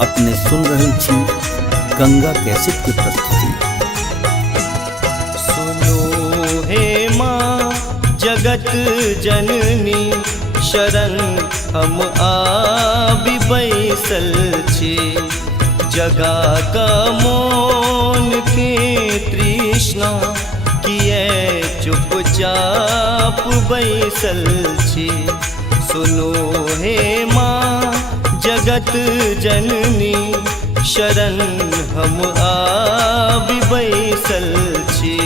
अपने सुन रही छी गंगा कैसेट की प्रस्तुति। सुनो हे माँ जगत जननी शरण हम आबि बैसल छी। जगा का मोन के तृष्णा किए चुपचाप बैसल छी। सुनो हे माँ जगत जननी शरण हम आबि बैसल छी।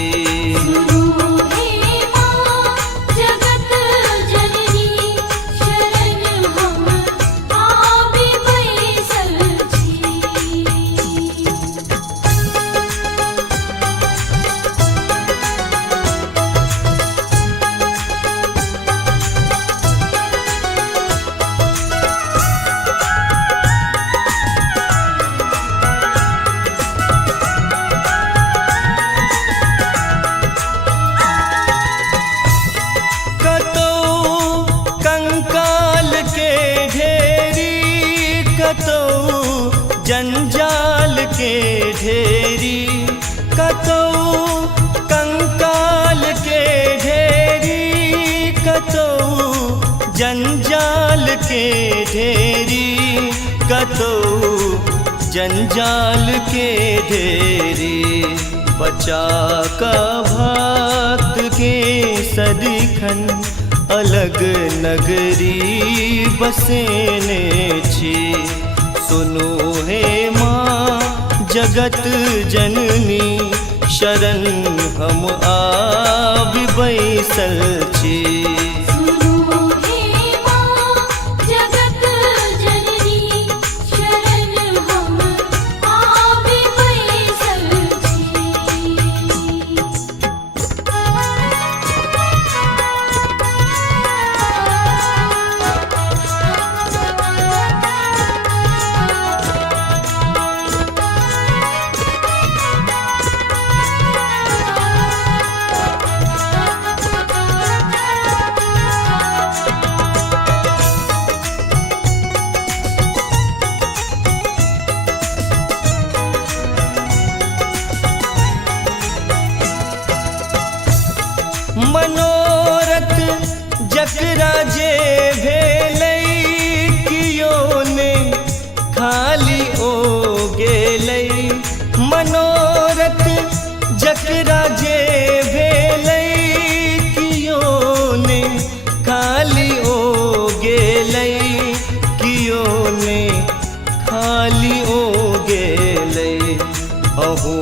जंजाल के ढेरी कतौ कंकाल के ढेरी कतौ जंजाल के ढेरी कतौ जंजाल के ढेरी। बचा का भक्त के सदिखन अलग नगरी बसेने छी। सुनो हे माँ जगत जननी शरण हम आबि बैसल छी। मनोरथ जकरा जे भेलै कियो ने खाली ओ गेलै। मनोरथ जकरा जे भेलै कियो ने खाली ओ गेलै। कियो ने खाली ओ गेलै। अहो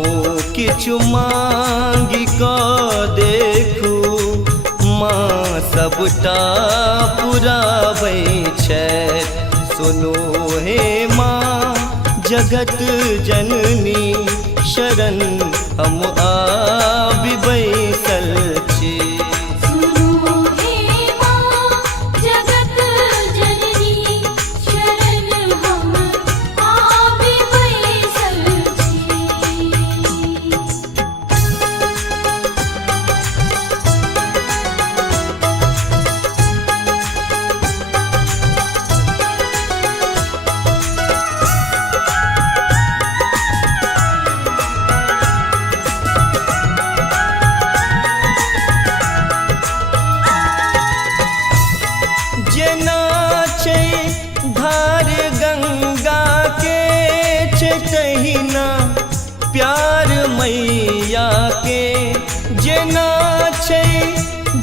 किछु मांगि कऽ देखू माँ सबटा पुराबै छथि। सुनो हे माँ जगत जननी शरण हम आबि बैसल छी। धार गंगा के तहिना प्यार मैया के। जेना छै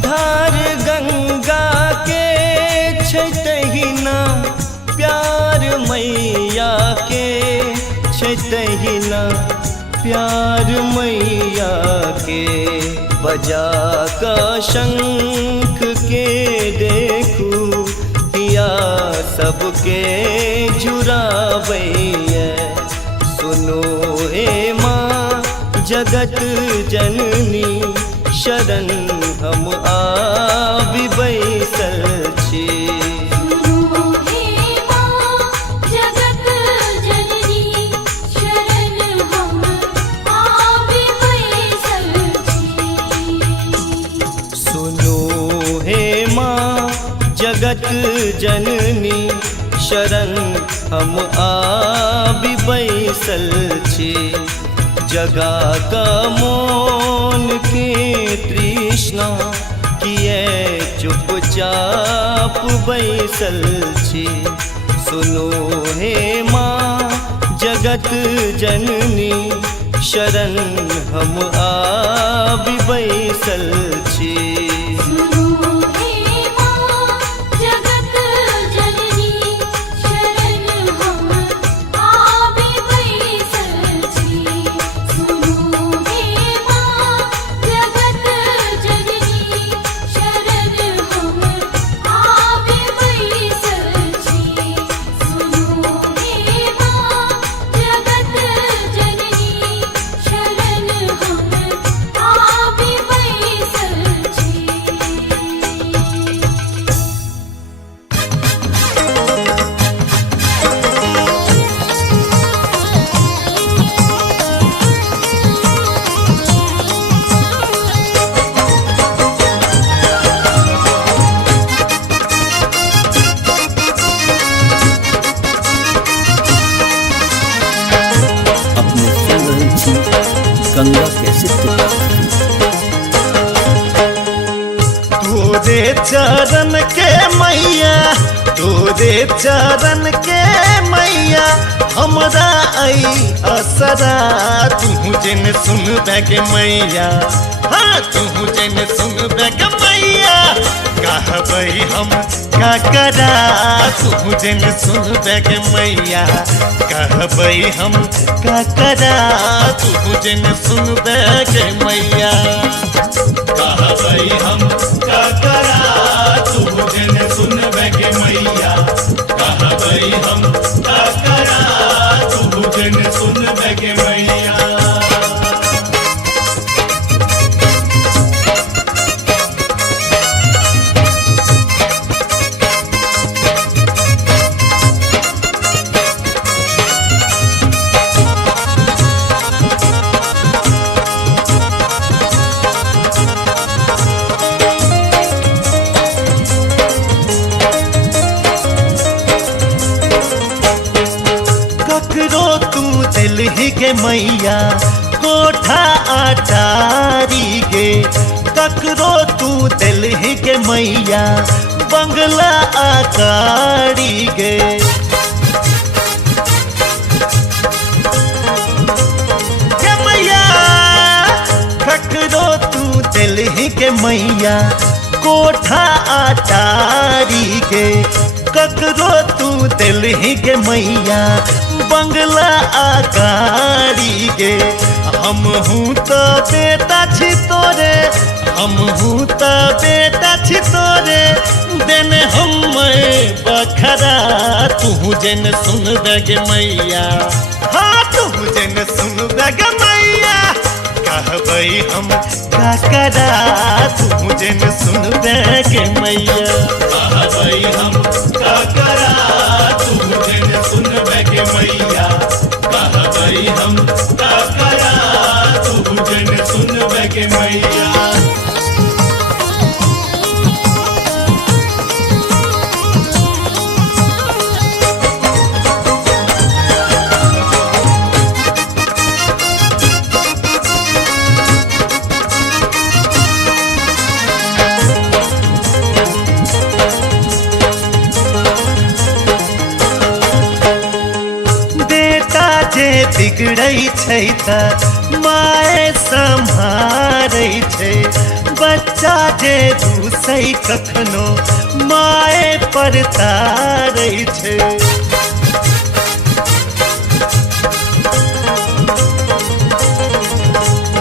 धार गंगा के तहिना प्यार मैया के। तहिना प्यार मैया के। बजा का शंख के देखू पिया सबके जुड़ाबैया। सुनो हे माँ जगत जननी शरण हम आबि बैसल छी। सुनो हे माँ जगत जननी शरण हम आबि बैसल छी। जगा का मौन के तृष्णा किए चुपचाप बैसल छी। सुनो हे माँ जगत जननी शरण हम आबि बैसल छी। गंगा कैसेट के तोरे चरण के मैया, तोरे चरण के मैया हमरा आई असरा। तू जन सुन बैग मैया, हाँ तू जन सुन बैग मैया कहबई हम का करा। तू जन सुन बैग मैया कहबई हम का करा। तू जन सुन बैग मैया कहबई हम का करा। तू जन सुन बैग मैया कहबई हम का करा। तू जन सुन बैग मैया। ककरो तू दिल ही के मैया कोठा अटारी गे। ककरो तू दिल ही के मैया बंगला आकारी गे। के मैया ककरो तू दिल ही के मैया कोठा अटारी गे। ककरो तू दिल ही के मैया बंगला आकारी गे। हम हूँ तो बेटा छी तोरे, हम हूँ तो बेटा छी तोरे देने हम बखरा। तू जन सुन बैग मैया, हाँ तू जन सुन बैग मैया कहबई हम का करा। तू जन सुन बैग मैया कहबई हम का करा। तू जन सुन बैग मैया कहबई हम का करा। तू जन सुन बैग मैया। बिगड़ै छै त माए सम्हारै छै। बच्चा जे रूसै कखनो माए पर तारै छै।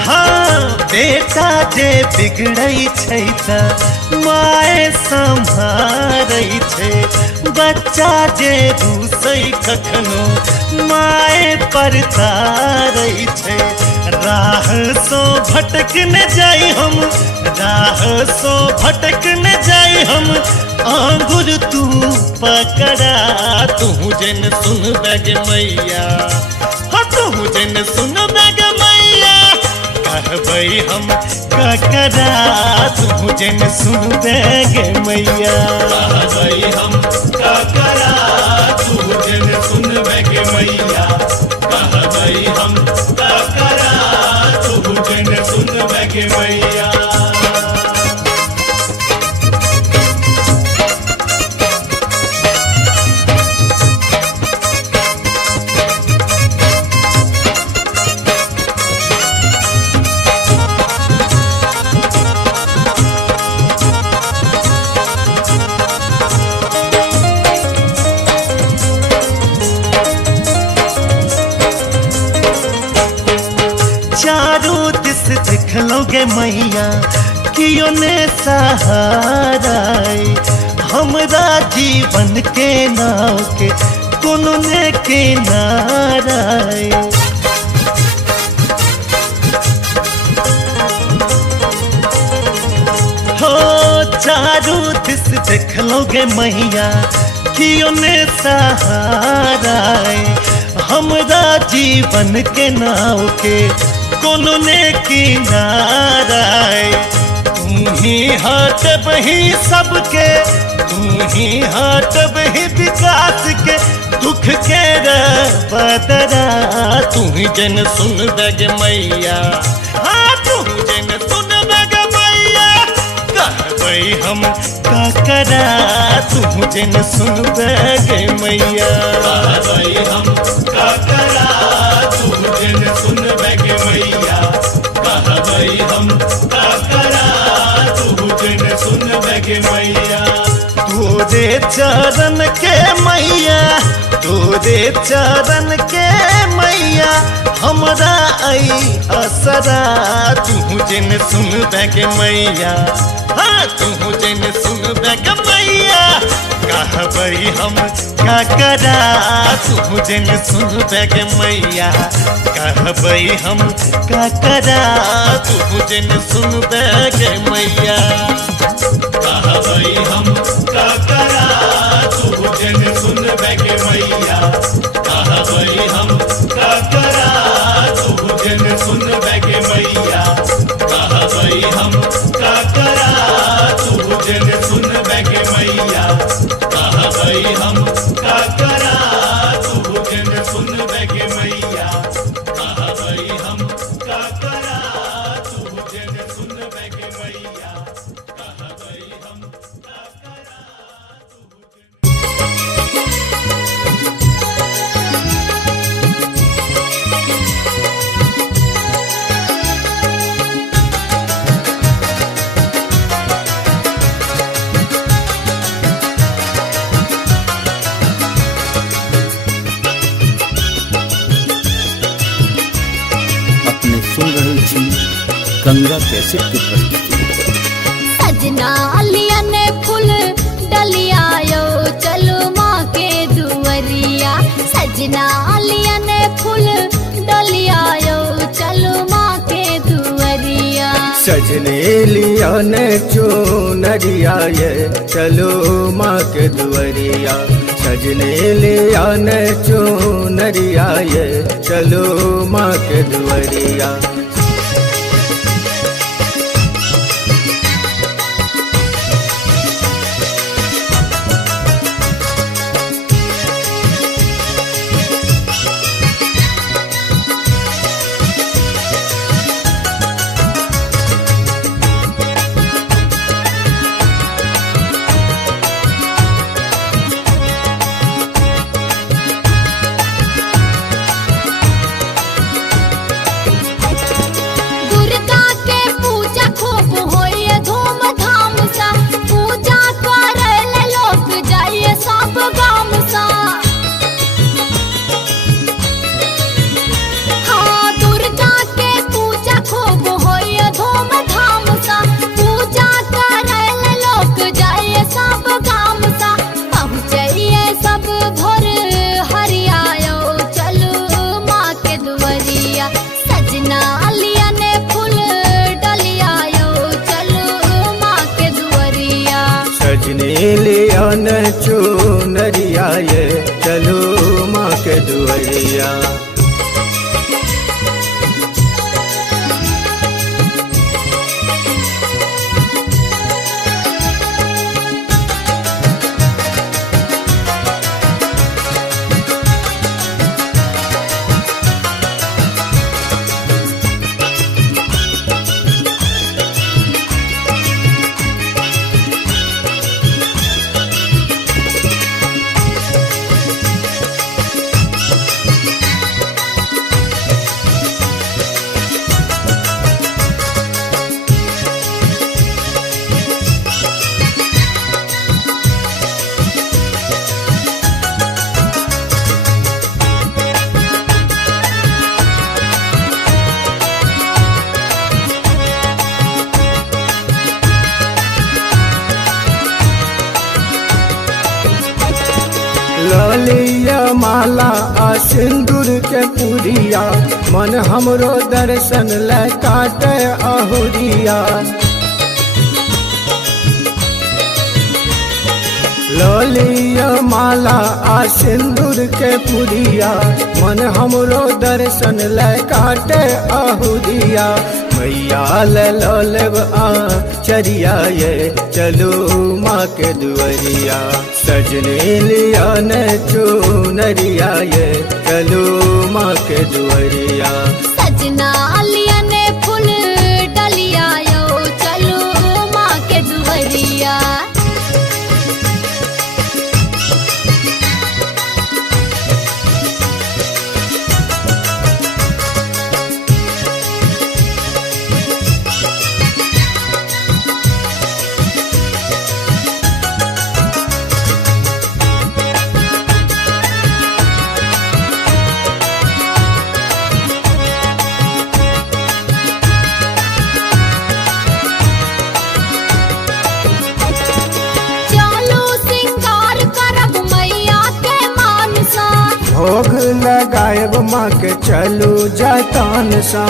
हाँ बेटा जे बिगड़ै छै त माए सम्हारै छै। बच्चा जे रूसै कखनो माए पर तारै छै। राह सो भटक न जाई हम, राह सो भटक न जाई हम आंगुर तू पकड़ा। तू जन सुन बैग मैया, हाँ तू जन सुन बैग मैया कहबई हम का करा। तू जन सुन बैग मैया कहबई हम का करा। गे मैया कियो ने सहारा हमरा जीवन के नाव के कोनो ने किनारा हो चारू दिस देख लोगे मैया कियो ने सहारा हमरा जीवन के नाव के कोनो ने किनारा तू ही हाथ बही सबके तू ही हाथ बही विकास के दुख के बदरा तू ही जन सुन दगे मैया हाँ तू जन सुन दगे मैया कहबै हम का करा तू जन सुन दगे मैया कहबै हम का करा तू जन सुन दगे मैया कहबै हम का करा तू जन सुन दगे मैया तोरे चरण के मैया तोरे चरण के मैया हमरा आई असरा तू जन सुन दगे मैया हाँ तू जन सुन दगे मैया कहबै हम का करा तू जन सुन दगे मैया कहबै हम का करा तू जन सुन दगे मैया कहबै हम का करा तू जन सुन दगे मैया कहबै हम का करा तू जन सुन दगे मैया कहबै हम का करा तू जन सुन दगे मैया कहबै हम का करा तू जन सुन दगे मैया कहबै हम का करा तू जन सुन दगे मैया कहबै हम का करा अपने सुन रहे छी गंगा कैसेट की प्रस्तुति। सजना लियन फूल डलिया यो चलो माँ के दुवरिया सजना लियन फूल डलिया यो चलो माँ के दुवरिया सजने लिया ने चुनरिया ये चलो माँ के दुवरिया सजने लिया ने चुनरिया ये चलो माँ के दुवरिया चुनरिया ये चलो माँ के दुवरिया माला आ सिंदूर के पुरिया, मन हमरो दर्शन ले काटे अहुरिया। लोलिया माला आ सिंदूर के पुरिया, मन हमरो दर्शन ले काटे अहुरिया। मैया ले लो लेब आ चरिया ये, चलो माँ के दुआरिया। सजने लिया ने चुनरिया ये, चलो माँ के दुआरिया। सजना लिया ने फूल डलिया यो, चलो माँ के दुआरिया। भोग लगाएब माँ के चलू जतन सा।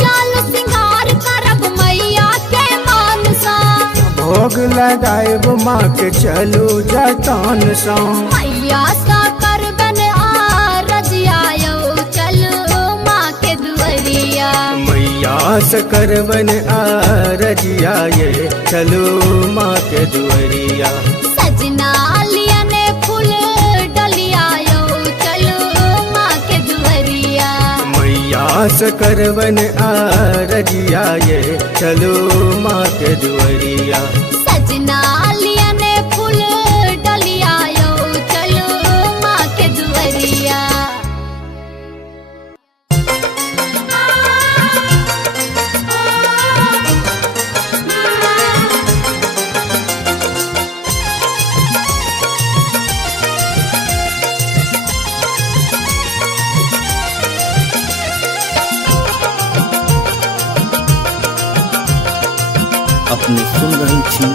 चलू सिंगार करब मैया के मान सा। भोग लगाएब माँ के चलू जतन सा। मैया सा करबन आ रजिया यो, चलो माँ के दुआरिया। मैया से करबन आ रजिया ये, चलो माँ के दुआरिया। सजना लिया ने फूल डलिया यो, चलो माँ के दुआरिया। मैया से करबन आ रजिया ये, चलो माँ के दुआरिया। सजना लिया ने फूल डलिया यो, चलो माँ के दुआरिया। अपने सुन रही थी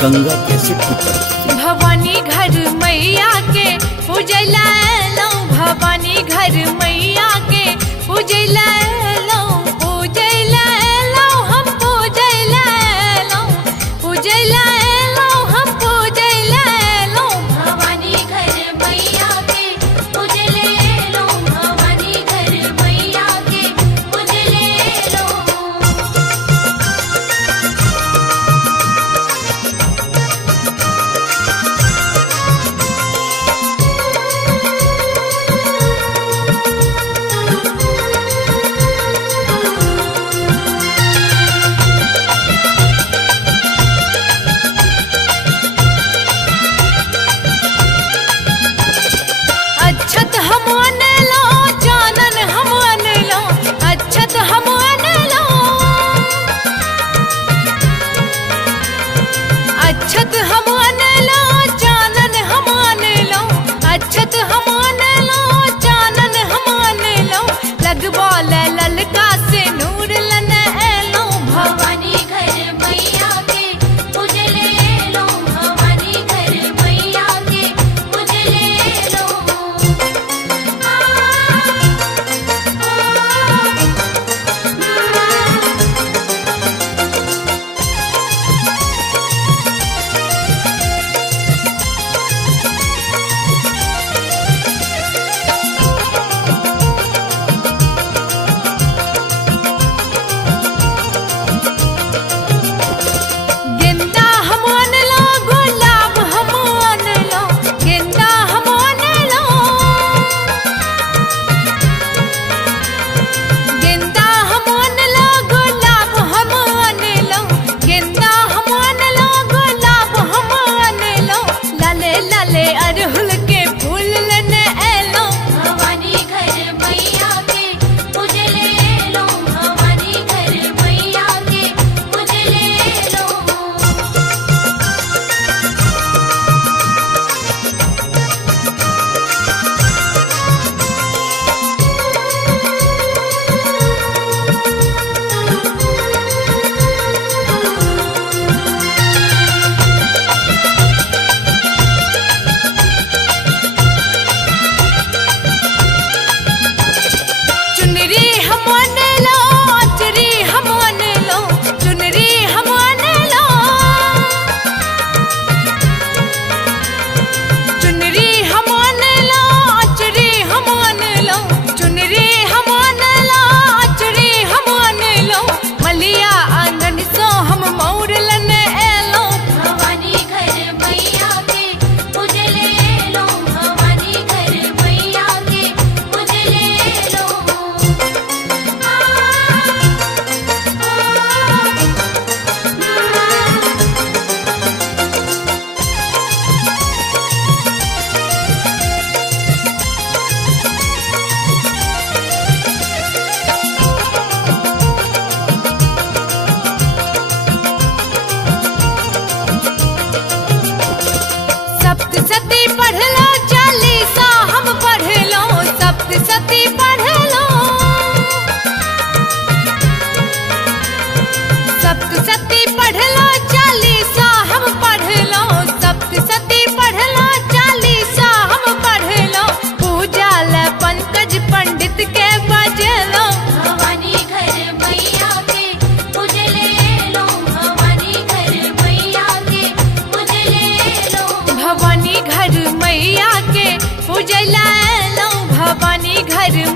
गंगा कैसेट की प्रस्तुति। भवानी घर मैया के पूजला लो, भवानी घर मैया के पूजला लो, पूजला लो हम पूजला लो, पूजला लो हम पूजला लो। भवानी घर मैया के पूजले लो, भवानी घर मैया के पूजले लो।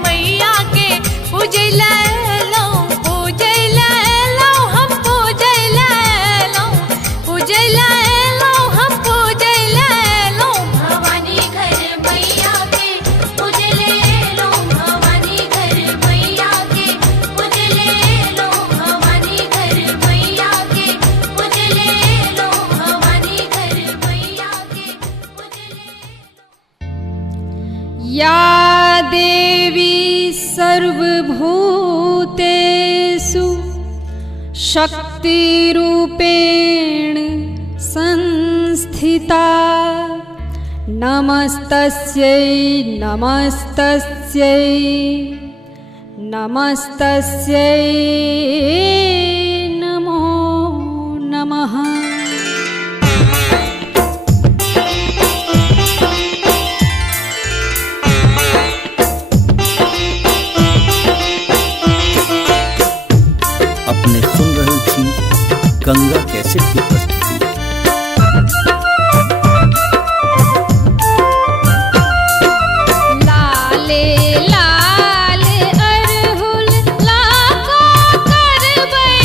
मैया के पूजैला लो हम पूजैला लो हम पूजैला लो भवानी घर मैया के पूजले लो भवानी घर मैया के पूजले लो भवानी घर मैया के पूजले लो भवानी घर मैया के पूजले या देवी सर्वभूतेषु शक्तिरूपेण संस्थिता नमस्तस्यै नमस्तस्यै नमस्तस्यै नमो नमः। अपने सुन रहल छी गंगा कैसेट की प्रस्तुति। लाले लाल अरहुल लाको करबै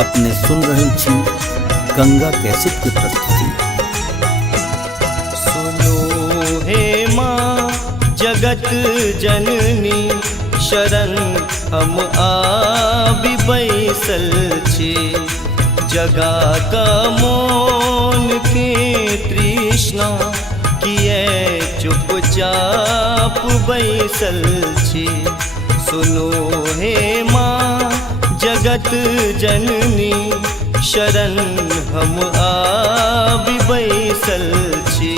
अपने सुन रहल छी गंगा कैसेट के प्रस्तुति। सुनो हे माँ जगत जननी शरण हम आबि बैसल छी। जगा का मोन के तृष्णा किए चुपचाप बैसल छी। सुनो हे माँ जगत जननी शरण हम आबि बैसल छी।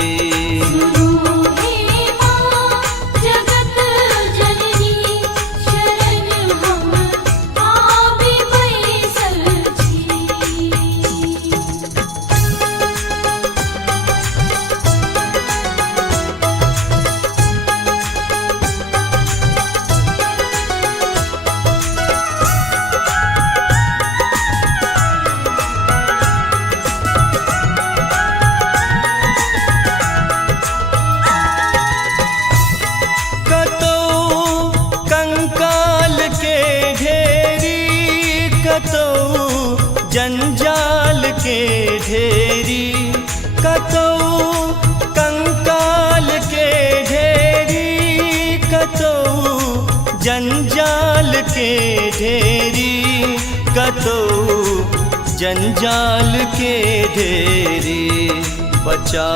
जंजाल के ढेरी कतौ कंकाल के ढेरी कतौ जंजाल के ढेरी कतौ जंजाल के ढेरी। बचा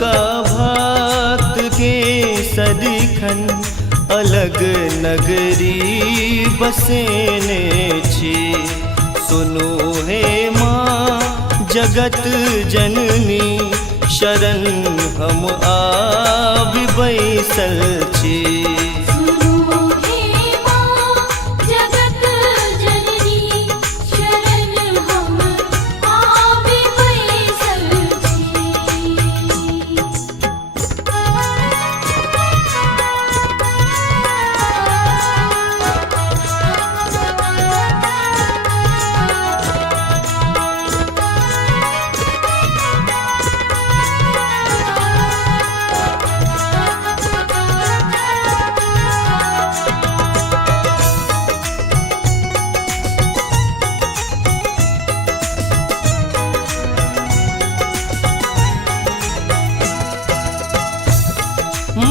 का भक्त के सदिखन अलग नगरी बसेने छी। सुनो हे माँ जगत जननी शरण हम आबि बैसल छी।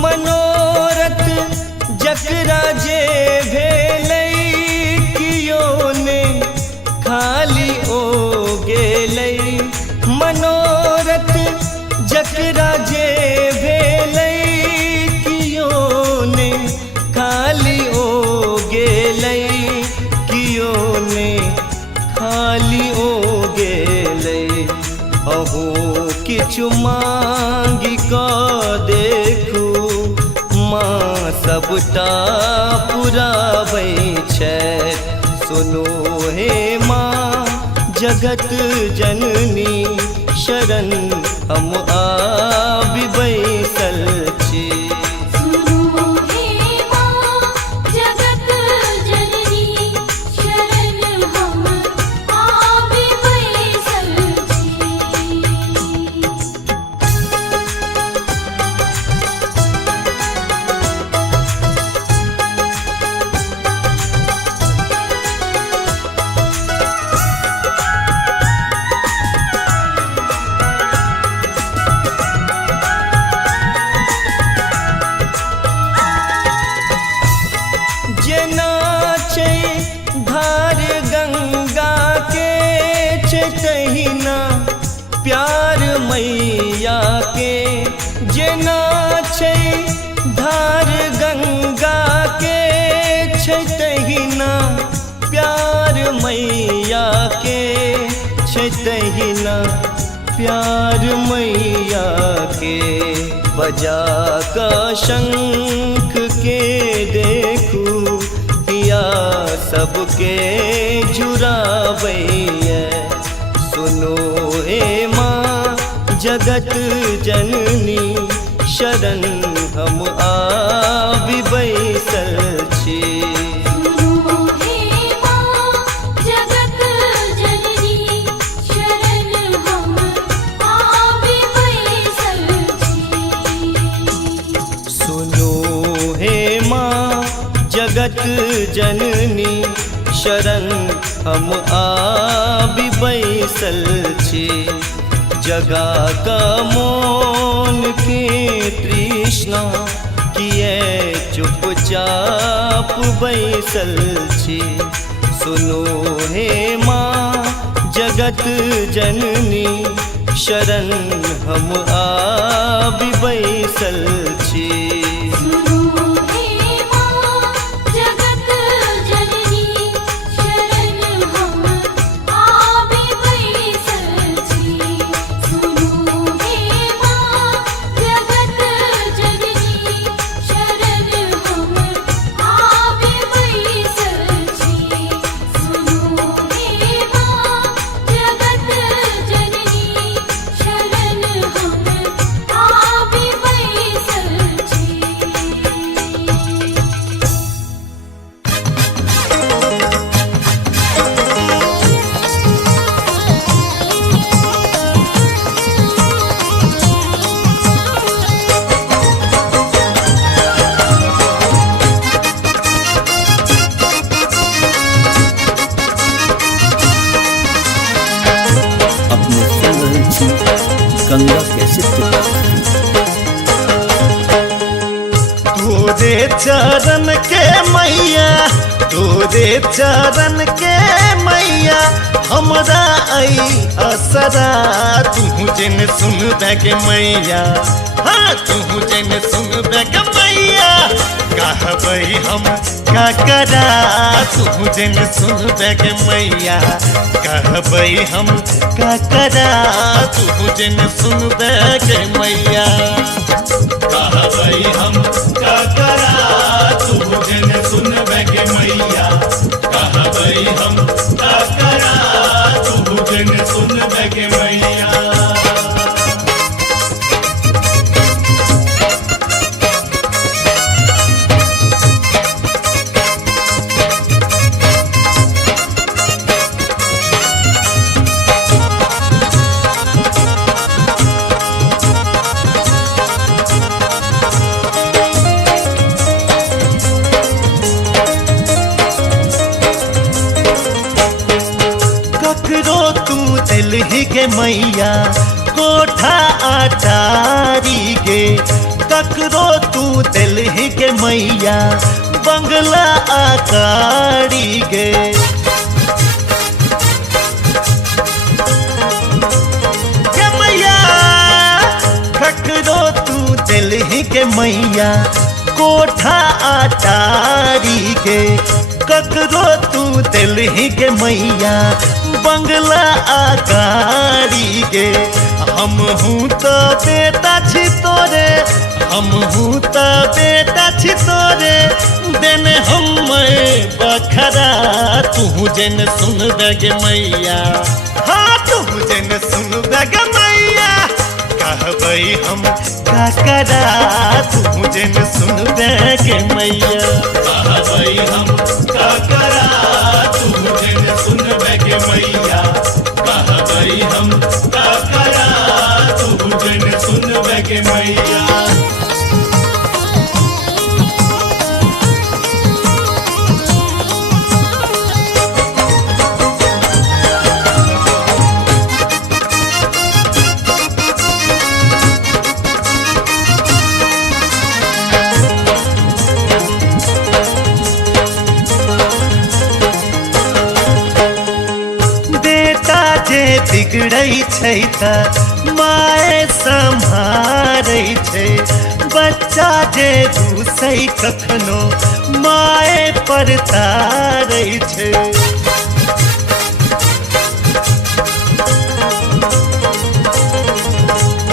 मनोरथ जकरा जे भेलै कियो ने खाली ओ गेलै। मनोरथ जकरा जे भेलै कियो ने खाली ओ गेलै। कियो ने खाली ओ गेलै। अहो किछु मांगि कऽ देखू माँ सबटा पुराबै छथि। सुनो हे माँ जगत जननी शरण हम आबि बैसल छी। धार गंगा के तहिना प्यार मैया के। जेना छै धार गंगा के तहिना प्यार मैया के। तहिना प्यार मैया के। बजा का शंख के देखू किया सबके जुरावैया। सुनो हे माँ जगत जननी शरण हम आबि बैसल छी। सुनो हे माँ जगत जननी शरण हम आबि बैसल छी जगा का मौन के तृष्णा किए चुपचाप बैसल छी सुनो हे माँ जगत जननी शरण हम आबि बैसल छी सुनो हे माँ जगत जननी शरण हम आबि बैसल छी सुनो हे माँ जगत जननी शरण हम आबि बैसल छी सुनो हे माँ जगत जननी शरण हम आबि बैसल छी अपने सुन रहे छी गंगा कैसेट की प्रस्तुति। तोरे चरण के मैया तोरे चरण के मैया हमरा आई असरा तू जन सुन बैग मैया हाँ तू जन सुन बैग मैया कहबै हम का करा तू जन सुन बैग मैया कहबै हम का करा तू जन सुन बैग मैया कहबै हम का करा तू जन सुन बैग मैया कहबै हम का करा तू जन सुन बैग मैया ककरो तू दिलही के मैया कोठा अटारी गे ककरो तू दिलही के मैया बंगला आकारी गे के मैया ककरो तू दिलही के मैया कोठा अटारी गे ककरो तू दिलही के मैया बंगला आकारी गे हम हूँ तो बेटा छी तोरे हम हूँ तो बेटा छी तोरे देने हम बखरा तू जन सुन बैग मैया हाँ तू जन सुन बैग मैया कहबै हम का करा तू जन सुन बैग मैया कहबै हम का करा तू जन सुन बैग मैया कहबै हम का करा तू जन सुन बैग मैया जे बिगड़ै छै त माय सम्हारै छै बच्चा जे रूसै कखनो माय पर तारै छै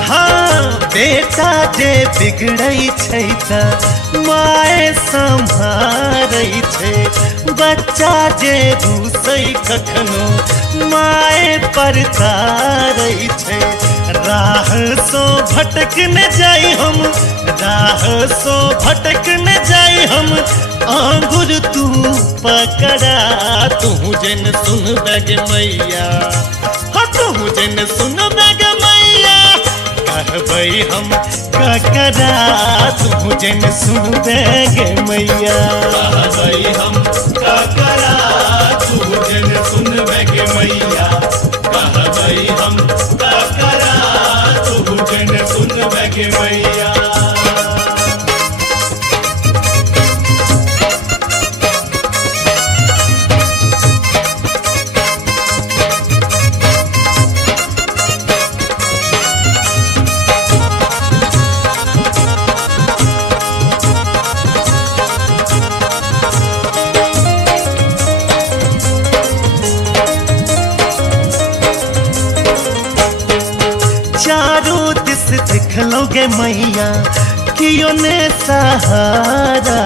हाँ बेटा जे बिगड़ै छै त माय सम्हारै छै बच्चा जे रूसै कखनो माय पर तारै छै राह सो भटक न जाई हम राह सो भटक न जाई हम आंगुर तू पकड़ा तू जन सुन बैग मैया हाँ तू जन सुन बैग मैया कहबै हम ककरा तू जन सुन बेगे मैया कहबई हम ककरा तू जन सुन बेगे मैया कहबई हम ककरा तू जन सुन बेगे मैया चारों दिस देख लोगे मैया कियो ने सहारा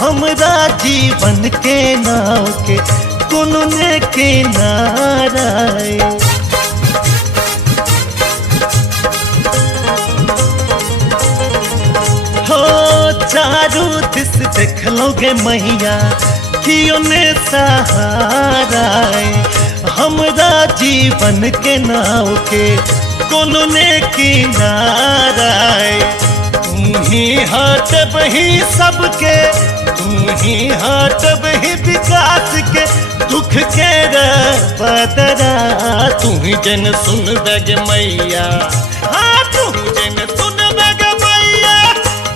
हमरा जीवन के नाव के कोनो ने किनारा हो चारों दिस देख लोगे मैया कियो ने सहारा हमरा जीवन के नाव के कोनो ने किनारा तू ही हाथ बही सबके तू ही हाथ बही विकास के दुख के बदरा तू ही जन सुन बेग मैया हाँ तू जन सुन बेग मैया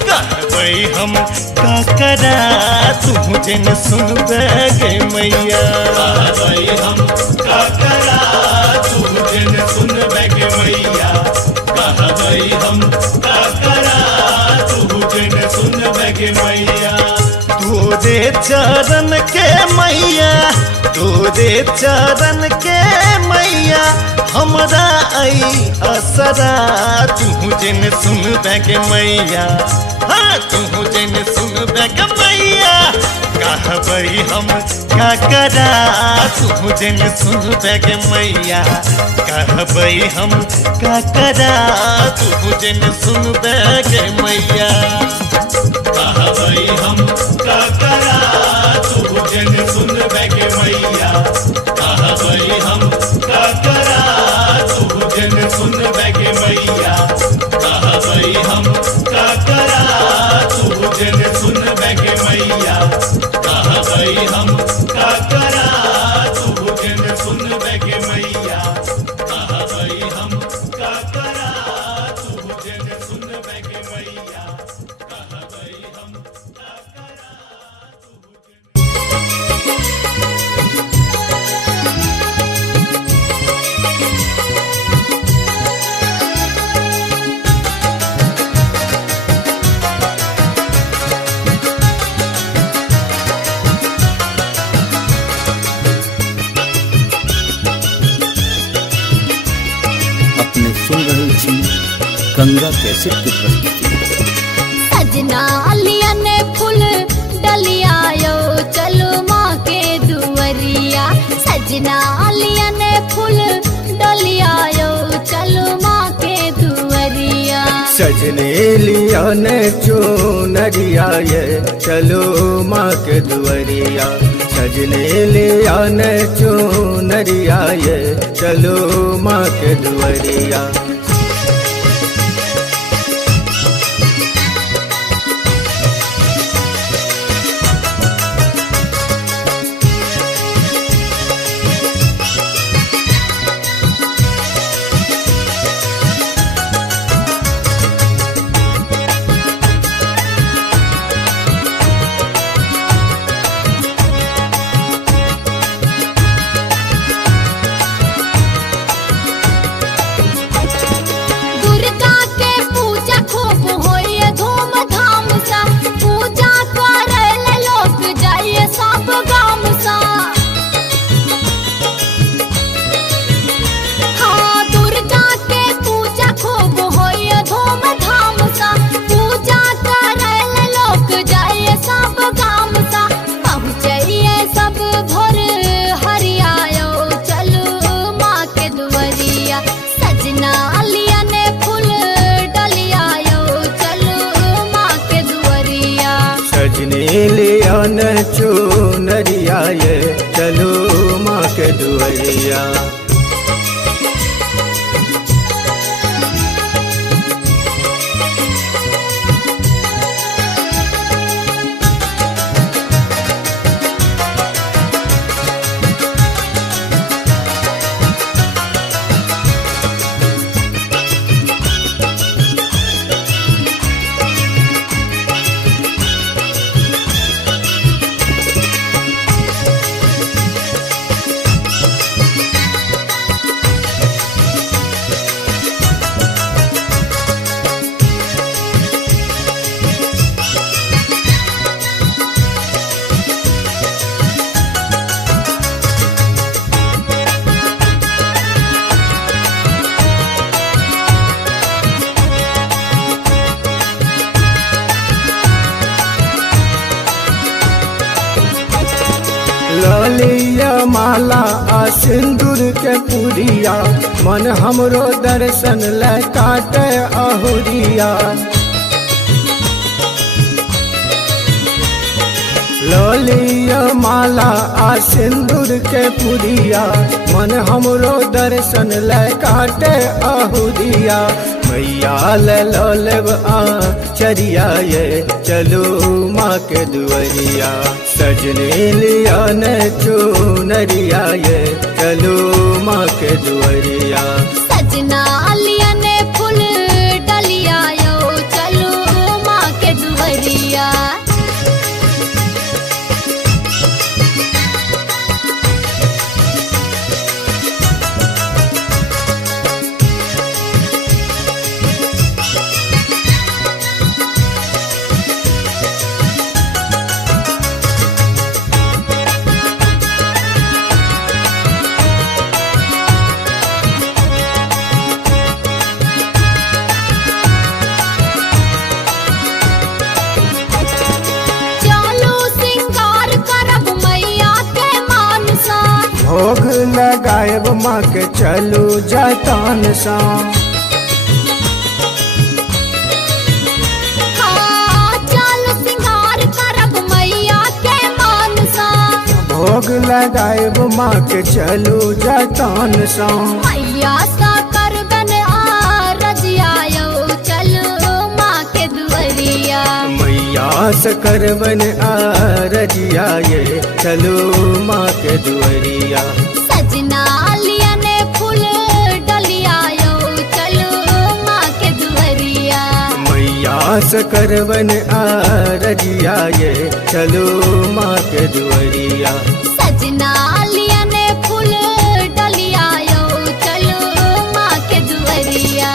कहबई हम ककरा तू जन सुन बेग मैया कहबई हम ककरा तू जन सुन बेगे मैया कहबई हम ककरा तू जन सुन बेगे मैया तोरे चरण के मैया तोरे चरण के मैया हमरा आई असरा तू जन सुन बेगे मैया हाँ तू जन सुन बेगे मैया कहबई हम ककरा तू जन सुन बेगे मैया कहबई हम ककरा तू जन सुन बेगे मैया कहबई हम ककरा तू जन सुन बेगे मैया कहबई हम ककरा तू जन सुन बेगे मैया कहबई हम ककरा तू जन सुन बेगे मैया कहबई हम ककरा तू जन सुन बेगे मैया कहबई हम ककरा तू जन सुन बेगे मैया कहबई हम ककरा अपने सुन रहल छी गंगा कैसेट के प्रस्तुति। सजना लियन फूल डलियायो चलो माँ के दुवरिया सजना लियन फूल डलियायो चलो माँ के दुवरिया सजने लिया ने चुनरिया ये चलो माँ के दुवरिया सजने लिया ने चुनरिया ये चलो माँ के दुवरिया चुनरिया ये चलो माँ के दुवरिया माला आ सिंदूर के पुरिया मन हमरो दर्शन ले काटे अहुरिया लोलिया माला आ सिंदूर के पुरिया मन हमरो दर्शन ले काटे अहुरिया मैया ले लोलब आ चरिया ये चलो माँ के दुआरिया सजने लिया ने चुनरिया ये चलो माँ के दुआरिया सजना लिया ने फूल डलिया यो चलो माँ के दुआरिया भोग लगाएब माँ के चलू जतन सा चलो सिंगार करब मैया के मानसा भोग लगाएब माँ के चलू जतन सा मैया सा करबन आ रजिया यो चलो माँ के दुआरिया मैया से करबन आ रजिया ये चलो माँ के दुआरिया सजना लिया ने फूल डलिया यो चलो माँ के दुआरिया मैया से करबन आ रजिया ये चलो माँ के दुआरिया सजना लिया ने फूल डलिया यो चलो माँ के दुआरिया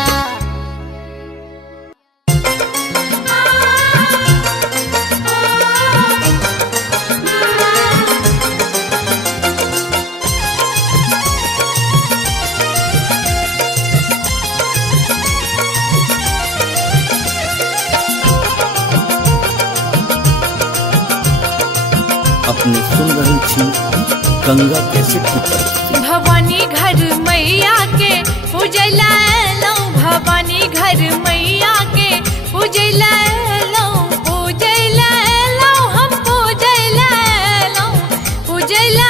अपने सुन रही थी गंगा कैसेट की प्रस्तुति। भवानी घर मैया के पूजला लो भवानी घर मैया के पूजला लो पूजला लो हम पूजला लो पूजला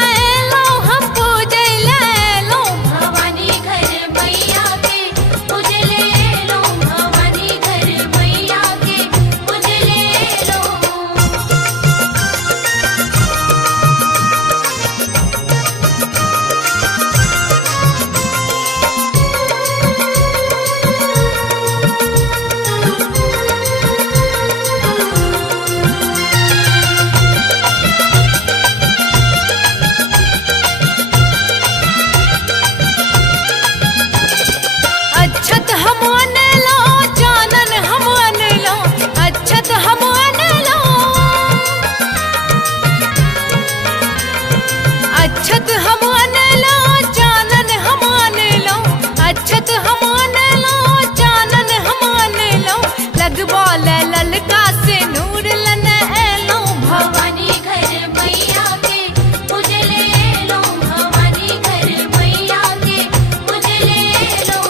लो हम पूजला लो भवानी घर मैया के पूजले लो भवानी घर मैया के पूजले लो अच्छत हम अनलो जानन हम अनलो अच्छत हम अनलो अच्छत हम अनलो जानन हम अनलो अच्छत हम अनलो जानन हम अनलो लगवा ललका से नूर लन एलो भवानी घर मैया के पूजले लो भवानी घर मैया के पूजले लो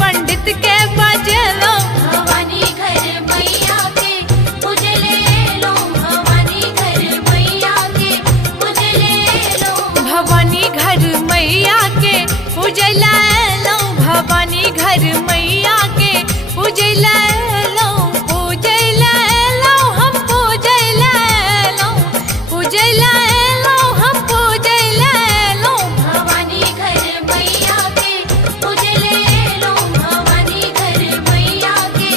पंडित के बजलो भवानी घर मैया के उजले लो भवानी घर मैया के उजले लो भवानी घर मैया के उजला लो भवानी घर मैया के उजला लो पूजला लो हम पूजला लो पूजला लो हम पूजला लो भवानी घर मैया के उजले लो भवानी घर मैया के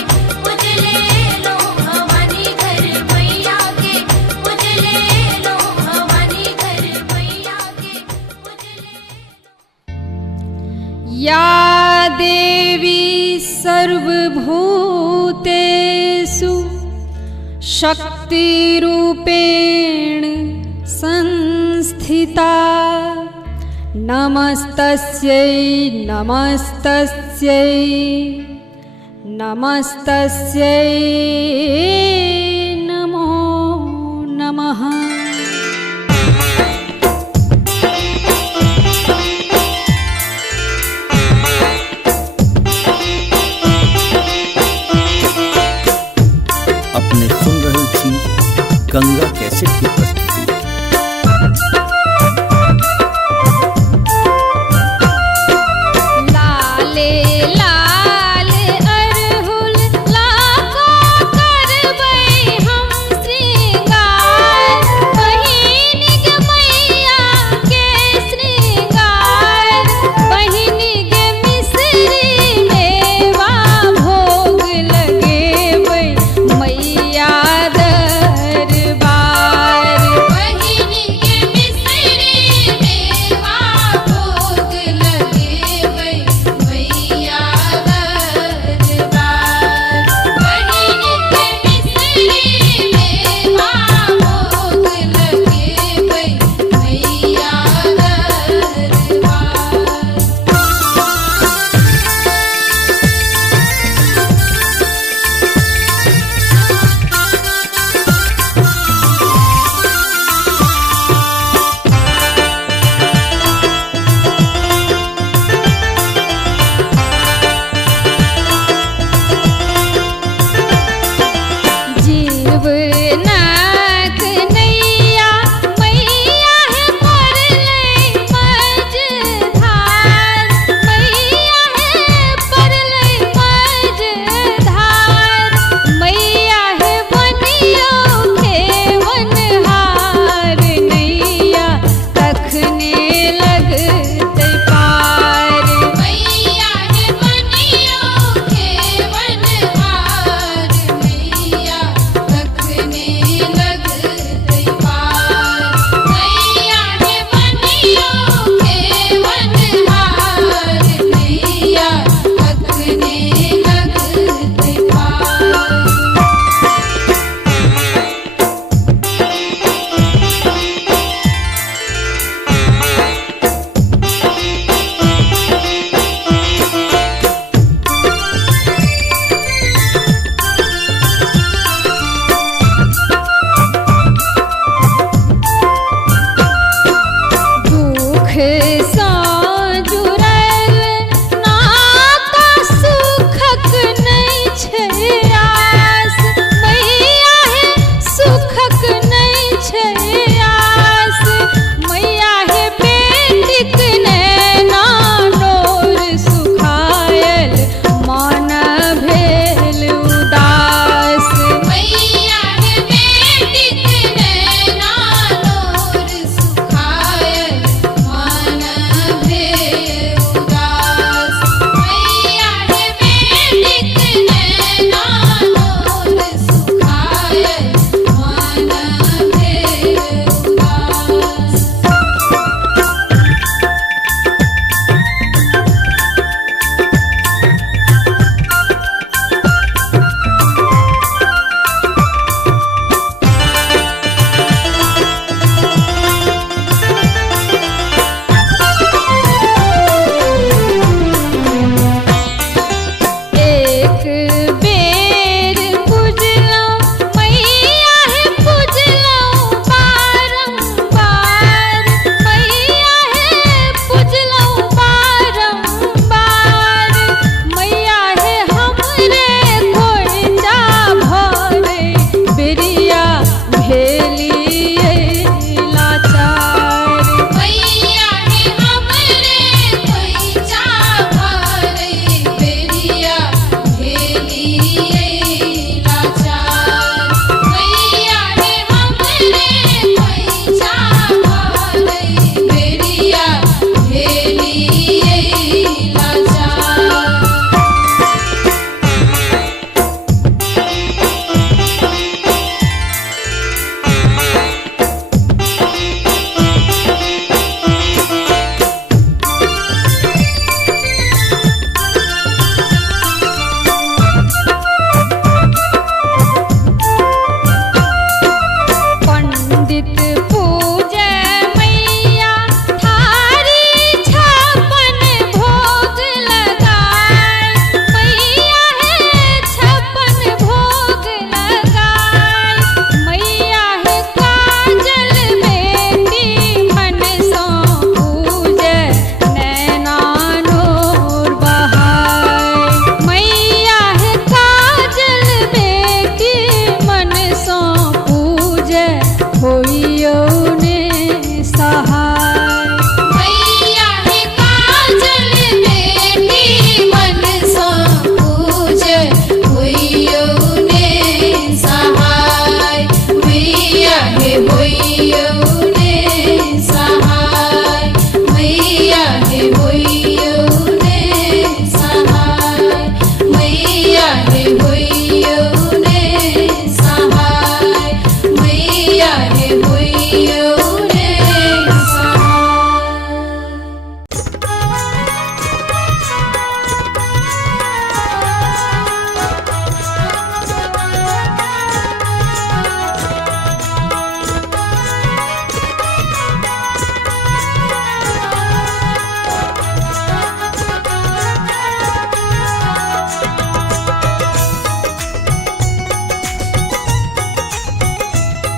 उजले लो भवानी घर मैया के उजले लो भवानी घर मैया के उजले या देवी सर्वभूतेषु शक्तिरूपेण संस्थिता नमस्तस्यै नमस्तस्यै नमस्तस्यै नमो नमः। अपने सुन रहल छी गंगा कैसेट की प्रस्तुति। लाले लाल अरहुल लाखों करबै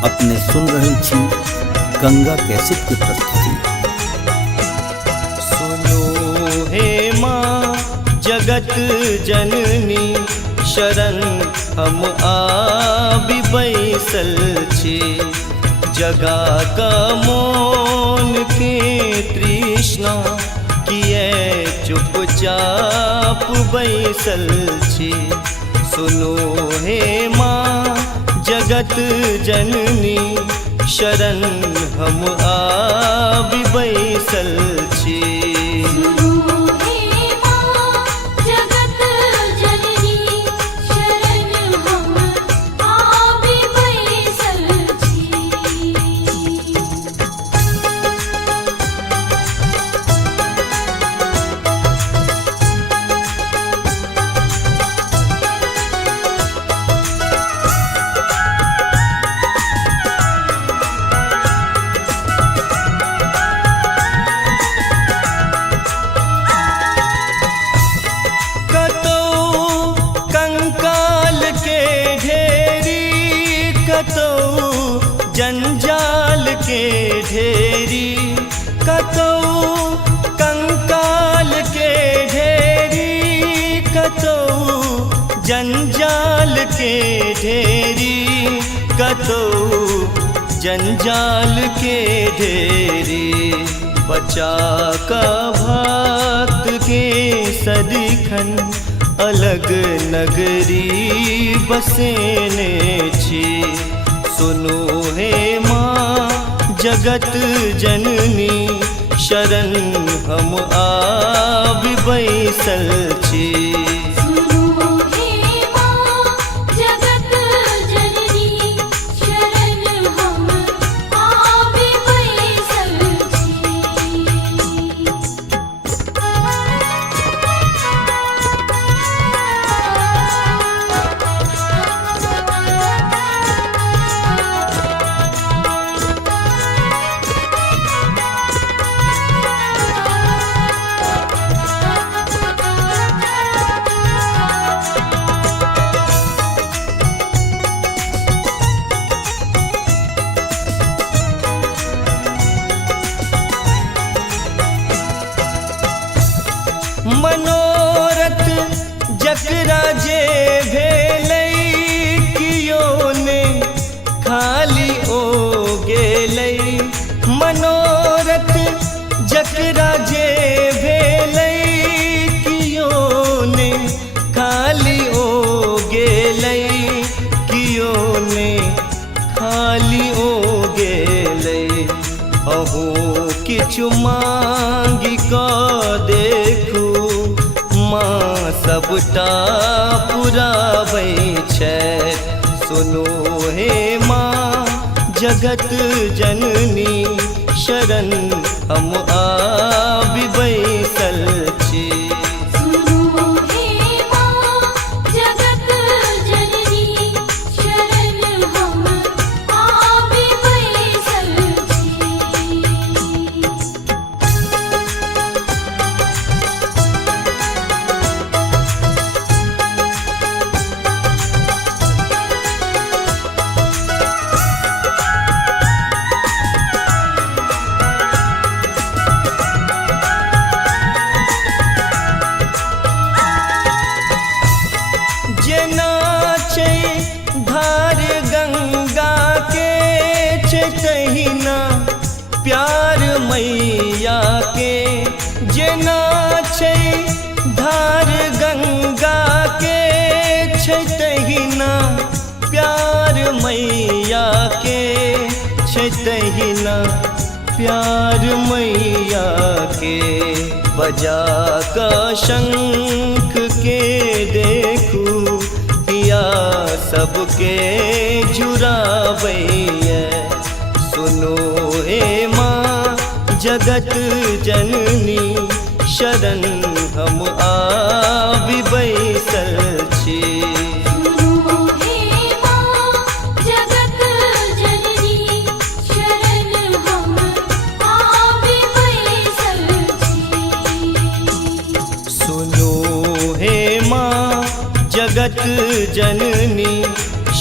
अपने सुन रहल छी गंगा कैसेट के प्रस्तुति। सुनो हे माँ जगत जननी शरण हम आबि बैसल छी। जगा का मोन के तृष्णा किए चुपचाप बैसल छी। सुनो हे माँ जगत जननी शरण हम आबि बैसल छी। सुनो हे माँ जगत जननी शरण हम आबि बैसल छी। जंजाल के ढेरी कतौ कंकाल के ढेरी कतौ जंजाल के ढेरी कतौ जंजाल के ढेरी। बचा का भक्त के सदिखन अलग नगरी बसेने छी। सुनो हे माँ जगत जननी शरण हम आबि बैसल छी। सुनो हे माँ जगत जननी शरण हम आबि बैसल छी। मनोरथ जकरा जे भेलै कियो ने खाली ओ गेलै। मनोरथ जकरा जे भेलै कियो ने खाली ओ गेलै। कियो ने खाली ओ गेलै। अहो किछु मांगि कऽ देखू माँ सबटा पुराबै छथि। सुनो हे माँ जगत जननी शरण हम आबि बैसल छी। सुनो हे माँ जगत जननी शरण हम आबि बैसल छी। जेना छै धार गंगा के छै तहिना प्यार मैया के। जेना छै धार गंगा के छै तहिना प्यार मैया के। छै तहिना प्यार मैया के। बजा कऽ शंख के देखू हिया सबके जुड़ाबैया। सुनो हे माँ जगत जननी शरण हम आबि बैसल छी। सुनो हे माँ जगत जननी शरण हम आबि बैसल छी। सुनो हे माँ जगत जननी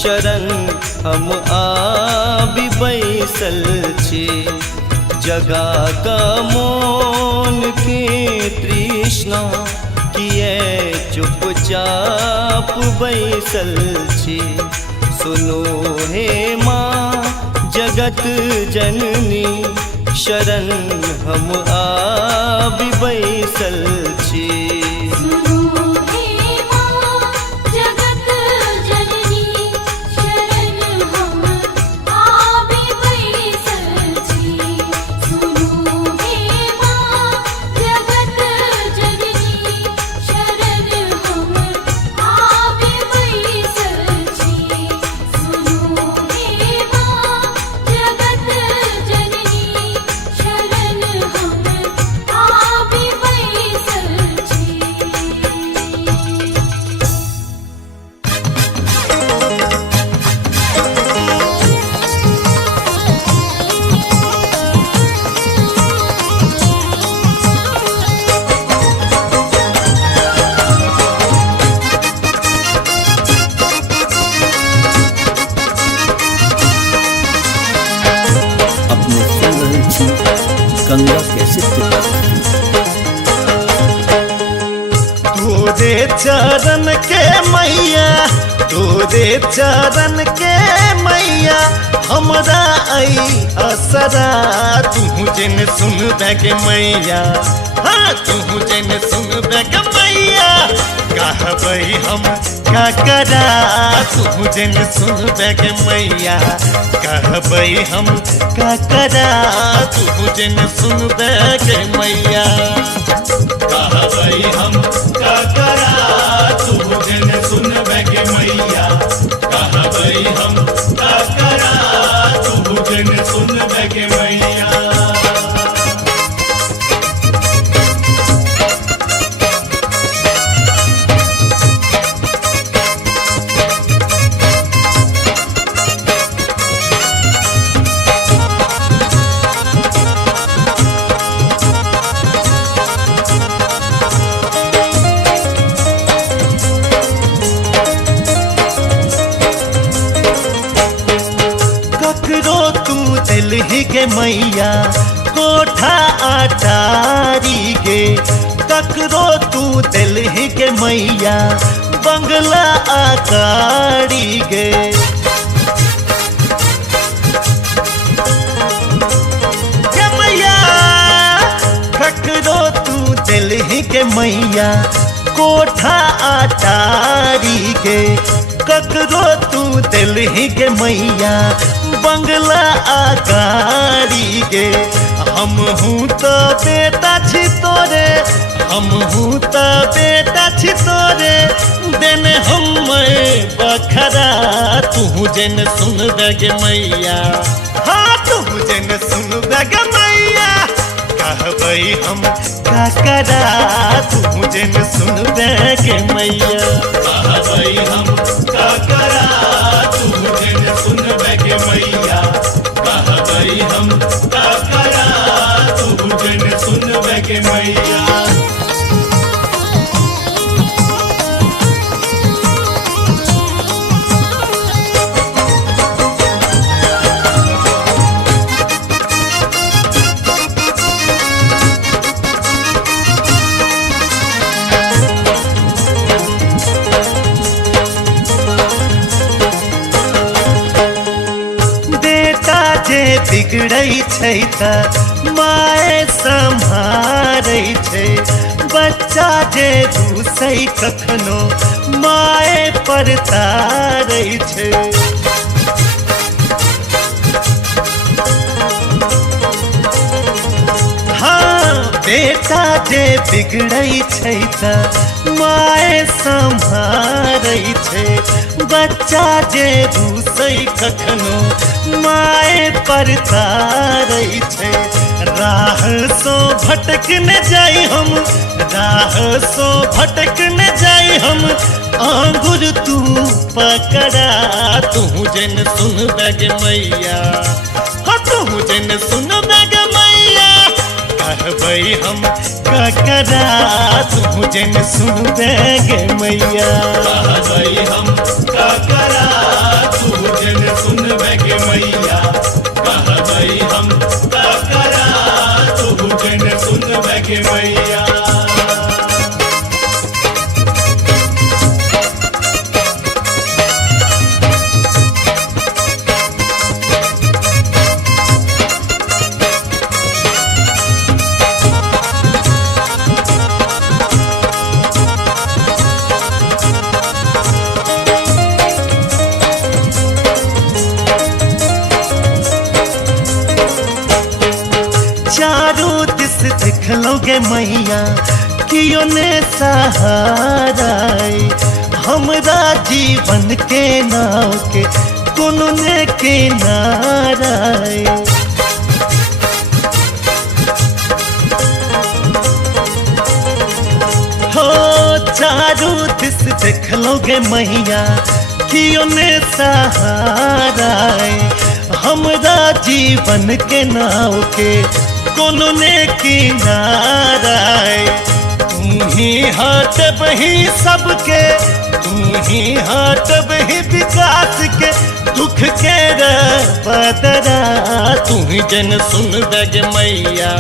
शरण हम आबि बैसल छी जगा का मोन के तृष्णा किए चुपचाप बैसल छी सुनो हे माँ जगत जननी शरण हम आबि बैसल छी सुनो हे माँ जगत जननी शरण हम आबि बैसल छी सुनो हे माँ जगत जननी शरण हम आबि बैसल छी सुनो हे माँ जगत जननी शरण हम आबि बैसल छी अपने सुन रहे छी गंगा कैसेट की प्रस्तुति। तोरे चरण के मैया तोरे चरण के मैया हमरा आई असरा तू जन सुन बैग मैया हाँ तू जन सुन बैग मैया कहबै हम का करा तू जन सुन बैग मैया कहबै हम का करा तू जन सुन बैग मैया कहबै हम का करा तू जन सुन बैगे मैया कहबै हम का करा तू जन सुन बैगे मैया ककरो तू दिलहि के मैया कोठा अटारी गे ककरो तू दिलहि के मैया बंगला आकारी गे के मैया ककरो तू दिलहि के मैया कोठा अटारी गे ककरो तू दिलहि के मैया बंगला आकारी गे हम हूँ तो बेटा छी तोरे हम हूँ तो बेटा छी तोरे देने हम बखरा तू जन सुन बैग मैया हाँ तू जन सुन बैग मैया कहबै हम का करा तू जन सुन बैग मैया कहबै हम का करा तू जन सुन बैगे मैया कहबै हम का करा तू जन सुन बैगे मैया बेटा जे बिगड़ै छै त माए सम्हारै छै बच्चा जे रूसै कखनो माए पर तारै छै हाँ बेटा जे बिगड़ै छै त माए सम्हारै छै बच्चा जे रूसै कखनो माए पर तारै छै राह सो भटक न जाई हम राह सो भटक न जाई हम आंगुर तू पकड़ा तू जन सुन बैग मैया हाँ तू जन सुन बैग मैया कहबै हम ककरा तू जन सुन बैग मैया कहबै हम का करा तू जन सुन गे मैया कियो ने सहारा हमरा जीवन के नाव के कोनो ने किनारा हो चारू दिस देख लोगे मैया कियो ने सहारा हमरा जीवन के नाव के कोनो ने किनारा तू ही हाथ बही सबके तू ही हाथ बही विकास के दुख के बदरा तू ही जन सुन बग मैया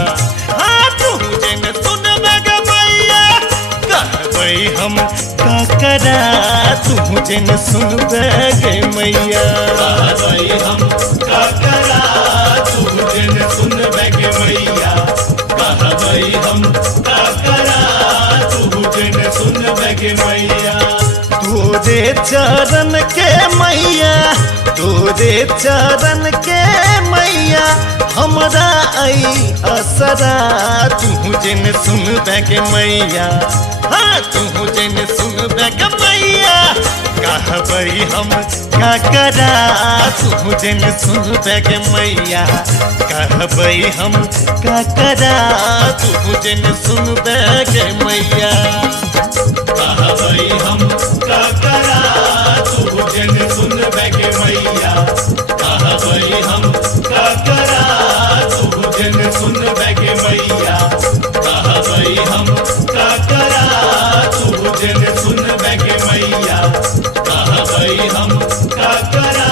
हाँ तू जन सुन बग मैया कहबै हम का करा तू जन सुन बग मैया कहबै हम का करा तू जन सुन बग मैया कहबै हम का करा तू जन सुन बग मैया तोरे चरण के मैया तोरे चरण के मैया हमरा आई असरा तू जन सुन बग मैया हाँ तू जन सुन बग मैया कहबै हम का करा तू जन सुन बग मैया कहबै हम का करा तू जन सुन बग मैया कहबै हम का करा तू जन सुन बग मैया कहबै हम का करा तू जन सुन बग मैया कहबै हम का करा तू जन सुन बग मैया कहबै हम का करा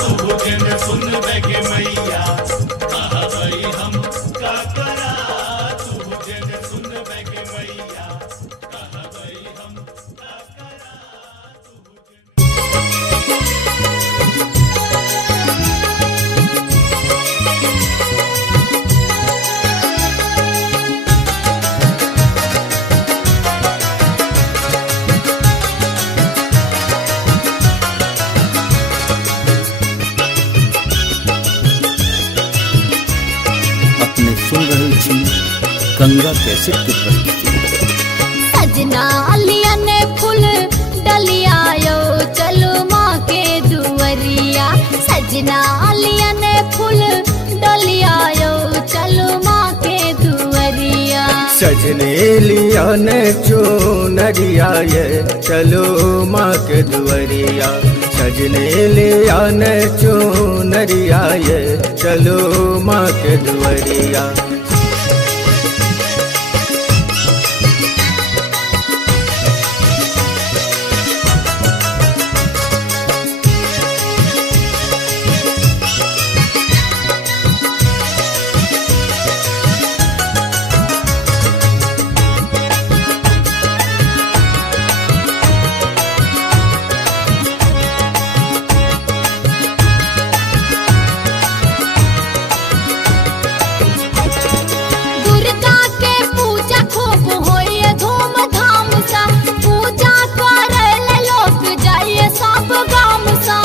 तू जन सुन बग मैया कहबै हम का करा तू जन सुन बग मैया कहबै हम का करा तू अपने सुन रहल छी गंगा कैसेट के प्रस्तुति। सजना लिया ने फूल डलिया यो चलो माँ के दुवरिया सजना लिया ने फूल डलिया यो चलो माँ के दुवरिया सजने लिया ने चुनरिया ये चलो माँ के दुवरिया सजने लिया ने चुनरिया ये चलो माँ के दुवरिया दुर्गा के पूजा खूब होइए धूमधाम सा पूजा करे लोग जाइए सब गाम सा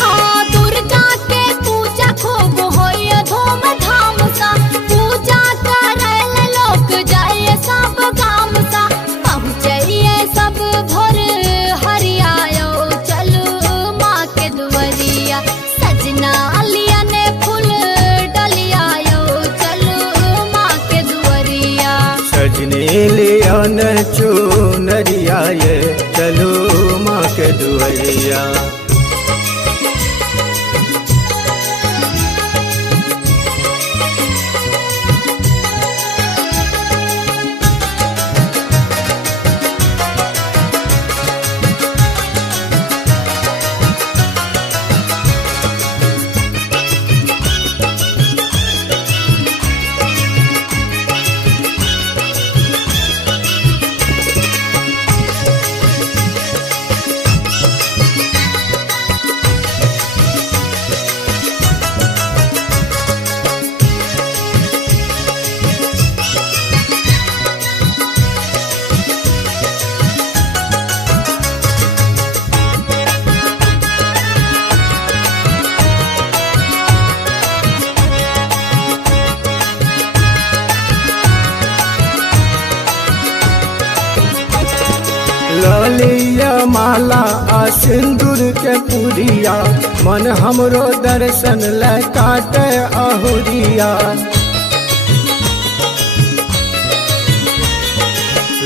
हाँ दुर्गा के पूजा खूब होइए धूमधाम सा पूजा करे लोग जाइए सब गाम सा पहुँचिए सब भोर हरियायो चलो माँ के दुवरिया सजना लिया ने फूल डलिया यो चलो माँ के दुवरिया सजने लिया ने चुनरिया ये चलो माँ के दुवरिया ललिया माला आ सिंदूर के पुरिया मन हमरो दर्शन ले काटे अहुरिया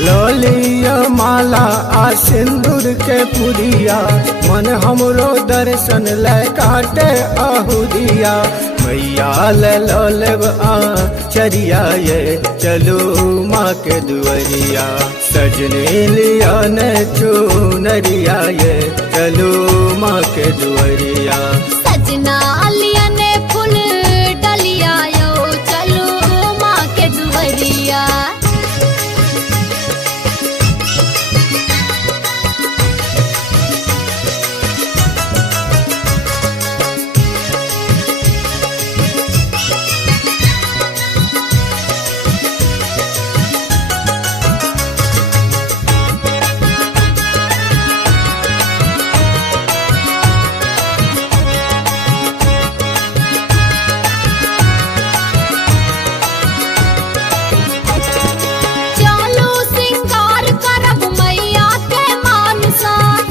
ललिया माला आ सिंदूर के पुरिया मन हमरो दर्शन ले काटे अहुरिया मैया लेब आ चरिया ये चलो माँ के दुआरिया सजने लिया न चुनरिया ये चलो माँ के दुआरिया सजना लिया ने फूल डलिया यो चलो माँ के दुआरिया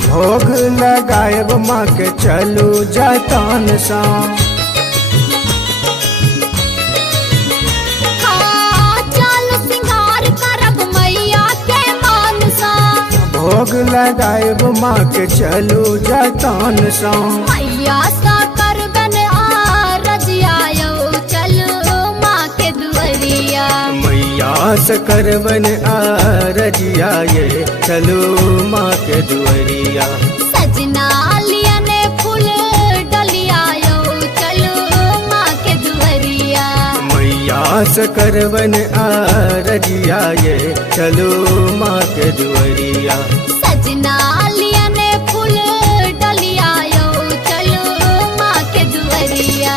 भोग लगाएब माँ के चलू जतन सा चलो सिंगार करब मैया के मानसा भोग लगाएब माँ के चलू जतन सा मैया सा करबन आ रजिया यो चलो माँ के दुआरिया मैया से करबन आ रजिया ये चलो माँ के दुआरिया सजना लिया ने फूल डलिया यो चलो माँ के दुआरिया मैया से करबन आ रजिया ये चलो माँ के दुआरिया सजना लिया ने फूल डलिया यो चलो माँ के दुआरिया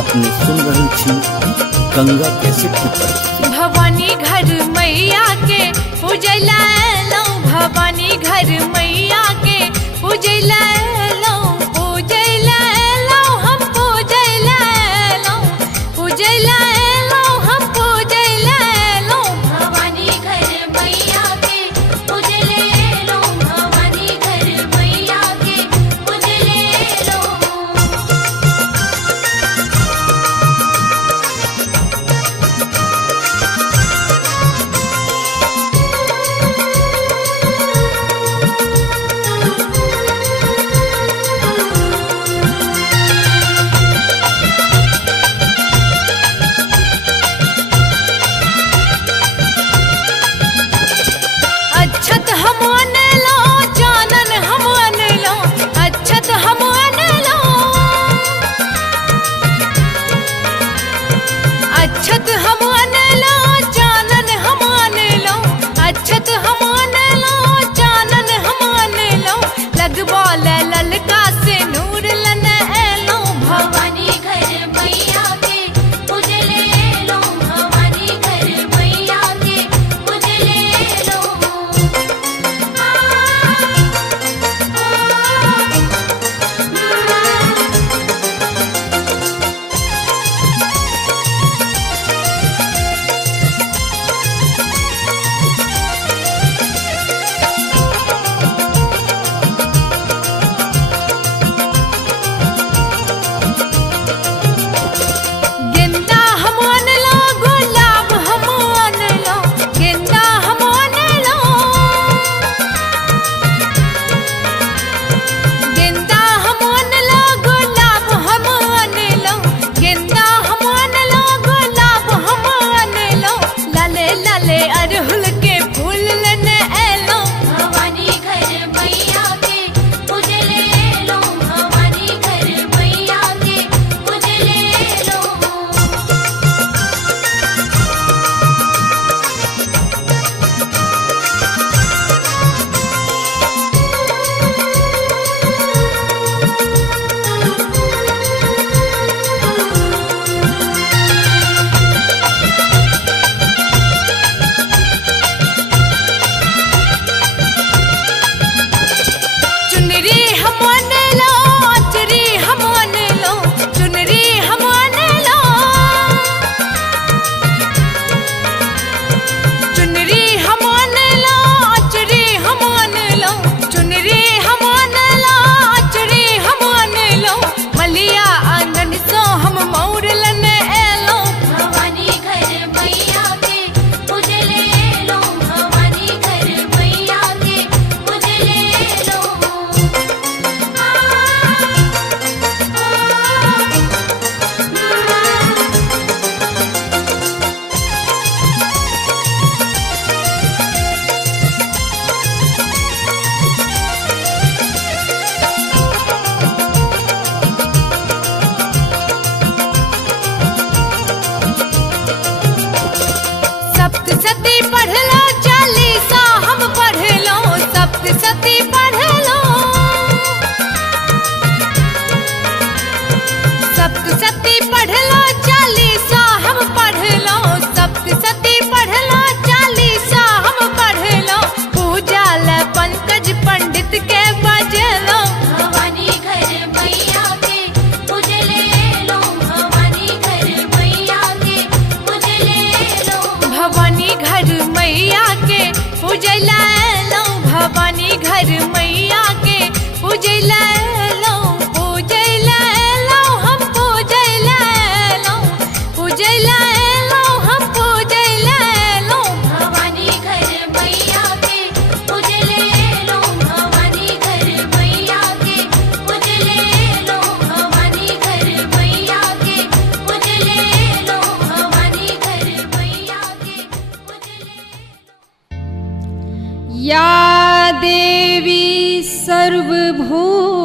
अपने सुन रही थी गंगा कैसेट की प्रस्तुति। भवानी घर मैया के पूजला लो भवानी घर मैया के पूजला लो पूजला लो हम पूजला लो पूजला लो हम पूजला लो भवानी घर मैया के पूजले लो भवानी घर मैया के पूजले लो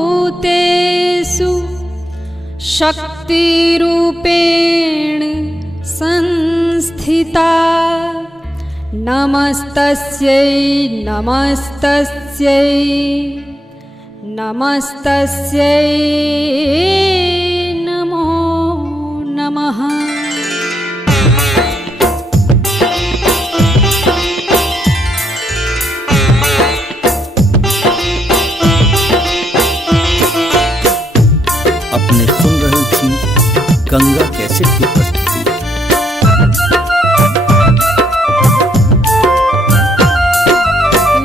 सर्वभूतेषु शक्तिरूपेण संस्थिता नमस्तस्यै नमस्तस्यै नमस्तस्यै नमो नमः। अपने सुन रहल छी गंगा कैसेट की प्रस्तुति।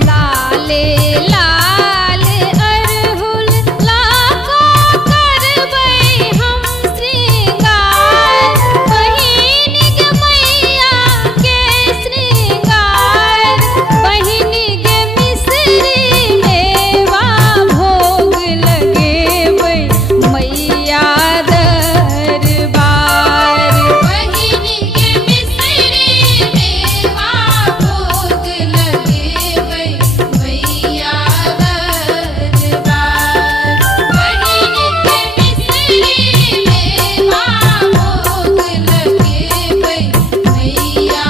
लाले लाल अरहुल लाको करबै हम श्रृंगार बहिन गे मैया के श्रृंगार बहिन गे मिश्री मेवा भोग लगेबै मैया दरबार बहिन गे मिश्री मेवा भोग लगेबै मैया दरबार बहिन गे मिश्री मेवा भोग लगेबै मैया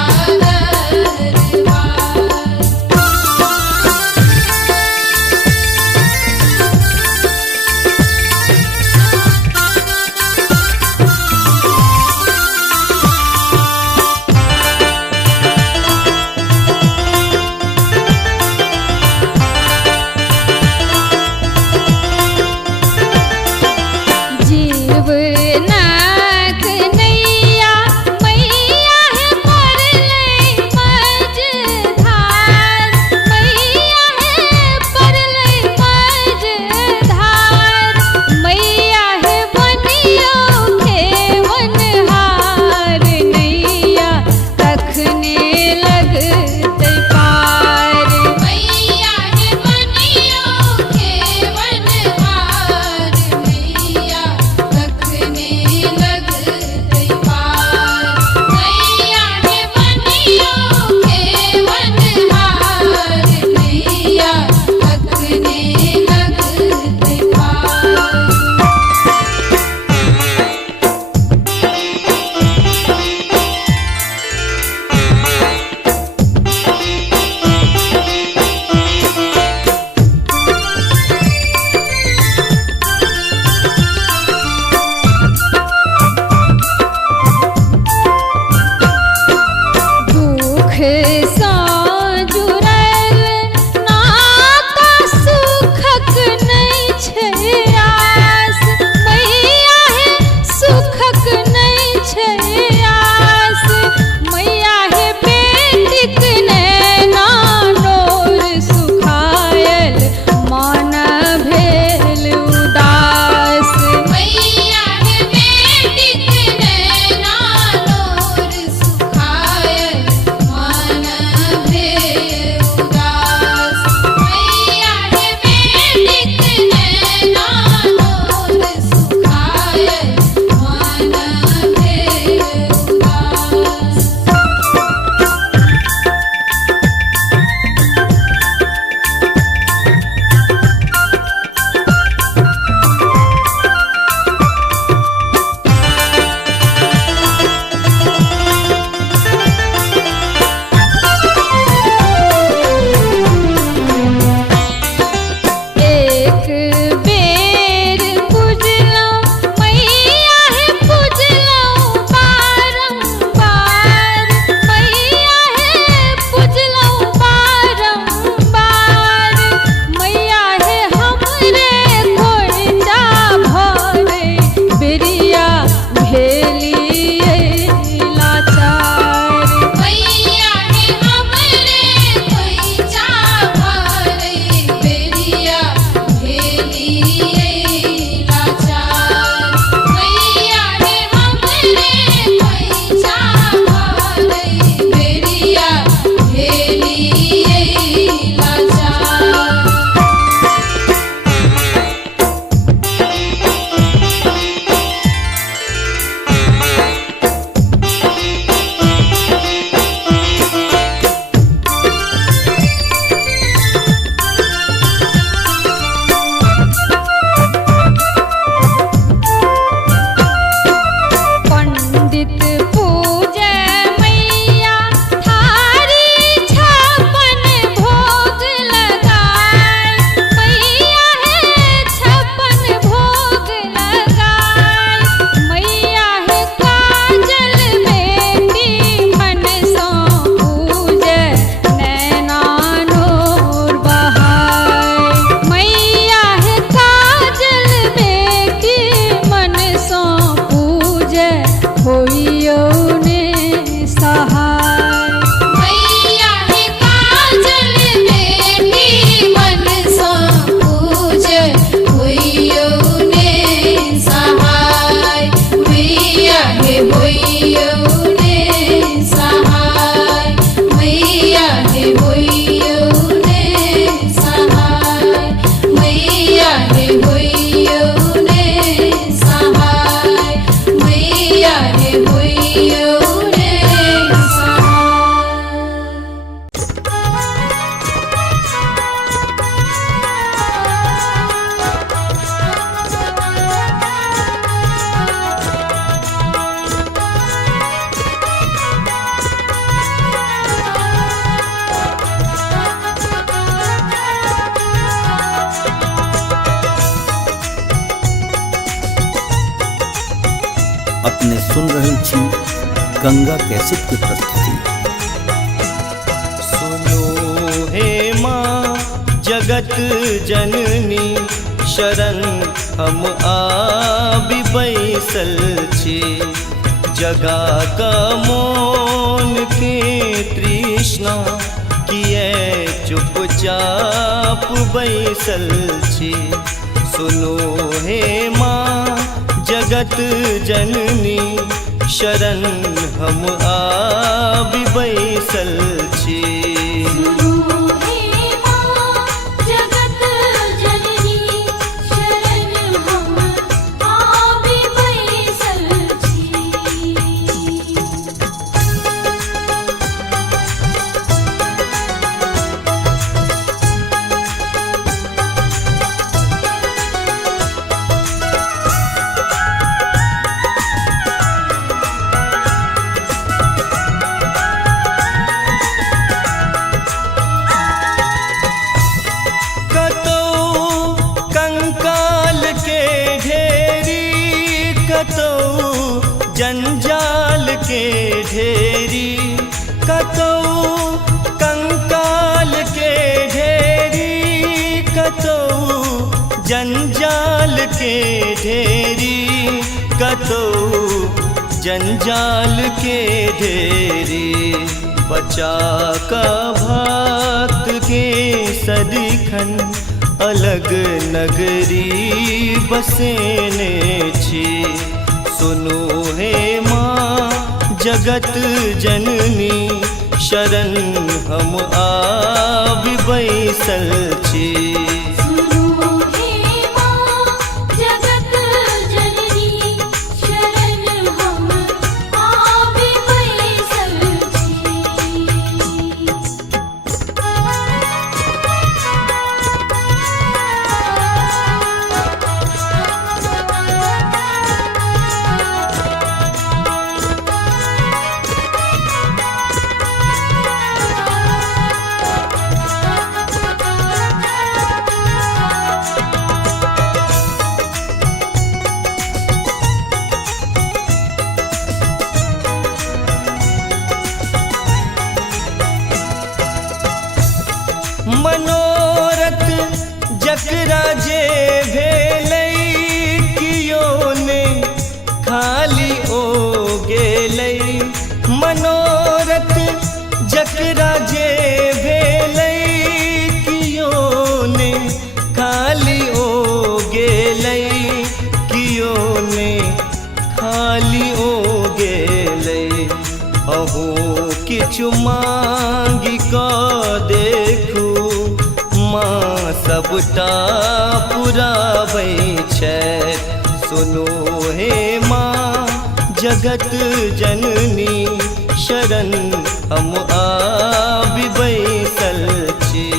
जीवनाथ नैया मैया है परलै मझधार मैया है परलै मझधार मैया है बनियो खेवनहार नैया कखने लगतै पार मैया है बनियो खेवनहार नैया कखने अपने सुन रहल छी गंगा कैसेट के प्रस्तुति। सुनो हे माँ जगत जननी शरण हम आबि बैसल छी। जगा का मोन के तृष्णा किए चुपचाप बैसल छी। सुनो हे माँ जगत जननी शरण हम आबि बैसल छी। जंजाल के ढेरी कतौ कंकाल के ढेरी कतौ जंजाल के ढेरी कतौ जंजाल के ढेरी। बचा का भक्त के सदिखन अलग नगरी बसेने छी। सुनो हे माँ जगत जननी शरण हम आबि बैसल छी। मनोरथ जकरा जे भेलै कियो ने खाली ओ गेलै। मनोरथ जकरा जे भेलै कियो ने खाली ओ गेलै। कियो ने खाली ओ गेलै। अहू किछु मांगि कऽ देखू माँ सबटा पुराबै छथि। सुनो हे माँ जगत जननी शरण हम आबि बैसल छी।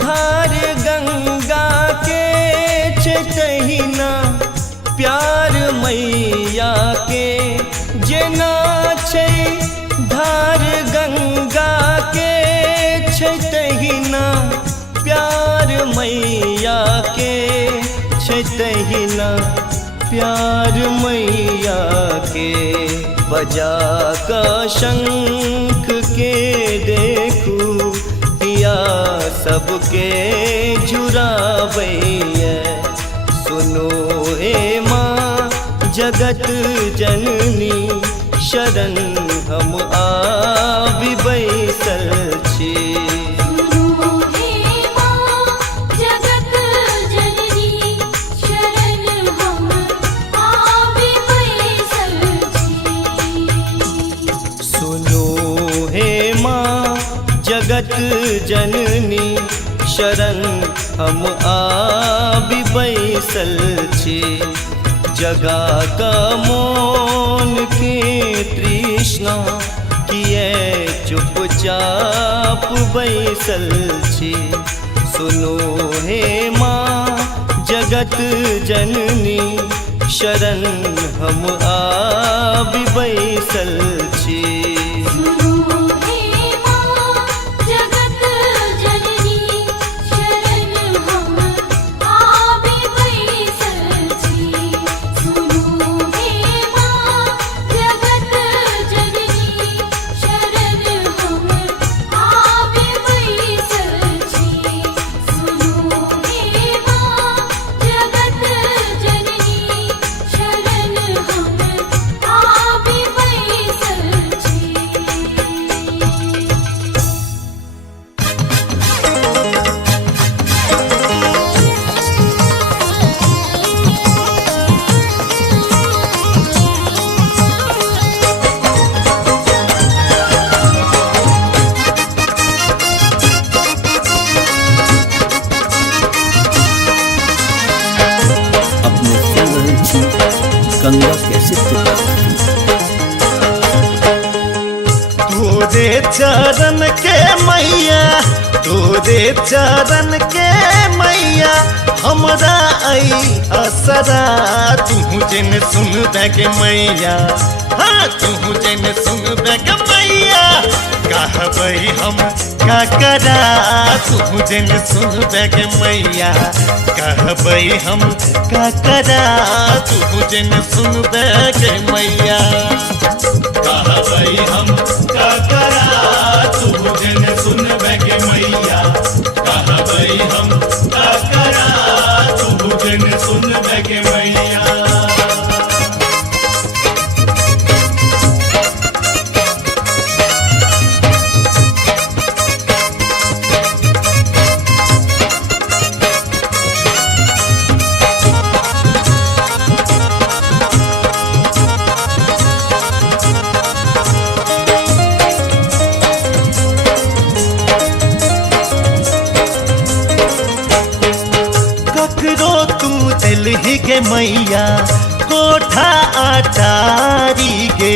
धार गंगा के तहिना प्यार मैया के। जेना छै धार गंगा के तहिना प्यार मैया के। तहिना प्यार मैया के। बजा का शंख के देखू पिया सबके जुरावैया। सुनो हे माँ जगत जननी शरण हम आबि बैसल छी। जगत जननी शरण हम आबि बैसल छी जगा का मौन के तृष्णा किए चुपचाप बैसल छी सुनो हे माँ जगत जननी शरण हम आबि बैसल छी सुनो हे माँ जगत जननी शरण हम आबि बैसल छी सुनो हे माँ जगत जननी शरण हम आबि बैसल छी सुनो हे माँ जगत जननी शरण हम आबि बैसल छी अपने सुन रहे छी गंगा कैसेट की प्रस्तुति। तोरे चरण के मैया तोरे चरण के मैया हमरा आई असरा तू जन सुन के मैया हाँ तू जन सुन के मैया कहबै हम का करा तू जन सुन के मैया कहबै हम का करा तू जन सुन के मैया कहबै हम का करा तू जन सुनबे के मैया कहबै हम का करा तू जन सुनबे के मैया ककरो तू दिलहि के मैया कोठा अटारी गे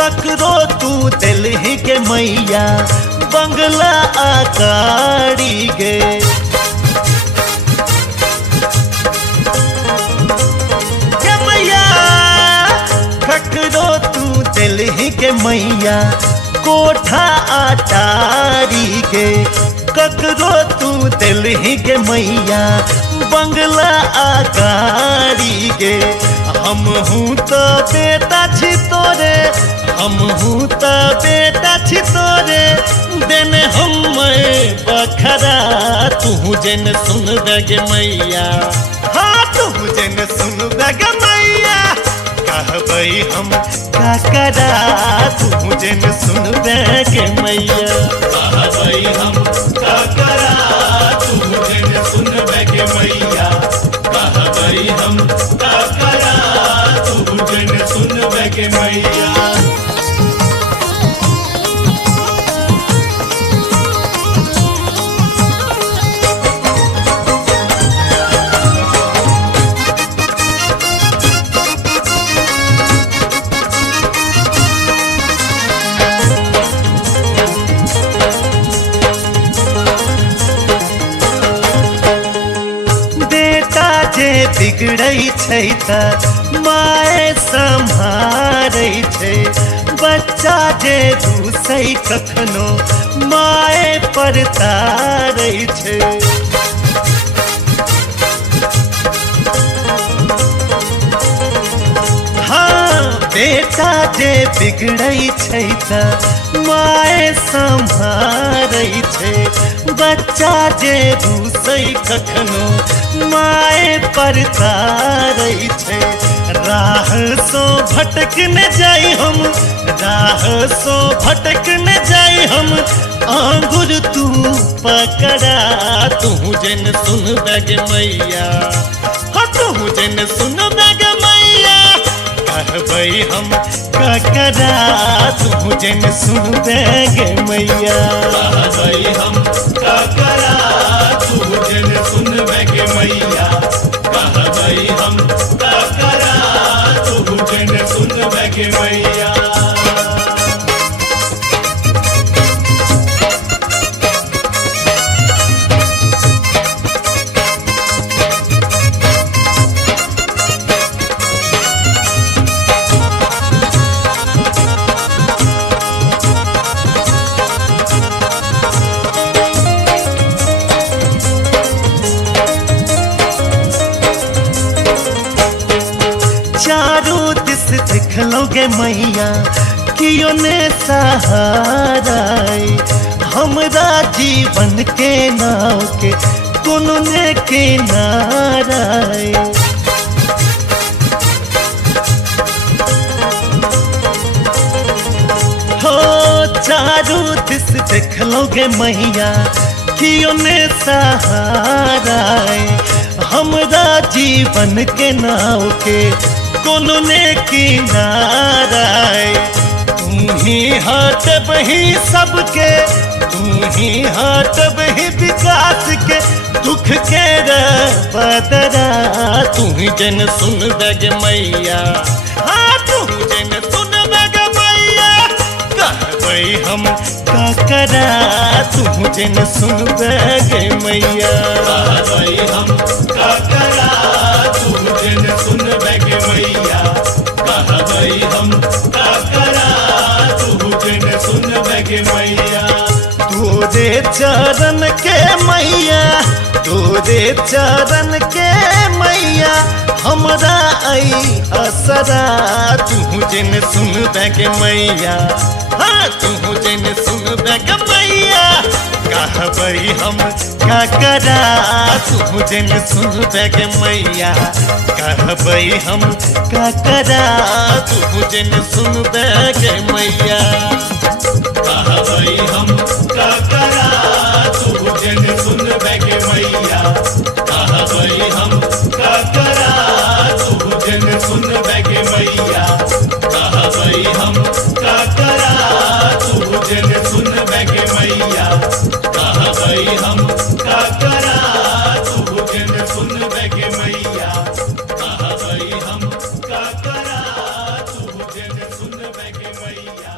ककरो तू दिलहि के मैया बंगला आकारी गे के मैया ककरो तू दिलहि के मैया कोठा अटारी गे ककरो तू दिलहि के मैया बंगला आकारी गे हम हूँ तो बेटा छी तोरे हम हूँ तो बेटा छी तोरे देने हम बखरा तू जन सुन गे मैया हाँ तू जन सुन गे मैया कहबै हम का करा तू जन सुन गे मैया कहबै हम का करा तू जन सुनबे के मैया कहबै हम का करा तू जन सुनबे के मैया बेटा जे बिगड़ै छै त माय सम्हारै छै बच्चा जे रूसै कखनो माय पर तारै छै हाँ बेटा जे बिगड़ै छै त माय सम्हारै छै बच्चा जे रूसै कखनो माय पर तारै छै राह सो भटक न जाई हम राह सो भटक न जाई हम आंगुर तू पकड़ा तू जन सुन गे मैया हाँ तू जन सुन गे मैया कहबै हम ककरा तू जन सुन गे मैया कहबै हम का करा तू जन सुनबे के मैया कह भाई हम का करा तू जन सुन बगे मैया। चारों दिस देख लोगे मैया कियो ने सहारा हमरा जीवन के नाव के कोनो ने किनारा हो चारों दिस देख लोगे मैया कियो ने सहारा हमरा जीवन के नाव के कोनो ने किनारा तू ही हाथ बही सबके तू ही हाथ बही विकास के दुख के बदरा तू ही जन सुन बग मैया। हाँ तू जन सुन बग मैया कहबै हम का करा तू जन सुन बग मैया। कहबै हम का करा तू जन सुन बगे मैया। कहबै हम का करा तू जन सुन बगे मैया। तोरे चरण के मैया तोरे चरण के मैया हमरा आई असरा तू जन सुन बग मैया। हाँ तू जन सुन बग मैया कहबै हम का करा तू जन सुन बग मैया। कहबै हम का करा तू जन सुन बग मैया। कहबै हम का करा तू जन सुन बगे मैया। कहबै हम का करा तू जन सुन बगे मैया। कहबै हम का करा तू जन सुन बगे मैया। कहबै हम का करा तू जन सुन बगे मैया। कहबै हम का करा तू जन सुन बगे मैया।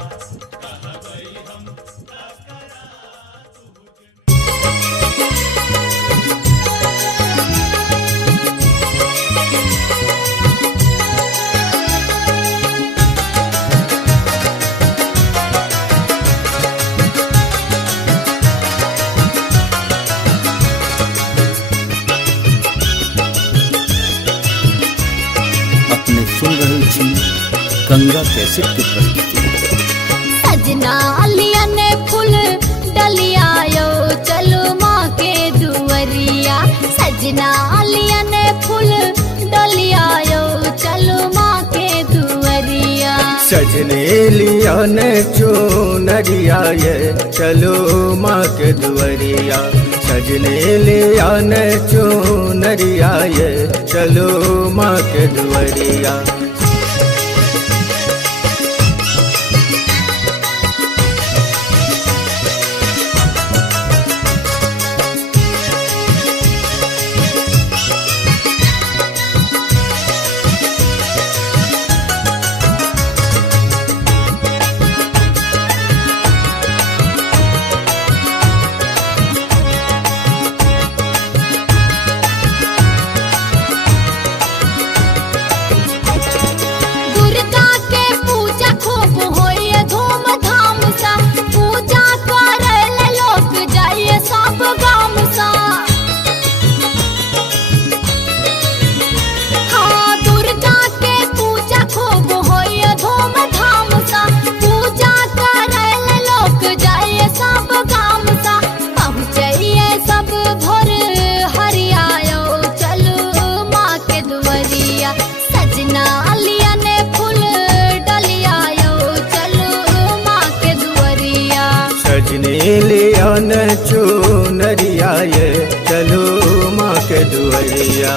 कहबै हम का करा अपने सुन रहल छी गंगा कैसेट के प्रस्तुति। सजना लिया ने फूल डलिया यो चलो माँ के दुवरिया। सजना लिया ने फूल डलिया यो चलो माँ के दुवरिया। सजने लिया ने चुनरिया ये चलो माँ के दुवरिया। सजने लिया ने चुनरिया ये चलो माँ के दुवरिया। चुनरिया ये चलो माँ के दुआरिया।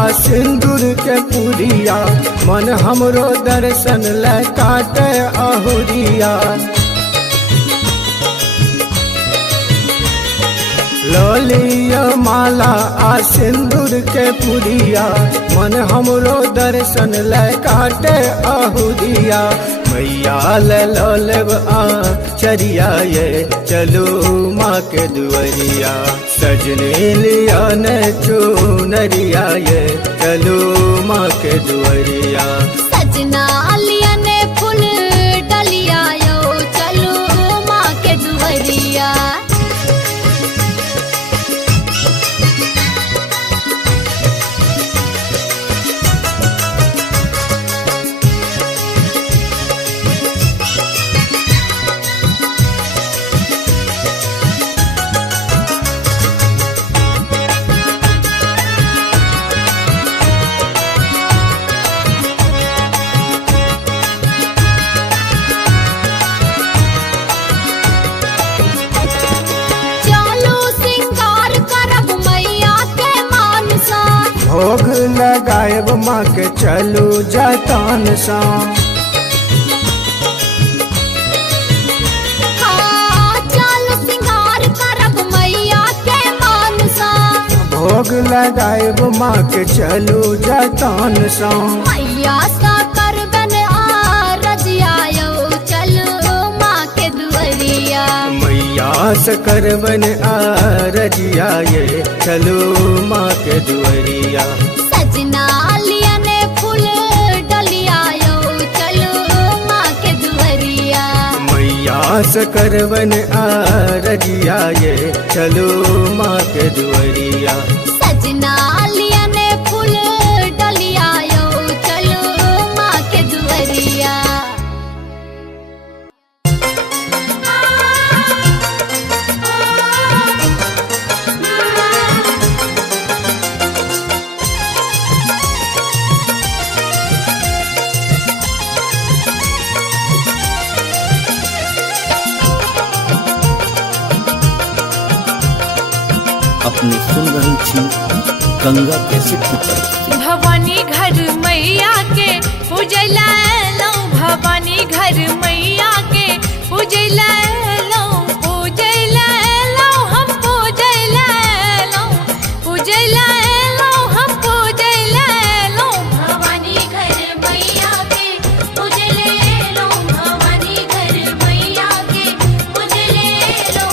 आ सिंदूर के पुरिया मन हमरो दर्शन ले काटे अहुरिया ललिया माला आ सिंदूर के पुरिया मन हमरो दर्शन ले काटे अहुरिया मैया ले लोलब आ चरिया ये चलो माँ के दुआरिया सजने लिया ने चुनरिया ये चलो माँ के दुआरिया सजना लिया ने फूल डलिया यो चलो माँ के दुआरिया भोग लगाएब माँ के चलू जतन सा चलो सिंगार करब मैया के मानसा भोग लगाएब माँ के चलू जतन सा मैया सा करबन आ रजिया यो चलो माँ के दुआरिया मैया से करबन आ रजिया ये चलो माँ के दुआरिया सजना लिया ने फूल डलिया यो चलो माँ के दुआरिया मैया से करबन आ रजिया ये चलो माँ के दुआरिया सजना लिया ने फूल डलिया यो चलो माँ के दुआरिया अपने सुन रही थी गंगा कैसेट की प्रस्तुति। भवानी घर मैया के पूजला लो भवानी घर मैया के पूजला लो पूजला लो हम पूजला लो पूजला लो हम पूजला लो भवानी घर मैया के पूजले लो भवानी घर मैया के पूजले लो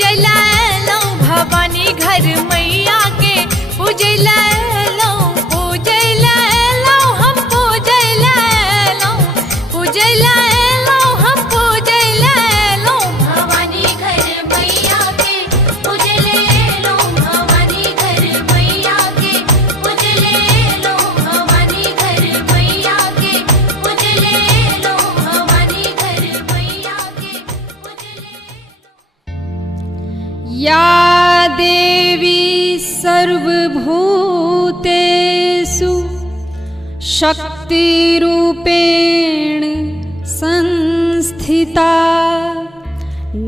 पूजला लो भवानी घर मैया के पूजला लो हम पूजला लो हम पूजला लो भवानी घर मैया के पूजले लो भवानी घर मैया के पूजले लो भवानी घर मैया के पूजले लो भवानी घर मैया के पूजले या देवी सर्वभूतेषु शक्तिरूपेण संस्थिता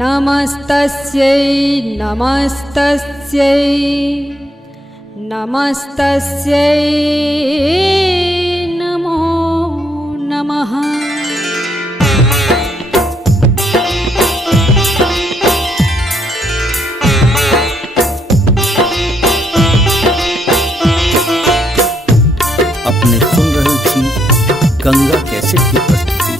नमस्तस्यै नमस्तस्यै नमस्तस्यै नमो नमः। अपने सुन रहल छी गंगा कैसेट की प्रस्तुति।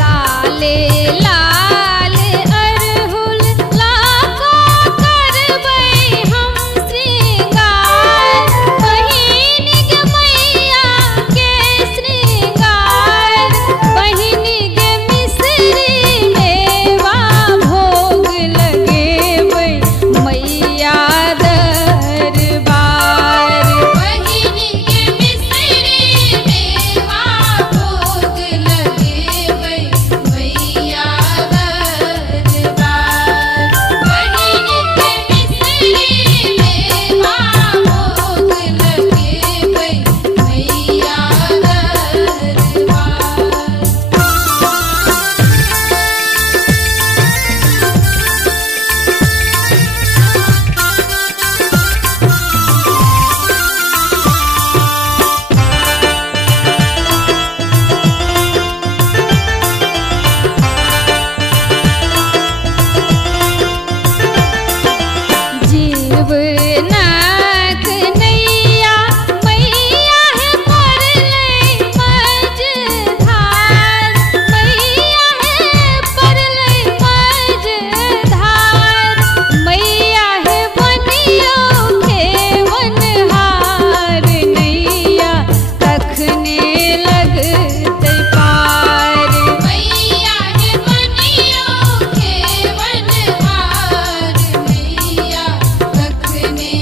लाले लाल अरहुल लाको करबै हम श्रृंगार बहिन गे मैया के श्रृंगार बहिन गे मिश्री मेवा भोग लगेबै मैया दरबार बहिन के मिश्री मेवा भोग लगेबै मैया दरबार बहिन के मिश्री मेवा भोग लगेबै मैया दरबार। जीवनाथ नैया मैया है परलै मझधार मैया है परलै मझधार मैया है बनियो खेवनहार नैया कखने लगतै पार मैया के बनियो खेवनहार मैया कखने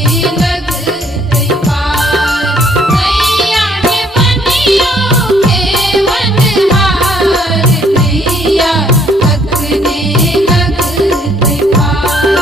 लगतै पार मैया के बनियो खेवनहार मैया कखने लगतै पार।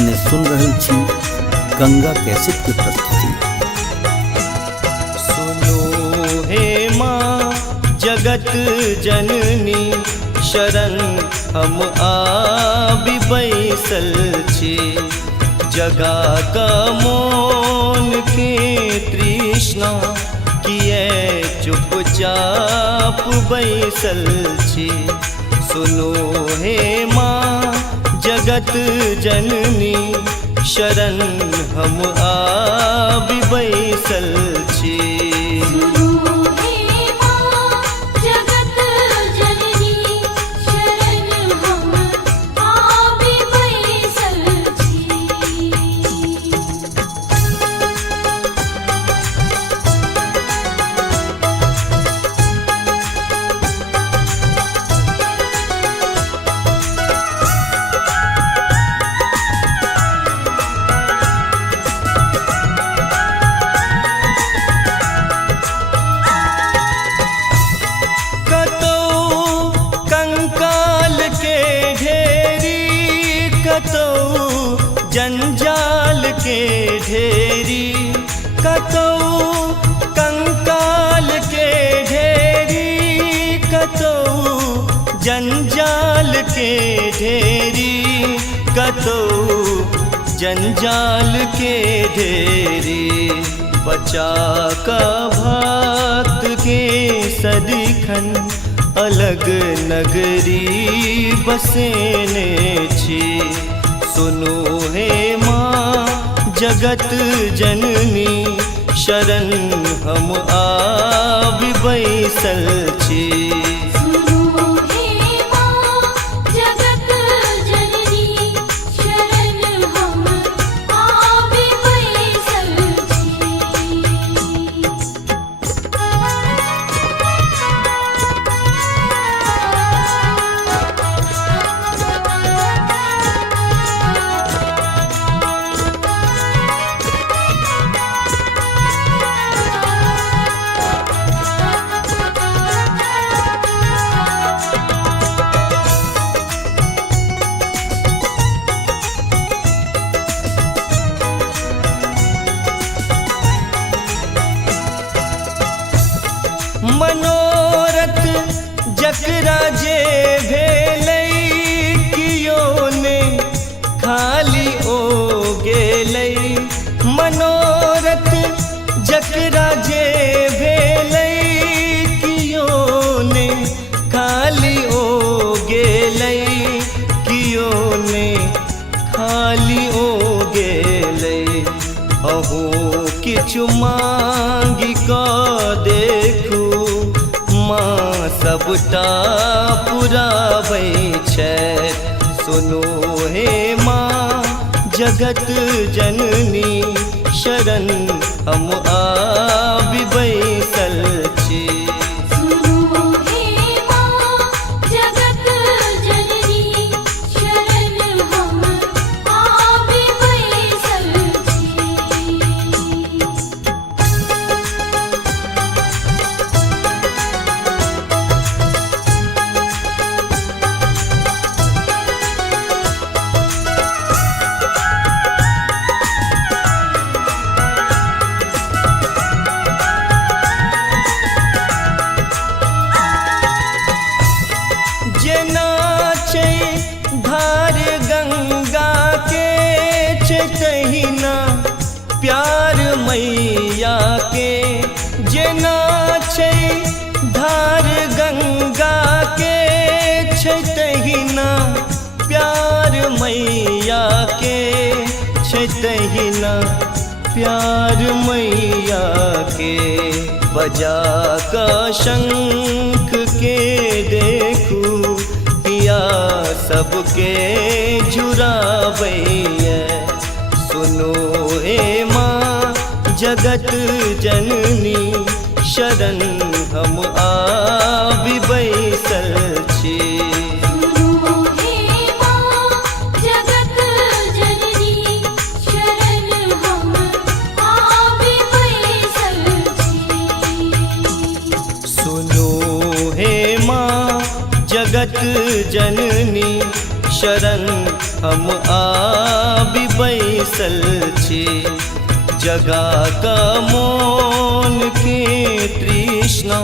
अपने सुन रहल छी गंगा कैसेट के प्रस्तुति। सुनो हे माँ जगत जननी शरण हम आबि बैसल छी, जगा का मोन के तृष्णा किए चुपचाप बैसल छी। सुनो हे माँ जगत जननी शरण हम आबि बैसल छी। जंजाल के ढेरी कतौ कंकाल के ढेरी, कतौ जंजाल के ढेरी, कतौ जंजाल के ढेरी। बचा का भक्त के सदिखन अलग नगरी बसेने छी। सुनो हे माँ जगत जननी शरण हम आबि बैसल छी। मनोरथ जकरा जे भेलै कियो ने खाली ओ गेलै। मनोरथ जकरा जे भेलै कियो ने खाली ओ गेलै, कियो ने खाली ओ गेलै। अहू किछु मांगि कऽ देखू माँ सबटा पुराबै छथि। सुनो हे माँ जगत जननी शरण हम आबि बैसल छी। धार गंगा के तहिना प्यार मैया के, जेना छै धार गंगा के तहिना प्यार मैया के, तहिना प्यार मैया के। बजा का शंख के देखू पिया सबके जुरावैया। सुनो हे माँ जगत जननी शरण हम आबि बैसल छी। सुनो हे माँ जगत जननी शरण हम आबि बैसल छी जगा का मोन के तृष्णा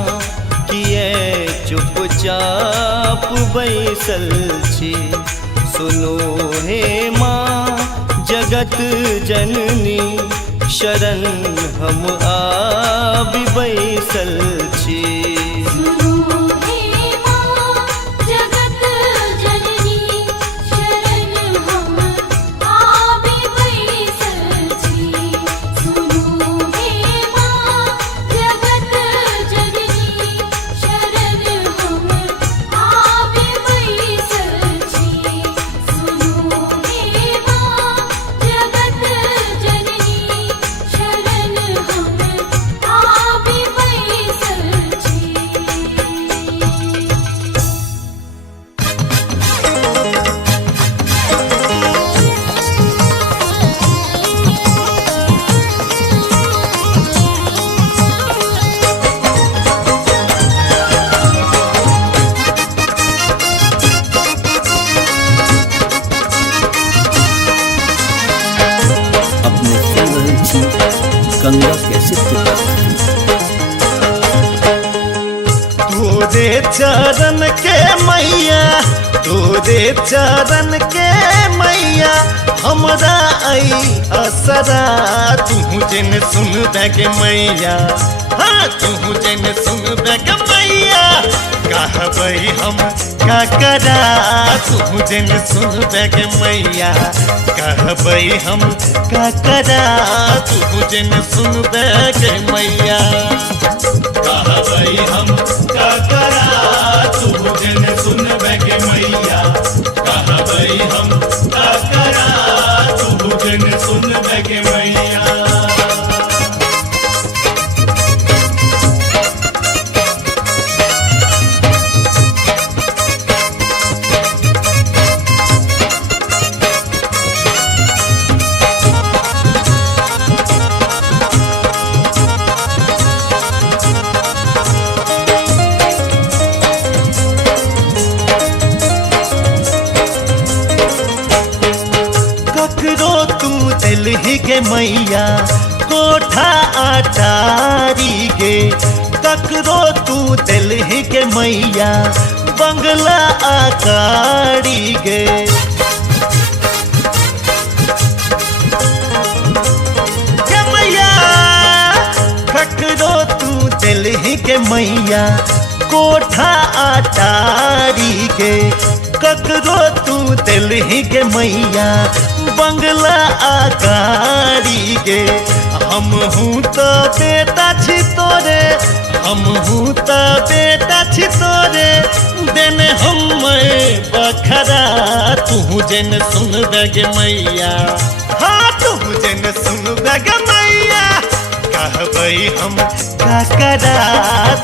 किए चुपचाप बैसल छी सुनो हे माँ जगत जननी शरण हम आबि बैसल छी सुनो हे माँ जगत जननी शरण हम आबि बैसल छी सुनो हे माँ जगत जननी शरण हम आबि बैसल छी सुनो हे माँ जगत जननी शरण हम आबि बैसल छी अपने सुन रहे छी गंगा कैसेट की प्रस्तुति। तोरे चरण के मैया तोरे चरण के मैया हमरा आई असरा तू जन सुन बैग मैया हाँ तू जन सुन बैग मैया कहबई हम का करा तू जन सुन बैग मैया कहबई हम का करा तू जन सुन बैग मैया कहबई हम का करा तू जन सुन बैग मैया कहबई हम का करा तू जन सुन बैग मैया ककरो तू दिलहि के मैया कोठा अटारी गे ककरो तू दिलहि के मैया बंगला आकारी गे के मैया ककरो तू दिलहि के मैया कोठा अटारी गे ककरो तू दिलहि के मैया बंगला आकारी गे हम हूँ तो बेटा छी तोरे हम हूँ तो बेटा छी तोरे देने हम बखरा तू जन सुन बैग मैया हाँ तू जन सुन बैग मैया कहबई हम का करा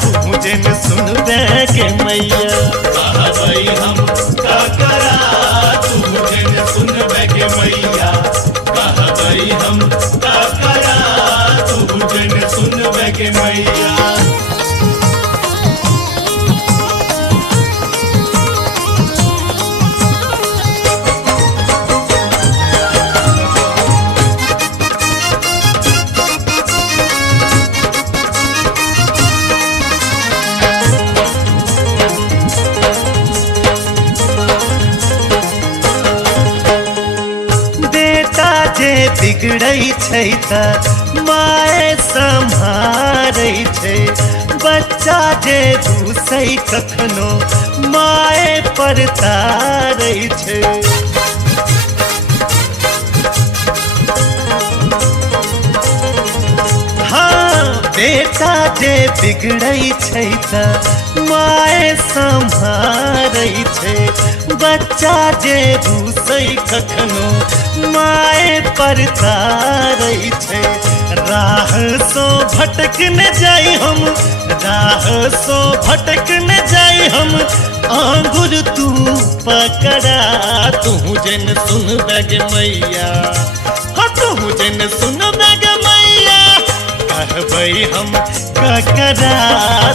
तू जन सुन बैग मैया कहबई हम का करा तू जन सुन बैग मैया कहबई हम का करा तू जन सुन बैग मैया बेटा जे बिगड़ै छै त माय सम्हारै छै बच्चा जे रूसै कखनो माय पर तारै छै हाँ बेटा जे बिगड़ै छै त माय सम्हारै छै बच्चा जे रूसै कखनो माय पर तारै छै राह सो भटक न जाई हम राह सो भटक न जाई हम आंगुर तू पकड़ा तू जन सुन बैग मैया हाँ तू जन सुन बैग मैया कहब कहबई हम का करा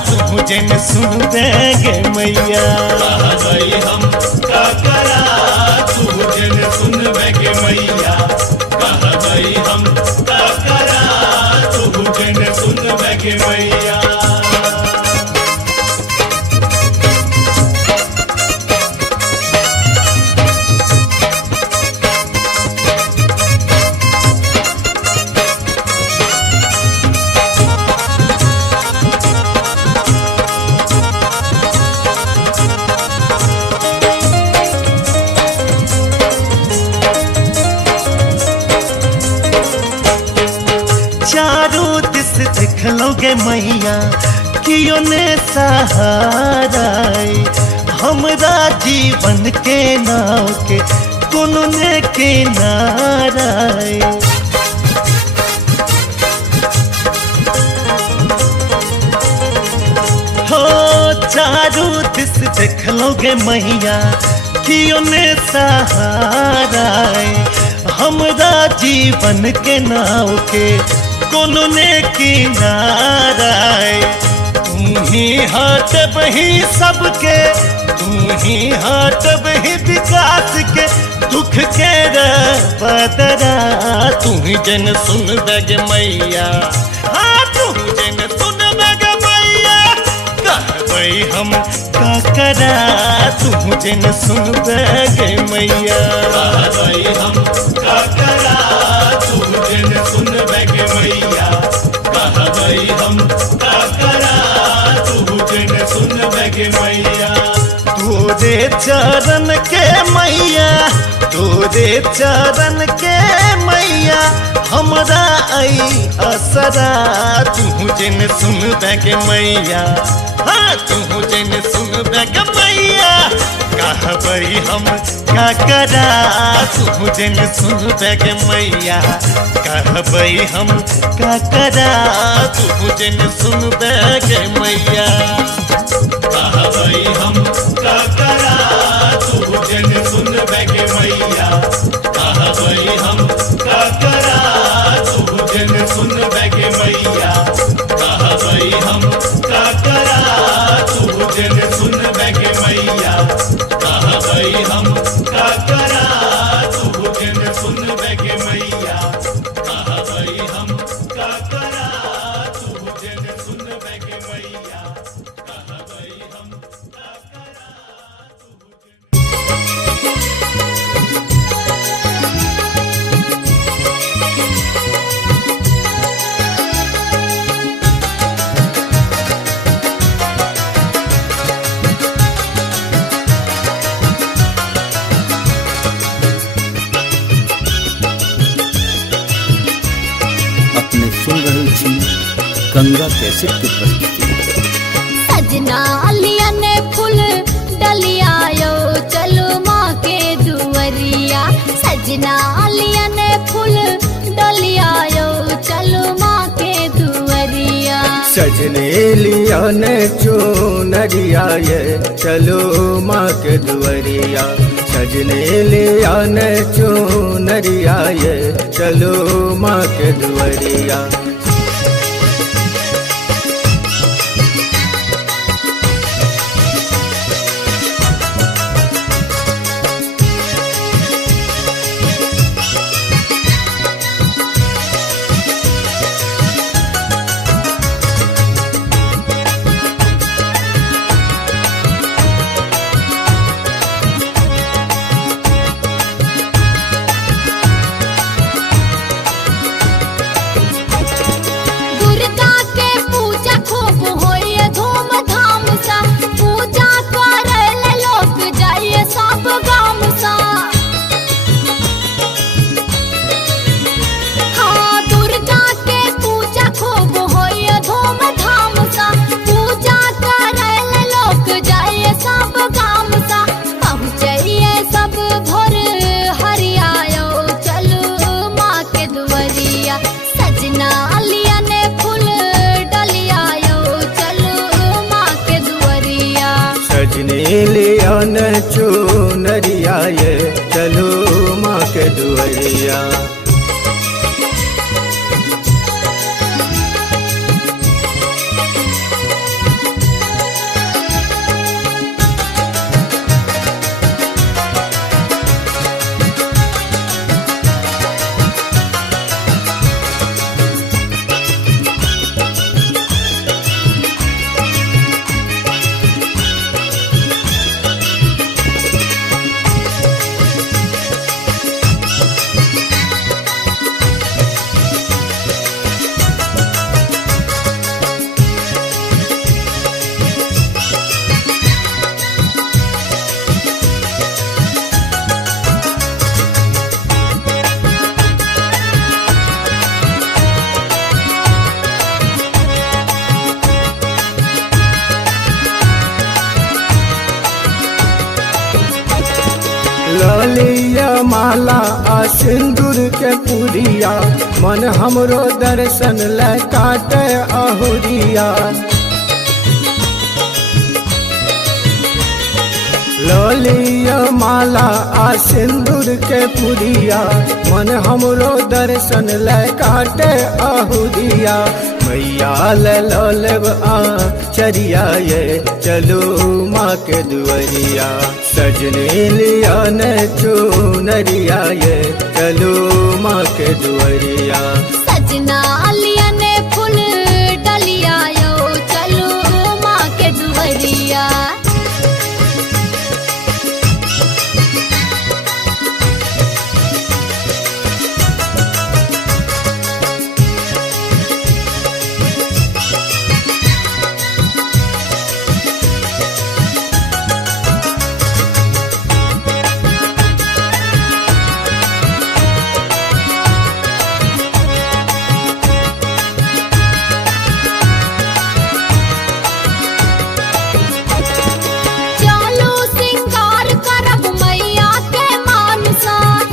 तू जन सुन गे मैया कहबई हम का करा तू जन सुनबे गे मैया कहबई हम का करा तू जन सुनबे गे मैया चारों दिस देख लोगे मैया कियो ने सहारा हमरा जीवन के नाव के कोनो ने किनारा हो चारों दिस देख लोगे मैया कियो ने सहारा हमरा जीवन के नाव के कोनो ने किनारा तू ही हाथ बही सबके तू ही हाथ बही विकास के दुख के बदरा तू ही जन सुन गे मैया हाँ तू जन सुन गे मैया कहबई हम का करा तू जन सुन गे मैया कहबई हम का करा तू जन सुनबे गे मैया कहबई हम का करा तू जन सुनबे गे मैया तोरे चरण के मैया तोरे चरण के मैया हमरा आई असरा तू जन सुन गे मैया हाँ तू जन सुन गे मैया कहबई हम का करा तू जन सुन गे मैया कहबई हम का करा तू जन सुन गे मैया कहबई हम का करा तू जन सुनबे गे मैया कहबई हम का करा तू जन सुनबे गे मैया कहबई हम का करा तू जन सुनबे गे मैया कहबई हम का करा तू जन सुनबे गे मैया कहबई हम का करा तू जन सुनबे गे मैया कहबई हम का करा तू अपने सुन रहे छी गंगा कैसेट के प्रस्तुति। सजना अलिया ने फूल डलियायो चलो माँ के दुवरिया सजना अलिया ने फूल डलियायो चलो माँ के दुवरिया सजने लिया ने चुनरिया ये चलो माँ के दुवरिया सजने लिया ने चुनरिया ये चलो माँ के दुवरिया ललिया माला आ सिंदूर के पुरिया मन हमरो दर्शन ले काटे अहुरिया ललिया माला आ सिंदूर के पुरिया मन हमरो दर्शन ले काटे अहुरिया मैया लेब आ चरिया ये चलो माँ के दुआरिया सजने लिया न चुनरिया ये चलो माँ के दुआरिया सजना लिया ने फूल डलिया यो चलो माँ के दुआरिया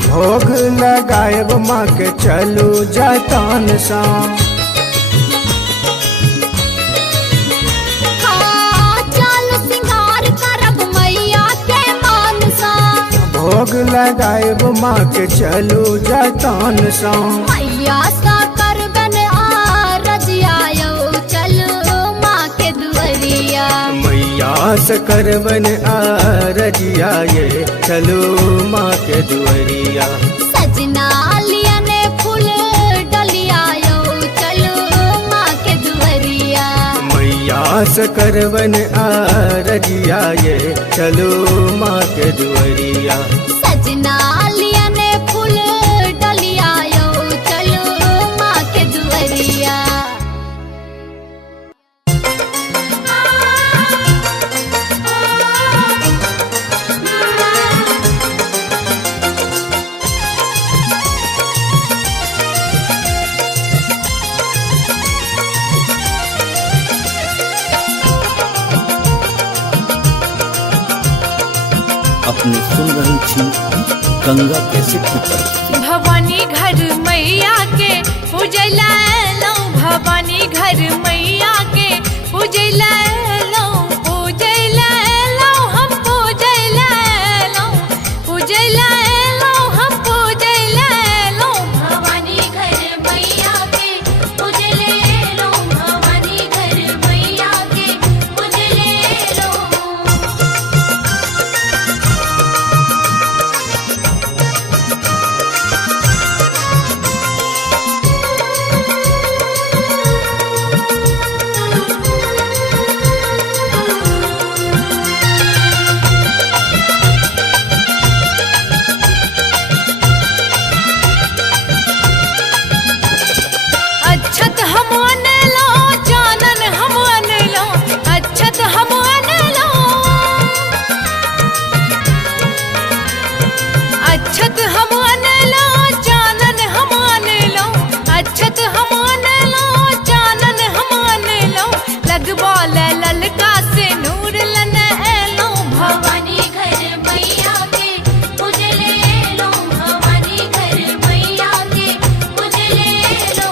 भोग लगाएब माँ के चलू जतन सा चलो सिंगार करब मैया के मान सा भोग लगाएब माँ के चलू जतन सा मैया सा करबन आ रजिया यो चलो माँ के दुआरिया मैया से करबन आ रजिया ये चलो माँ के दुआरिया सजना लिया ने फूल डलिया यो चलो माँ के दुआरिया मैया से करबन आ रजिया ये चलो माँ के दुआरिया सजना लिया ने फूल डलिया यो चलो माँ के दुआरिया अपने सुन रही थी गंगा कैसेट की प्रस्तुति। भवानी घर मैया के पूजला लो भवानी घर मैया के पूजला लो हम पूजला लो हम पूजला लो भवानी घर मैया के पूजले लो भवानी घर मैया के पूजले लो अच्छत हम अनलो जानन हम अनलो अच्छत हम अनलो अच्छत हम अनलो जानन हम अनलो अच्छत हम अनलो जानन हम अनलो लगबा ललका से नूर लन एलो भवानी घर मैया के पूजले लो भवानी घर मैया के पूजले लो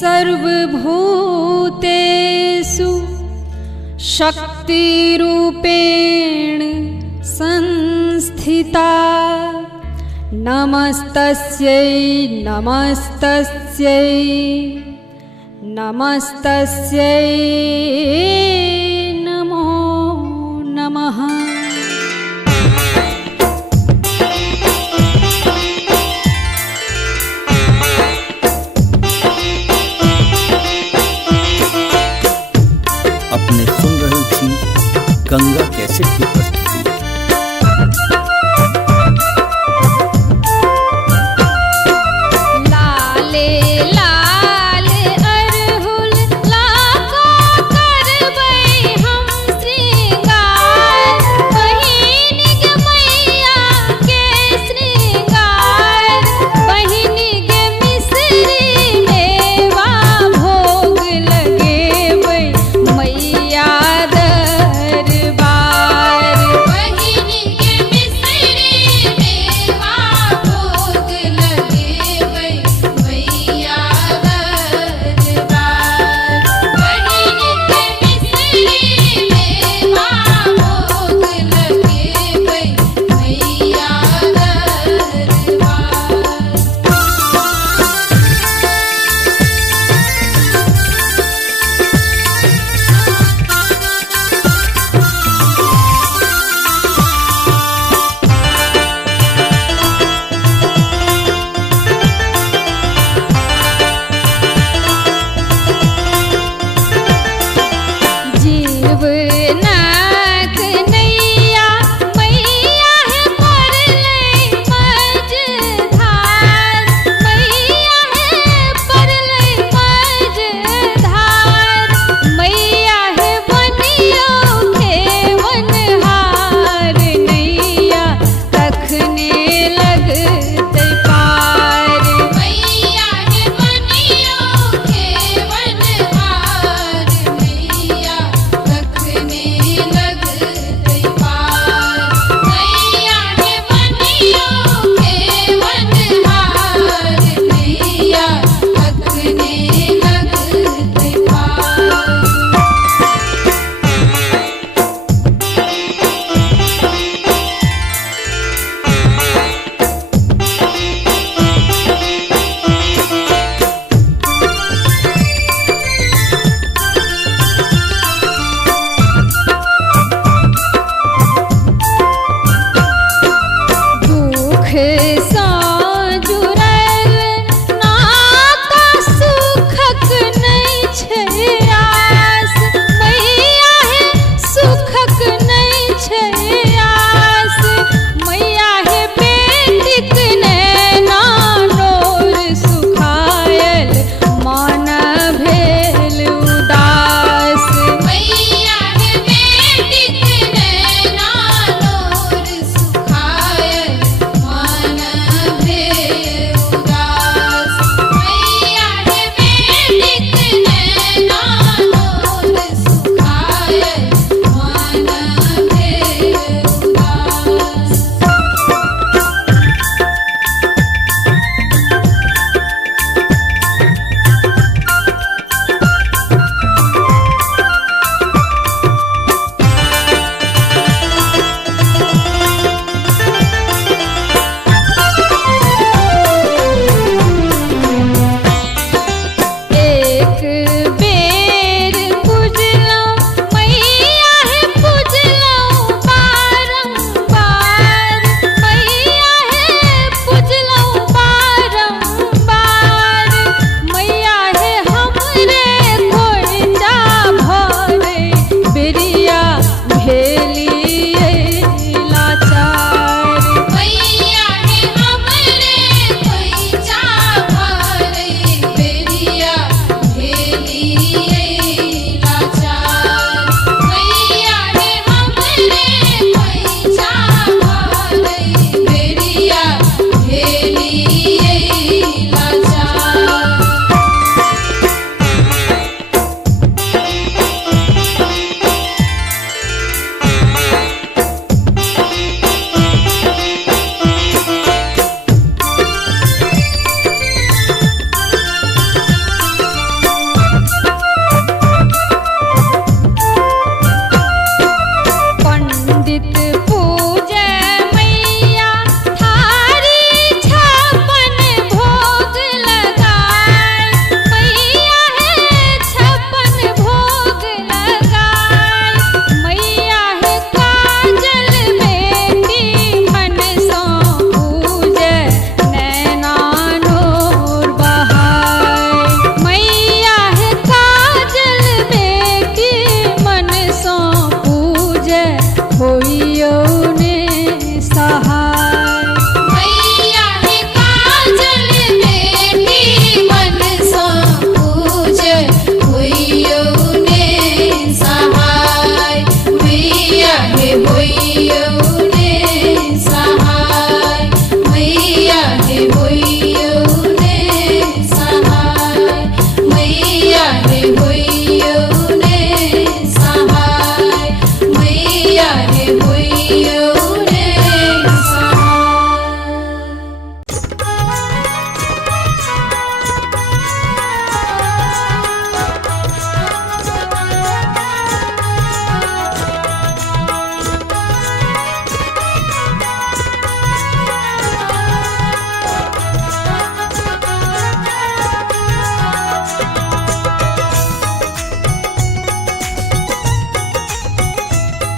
सर्वभूतेषु शक्तिरूपेण संस्थिता नमस्तस्यै नमस्तस्यै नमस्तस्यै नमो नमः। अपने सुन रहल छी गंगा कैसेट की प्रस्तुति। लाले लाल अरहुल लाखों करबै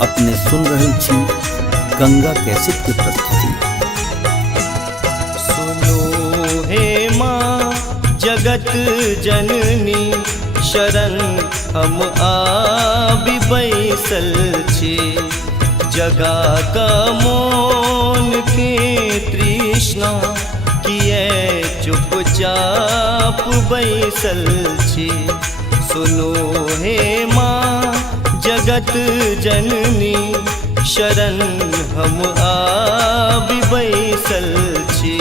अपने सुन रहल छी गंगा कैसेट के प्रस्तुति। सुनो हे माँ जगत जननी शरण हम आबि बैसल छी। जगा का मोन के तृष्णा किए चुपचाप बैसल छी। सुनो हे माँ जगत जननी शरण हम आबि बैसल छी।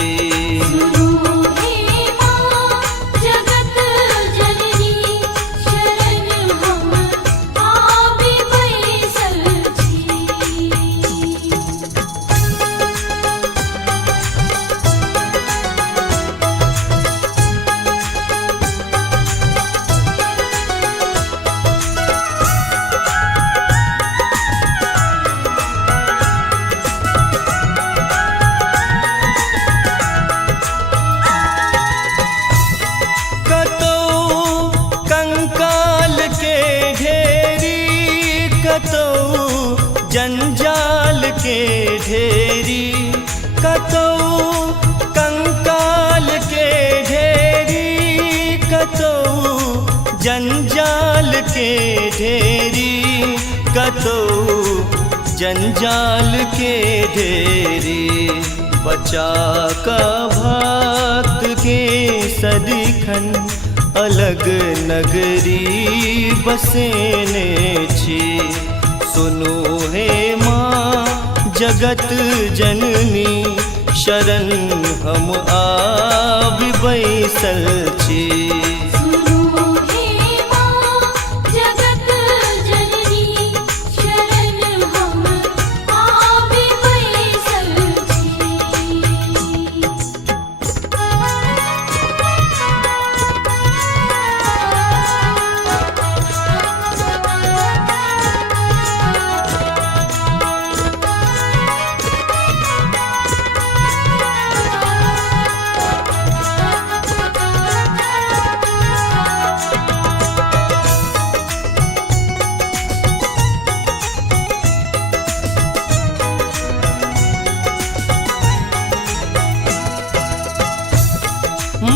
जंजाल के ढेरी कतौ कंकाल के ढेरी कतौ जंजाल के ढेरी कतौ जंजाल के ढेरी। बचा का भक्त के सदिखन अलग नगरी बसेने छी। सुनो हे माँ जगत जननी शरण हम आबि बैसल छी।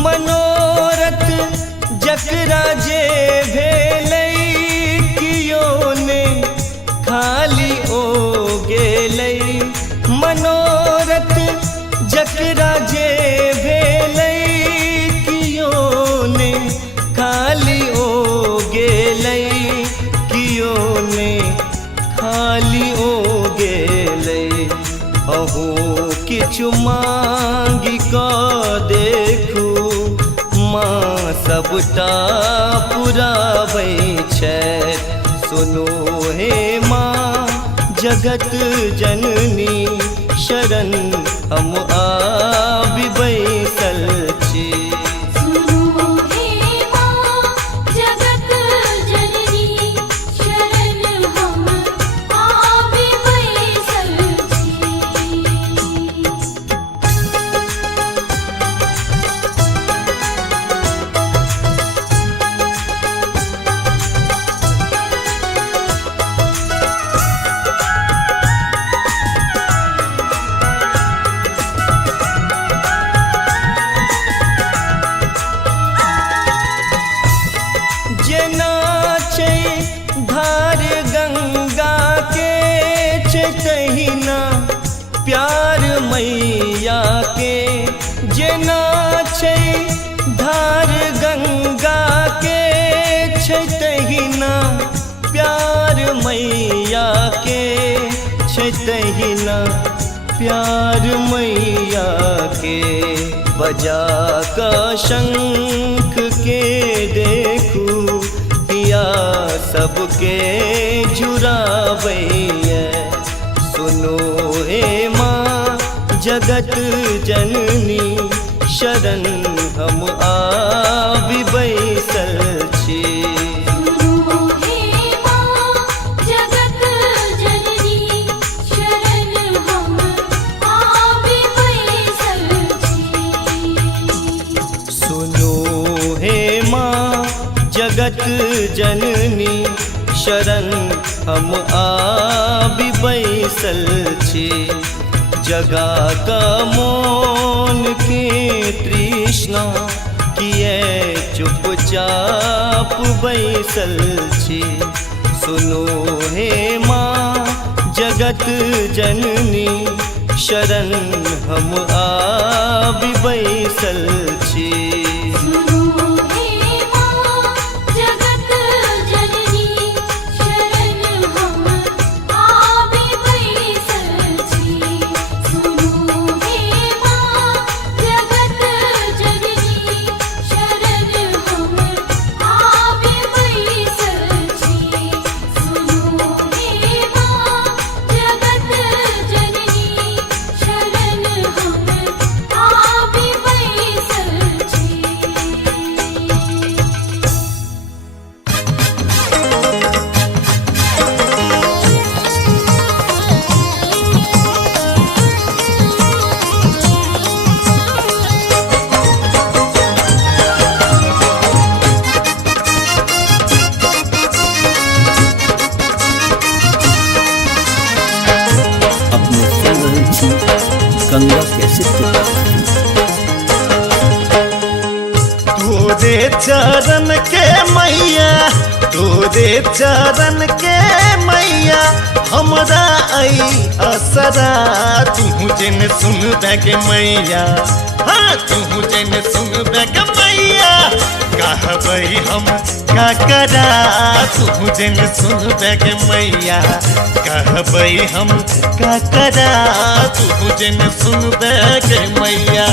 मनोरथ जकरा जे भेलै कियो ने खाली ओ गेलै। मनोरथ जकरा जे भेलै कियो ने खाली ओ गेलै। कियो ने खाली ओ गेलै। अहू किछु मांगि कऽ देखू माँ सबटा पुराबै छथि। सुनो हे माँ जगत जननी शरण हम आबि बैसल छी। धार गंगा के तहिना प्यार मैया के। जेना छै धार गंगा के तहिना प्यार मैया के। तहिना प्यार मैया के। बजा का शंख के देखू पिया सबके जुरावैया। सुनो हे माँ जगत जननी शरण हम आबि बैसल छी। जगत जननी शरण हम आबि बैसल छी जगा का मोन के तृष्णा किए चुपचाप बैसल छी सुनो हे माँ जगत जननी शरण हम आबि बैसल छी सुनो हे माँ जगत जननी शरण हम आबि बैसल छी सुनो हे माँ जगत जननी शरण हम आबि बैसल छी सुनो हे माँ जगत जननी शरण हम आबि बैसल छी अपने सुन रहे छी गंगा कैसेट की प्रस्तुति। तोरे चरण के मैया तोरे चरण के मैया हमरा आई असरा तू जन सुन बैग मैया हाँ तू जन सुन बैग मैया कहबै हम का करा तू जन सुन बैग मैया कहबै हम का करा तू जन सुन बैग मैया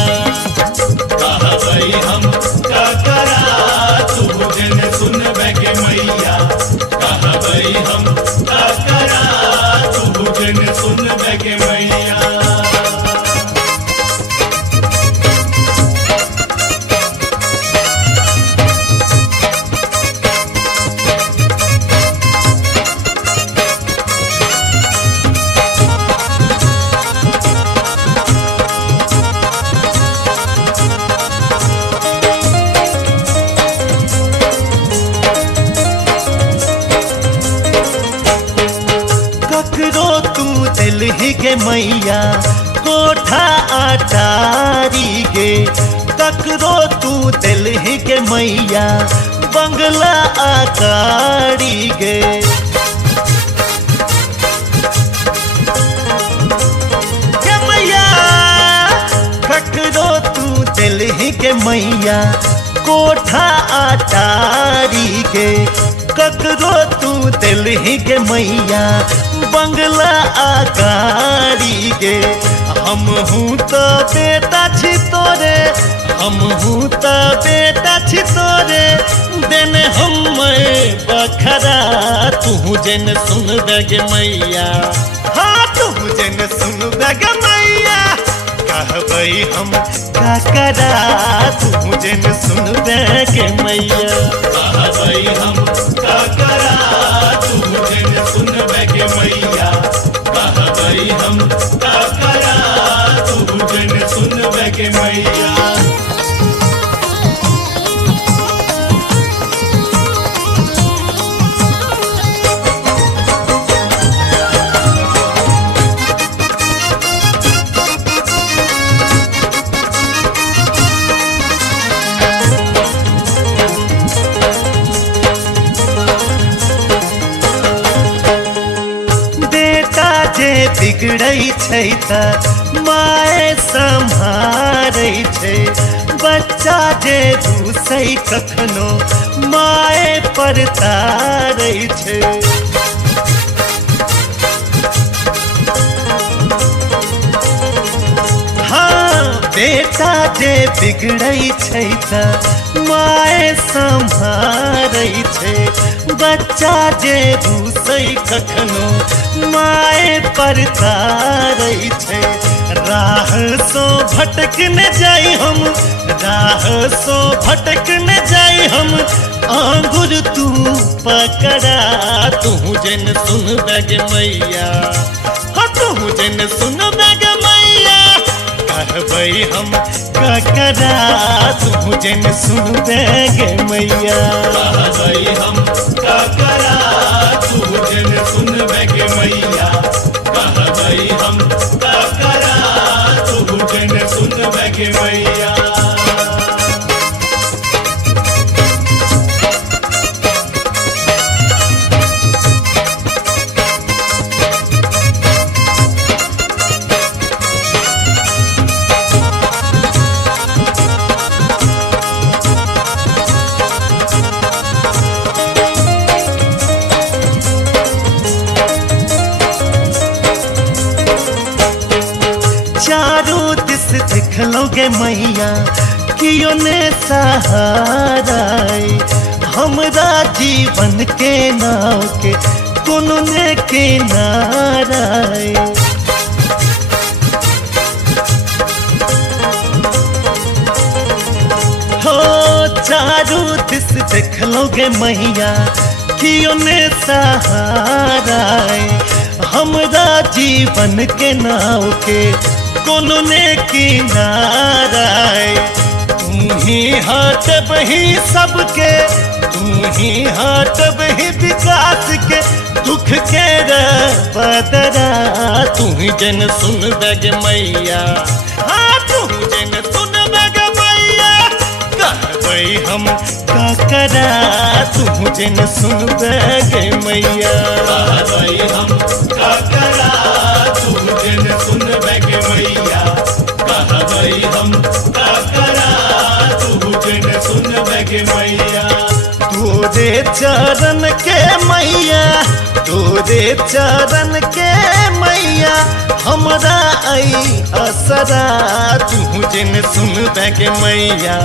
कहबै हम का करा तू जन सुनबे के मैया कहबै हम का करा तू जन सुनबे के मैया ककरो तू दिलहि के मैया कोठा अटारी गे ककरो तू दिलहि के मैया बंगला आकारी गे के मैया ककरो तू दिलहि के मैया कोठा अटारी गे ककरो तू दिलहि के मैया बंगला आकारी गे हम हूँ तो बेटा छी तोरे हम हूँ तो बेटा छी तोरे देने हम बखरा तू जन सुन बैग मैया हाँ तू जन सुन बैग मैया कहबै हम का करा तू जन सुन बैग मैया कहबै हम का करा तू जन सुनबे के मैया कहबै हम का करा तू जन सुनबे के मैया बेटा जे बिगड़ै छै त माय सम्हारै छै बच्चा जे रूसै कखनो माय पर तारै छै हाँ बेटा जे बिगड़ै छै त माय सम्हारै छै बच्चा जे रूसै कखनो माय पर तारै छै राह सो भटक न जाई हम राह सो भटक न जाई हम आंगुर तू पकड़ा तू जन सुन बैग मैया हाँ तू जन सुन बैग मैया कहबै हम का करा तू जन सुन बैग मैया कहबै हम का करा तू जन सुन देखलोगे मैया कियो ने सहारा हमरा जीवन के नाव के कोनो ने किनारा हो चारू दिस देखलोगे मैया कियो ने सहारा हमरा जीवन के नाव के कोनो ने किनारा तू ही हाथ बही सबके तू ही हाथ बही विकास के दुख के बदरा तू ही जन सुन बग मैया हाँ तू जन सुन बग मैया कहबई हम का करा तू जन सुन बग मैया कहबई हम का करा तू जन सुन बग मैया कहबई हम का करा तू जन सुन बग मैया तोरे चरण के मैया तोरे चरण के मैया हमरा आई असरा तू जन सुन बग मैया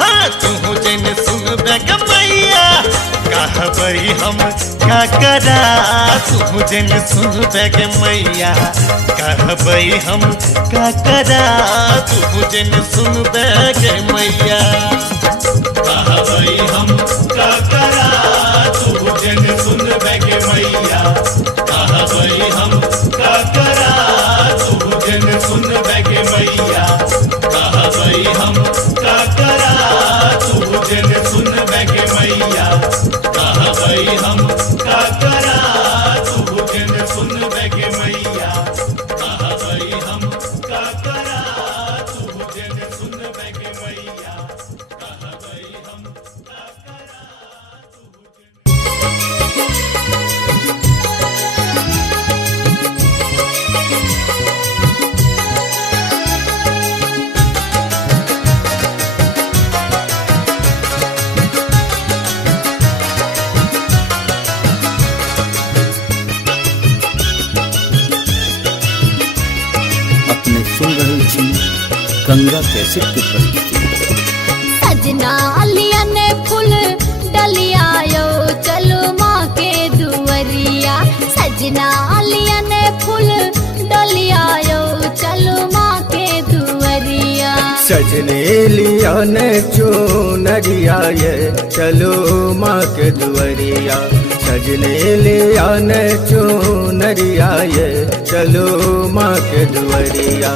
हाँ तू जन सुन बग मैया कहबई हम का करा तू जन सुन बग मैया कहबई हम का करा तू जन सुन बग मैया कहबई हम का करा तू जन सुन बग मैया कहबई हम का करा तू जन सुन बग मैया कहबई हम का करा तू जन सुन बग मैया कहबई हम का करा तू जन सुन बग मैया कहबई हम का करा तू जन सुन बग मैया कहबई हम का करा अपने सुन रहल छी गंगा कैसेट के प्रस्तुति। सजना अलिया ने फूल डलिया यो चलो माँ के दुवरिया सजना अलिया ने फूल डलिया यो चलो माँ के दुवरिया सजने लिया ने चुनरिया ये चलो माँ के दुवरिया सजने लिया ने चुनरिया ये चलो माँ के दुवरिया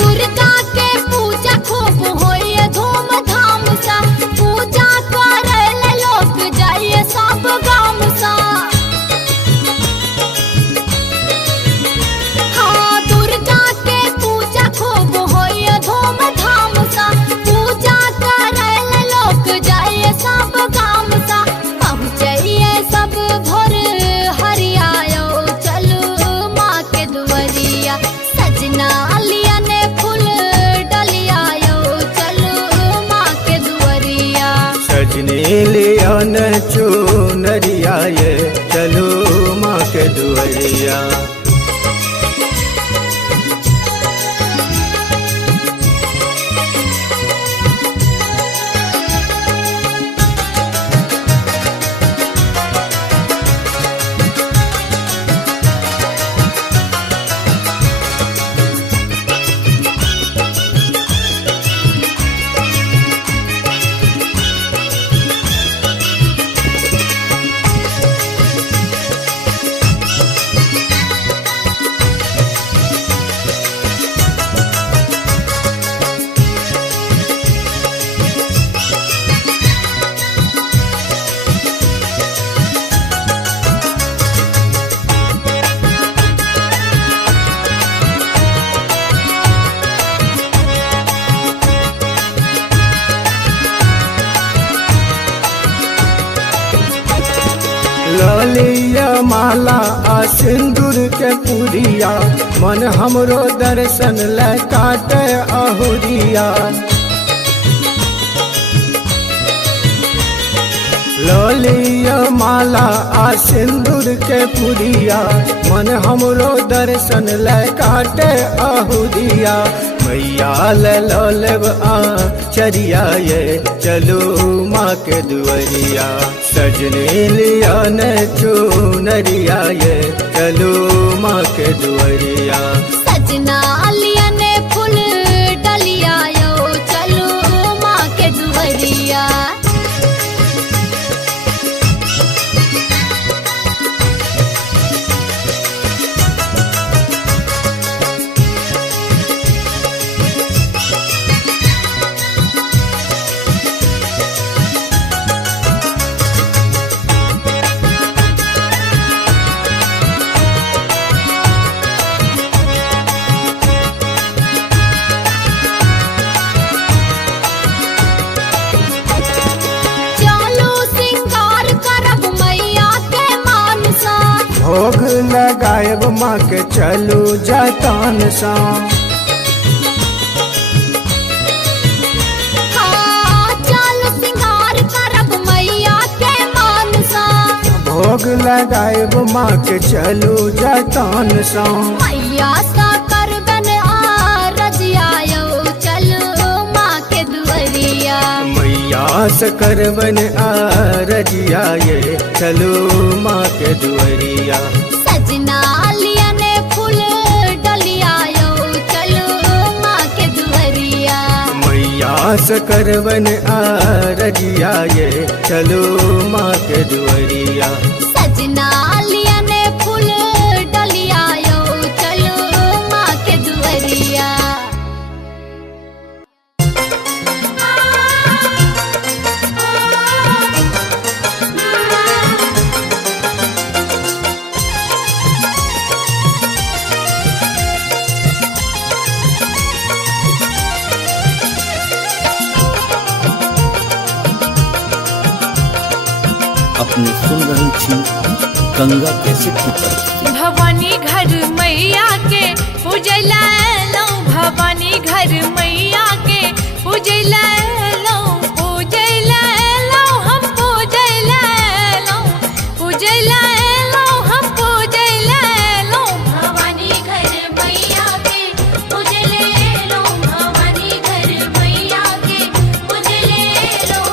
दुर्गा के पूजा खूब होइए धूमधाम सा पूजा करे लोग जाइए सब गाम सा हाँ दुर्गा के पूजा खूब होइए धूमधाम सा पूजा करे लोग जाइए सब गाम सा पहुँचिए सब भोर हरियायो चलो माँ के दुवरिया सजना अलिया ने फूल डलिया यो चलो माँ के दुवरिया सजने लिया ने चुनरिया ये चलो माँ के दुवरिया ललिया माला आ सिंदूर के पुरिया मन हमरो दर्शन ले काटे अहुरिया ललिया माला आ सिंदूर के पुरिया मन हमरो दर्शन ले काटे अहुरिया मैया लो लेब आ चरिया ये चलो माँ के दुआरिया सजने लिया न चुनरिया ये चलो माँ के दुआरिया सजना लिया ने फूल डलिया यो चलो माँ के दुआरिया भोग लगाएब माँ के चलू जतन सा चलो सिंगार करब मैया के मान सा भोग लगाएब माँ के चलू जतन सा मैया सा करबन आ रजिया यो चलो माँ के दुआरिया मैया से करबन आ रजिया ये चलो माँ के दुआरिया सजना लिया ने फूल डलिया यो चलो माँ के दुआरिया मैया से करबन आ रजिया ये चलो माँ के दुआरिया सजना लिया ने फूल डलिया यो चलो माँ के दुआरिया अपने सुन रही थी गंगा कैसेट की प्रस्तुति। भवानी घर मैया के पूजला लो भवानी घर मैया के पूजला लो हम पूजला लो हम पूजला लो भवानी घर मैया के पूजले लो भवानी घर मैया के पूजले लो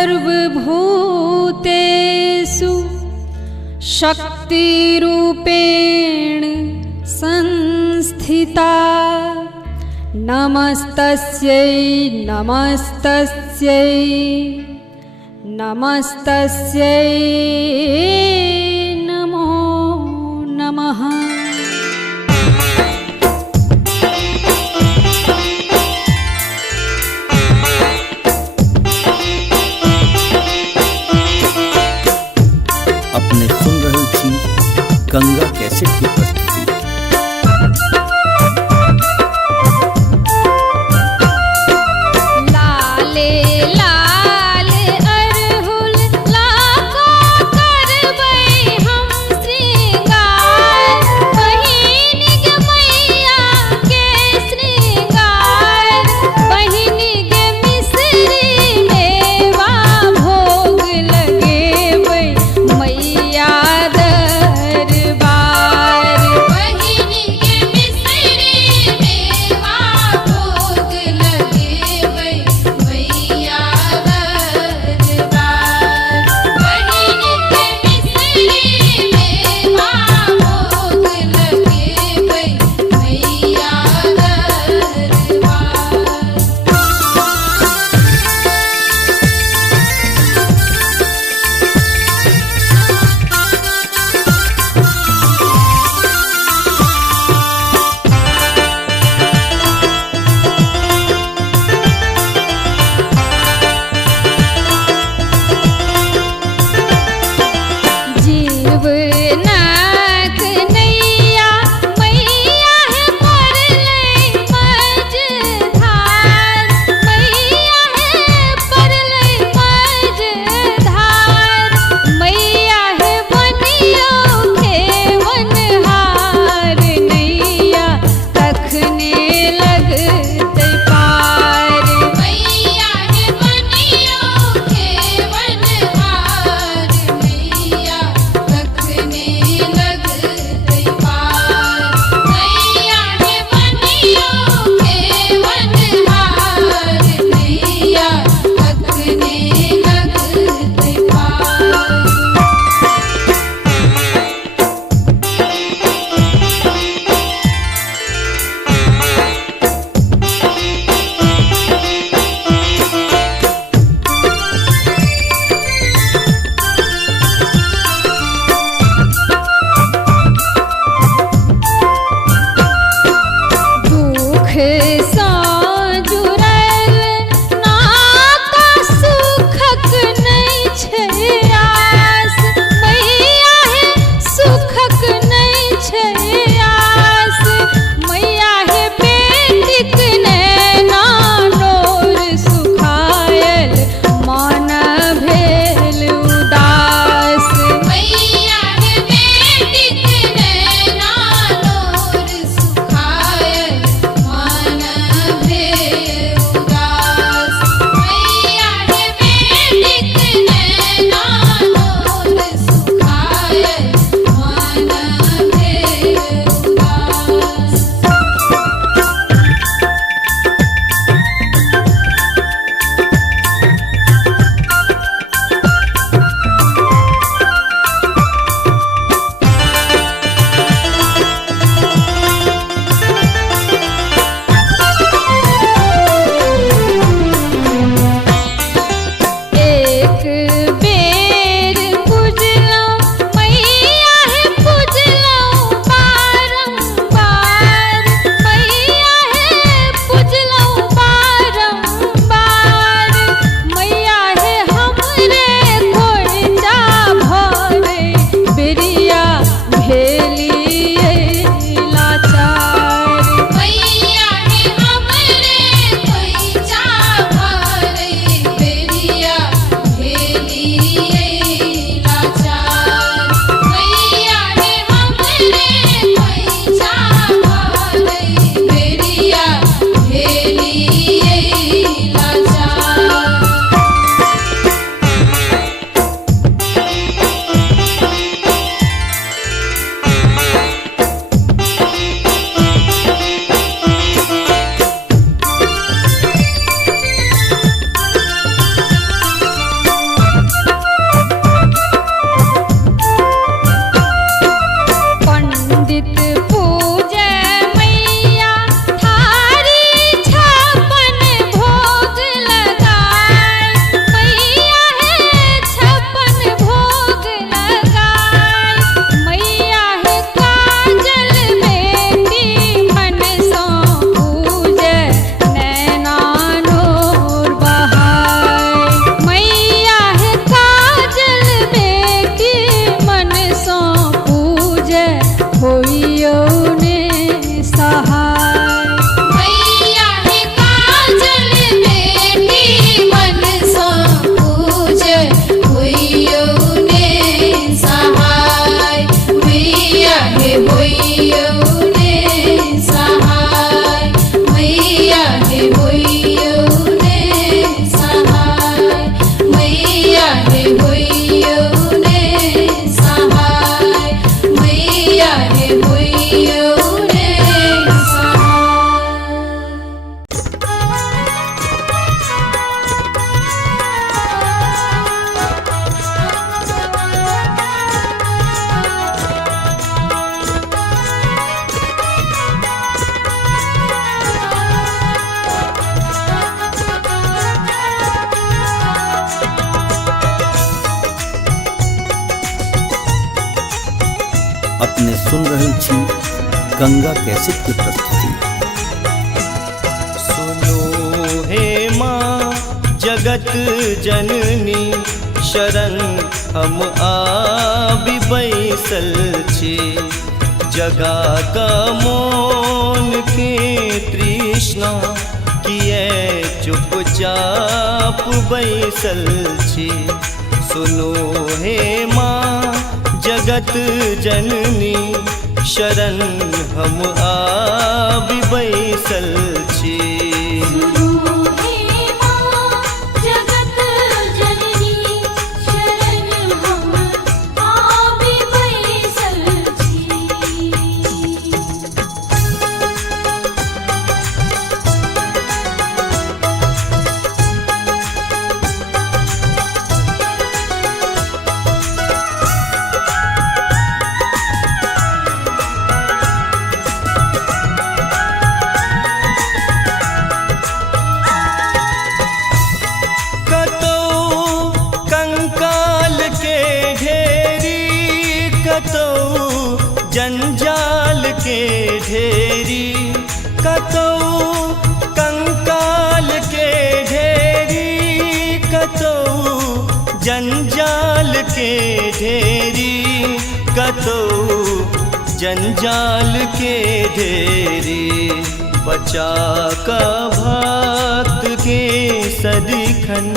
सर्वभूतेषु शक्तिरूपेण संस्थिता नमस्तस्यै नमस्तस्यै नमस्तस्यै नमो नमः। अपने सुन रहल छी गंगा कैसेट की प्रस्तुति। लाले लाल अरहुल लाको करबै हम श्रृंगार बहिनी गे मैया के श्रृंगार बहिनी गे मिश्री मेवा भोग लगेबै मैया दरबार बहिनी गे मिश्री होइयौने सहाय मैया हे होइयौने सहाय मैया हे होइयौने सहाय मैया हे होइयौने अपने सुन रहल छी गंगा कैसेट की प्रस्तुति। सुनो हे माँ जगत जननी शरण हम आबि बैसल छी। जगा का मोन के तृष्णा किए चुपचाप बैसल छी। सुनो हे माँ जगत जननी शरण हम आबि बैसल छी। जंजाल के ढेरी कतौ कंकाल के ढेरी कतौ जंजाल के ढेरी कतौ जंजाल के ढेरी। बचा का भक्त के सदिखन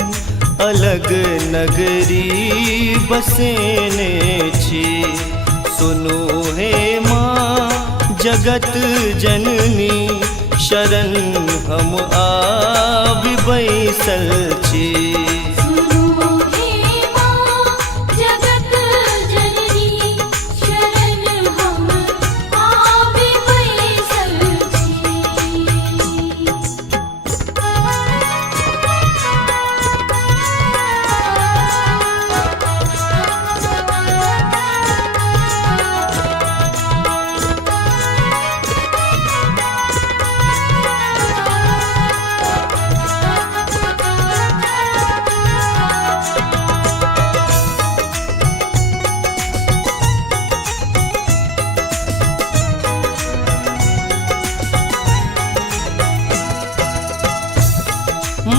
अलग नगरी बसेने छी। सुनो हे माँ जगत जननी शरण हम आबि बैसल छी।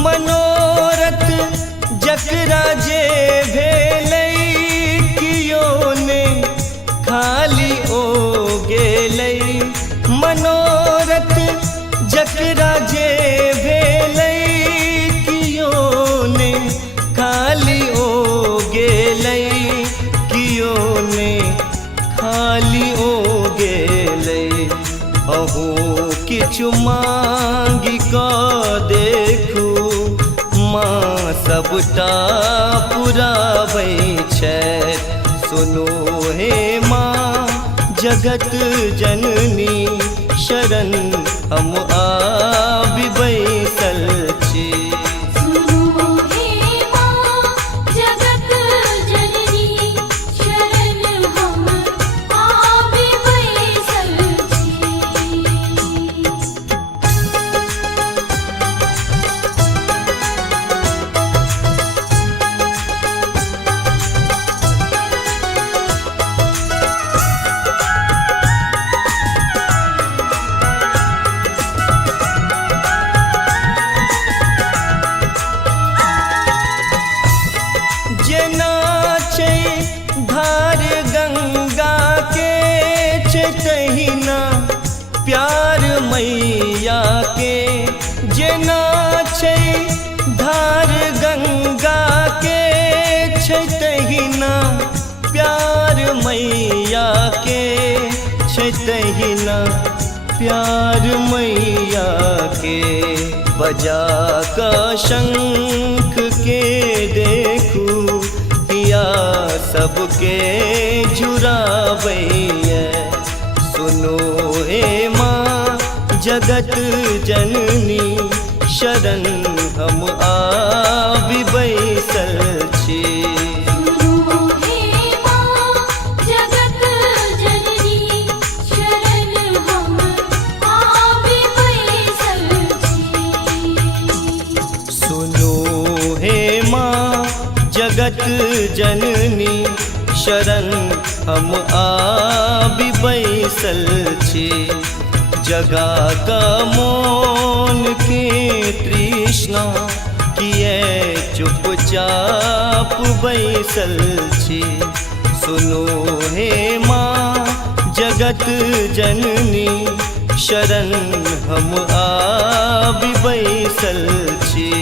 मनोरथ जकरा जे भेलै कियो ने खाली ओ गेलै। मनोरथ जकरा जे भेलै कियो ने खाली ओ गेलै। कियो ने खाली ओ गेलै। अहू किछु मांगि कऽ देखू माँ सबटा पुराबै छथि। सुनो हे माँ जगत जननी शरण हम आबि बैसल छी। तहिना प्यार मैया के जेना छै धार गंगा के छै तहिना प्यार मैया के छै तहिना प्यार मैया के बजा का शंख के देखू पिया सबके झुरावैया सुनो हे माँ जगत जननी शरण हम आबि बैसल छी जगत जननी शरण हम आबि बैसल छी जगा का मौन के तृष्णा किए चुपचाप बैसल छी सुनो हे माँ जगत जननी शरण हम आबि बैसल छी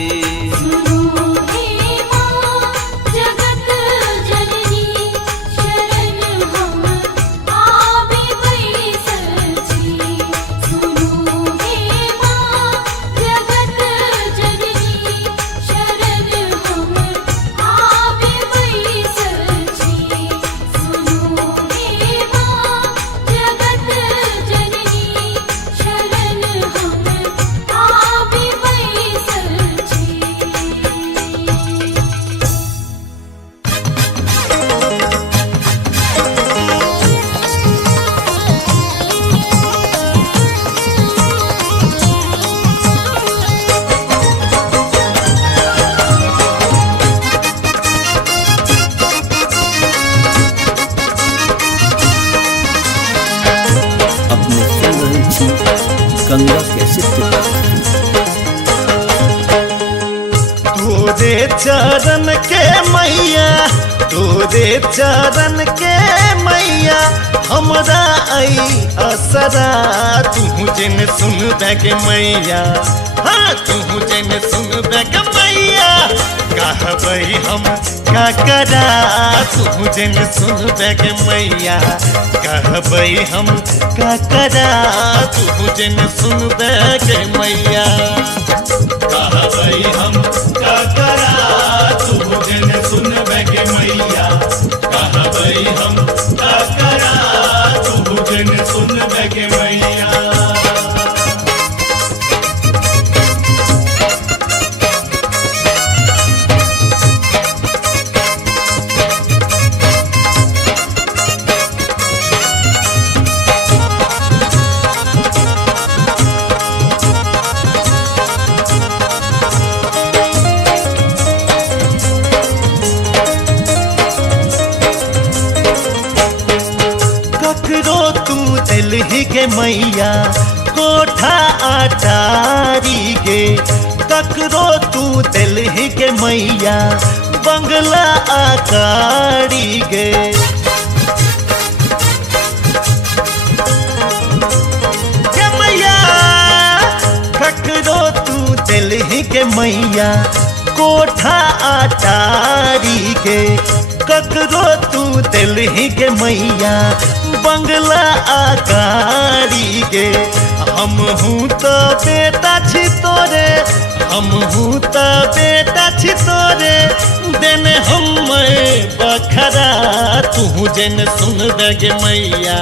गंगा कैसेट की तोरे चरण के मैया तोरे चरण के मैया हमरा आई असरा तू जन सुन बैग मैया हाँ तू जन सुन बैग मैया कहबई हम का करा तू जन सुन बैग मैया कहबई हम का करा तू जन सुन बैग मैया कहबई हम का करा तू जन सुन बैग मैया कहबई हम का करा तू जन सुन बैग मैया दिल्ली के मैया कोठा अटारी गे ककरो तू दिल्ली के मैया बंगला आकारी गे मैया ककरो तू दिल्ली के मैया कोठा अटारी गे ककरो तू दिल्ली के मैया बंगला आकारी गे हम हूँ तो बेटा छी तोरे हम हूँ तो बेटा छी तोरे देने हम बखरा तू जन सुन बैग मैया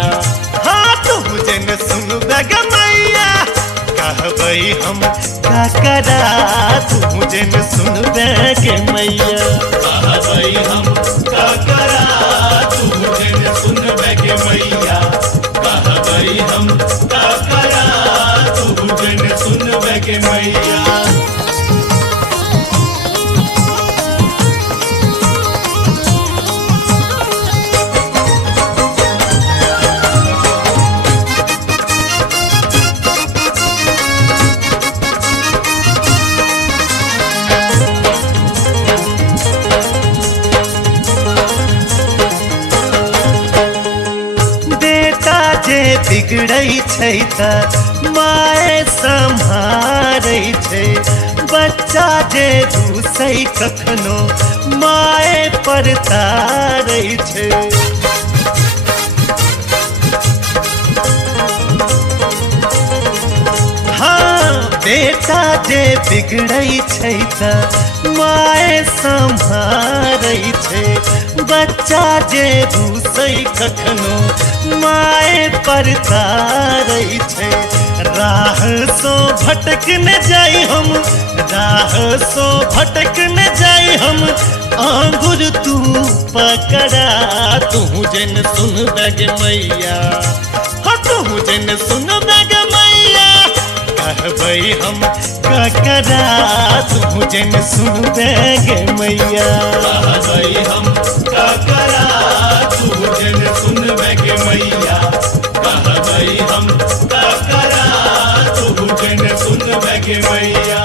हाँ तू जन सुन बैग मैया कहबई हम का करा तू जन सुन बैग मैया कहबई हम का करा तू जन सुन बैग मैया कहबई हम का करा तू जन सुन बैग मैया बिगड़ै छै त माय सम्हारै छै बच्चा जे रूसै कखनो माय पर तारै छै बेटा जे बिगड़ै छै त माए सम्हारै छै, बच्चा जे रूसै कखनो माए परतारै छै। राह सो भटक न जाई हम, राह सो भटक न जाई हम, आंगुर तू पकड़ा। तू जन सुन बैग मैया, हाँ तू जन सुन बैग मैया, कहबै हम ककरा। तू जन सुन बैग मैया, कहबै हम ककरा। तू जन सुन बैग मैया, कहबै हम ककरा। तू जन सुन बैग मैया।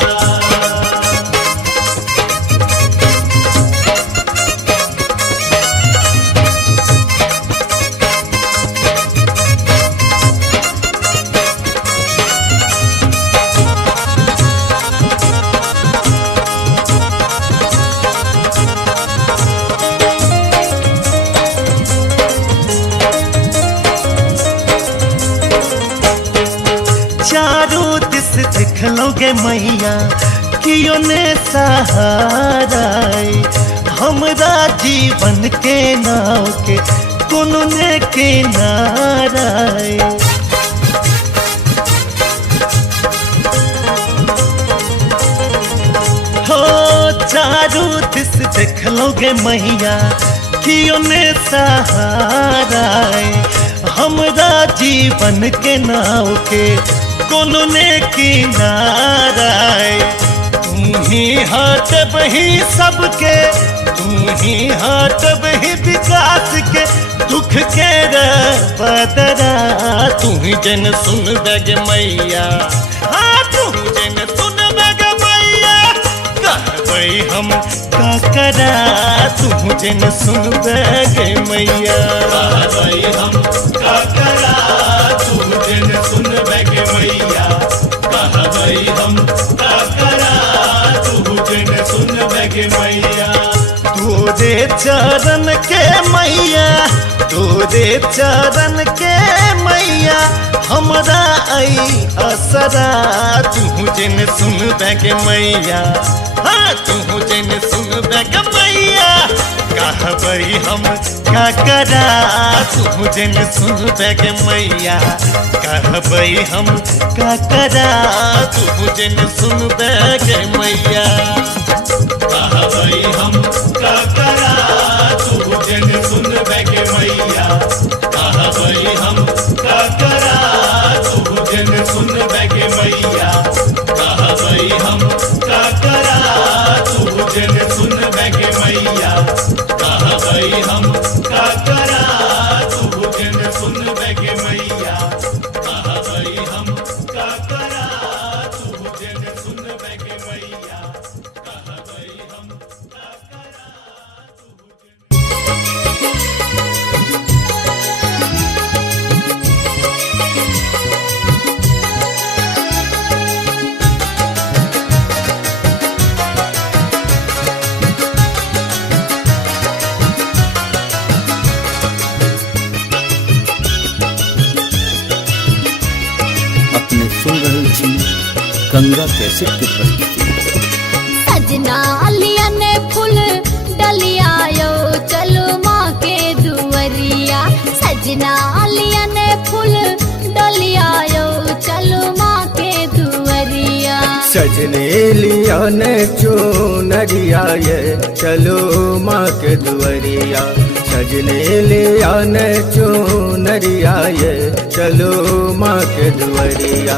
चारों दिस देखलोगे मैया कियो ने सहारा। हमरा जीवन के नाव के कोनो ने किनारा। हो चारों दिस देखलोगे मैया कियो ने सहारा। हमरा जीवन के नाव के कोनो ने किनारा। तू ही हाथ बही सबके, तू ही हाथ बही विकास के, दुख के बदरा। तू जन सुन बैग मैया, हाँ तू जन सुन बैग मैया, कहबै हम ककरा। तू जन सुन बैग मैया, कहबै हम ककरा। तू जन सुन बैग मैया, कहबै हम ककरा। तू जन सुन बैग मैया। तोरे चरण के मैया, तोरे चरण के मैया, हमरा आई असरा। तू जन सुन बैग मैया, हाँ तू जन सुन बैग मैया, कहबै हम ककरा। तू जन सुन बैग मैया, कहबै हम ककरा। तू जन सुन बैग मैया, कहबै हम ककरा। तू जन सुन बैग मैया, कहबै हम ककरा। तू जन सुन बैग मैया, कहबै हम ककरा। तू जन सुन बैग मैया, कहबै हम ककरा। तू जन सुन बैग मैया, कहबै हम ककरा। तू जन सुन बैग मैया, कहबै हम ककरा। अपने सुन रहल छी गंगा कैसेट के प्रस्तुति। सजना अलिया ने फूल डलिया यो चलो माँ के दुवरिया। सजना अलिया ने फूल डलिया यो चलो माँ के दुवरिया। सजने लिया ने चुनरिया ये चलो माँ के दुवरिया। सजने लिया ने चुनरिया ये चलो माँ के दुवरिया।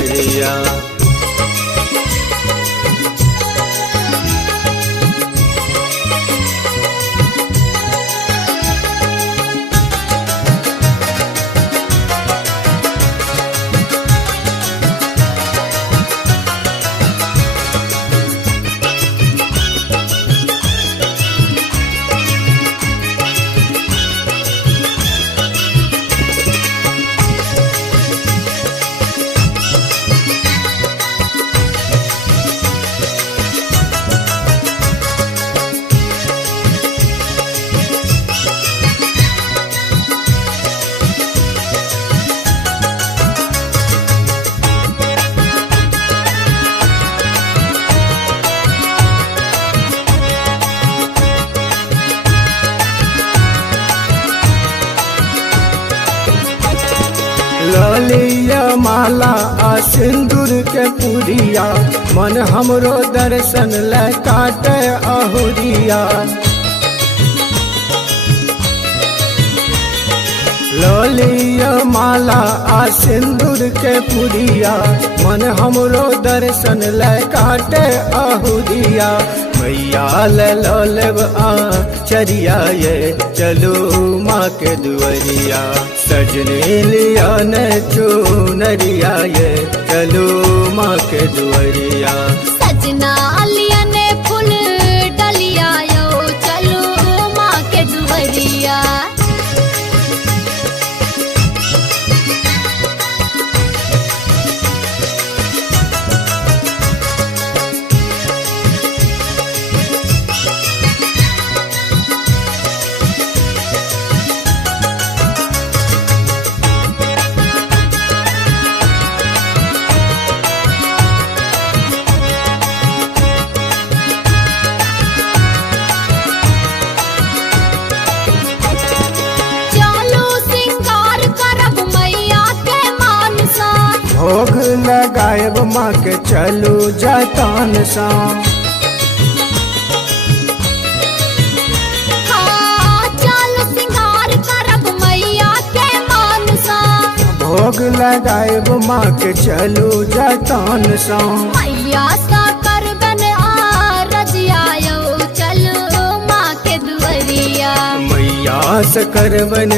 दुआरिया। ललिया माला आ सिंदूर के पुरिया, मन हमरो दर्शन ले काटे अहुरिया। ललिया माला आ सिंदूर के पुरिया, मन हमरो दर्शन ले काटे अहुरिया। मैया ले लेब आ चरिया ये चलो माँ के दुआरिया। सजने लिया न चुनरिया ये चलो माँ के दुआरिया। सजना लिया ने फूल डलिया यो चलो माँ के दुआरिया। भोग लगाएब माँ के चलू जतन सा। चलो सिंगार करब मैया के मान सा। भोग लगाएब माँ के चलू जतन सा। मैया सा करबन रजिया यो चलो माँ के दुआरिया। मैया से करबन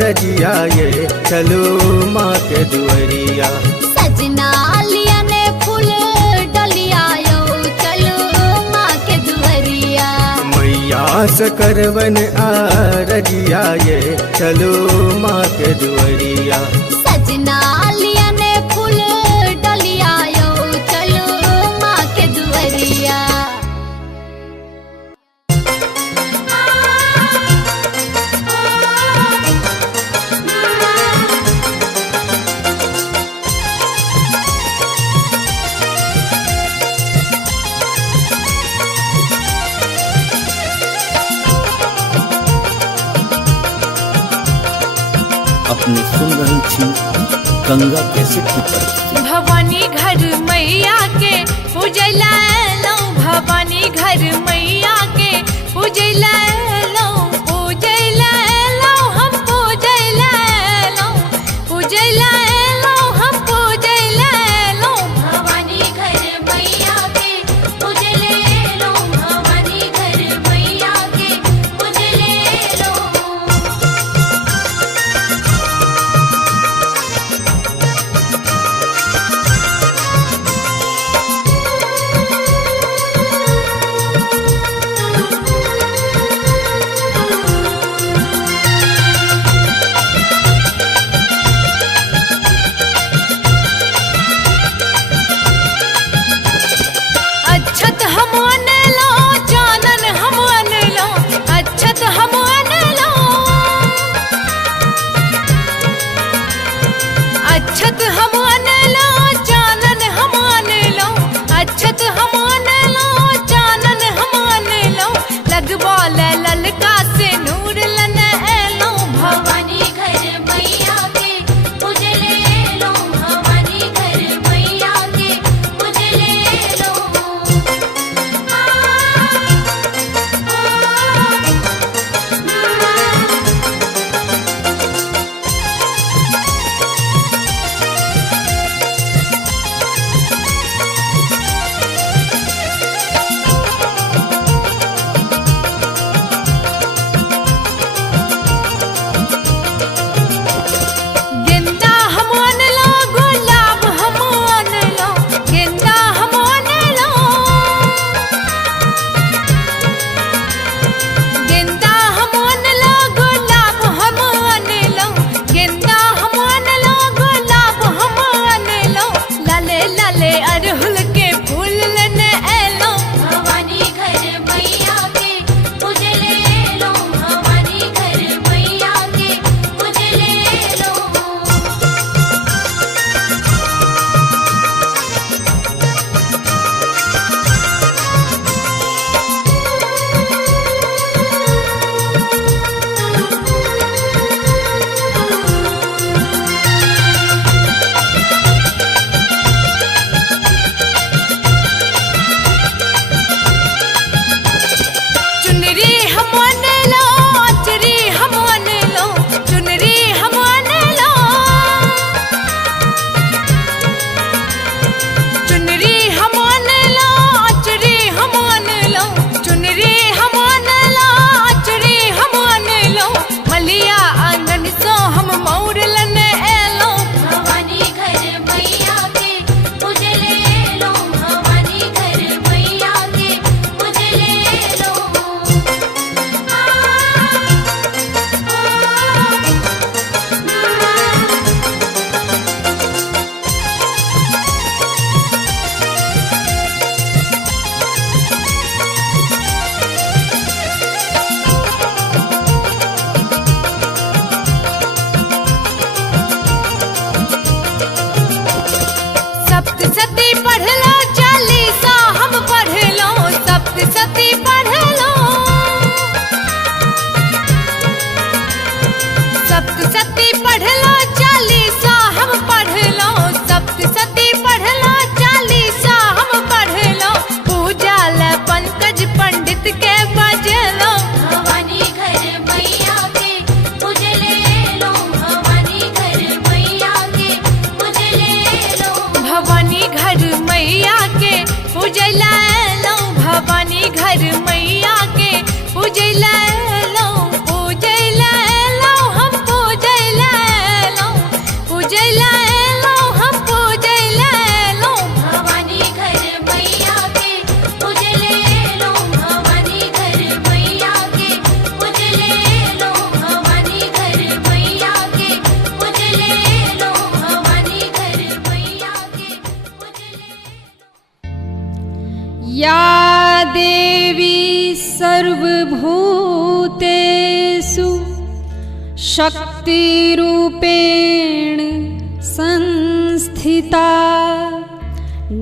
रजिया ये चलो माँ के दुआरिया। सजना लिया ने फूल डलिया यो चलो माँ के दुआरिया। मैया से करबन रजिया ये चलो माँ के दुआरिया। सजना लिया ने फूल डलिया यो चलो माँ के दुआरिया। अपने सुन रही थी गंगा कैसेट की प्रस्तुति। भवानी घर मैया के पूजला लो, भवानी घर मैया के पूजला लो, पूजला लो हम पूजला लो, पूजला लो हम पूजला लो। भवानी घर मैया के पूजले लो, भवानी घर मैया के पूजले लो। या देवी सर्वभूतेषु शक्तिरूपेण संस्थिता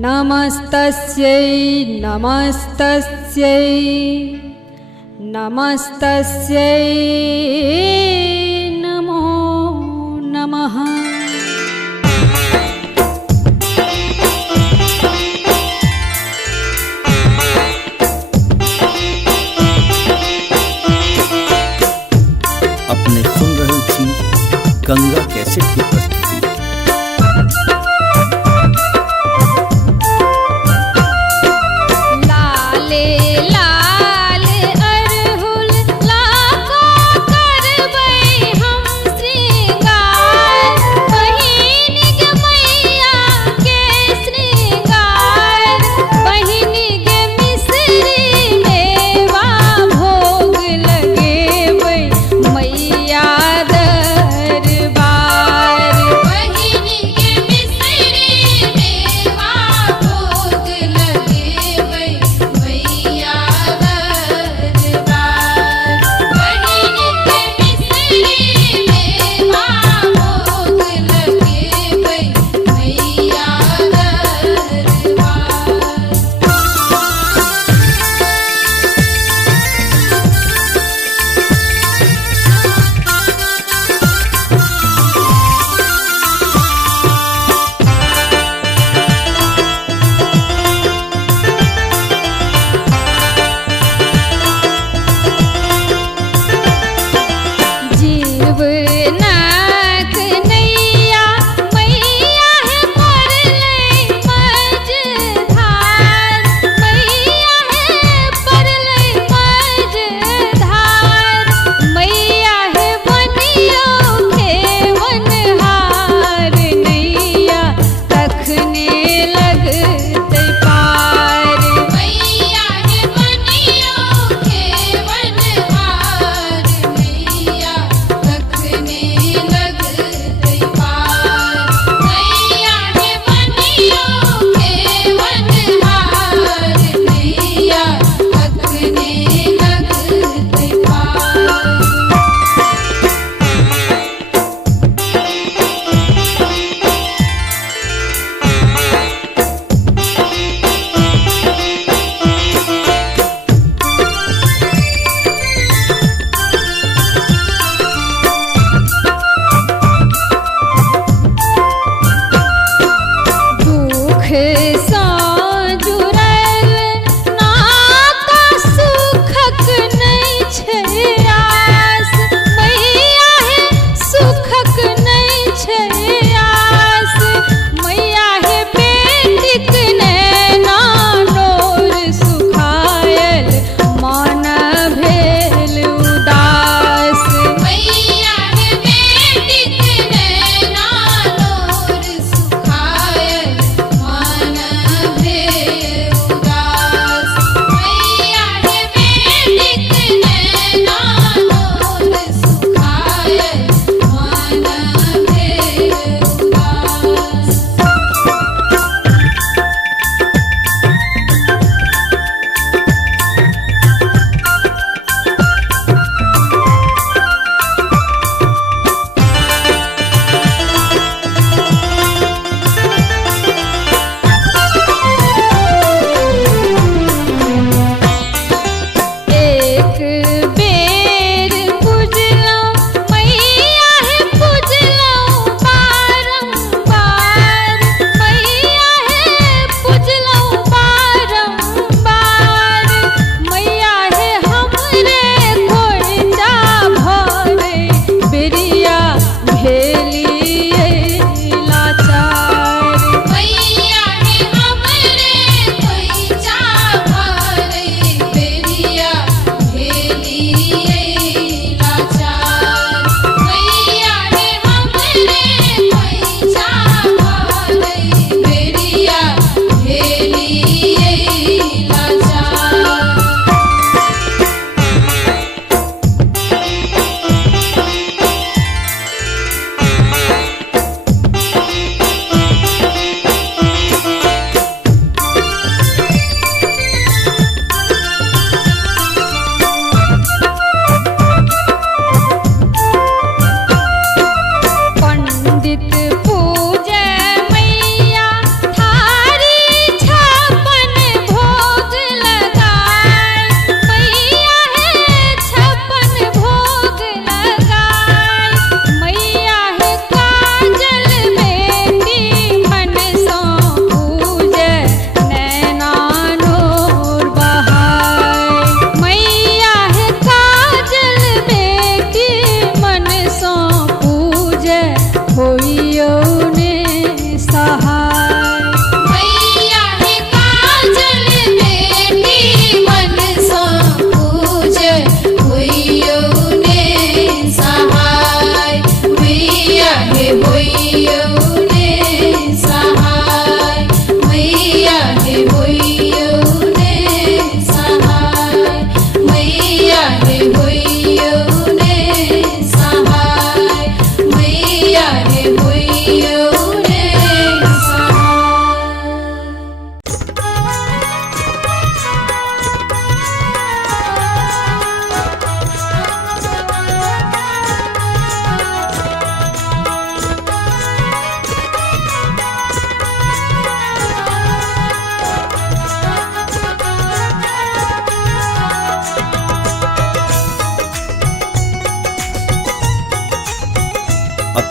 नमस्तस्यै नमस्तस्यै नमस्तस्यै नमो नमः। अपने सुन रहल छी गंगा कैसेट की प्रस्तुति। लाले लाल अरहुल लाखों करबै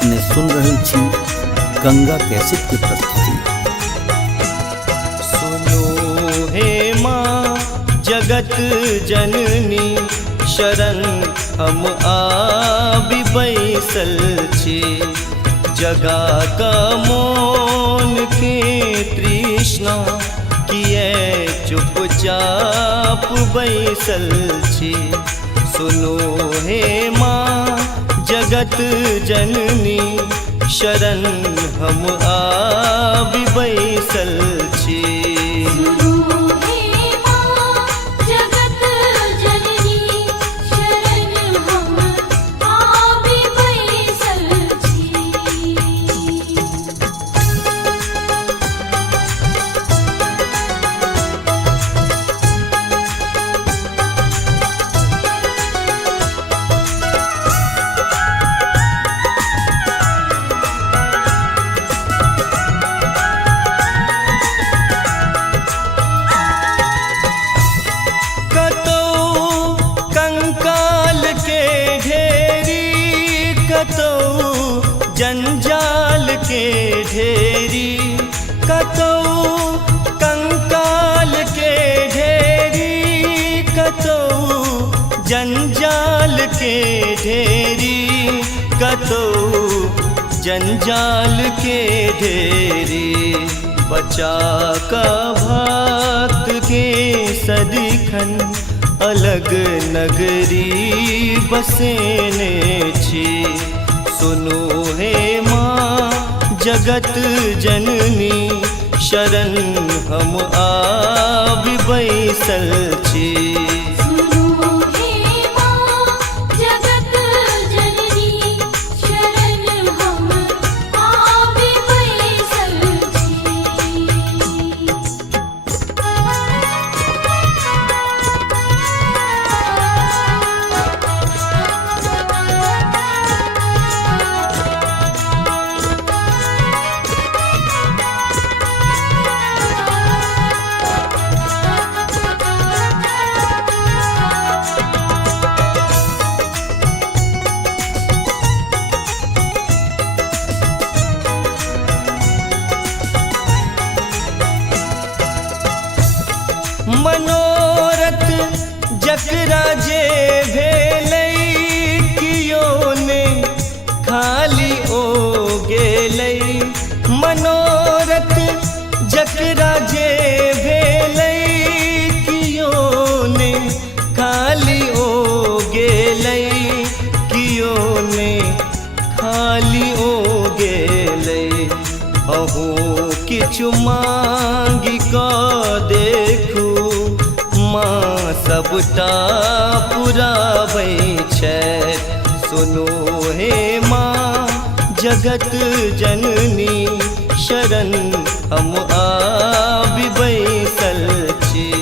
अपने सुन रहल छी गंगा कैसेट की प्रस्तुति। सुनो हे माँ जगत जननी शरण हम आबि बैसल छी, जगा का मोन के तृष्णा किए चुपचाप बैसल छी। सुनो हे माँ जगत जननी शरण हम आबि बैसल छी। जंजाल के ढेरी कतौ कंकाल के ढेरी, कतौ जंजाल के ढेरी, कतौ जंजाल के ढेरी। बचा का भक्त के सदिखन अलग नगरी बसेने छी। सुनो हे माँ जगत जननी शरण हम आबि बैसल छी। मनोरथ जकरा जे भेलै कियो ने खाली ओ गेलै। मनोरथ जकरा जे भेलै कियो ने खाली ओ गेलै, कियो ने खाली ओ गेलै। अहू किछु मांगि कऽ देखू माँ सबटा पुराबै छथि। सुनो हे माँ जगत जननी शरण हम आबि बैसल छी।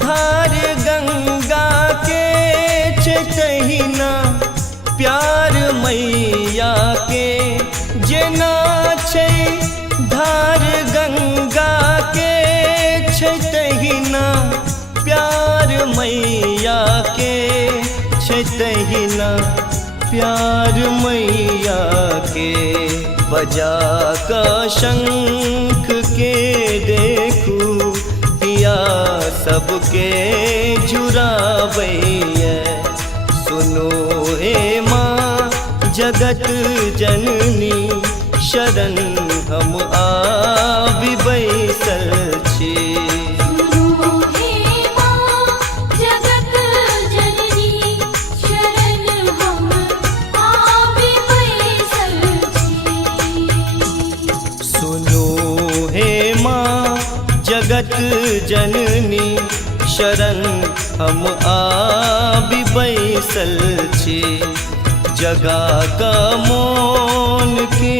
धार गंगा के तहिना प्यार मैया के, जेना छै धार गंगा के तहिना प्यार मैया के, तहिना प्यार मैया के। बजा का शंख के देखू पिया सबके जुराबैया। सुनो हे माँ जगत जननी शरण हम आबि बैसल छी। सुनो हे माँ जगत जननी शरण हम आबि बैसल छी जगा का मोन के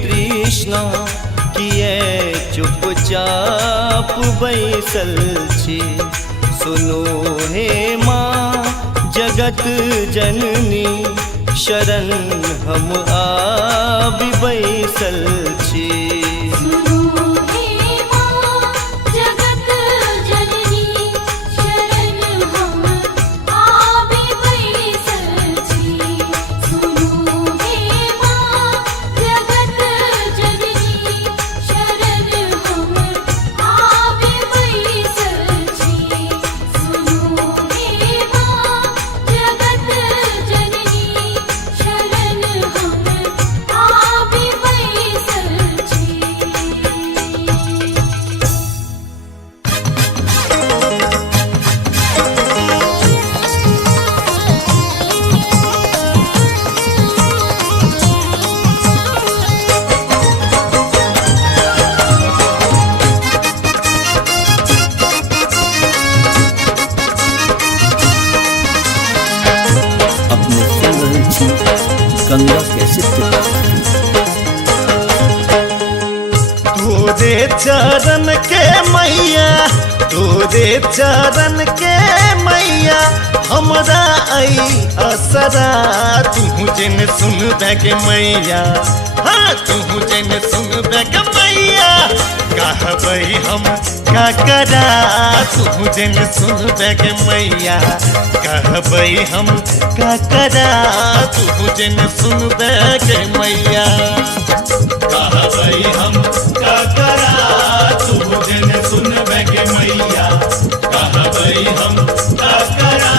तृष्णा किए चुपचाप बैसल छी सुनो हे माँ जगत जननी शरण हम आबि बैसल छी सुनो हे माँ जगत जननी शरण हम आबि बैसल छी सुनो हे माँ जगत जननी शरण हम आबि बैसल छी सुनो हे माँ जगत जननी शरण हम आबि बैसल छी अपने सुन रहे छी गंगा कैसेट की प्रस्तुति। तोरे चरण के मैया तोरे चरण के मैया हमरा आई असरा तू जन सुन के मैया हाँ तू जन सुन के मैया कहबै हम का करा तू जन सुन के मैया कहबै हम का करा तू जन सुन के मैया कहबै हम का करा तू जन सुनबे के मैया कहबै हम का करा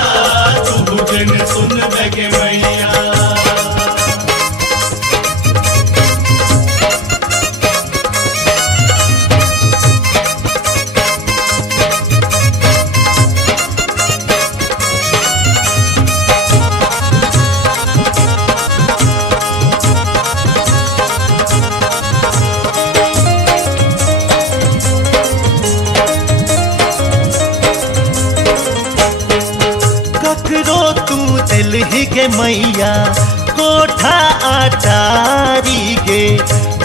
तू जन सुनबे के मैया ककरो तू दिलही के मैया कोठा अटारी गे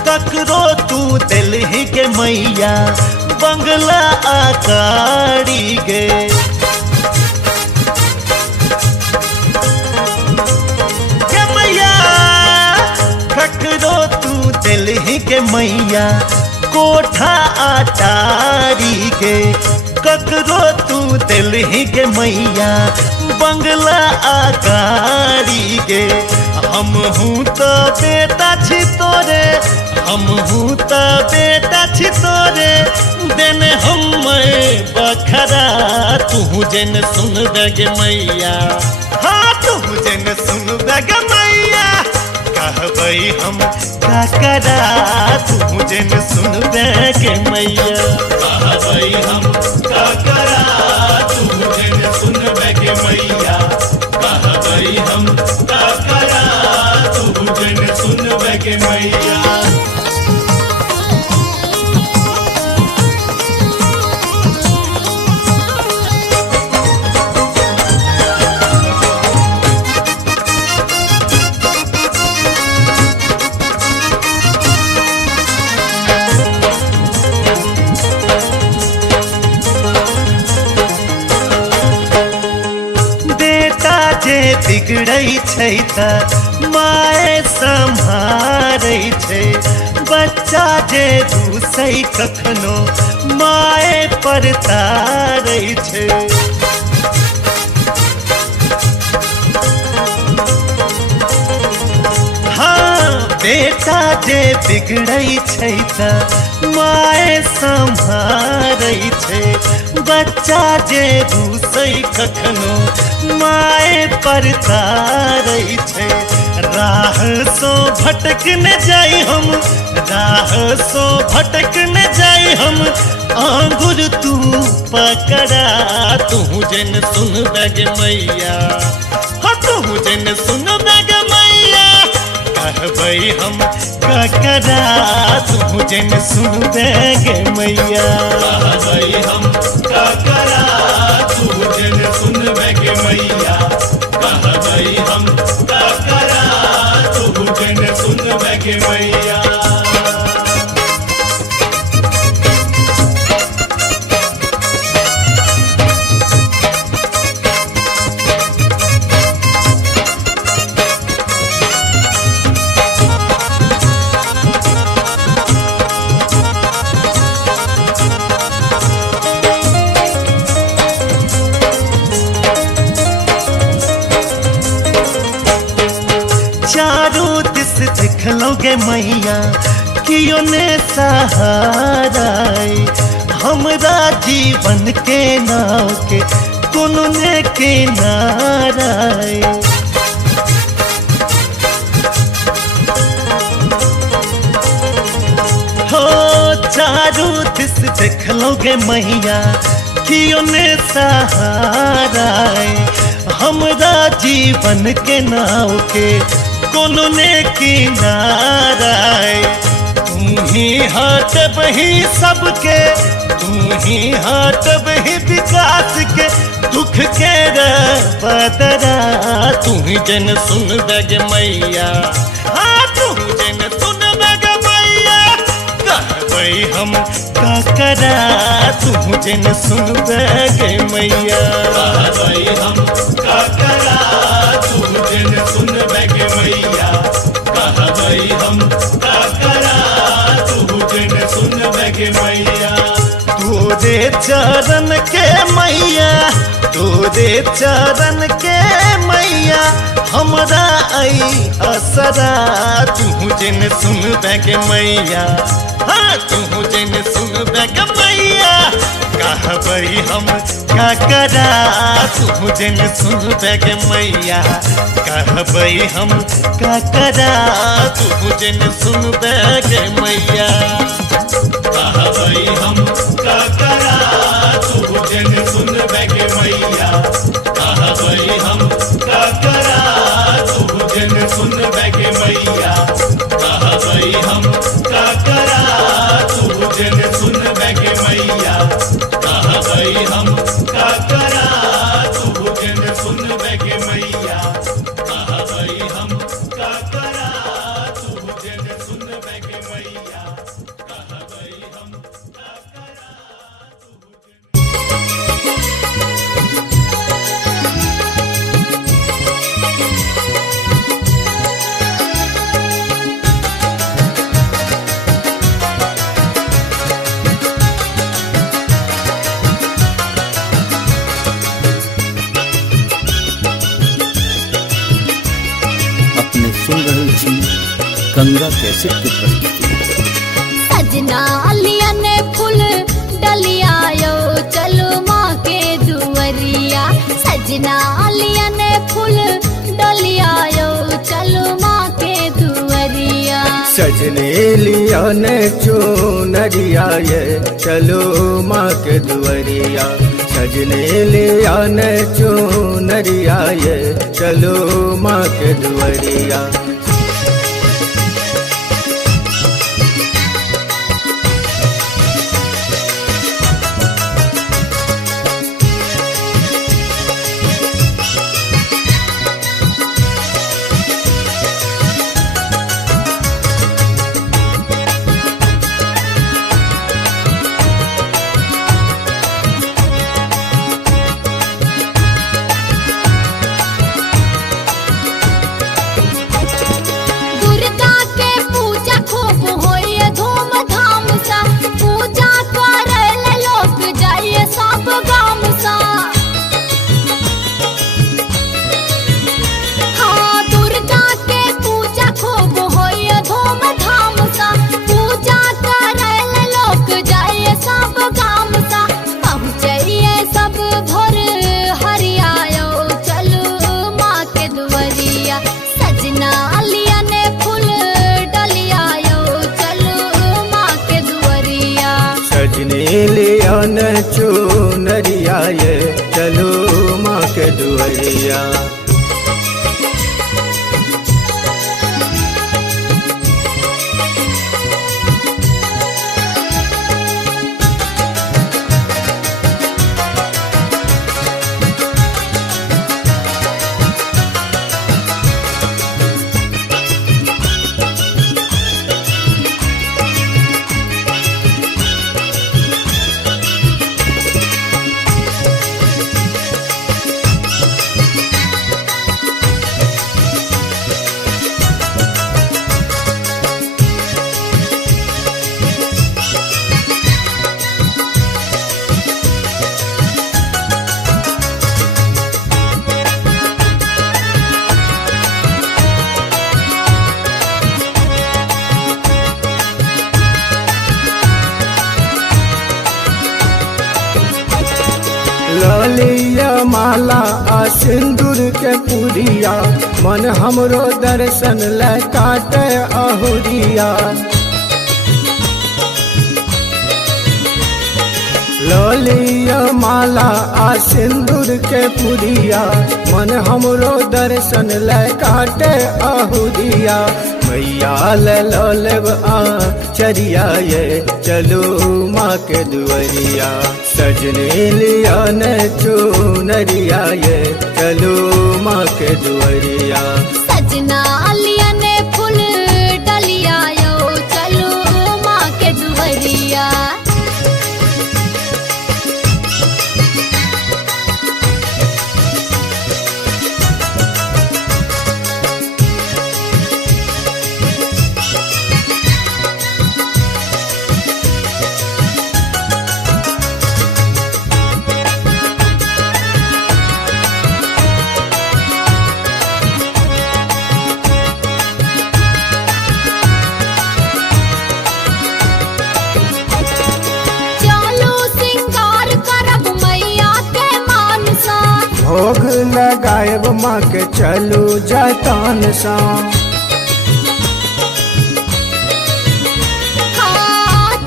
ककरो तू दिलही के मैया बंगला आकारी गे के मैया ककरो तू दिलही के मैया कोठा अटारी गे ककरो तू दिलही के मैया बंगला आकारी गे हम हूँ तो बेटा छी तोरे हम हूँ तो बेटा छी तोरे देने हम बखरा तू जन सुन गे मैया हाँ तू जन सुन गे मैया कहबै हम का करा तू जन सुन गे मैया कहबै हम का करा तू जन सुनबे के मैया कहबै हम का करा तू जन सुनबे के मैया बेटा जे बिगड़ै छै त माए सम्हारै छै बच्चा जे रूसै कखनो माए पर तारै छै हाँ बेटा जे बिगड़ै छै त माए सम्हारै छै बच्चा जे रूसै कखनो माए पर तारै छै राह सो भटक न जाई हम राह सो भटक न जाई हम आंगुर तू पकड़ा तू जन सुन गे मैया हाँ तू जन सुन गे मैया कहबै हम ककरा तू जन सुन देगे मैया। कह गई हम का करा तू जन सुन के मैया। कह गई हम का करा तू जन सुन के मैया। चारों दिस देख लोगे मैया कियो ने सहारा हमरा जीवन के नाव के कोनो ने किनारा। हो चारों दिस देख लोगे मैया कियो ने सहारा हमरा जीवन के नाव के कोनो ने किनारा। तू ही हाथ बही सबके तू ही हाथ बही विकास के दुख के बदरा। तू ही जन सुन बग मैया। हाँ तू जन सुन बग मैया। कहबई हम ककरा तू जन सुन बग मैया। कहबई हम का करा तू जन सुन के मैया। कहबई हम का करा तू जन सुन के मैया। तोरे चरण के मैया तोरे चरण के मैया हमरा आई असरा। तू जन सुन के मैया। हाँ तू जन सुन के मैया। कहबई हम ककरा तू जन सुन के मैया। कहबई हम ककरा तू जन सुन के मैया। कहबई हम का करा तू जन सुन के मैया। कहबई हम का करा तू जन सुन के मैया। कहबई हम का करा तू जन सुन के मैया। कहबई हम का करा तू जन सुन के मैया। कहबई हम का करा तू जन सुन के मैया। कहबई हम का करा अपने सुन रहल छी गंगा कैसेट के प्रस्तुति। सजना अलिया ने फूल डलिया यो चलो माँ के दुवरिया। सजना अलिया ने फूल डलिया यो चलो माँ के दुवरिया। सजने लिया ने चुनरिया ये चलो माँ के दुवरिया। सजने लिया ने चुनरिया ये चलो माँ के दुवरिया। चुनरिया ये चलो माँ के दुआरिया। माला आ सिंदूर के पुरिया मन हमरो दर्शन ले काटे अहुरिया लोलिया माला आ सिंदूर के पुरिया मन हमरो दर्शन ले काटे अहुरिया मैया ले लोलेब आ चरिया ये चलो माँ के दुआरिया सजने लिया ने चुनरिया ये चलो माँ के दुआरिया सजना लिया ने फूल डलिया यो चलो माँ के दुआरिया भोग लगाएब माँ के चलू जतन सा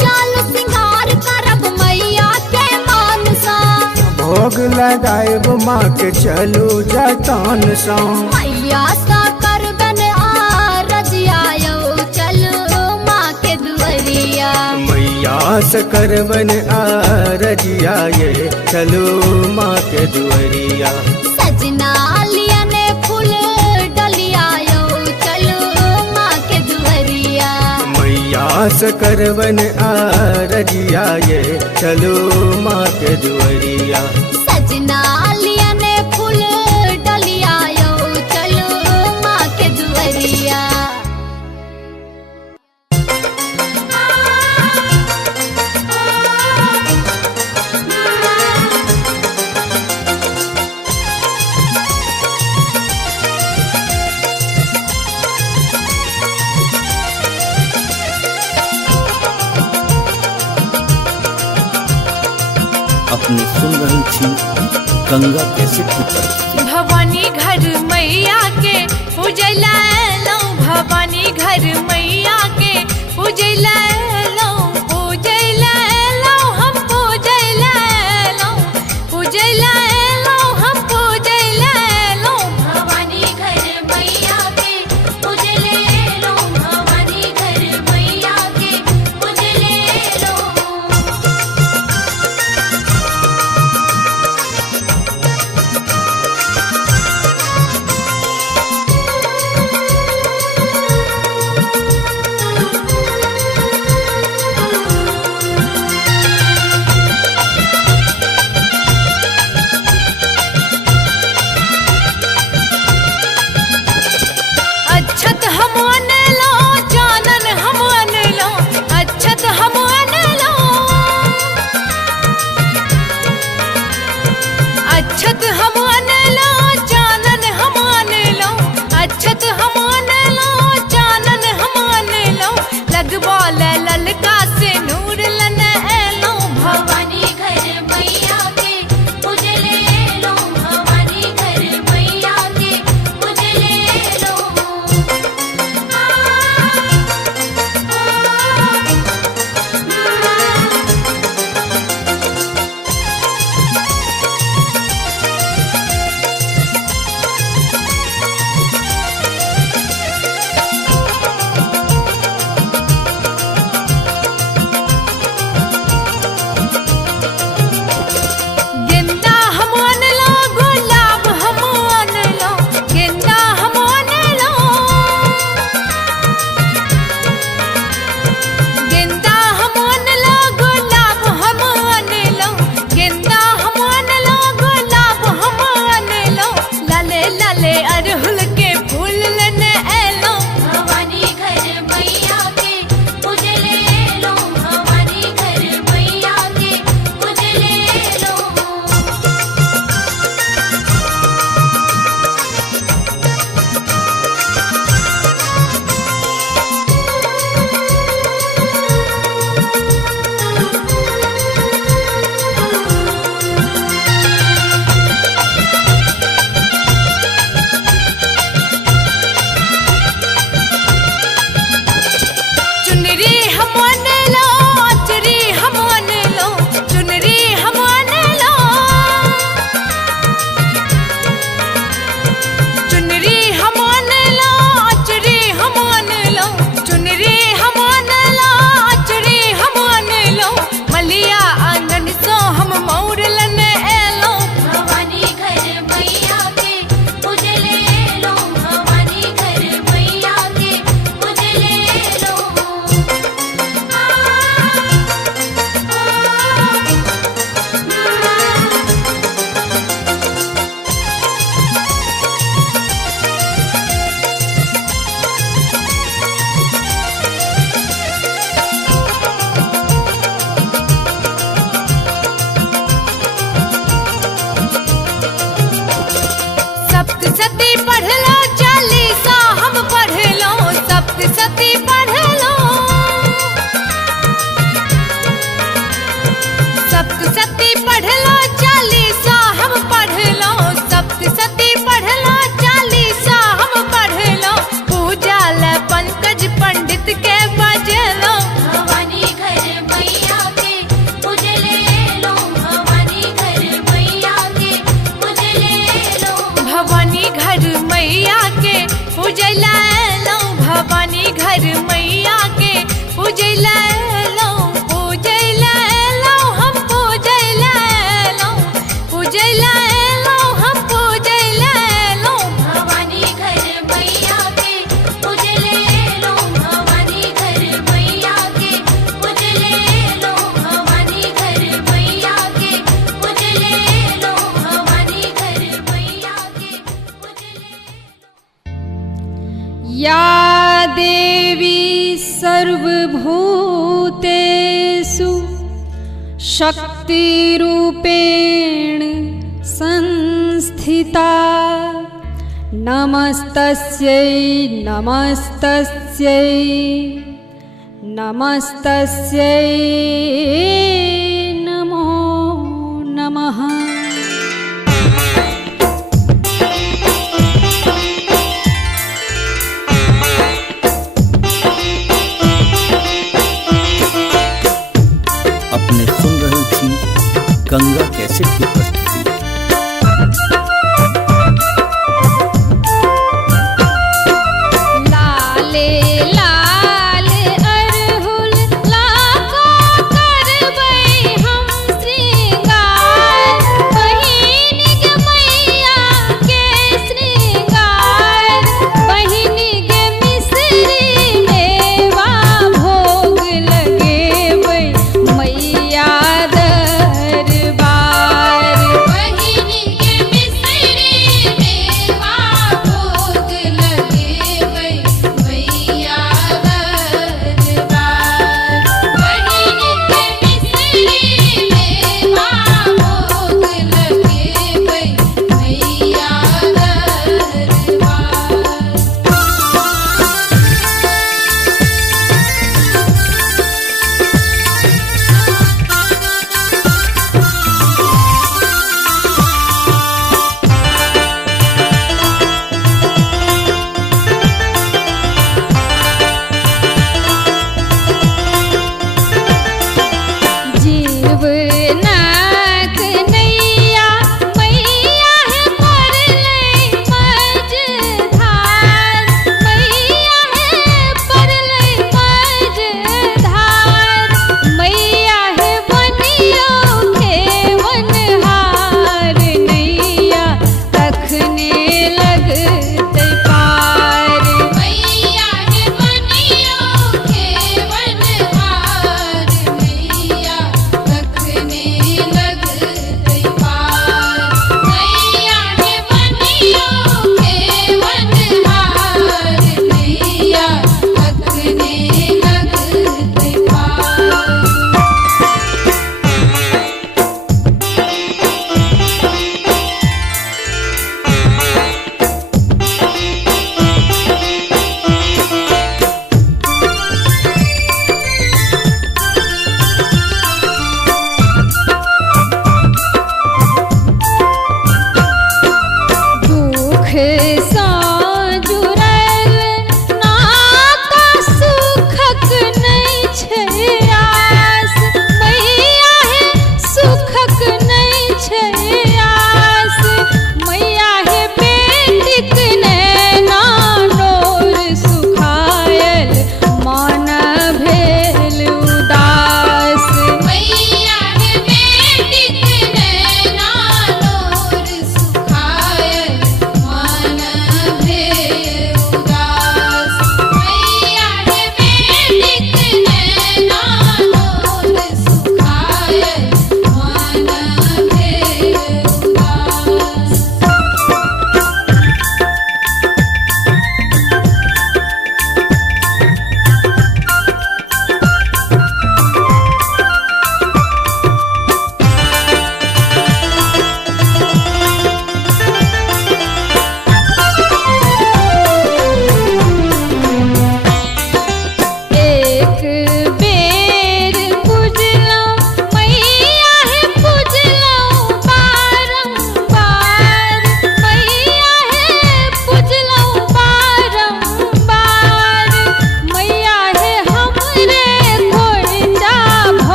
चलो सिंगार करब मैया के मानसा भोग लगाएब माँ के चलू जतन सा मैया सा करबन आ रजिया यो चलो माँ के दुआरिया मैया से करबन आ रजिया ये चलो माँ के दुआरिया सजना लिया ने फूल डलिया यो चलो माँ के दुआरिया मैया से करबन आ रजिया ये चलो माँ के दुआरिया सजना लिया ने फूल डलिया यो चलो माँ के दुआरिया अपने सुन रही थी गंगा कैसेट की प्रस्तुति। भवानी घर मैया के पूजला लो भवानी घर मैया के पूजला लो हम पूजला लो हम पूजला लो भवानी घर मैया के पूजले लो भवानी घर मैया के पूजले लो अच्छत हम अनलो जानन हम अनलो अच्छत हम अनलो अच्छत हम अनलो जानन हम अनलो अच्छत हम अनलो जानन हम अनलो लगवा ललका से नूर लन एलो भवानी घर मैया के पूजले लो भवानी घर मैया के पूजले लो लो हम पूजै लो हम पूजै लो भवानी घर मैया के पूजले लो भवानी घर मैया के पूजले लो भवानी घर मैया के पूजले लो भवानी घर मैया के पूजले या देवी सर्वभूतेषु शक्तिरूपेण संस्थिता नमस्तस्यै नमस्तस्यै नमस्तस्यै नमो नमः। अपने सुन रहल छी गंगा कैसेट की प्रस्तुति। लाले लाल अरहुल लाखों करबै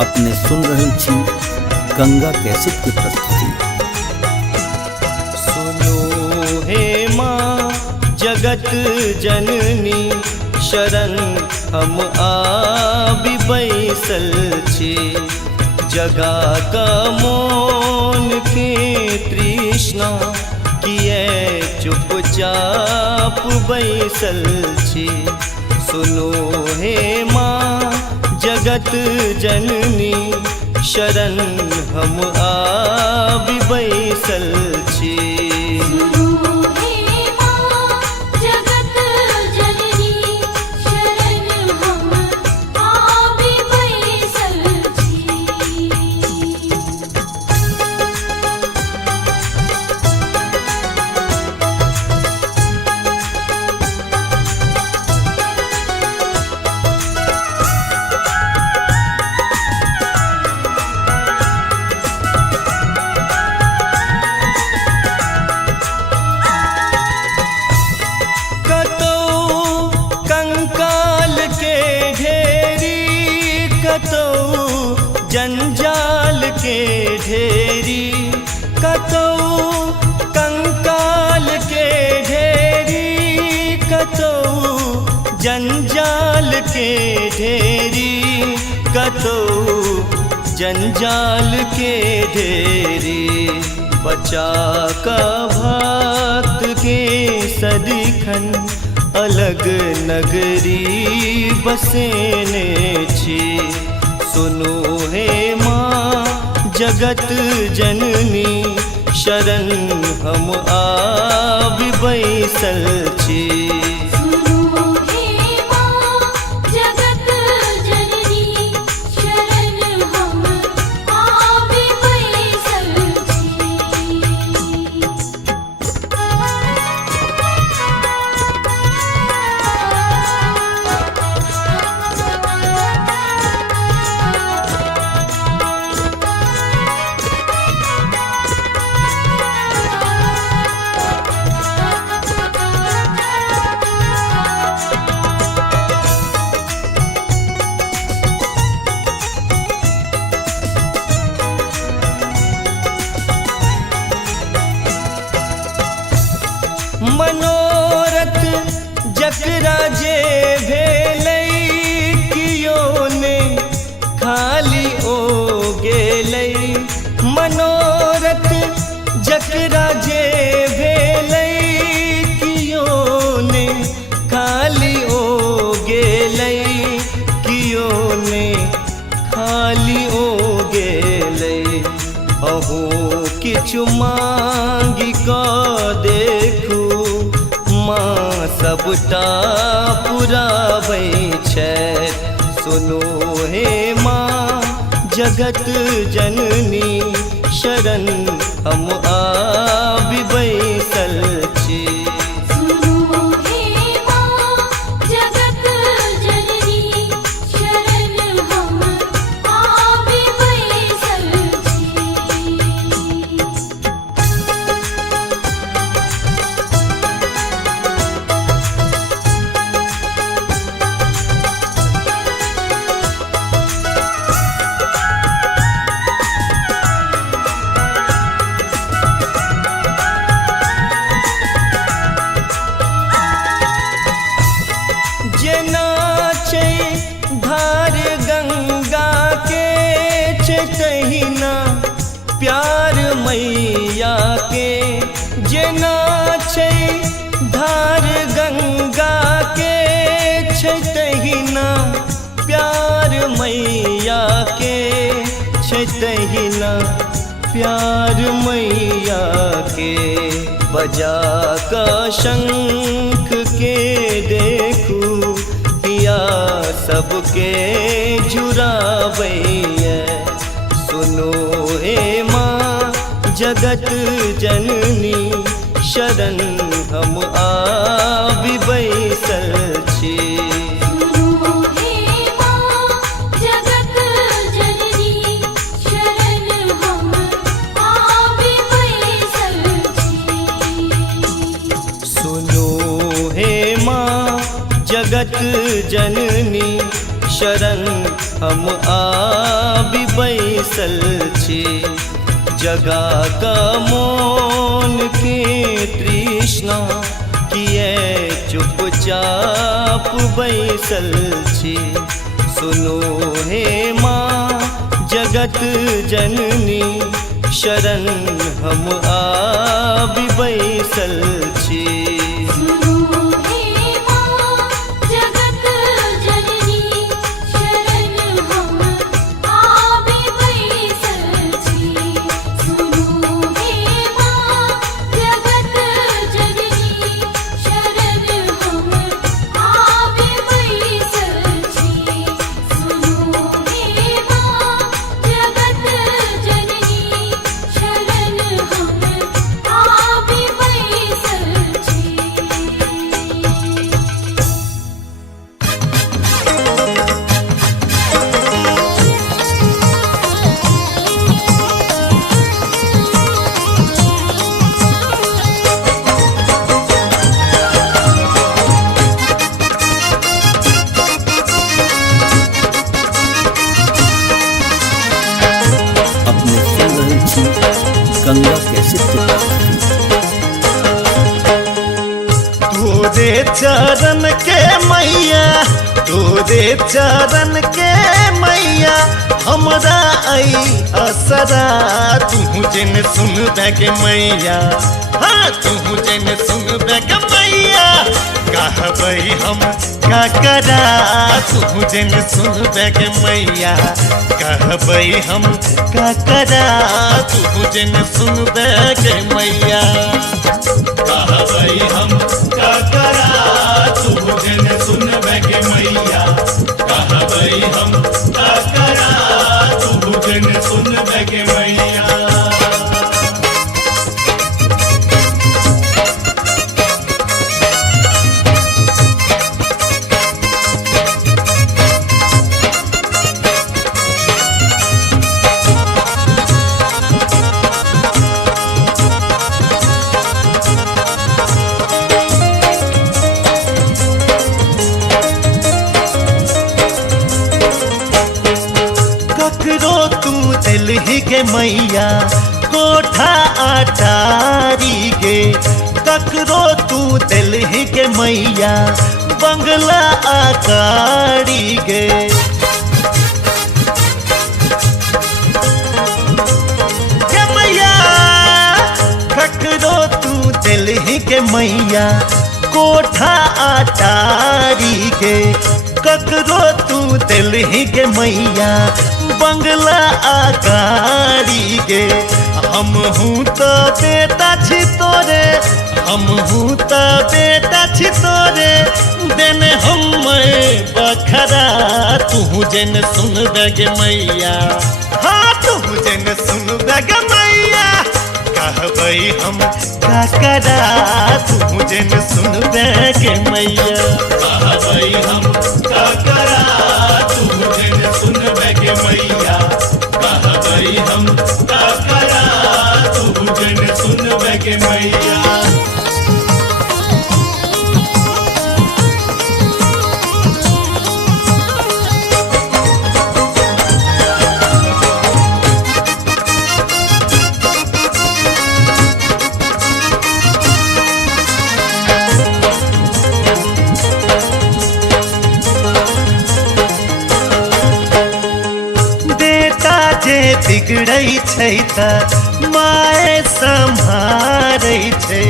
अपने सुन रहल छी गंगा कैसेट की प्रस्तुति। सुनो हे माँ जगत जननी शरण हम आबि बैसल छी। जगा का मोन के तृष्णा किए चुपचाप बैसल छी। सुनो हे माँ जगत जननी शरण हम आबि बैसल छी। जंजाल के ढेरी कतौ कंकाल के ढेरी कतौ जंजाल के ढेरी कतौ जंजाल के ढेरी। बचा का भक्त के सदिखन अलग नगरी बसेने छी। सुनो हे माँ जगत जननी शरण हम आबि बैसल छी। मनोरथ जकरा जे भेलै कियो ने खाली ओ गेलै। मनोरथ जकरा जे भेलै कियो ने खाली ओ गेलै। कियो ने खाली ओ गेलै। अहू किछु मांगि कऽ देखू माँ सबटा पुराबै छथि। सुनो हे माँ जगत जननी शरण हम आबि बैसल छी। धार गंगा के तहिना प्यार मैया के। जेना छै धार गंगा के तहिना प्यार मैया के। तहिना प्यार मैया के। बजा का शंख के देखू पिया सबके जुराबैया। सुनो हे माँ जगत जननी शरण हम आबि बैसल छी। जगत जननी शरण हम आबि बैसल छी जगा का मोन के तृष्णा किए चुपचाप बैसल छी सुनो हे माँ जगत जननी शरण हम आबि बैसल छी सुनो हे माँ जगत जननी शरण हम आबि बैसल छी सुनो हे माँ जगत जननी शरण हम आबि बैसल छी सुनो हे माँ जगत जननी शरण हम आबि बैसल छी अपने सुन रहे छी गंगा कैसेट की प्रस्तुति। तोरे चरण के मैया तोरे चरण के मैया हमरा आई असरा तू जिन सुन के मैया हाँ तू जिन सुन के मैया कहबै हम का करा तू जिन सुन के मैया कहबै हम का करा तू जिन सुन के मैया कहबै हम का करा तू जिन सुनबे के मैया कहबै हम का करा तू जिन सुनबे के मैया ककरो तू दिलही के मैया कोठा अटारी गे ककरो तू दिलही के मैया बंगला आकारी गे के मैया ककरो तू दिलही के मैया कोठा अटारी गे ककरो तू दिलही के मैया बंगला आकारी गे हम हूँ तो बेटा छी तोरे हम हूँ तो बेटा छी तोरे देने हम बखरा तू जन सुन गे मैया हाँ तू जन सुन गे मैया कहबै हम का करा तू जन सुन गे मैया कहबै हम का करा तू जिन सुनबे के मैया कहबै हम का करा तू जिन सुनबे के मैया बेटा जे बिगड़ै छै त माए सम्हारै छै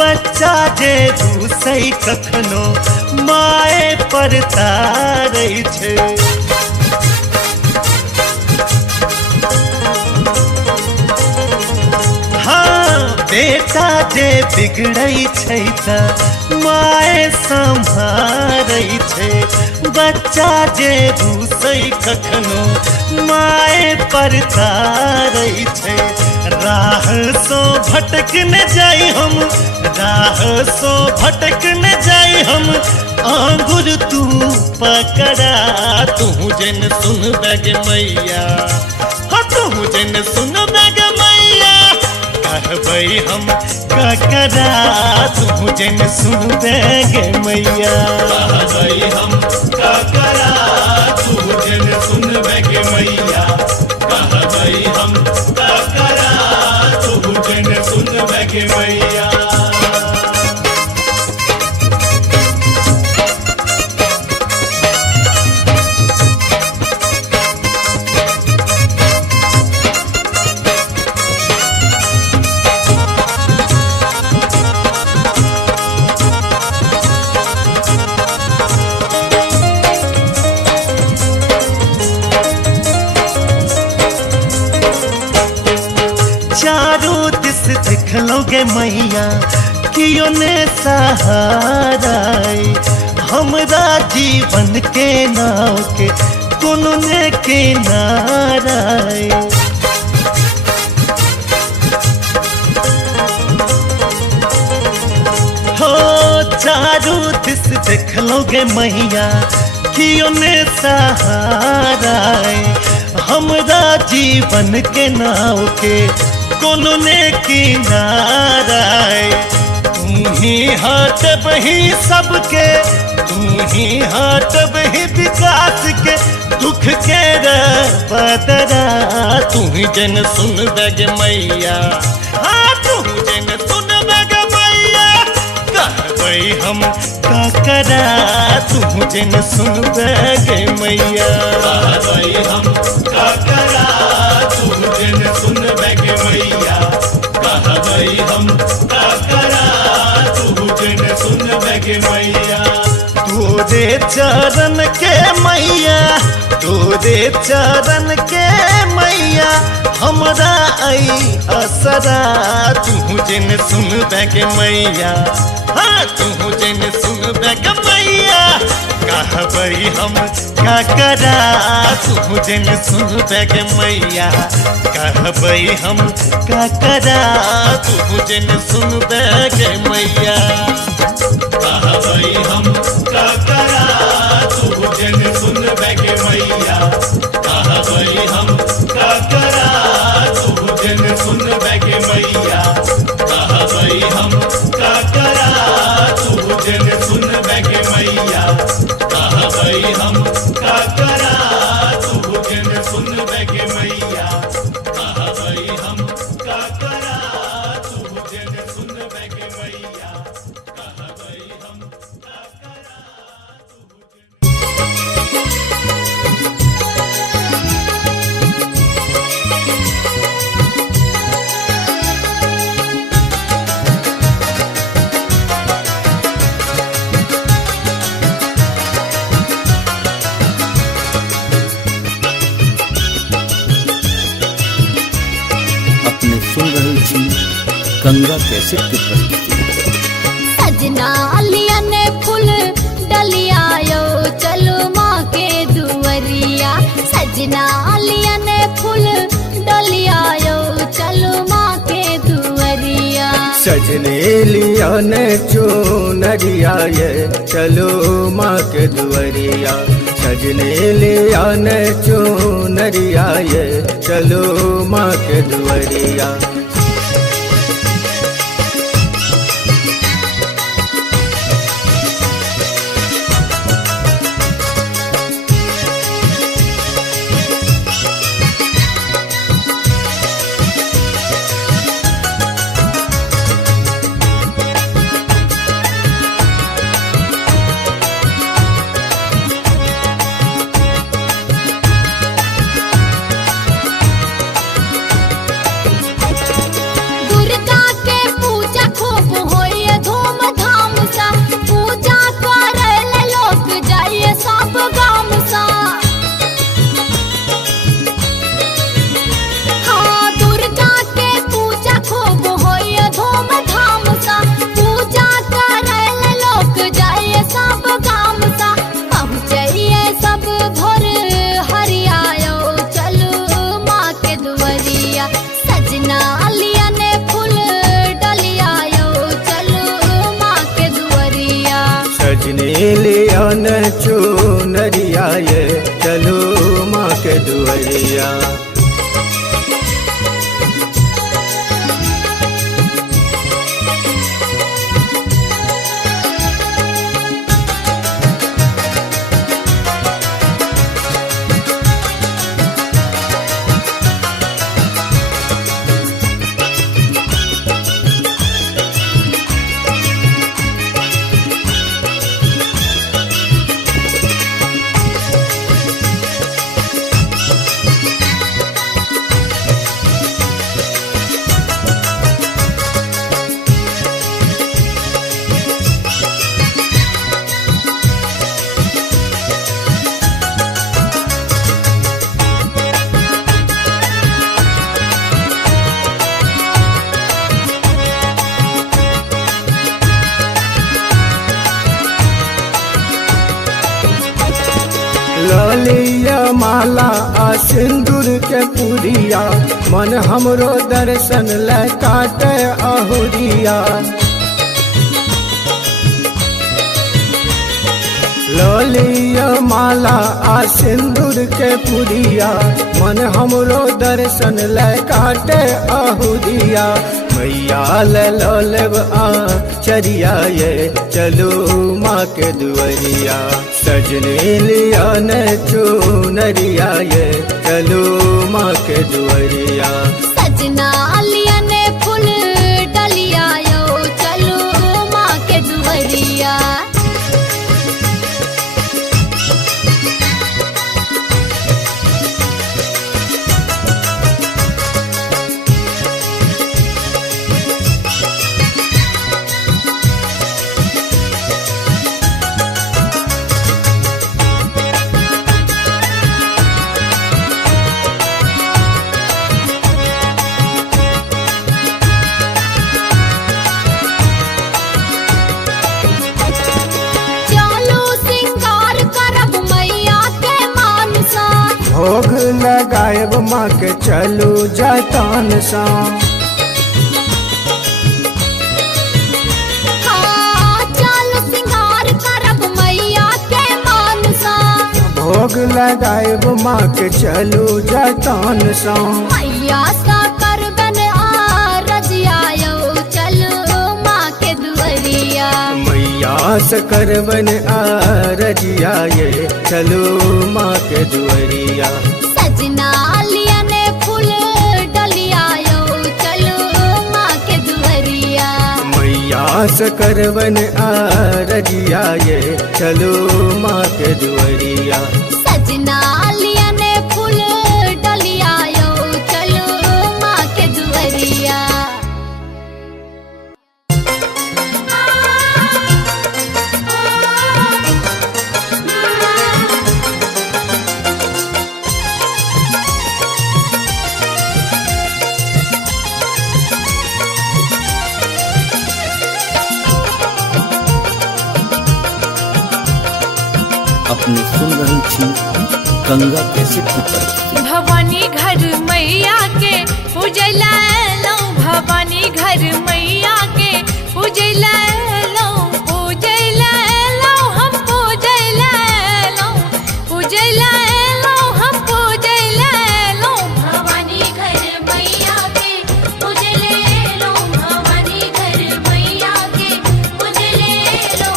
बच्चा जे रूसै कखनो माए पर तारै छै हाँ बेटा जे बिगड़ै छै त माए सम्हारै छै बच्चा जे रूसै कखनो माए पर तारै छै राह सो भटक न जाई हम राह सो भटक न जाई हम आंगुर तू पकड़ा तू जन सुन गे मैया हाँ तू जन सुन गे मैया कहबै हम ककरा तू जन सुन गे मैया कहबै हम का करा तू जिन सुन देखलोगे मैया कियो ने सहारा हमरा जीवन के नाव के कोनो ने किनारा हो चारू दिस देखलोगे मैया कियो ने सहारा हमरा जीवन के नाव के कोनो ने किनारा तू ही हाथ बही सबके तू ही हाथ बही विकास के दुख के बदरा तू ही जन सुन बैग मैया हाँ तू जन सुन बैग मैया कहबई हम का करा तू जन सुन बैग मैया कहबई हम का करा तू जन सुन बैग मैया कहबई हम का करा तू जन सुन बैग मैया तोरे चरण के मैया तोरे चरण के मैया हमरा आई असरा तू जन सुन बैग मैया हाँ तू जन सुन बैग मैया कहबई हम का करा तू जन सुन बैग मैया कहबई हम का करा तू जन सुन बैग मैया कहबई हम का करा तू जन सुन बैग मैया कहबई हम का करा तू जन सुन बैग मैया कहबई हम का करा तू जन सुन बैग मैया कहबई हम का करा तू जन सुन बैग मैया कहबई हम का करा तू जन सुन बैग मैया कहबई हम का करा अपने सुन रहल छी गंगा कैसेट के प्रस्तुति। सजना अलिया ने फूल डलिया यो चलो माँ के दुवरिया सजना अलिया ने फूल डलिया यो चलो माँ के दुवरिया सजने लिया ने चुनरिया ये चलो माँ के दुवरिया सजने लिया ने चुनरिया ये चलो माँ के दुवरिया दुर्गा के पूजा खूब होइए धूमधाम सा पूजा करले लोग जाइए सब गाम सा हाँ दुर्गा के पूजा खूब होइए धूमधाम सा पूजा करले लोग जाइए सब गाम सा पहुँचिए सब भोर हरियायो चलो माँ के दुवरिया सजना अलिया ने फूल डलिया यो चलो माँ के दुवरिया सजने लिया ने चुनरिया ये चलो माँ के दुवरिया ललिया माला आ सिंदूर के पुरिया मन हमरो दर्शन ले काटे अहुरिया। ललिया माला आ सिंदूर के पुरिया मन हमरो दर्शन ले काटे अहुरिया। मैया ले लेब आ चरिया ये चलो माँ के दुआरिया। सजने लिया न चुनरिया ये चलो माँ के दुआरिया। सजना लिया ने फूल डलिया यो चलो माँ के दुआरिया। भोग लगाएब माँ के चलू जतन सा। चलो सिंगार करब मैया के मानसा। भोग लगाएब माँ के चलू जतन सा। मैया सा करबन रजिया यो चलो माँ के दुआरिया। मैया से करबन रजिया ये चलो माँ के दुआरिया। सजना लिया ने फूल डलिया यो चलो माँ के दुआरिया। मैया से करबन रजिया ये चलो माँ के दुआरिया। सजना लिया ने फूल डलिया यो चलो माँ के दुआरिया। अपने सुन रही थी गंगा कैसेट की प्रस्तुति। भवानी घर मैया के पूजला लो, भवानी घर मैया के पूजला लो, पूजला लो हम पूजला लो, पूजला लो हम पूजला लो। भवानी घर मैया के पूजले लो, भवानी घर मैया के पूजले लो।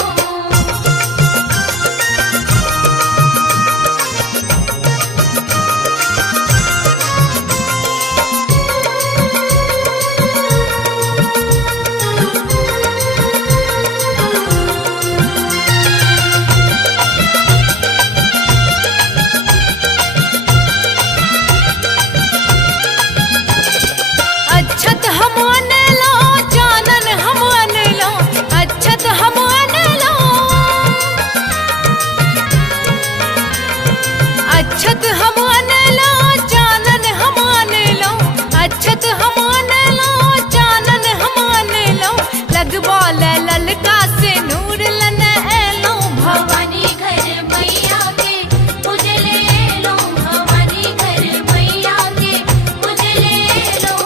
अच्छत हम अनलो, जानन हम अनलो, अच्छत हम अनलो, अच्छत हम अनलो, जानन हम अनलो, अच्छत हम अनलो, जानन हम अनलो। लगवा ललका से नूर लन एलो, भवानी घर मैया के पूजले लो, भवानी घर मैया के पूजले लो।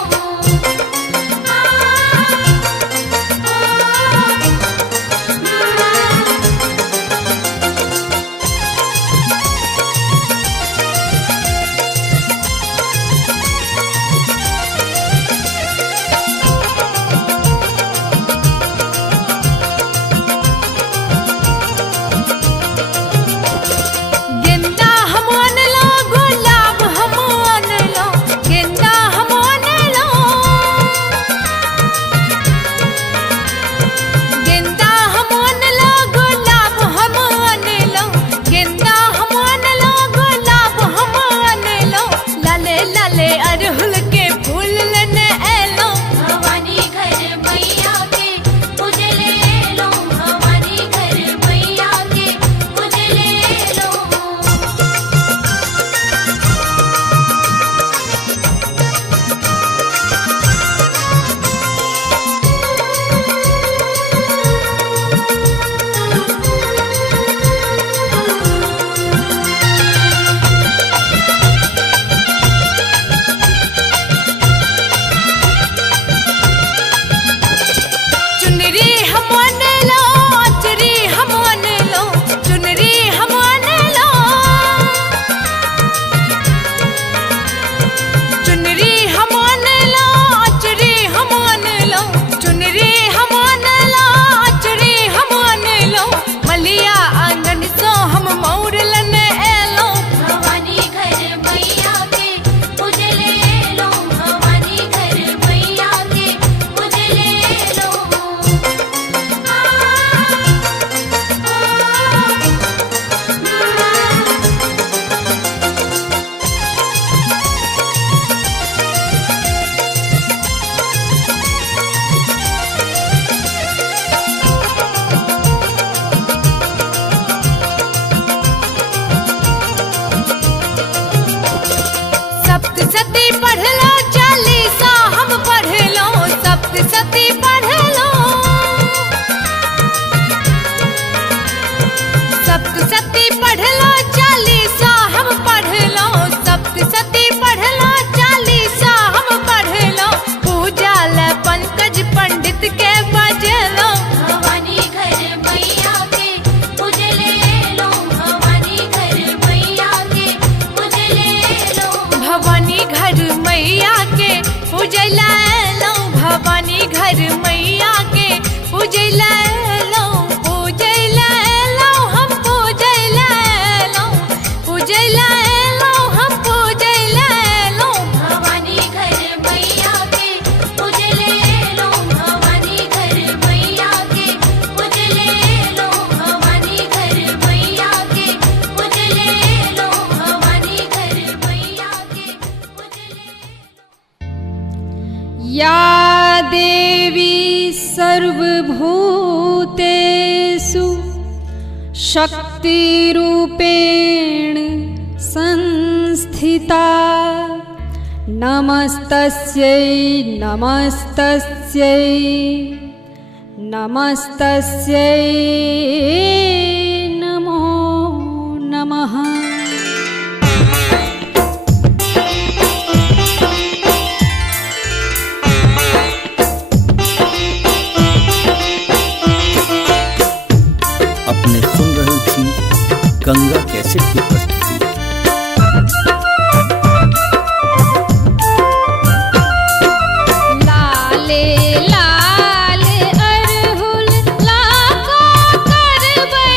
सर्वभूतेषु शक्तिरूपेण संस्थिता नमस्तस्यै नमस्तस्यै नमस्तस्यै नमो नमः। अपने सुन रहल छी गंगा कैसेट की प्रस्तुति। लाले लाल अरहुल लाखों करबै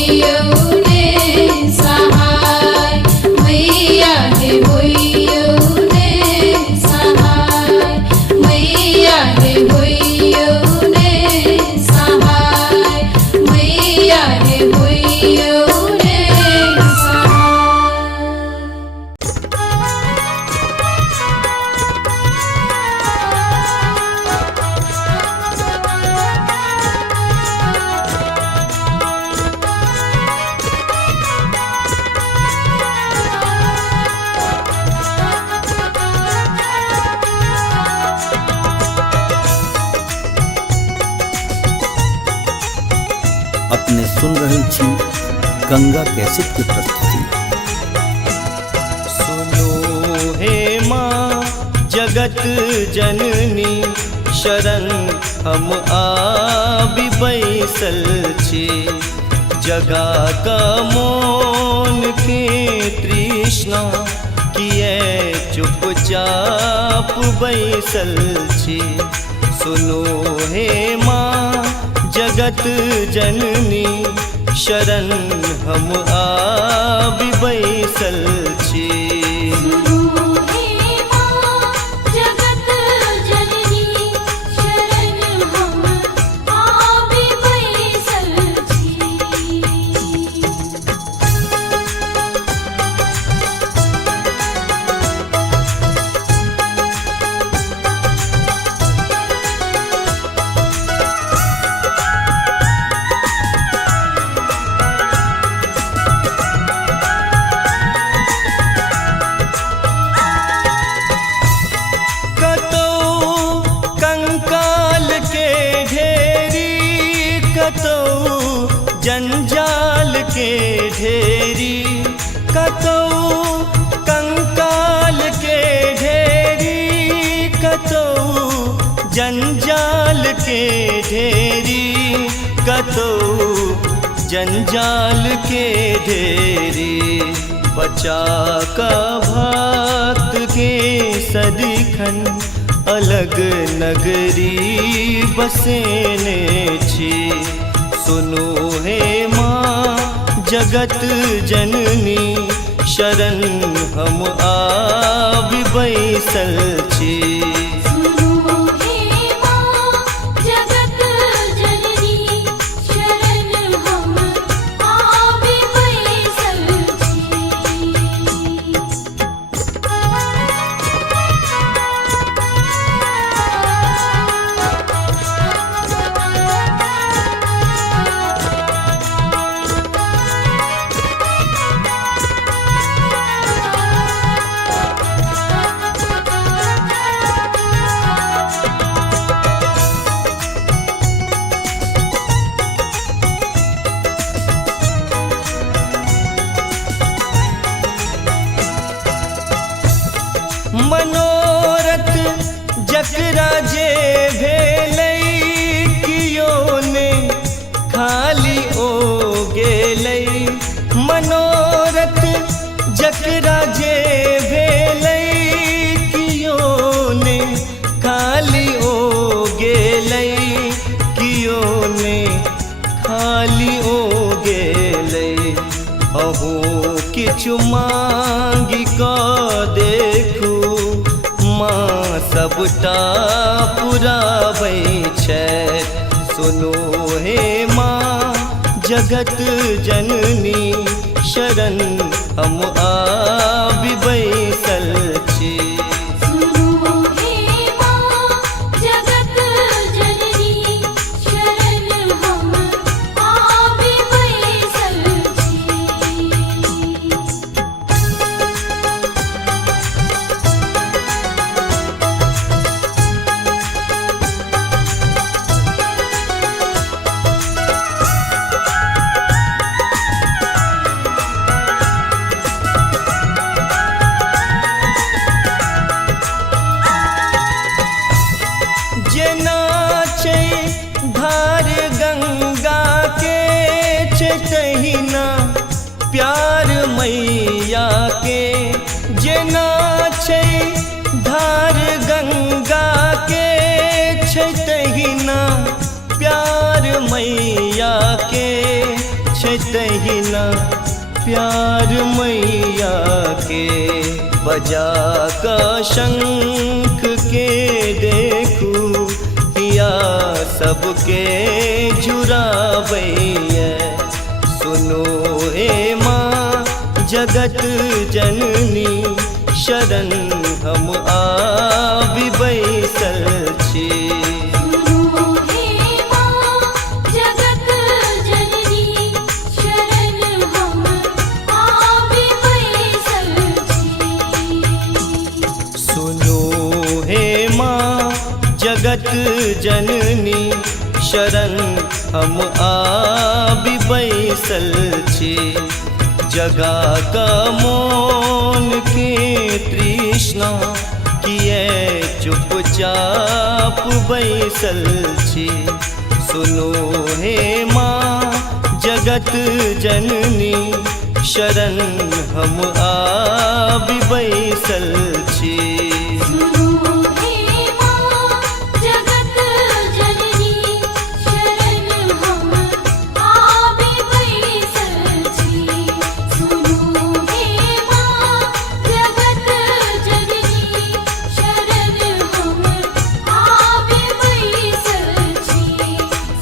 होइयौने सहाय मैया हे होइयौने सहाय मैया हे होइयौने सहाय मैया हे होइयौने अपने सुन रहल छी गंगा कैसेट की प्रस्तुति। सुनो हे माँ जगत जननी शरण हम आबि बैसल छी जगा का मोन के तृष्णा किए चुपचाप बैसल छी। सुनो हे माँ जगत जननी शरण हम आबि बैसल छी। जंजाल के ढेरी कतौ कंकाल के ढेरी कतौ जंजाल के ढेरी कतौ जंजाल के ढेरी बचा का भक्त के सदिखन अलग नगरी बसेने छी। सुनो हे माँ जगत जननी शरण हम आबि बैसल छी। मनोरथ जकरा जे भेलै कियो ने खाली ओ गेलै। मनोरथ जकरा जे भेलै कियो ने खाली ओ गेलै कियो ने खाली ओ गेलै। अहो किछु मांगी कऽ देखू माँ सबटा पुराबै छथि। सुनो हे माँ जगत जननी शरण हम आबि बैसल छी। से तहिना प्यार मैया के बजा का शंख के देखू हिया सबके जुरावैया। सुनो हे माँ जगत जननी शरण हम आबि बैसल छी। सुनो हे माँ जगत जननी शरण हम आबि बैसल छी। सुनो हे माँ जगत जननी शरण हम आबि बैसल छी। जगा का मौन के तृष्णा किए चुपचाप बैसल छी। सुनो हे माँ जगत जननी शरण हम आबि बैसल छी। सुनो हे माँ जगत जननी शरण हम आबि बैसल छी। सुनो हे माँ जगत जननी शरण हम आबि बैसल छी।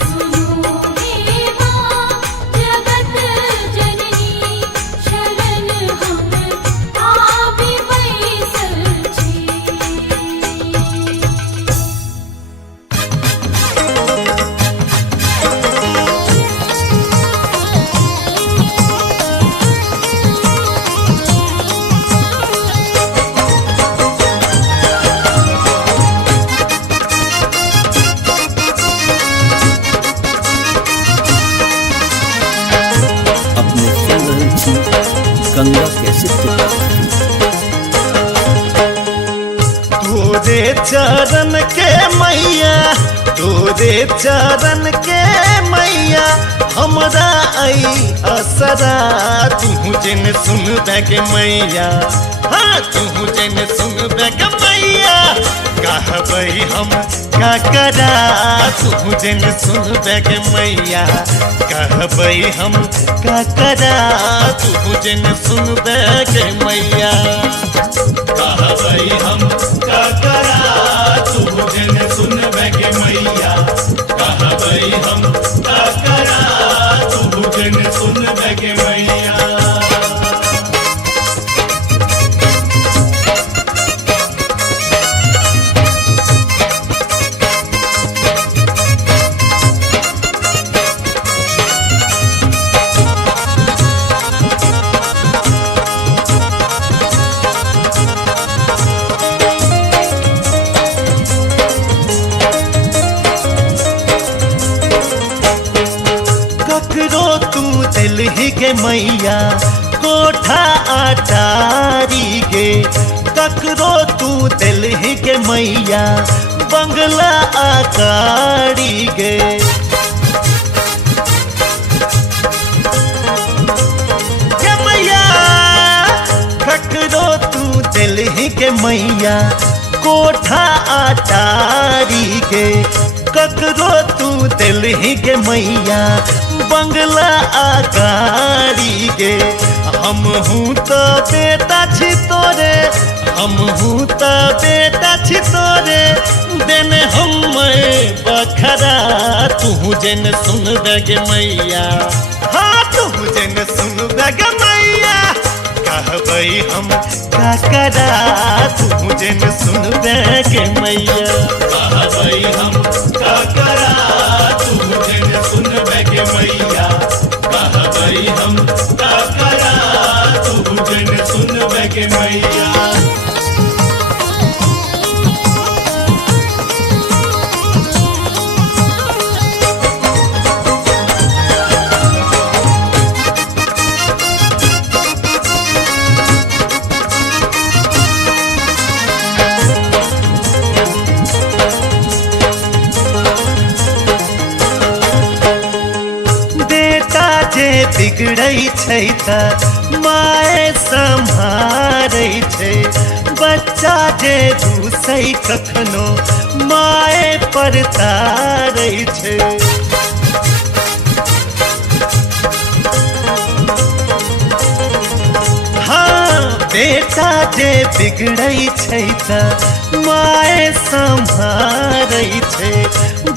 सुनो हे माँ जगत जननी शरण हम आबि बैसल छी। अपने सुन रहे छी गंगा कैसेट की प्रस्तुति। तोरे चरण के मैया, तोरे चरण के मैया हमरा आई असरा। तू जन सुन के मैया, हाँ तू जन सुन के मैया कहबै हम का करा। तू जन सुन के मैया कहबै हम का करा। तू जन सुन के मैया कहबै हम का करा। तू जन सुनबे के मैया कहबै हम का करा। तू जन सुनबे के मैया। ककरो तू दिलहि के मैया कोठा अटारी गे। ककरो तू दिलहि के मैया बंगला आकारी गे। के मैया ककरो तू दिलहि के मैया कोठा अटारी गे। ककरो तू दिलहि के मैया बंगला आकारी गे। हम हूँ तो बेटा छी तोरे, हम हूँ तो बेटा छी तोरे देने हम बखरा। तू जन सुन गे मैया, हाँ तू जन सुन गे मैया कहबै हम का करा। तू जन सुन गे मैया कहबै हम का करा। तू जन सुनबे के मैया कहबै हम का करा। तू जन सुनबे के मैया। जे बिगड़ै छै त माय सम्हारै छै। बच्चा जे रूसै कखनो माय परतारै छै। बेटा जे बिगड़ै छै त माए सम्हारै छै,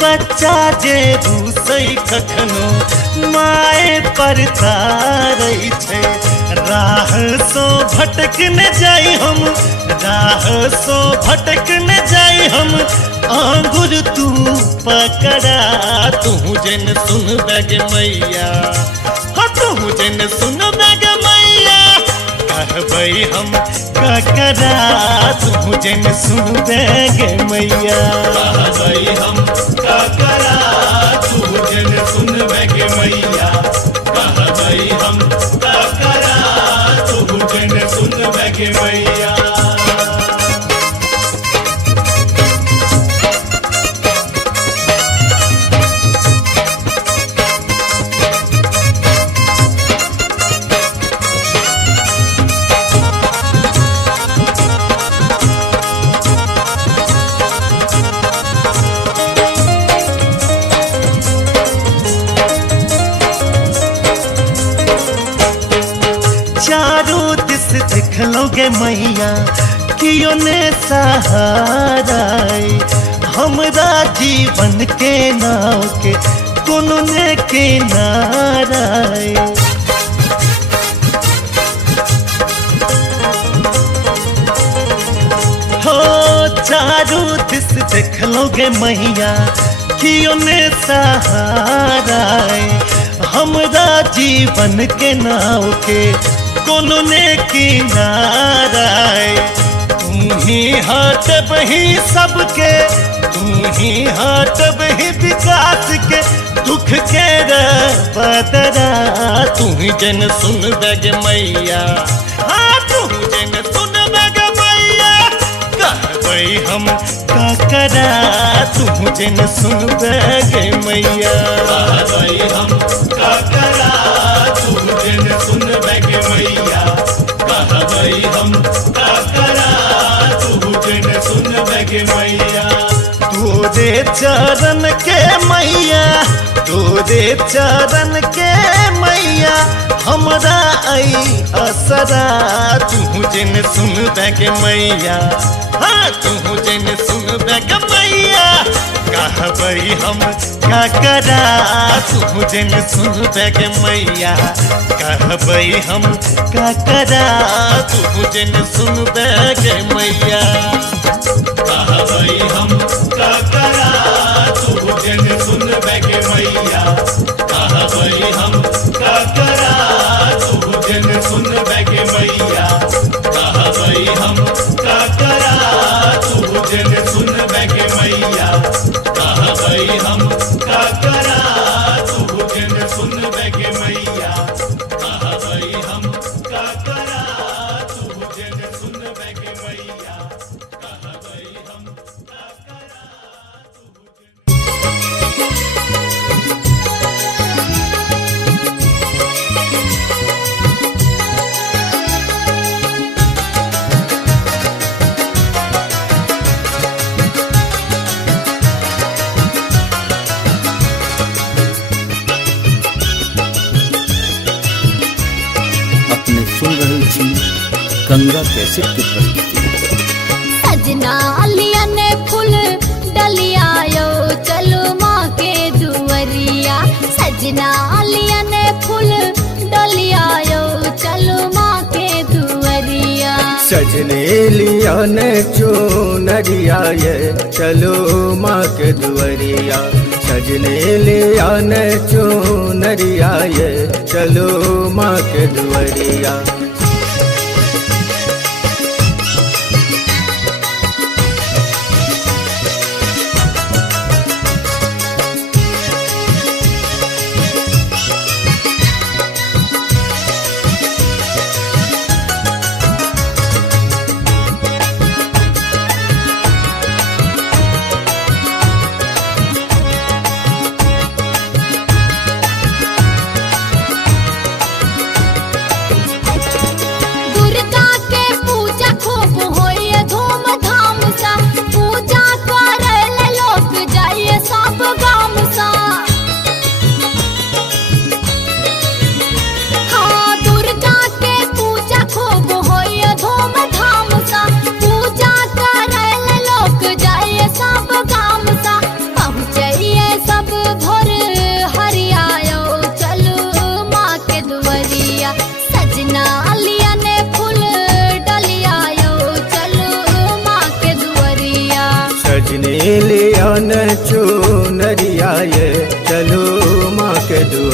बच्चा जे रूसै कखनो माए परतारै छै। राह सो भटक न जाई हम, राह सो भटक न जाई हम, आंगुर तू पकड़ा। तू जन सुन बैग मैया, हाँ तू जन सुन बैग मैया, कहबै हम ककरा। तू जन सुन बैग मैया, कहबै हम ककरा। तू जन सुन बैग मैया, कहबै हम ककरा। तू जन सुन बैग मैया। चारों दिस देखलोगे मैया कियो ने सहारा। हमरा जीवन के नाव के कोनो ने किनारा। हो चारों दिस देखलोगे मैया कियो ने सहारा। हमरा जीवन के नाव के कोनो ने किनारा। तू ही हाथ बही सबके, तू ही हाथ बही विकास के, दुख के बदरा। तू जन सुन बैग मैया, हाँ तू जन सुन बैग मैया, कहबै हम ककरा। तू जन सुन बैग मैया, कहबै हम ककरा। तू जन सुन बैग मैया, कहबै हम ककरा। तू जन सुन बैग मैया। तोरे चरण के मैया, तोरे चरण के मैया, हमरा आई असरा। तू जन सुन बैग मैया, हाँ तू जन सुन बैग मैया, कहबै हम ककरा। तू जन सुन बैग मैया, कहबै हम ककरा। तू जन सुन बैग मैया, कहबै हम ककरा। तू जन सुन बैग मैया, कहबै हम ककरा। तू जन सुन बैग मैया, कहबै हम ककरा। तू जन सुन बैग मैया, कहबै हम ककरा। तू जन सुन बैग मैया, कहबै हम ककरा। तू जन सुन बैग मैया, कहबै हम ककरा। अपने सुन रहल छी गंगा कैसेट के प्रस्तुति। सजना अलिया ने फूल डलिया यो चलो माँ के दुवरिया। सजना अलिया ने फूल डलिया यो चलो माँ के दुवरिया। सजने लिया ने चुनरिया ये चलो माँ के दुवरिया। सजने लिया ने चुनरिया ये चलो माँ के दुवरिया।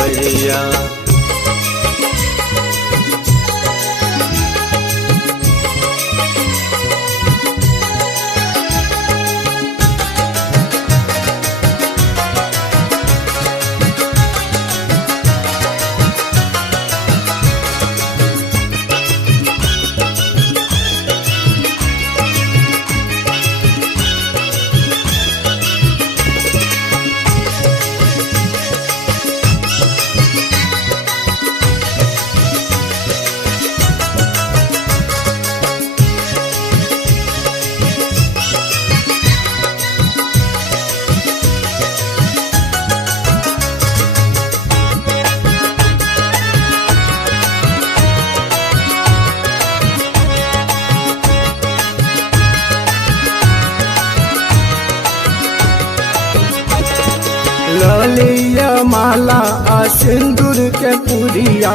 दुआरिया। ललिया माला आ सिंदूर के पुरिया,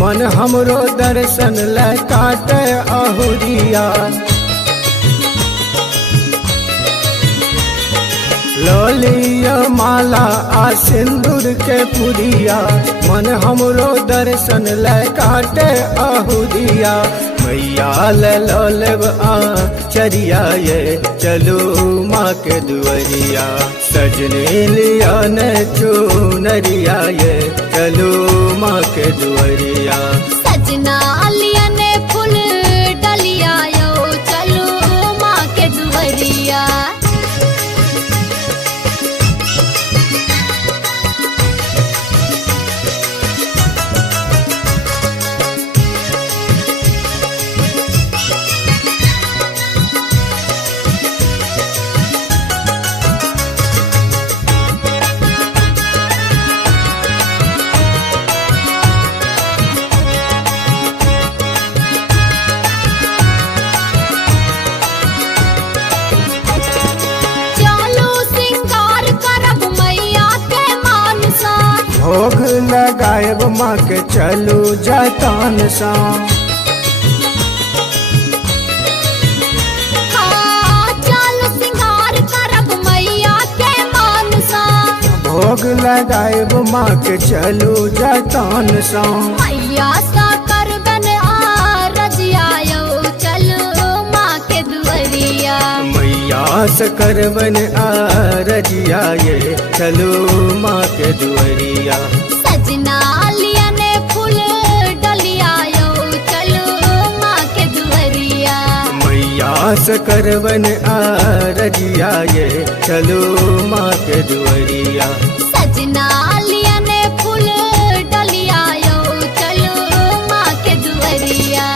मन हमरो दर्शन ले काटे अहुरिया। ललिया माला आ सिंदूर के पुरिया, मन हमरो दर्शन ले काटे अहुरिया। मैया लेब आ चरिया ये चलो माँ के दुआरिया। सजने लिया न चुनरिया ये चलो माँ के दुआरिया। सजना लिया ने फूल डलिया यो चलो माँ के दुआरिया। भोग लगाएब माँ के चलू जतन सा। चलो सिंगार करब मैया के मान सा। भोग लगाएब माँ के चलू जतन सा। मैया सा करबन रजिया यो चलो माँ के दुआरिया। मैया से करबन रजिया ये चलो माँ के दुआरिया। सजना लिया ने फूल डलिया यो चलो माँ के दुआरिया। मैया से करबन रजिया ये चलो माँ के दुआरिया। सजना लिया ने फूल डलिया यो चलो माँ के दुआरिया।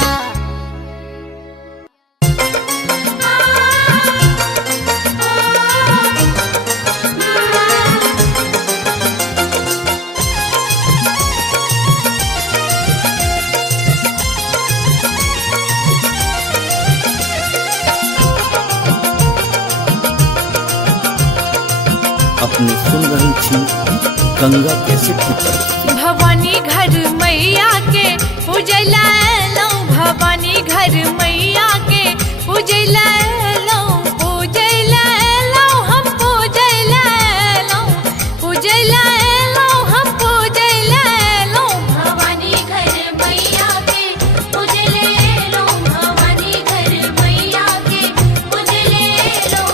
अपने सुन रही थी गंगा कैसेट की प्रस्तुति। भवानी घर मैया के पूजला लो, भवानी घर मैया के पूजला लो, पूजला लो हम पूजला लो, पूजला लो हम पूजला लो। भवानी घर मैया के पूजले लो, भवानी घर मैया के पूजले लो।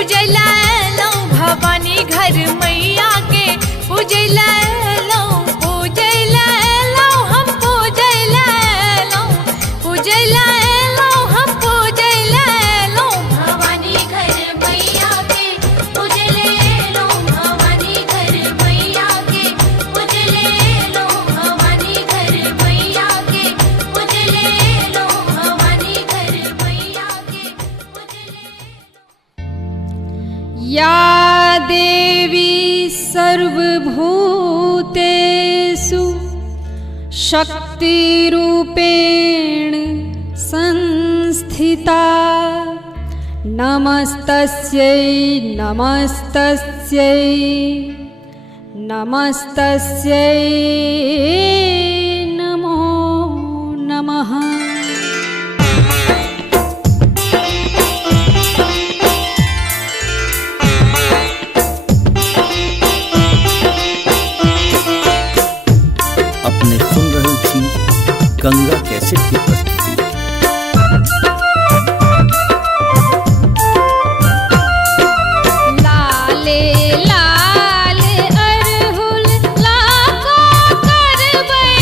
पूजैला लो भवानी घर मैया के पूजैला लो हम पूजैला लो हम पूजैला लो भवानी घर मैया के पूजले लो भवानी घर मैया के पूजले लो भवानी घर मैया के पूजले लो भवानी घर मैया के पूजले या देवी सर्वभूतेषु शक्तिरूपेण संस्थिता नमस्तस्यै नमस्तस्यै नमस्तस्यै नमो नमः। अपने सुन रहल छी गंगा कैसेट की प्रस्तुति। लाले लाल अरहुल लाखो करबै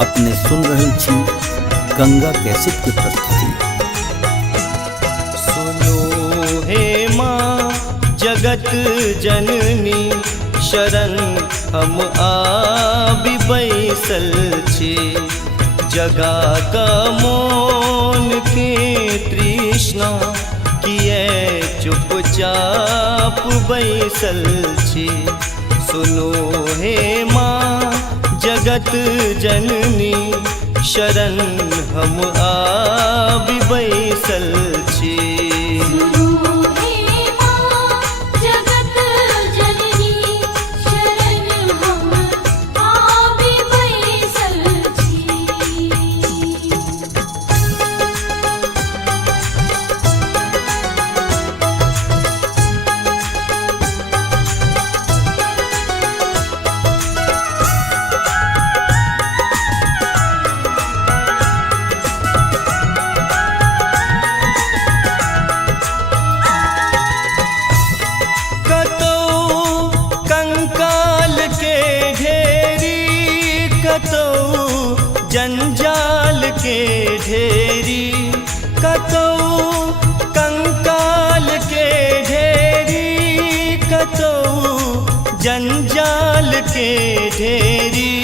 अपने सुन रहल छी गंगा कैसेट के प्रस्तुति। सुनो हे माँ जगत जननी शरण हम आबि बैसल छी। जगा का मोन के तृष्णा किए चुपचाप बैसल छी। सुनो हे माँ जगत जननी शरण हम आबि बैसल छी। जंजाल के ढेरी कतौ कंकाल के ढेरी कतौ जंजाल के ढेरी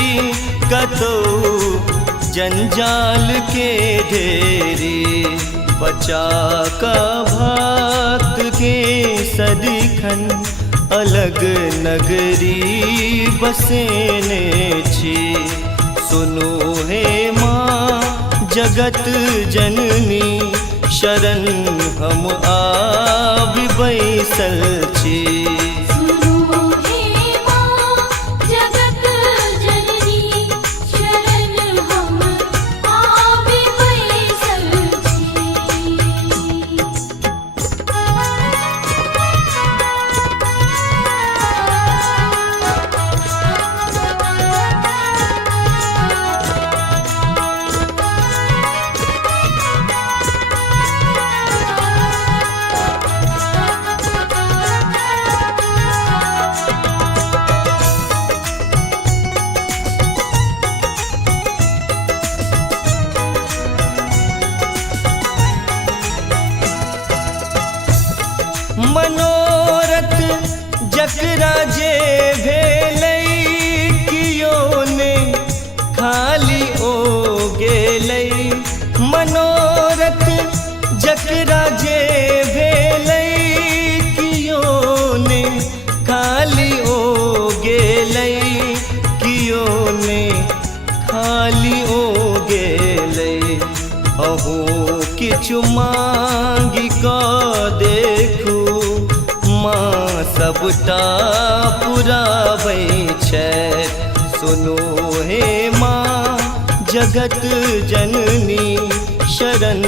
कतौ जंजाल के ढेरी। बचा का भक्त के सदिखन अलग नगरी बसेने छी। सुनो हे माँ जगत जननी शरण हम आबि बैसल छी। मनोरथ जकरा जे भेलै कियो ने खाली ओ गेलै। मनोरथ जकरा जे भेलै कियो ने खाली ओ गेलै। कियो ने खाली ओ गेलै। अहो किछु मांगि कऽ देखू माँ सबटा पुराबै छथि। सुनो हे माँ जगत जननी शरण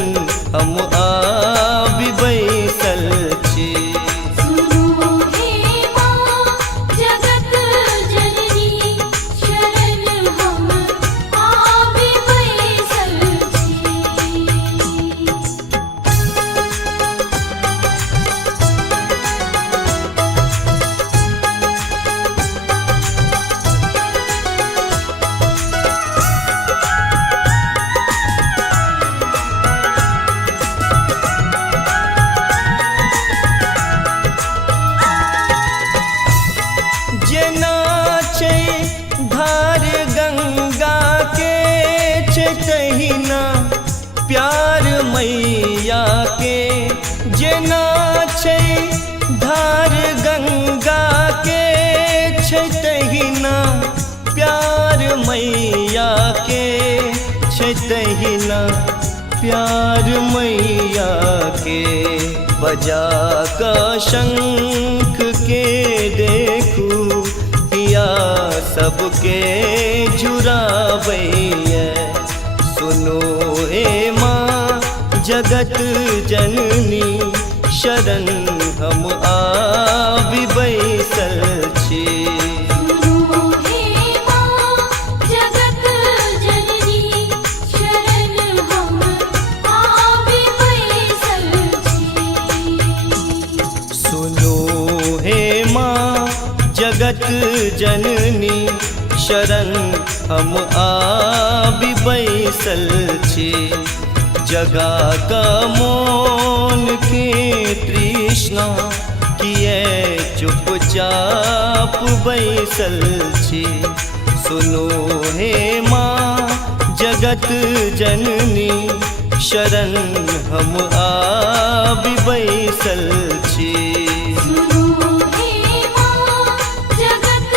हम आबि बैसल छी। धार गंगा के तहिना प्यार मैया के। जेना छै धार गंगा के तहिना प्यार मैया के। तहिना प्यार मैया के। बजा का शंख के देखू पिया सबके जुराबैया। सुनो हे माँ जगत जननी शरण हम आबि बैसल छी। जगत जननी शरण हम आबि बैसल छी। जगा का मौन के तृष्णा किए चुपचाप बैसल छी। सुनो हे माँ जगत जननी शरण हम आबि बैसल छी। सुनो हे माँ जगत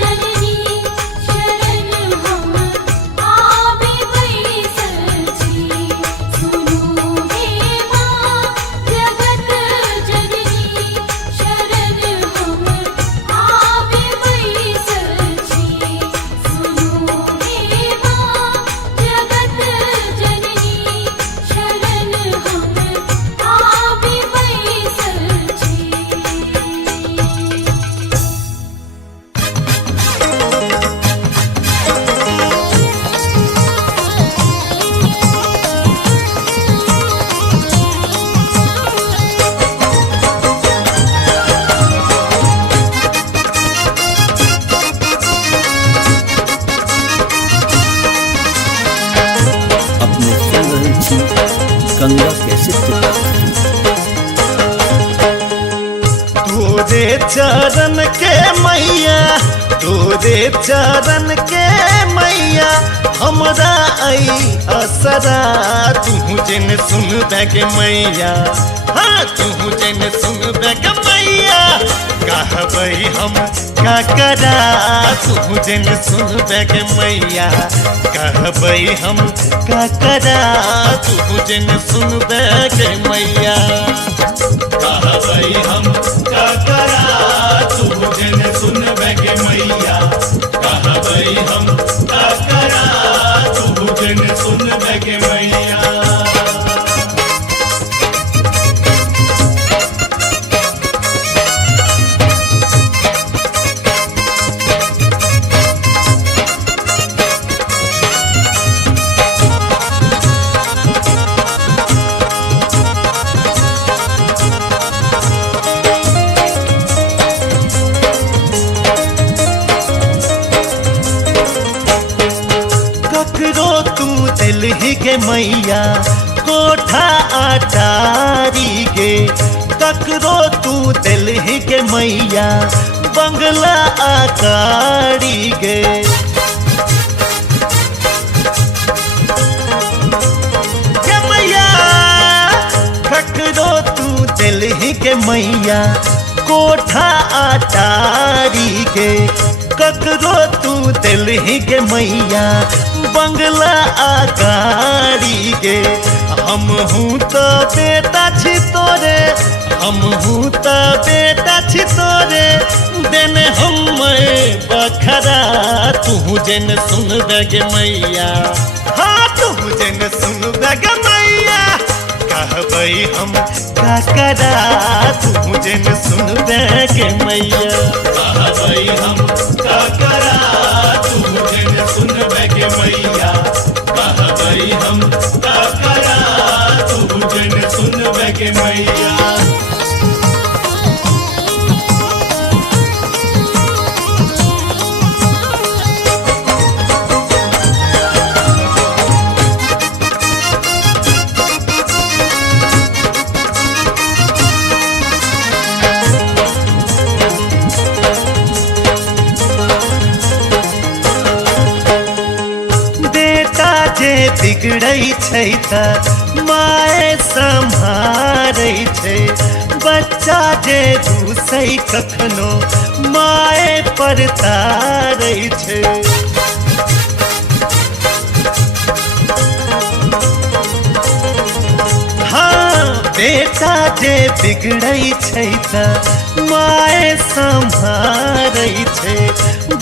जननी शरण हम आबि बैसल छी। सुनो हे माँ जगत जननी शरण हम आबि बैसल छी। सुनो हे माँ जगत जननी शरण हम आबि बैसल छी। अपने सुन रहल छी गंगा कैसेट के प्रस्तुति। तोरे चरण के मैया, तोरे चरण के मैया हमरा आई असरा। तू जन सुन के मैया, हाँ तू जन सुन के मैया कहबै हम का करा। तू जन सुन के मैया कहबै हम का करा। तू जन सुन के मैया कहबै हम का करा। तू जन सुनबे के मैया कहबै हम का करा। तू जन सुनबे के मैया। ककरो तू दिलहि के मैया कोठा अटारी गे। ककरो तू दिलहि के मैया बंगला आकारी गे। के मैया ककरो तू दिलहि के मैया कोठा अटारी गे। ककरो तू दिलहि के मैया बंगला आगारी गे। हम हूँ तो बेटा छी तोरे, हम हूँ तो बेटा छी तोरे देने हम बखरा। तू जन सुन गे मैया, हाँ तू जन सुन गे मैया कहबै हम का करा। तू जन सुन गे मैया कहबै हम का करा। तू जन सुनबे के मैया कहबै हम का करा। तू जन सुनबे के मैया। जे बिगड़ै छै त माए सम्हारै छै। बच्चा जे रूसै कखनो माए पर तारै छै। हाँ बेटा जे बिगड़ै छै त माए सम्हारै छै।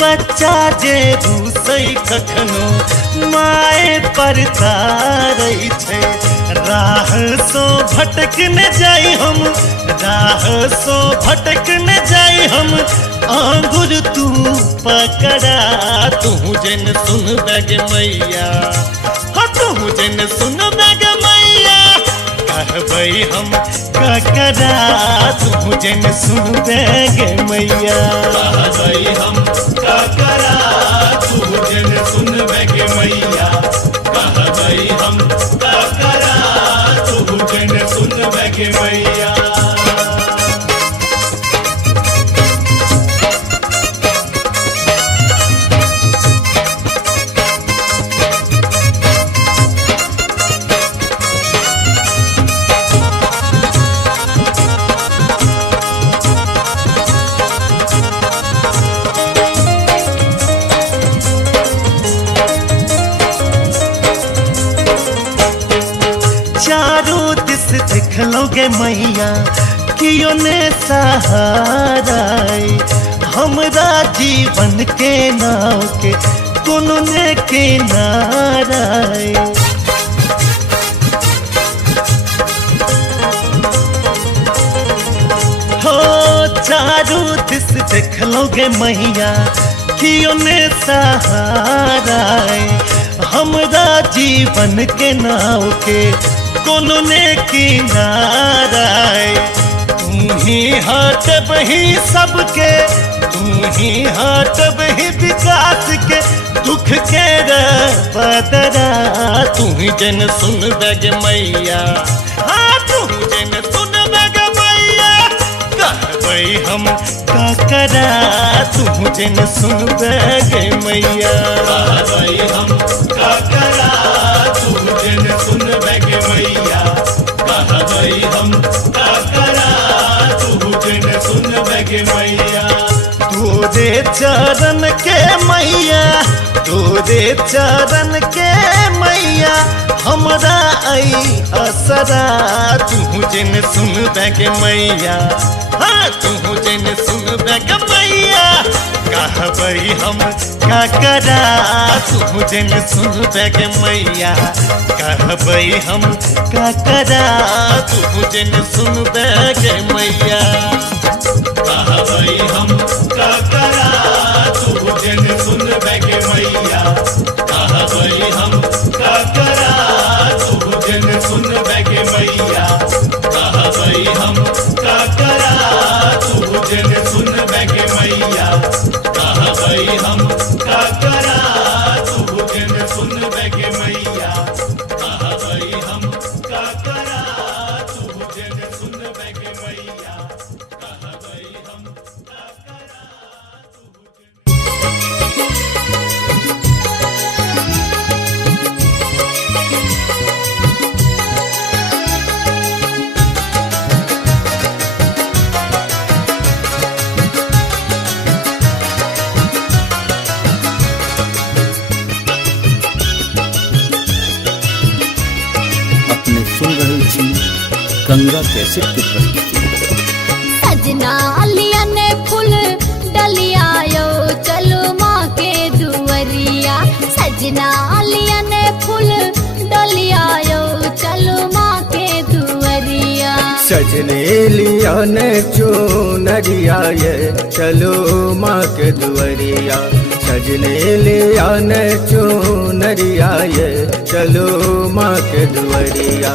बच्चा जे रूसै कखनो माए पर तारै छै। राह सो भटक न जाई हम, राह सो भटक न जाई हम आंगुर तू पकड़ा। तू जन सुन गे मैया, हाँ तू जन सुन गे मैया कहबै हम का करा। तू जन सुन गे मैया कहबै हम का करा। मैया कह गई हम का करा तू जन सुनबे के मैया। चारों दिस देख लोगे मैया कियो ने सहारा हमरा जीवन के नाव के कोनो ने किनारा हो चारों दिस देख लोगे मैया कियो ने सहारा हमरा जीवन के नाव के कोनो ने किनारा तू ही हाथ बही सबके तू ही हाथ बही विकास के दुख के बदरा तू ही जन सुन बग मैया हाँ तू जन सुन बग मैया कहबई हम का करा तू जन सुन बग मैया कहबई हम का करा तू जन सुनबे के मैया कहबई हम का करा तू जन सुनबे के मैया। तोरे चरण के मैया तोरे चरण के मैया हमरा आई असरा तू जन सुनबे के मैया हाँ तू जन सुनबे के मैया कहबई हम का करा तू जन सुनबे के मैया कहबई हम का करा तू जन सुनबे के मैया कहबई हम का करा तू जन सुनबे के मैया कहबई हम का करा तू जन सुनबे के मैया कहबई हम का करा तू जन सुनबे के मैया कहबई हम का करा तू जन सुनबे के मैया कहबई हम का करा तू जन सुनबे के मैया कहबई हम का करा तू जन अपने सुन रहल छी गंगा कैसेट के प्रस्तुति। सजना अलिया ने फूल डलिया यो चलो माँ के दुवरिया सजना अलिया ने फूल डलिया यो चलो माँ के दुवरिया सजने लिया ने चुनरिया ये चलो माँ के दुवरिया सजने लिया ने चुनरिया ये चलो माँ के दुवरिया।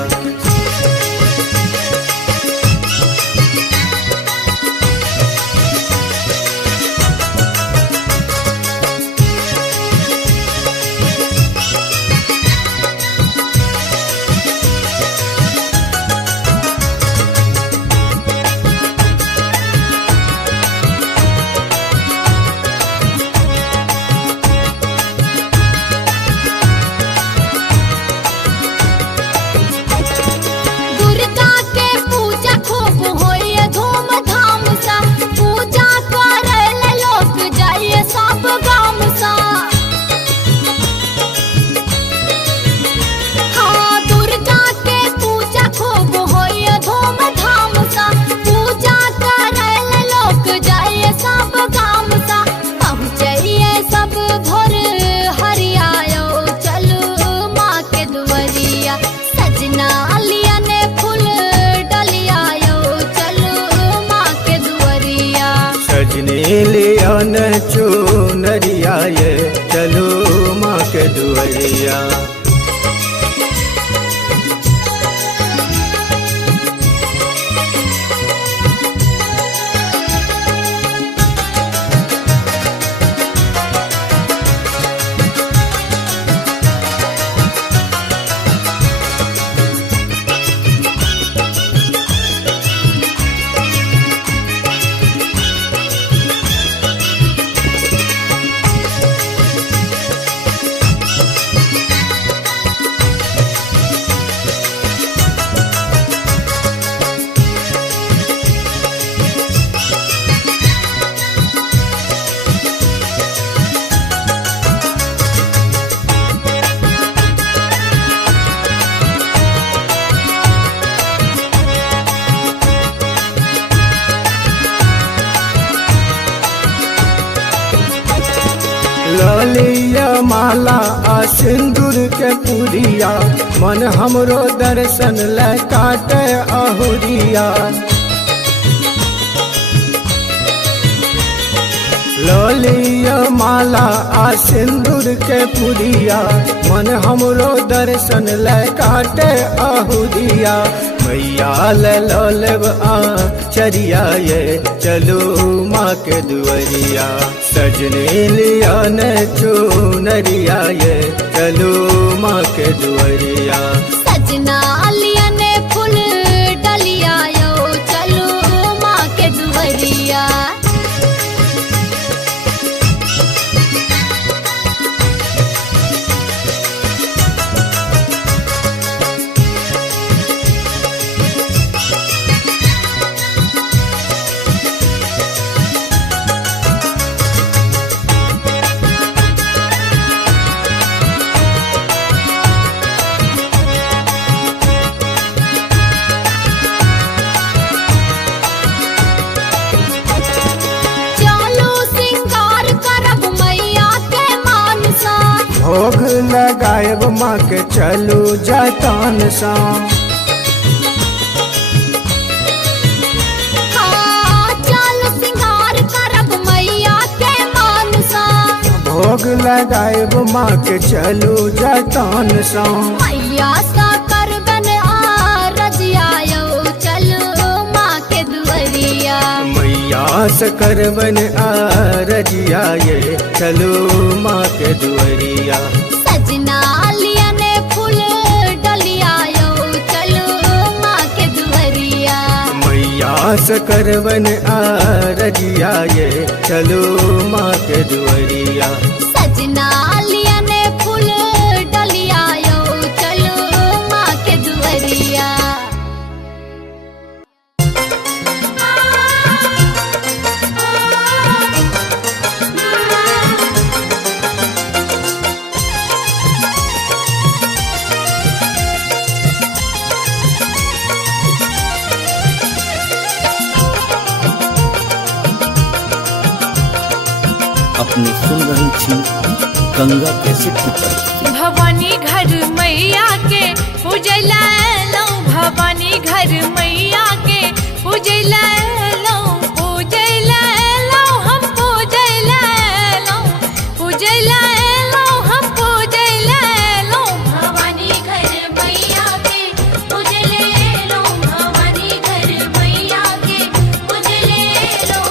चुनरिया ये चलो माँ के दुवरिया। ललिया माला आ सिंदूर के पुरिया मन हमरो दर्शन ले काटे अहुरिया। ललिया माला आ सिंदूर के पुरिया मन हमरो दर्शन ले काटे अहुरिया। मैया लेब आ चरिया ये चलो माँ के दुआरिया। सजने लिया न चुनरिया ये चलो माँ के दुआरिया। सजना लिया ने फूल डलिया यो चलो माँ के दुआरिया। भोग लगाएब माँ के चलू जतन सा। चलो सिंगार करब मैया के मानसा। भोग लगाएब माँ के चलू जतन सा। मैया सा करबन रजिया यो चलो माँ के दुआरिया। मैया से करबन रजिया ये चलो माँ के दुआरिया। सजना लिया ने फूल डलिया यो चलो माँ के दुआरिया। मैया से करबन रजिया ये चलो माँ के दुआरिया। सजना लिया ने फूल डलिया यो चलो माँ के दुआरिया। अपने सुन रही थी गंगा कैसेट की प्रस्तुति। भवानी घर मैया के पूजला लो, भवानी घर मैया के पूजला लो, पूजला लो हम पूजला लो, पूजला लो हम पूजला लो। भवानी घर मैया के पूजले लो, भवानी घर मैया के पूजले लो।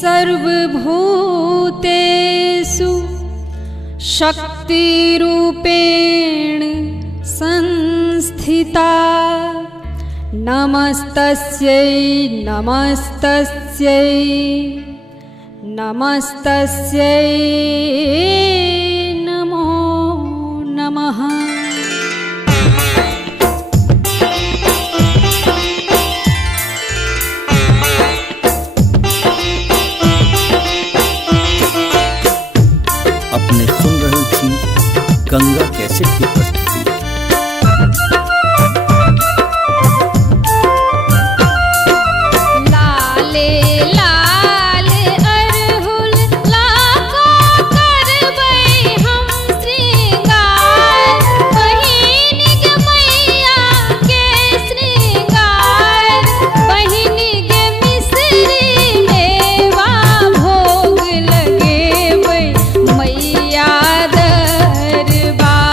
सर्वभूतेषु शक्तिरूपेण संस्थिता नमस्तस्यै नमस्तस्यै नमस्तस्यै नमो नमः। अपने सुन रहल छी गंगा कैसेट की प्रस्तुति। लाले लाल अरहुल लाखो करबै हम श्रृंगार बहिन गे मैया के श्रृंगार बहिन गे मिश्री मेवा भोग लगेबै मैया दरबार।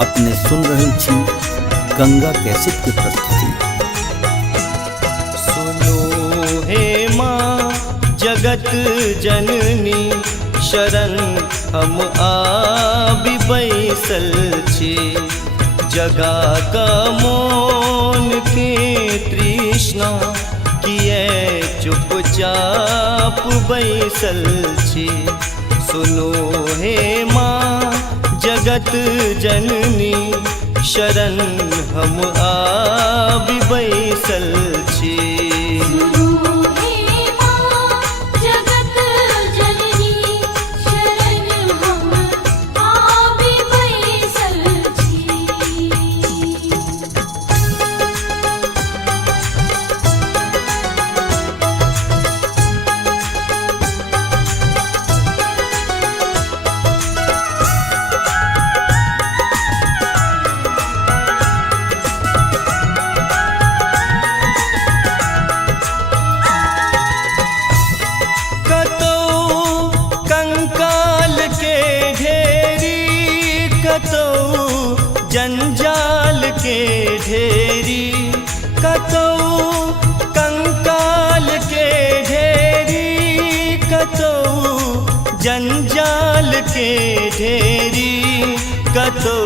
अपने सुन रहल छी गंगा कैसेट के प्रस्तुति। सुनो हे माँ जगत जननी शरण हम आबि बैसल छी। जगा का मोन के तृष्णा किए चुपचाप बैसल छी। सुनो हे माँ जगत जननी शरण हम आबि बैसल छी। जंजाल के ढेरी कतौ कंकाल के ढेरी कतौ जंजाल के ढेरी कतौ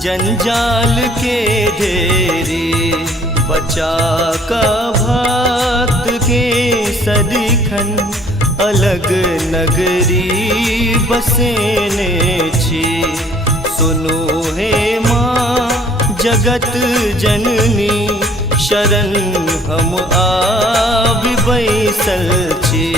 जंजाल के ढेरी। बचा का भक्त के सदिखन अलग नगरी बसेने छी। सुनो हे माँ जगत जननी शरण हम आबि बैसल छी।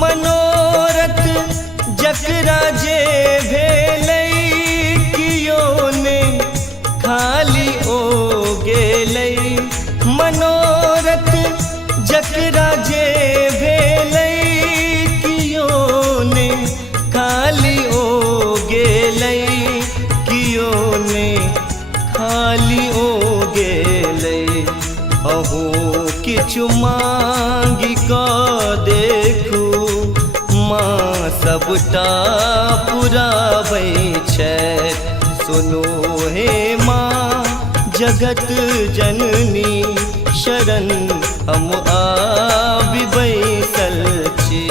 मनोरथ जकरा जे भेलै कियो ने खाली ओ गेलै। मनोरथ जकरा जे भेलै कियो ने खाली ओ गेलै। कियो ने खाली ओ गेलै। अहू किछु मांगि कऽ देखू माँ सबटा पुराबै छथि। सुनो हे माँ जगत जननी शरण हम आबि बैसल छी।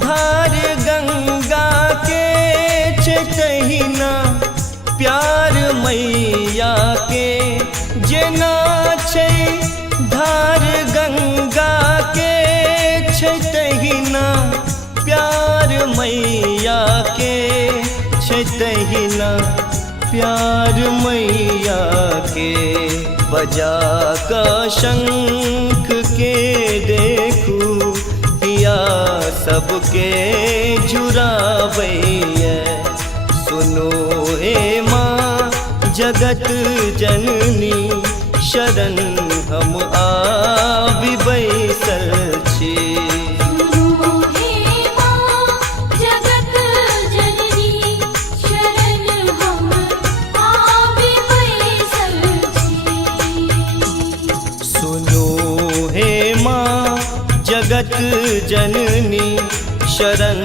धार गंगा के तहिना प्यार मैया के। जेना छै धार गंगा के तहिना प्यार मैया के। तहिना प्यार मैया के। बजा का शंख के देखू हिया सबके जुड़ाबैया। सुनो हे माँ जगत जननी शरण हम आबि बैसल छी। जगत जननी शरण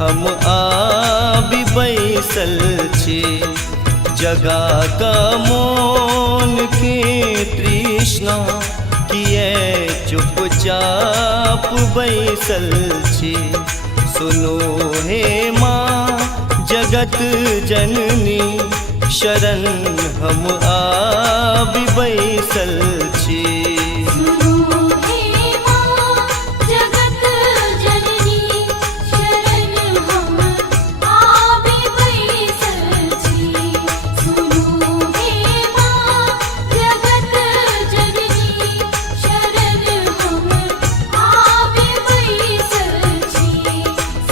हम आबि बैसल छी। जगा का मौन के तृष्णा किए चुपचाप बैसल छी। सुनो हे माँ जगत जननी शरण हम आबि बैसल छी। सुनो हे माँ जगत जननी शरण हम आबि बैसल छी। सुनो हे माँ जगत जननी शरण हम आबि बैसल छी।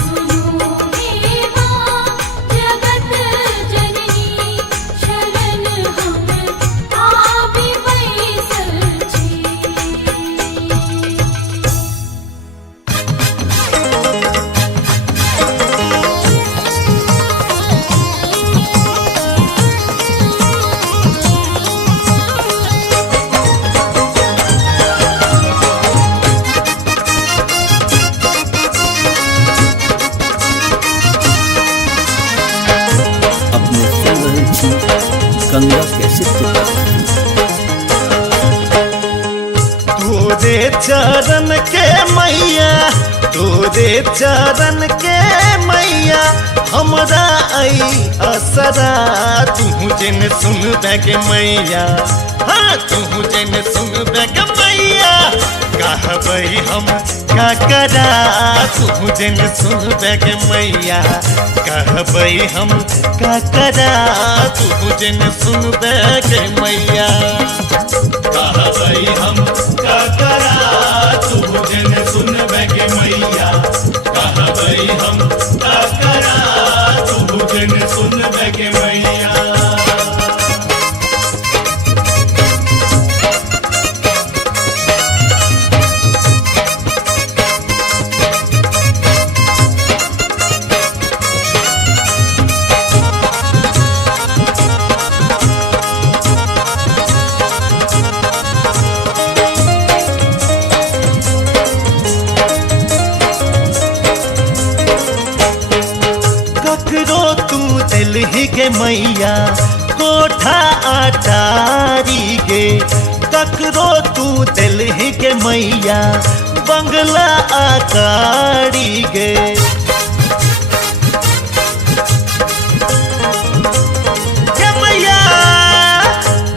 सुनो हे माँ जगत जननी शरण हम आबि बैसल छी। अपने सुन रहे छी गंगा कैसेट की प्रस्तुति। तोरे चरण के मैया, तोरे चरण के मैया हमरा आई असरा। तू जन सुन बैग मैया, हाँ तू जन सुन बैग मैया कहबई हम का करा। तू जन सुन बैग मैया कहबई हम का करा। तू जन सुन बैग मैया कहबई हम का करा। तू जन सुन बैग मैया कहबई हम का करा। तू जन सुन बैग मैया। ककरो तू दिल ही के मैया कोठा अटारी गे। ककरो तू दिल ही के मैया बंगला आकारी गे। के मैया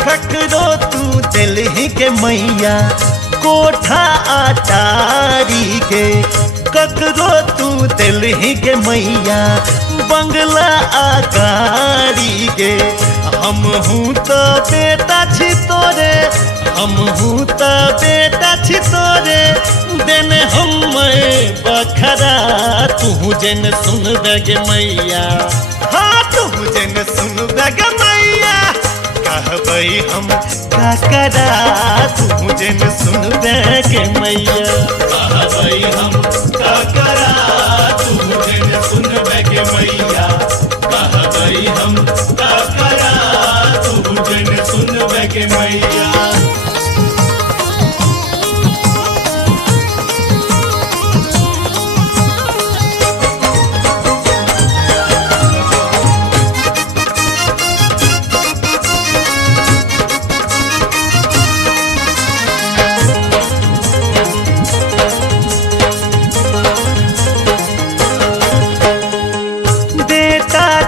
ककरो तू दिल ही के मैया कोठा अटारी गे। ककरो तू दिल ही के मैया बंगला आकारी गे। हम हूँ तो बेटा छी तोरे, हम हूँ तो बेटा छी तोरे देने हम बखरा। तू जन सुन बैग मैया, हाँ तू जन सुन बैग मैया कहबई हम का करा। तू जन सुन बैग मैया कहबई हम का करा। तू जन सुन बैग मैया कहबई हम का करा। तू जन सुन बैग मैया।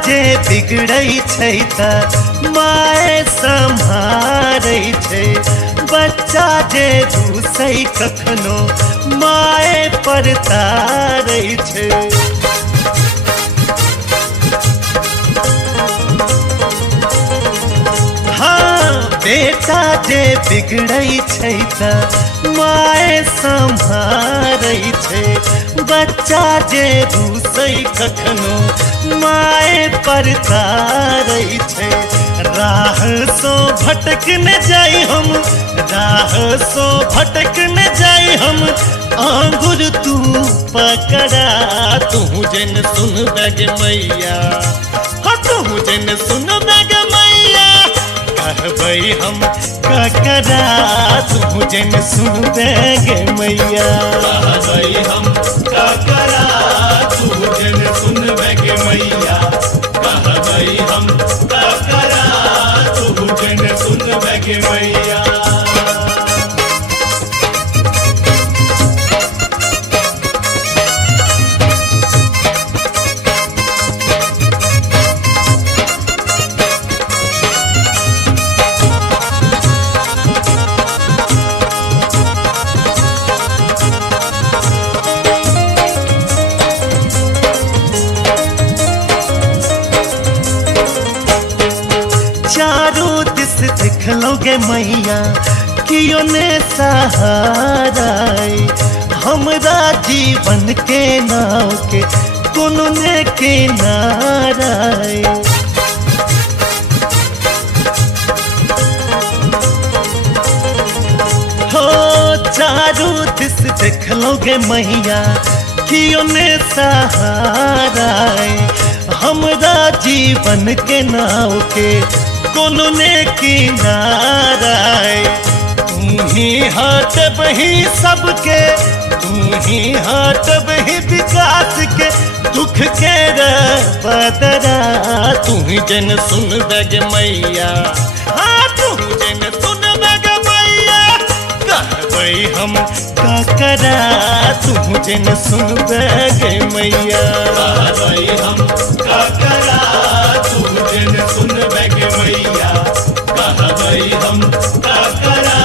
जे बिगड़ै छै त माय सम्हारै छै। बच्चा जे रूसै कखनो माय पर तारै छै। हाँ बेटा जे बिगड़ै छै त माय सम्हारै छै। बच्चा जे रूसै कखनो माय पर तारै छै। राह सो भटक न जाई हम, राह सो भटक न जाई हम आंगुर तू पकड़ा। तू जन सुन बैग मैया, हाँ तू जन सुन बैग मैया कहबई हम का करा। तू जन सुन बैग मैया कहबई हम का करा। लोगे मैया कियो ने सहारा हमरा जीवन के नाव के कोनो ने किनारा हो चारू दिस देख लोगे मैया कियो ने सहारा हमरा जीवन के नाव के कोनो ने किनारा तू ही हाथ बही सबके तू ही हाथ बही विकास के दुख के बदरा तू ही जन सुन बग मैया हाँ तू जन सुन बग मैया कहबई हम का करा तू जन सुन बग मैया कहबई हम का करा तू जन सुन बग मैया कहबई हम का करा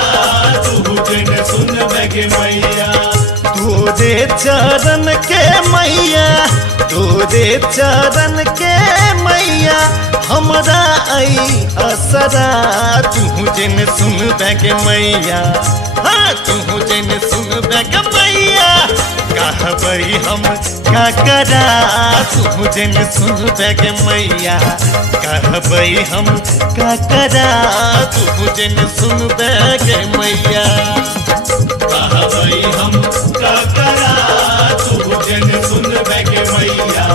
तू जन सुन बग मैया तोरे चरण के मैया तोरे चरण के मैया हमरा आई असरा तू जिन सुन बग मैया हाँ तू जिन सुन बग मैया कहबई हम का करा तू जिन सुन बग मैया कहबई हम का करा तू जिन सुन बग मैया कहबई हम का करा तू जन सुन बग मैया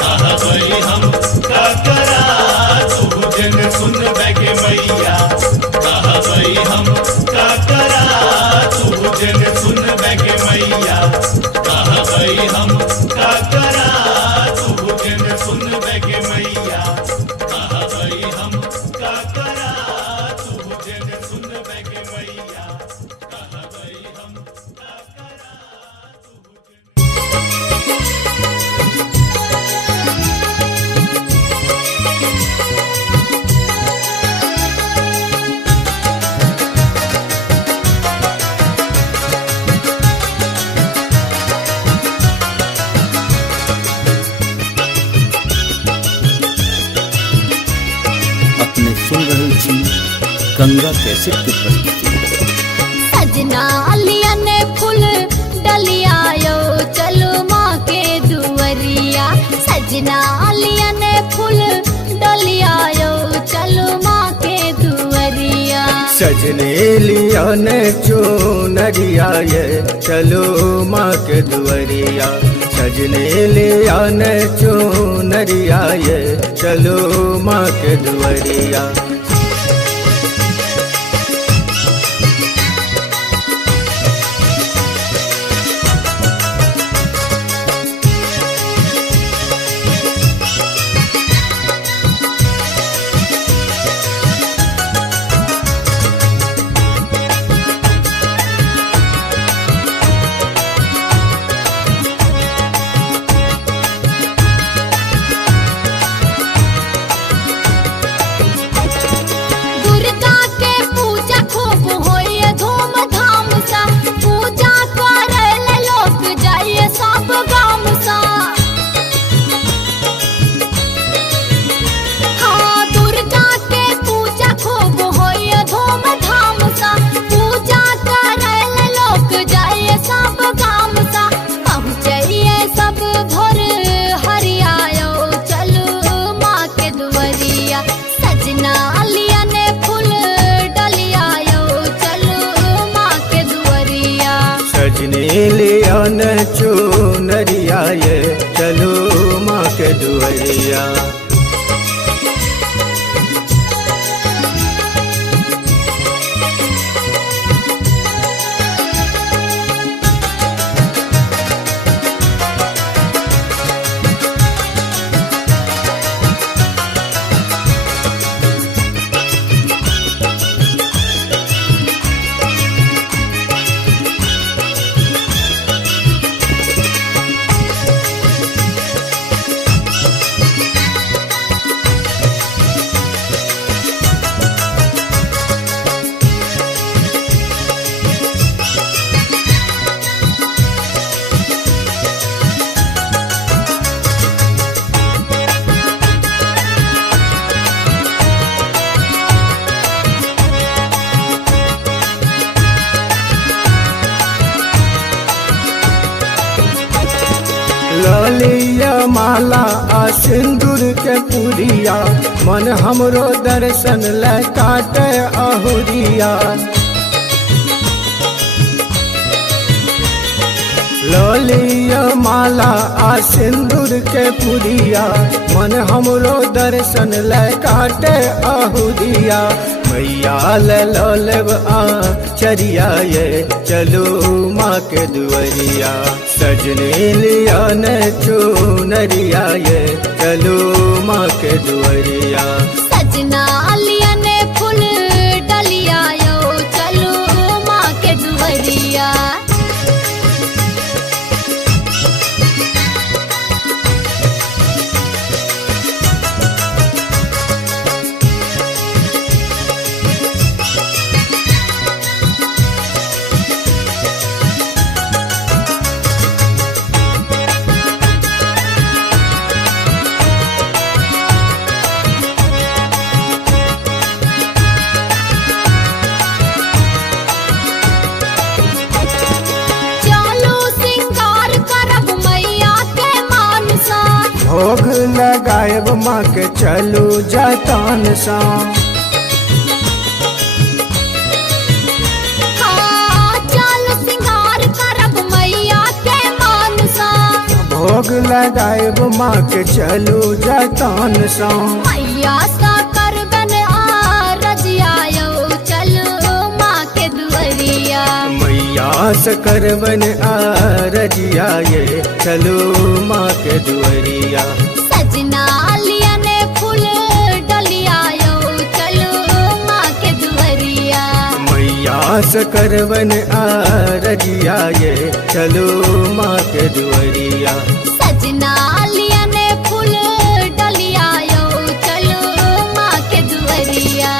कहबई हम का करा तू जन सुन बग मैया कहबई हम का करा तू जन सुन बग मैया कहबई हम का करा तू जन सुन बग मैया कहबई हम का करा तू जन सुन बग मैया कहबई हम का करा तू अपने सुन रहल छी गंगा कैसेट के प्रस्तुति। सजना अलिया ने फूल डलिया यो चलो माँ के दुवरिया सजना अलिया ने फूल डलिया यो चलो माँ के दुवरिया सजने लिया ने चुनरिया ये चलो माँ के दुवरिया सजने लिया ने चुनरिया ये चलो माँ के दुवरिया दुर्गा के पूजा खूब होइए धूमधाम सा पूजा करले लोग जाइए सब गाम सा हाँ दुर्गा के पूजा खूब होइए धूमधाम सा पूजा करले लोग जाइए सब गाम सा पहुँचिए सब भोर हरियायो चलो माँ के दुवरिया सजना अलिया ने फूल डलिया यो चलो माँ के दुवरिया सजने लिया ने चुनरिया ये चलो माँ के दुवरिया माला आ सिंदूर के पुरिया मन हमरो दर्शन ले काटे अहुरिया लोलिया माला आ सिंदूर के पुरिया मन हमरो दर्शन ले काटे अहुरिया मैया लोलब आ चरिया ये चलो माँ के दुआरिया सजने लिया न चुनरिया ये चलो माँ के दुआरिया सजना लिया ने फूल डलिया यो चलो माँ के दुआरिया भोग लगाएब माँ के चलू जतन सा चलो सिंगार करब मैया के मानसा भोग लगाएब माँ के चलू जतन सा मैया सा करबन रजिया यो चलो माँ के दुआरिया मैया से करबन रजिया ये चलो माँ के दुआरिया सजना लिया ने फूल डलिया यो चलो माँ के दुआरिया मैया से करबन रजिया ये चलो माँ के दुआरिया सजना लिया ने फूल डलिया यो चलो माँ के दुआरिया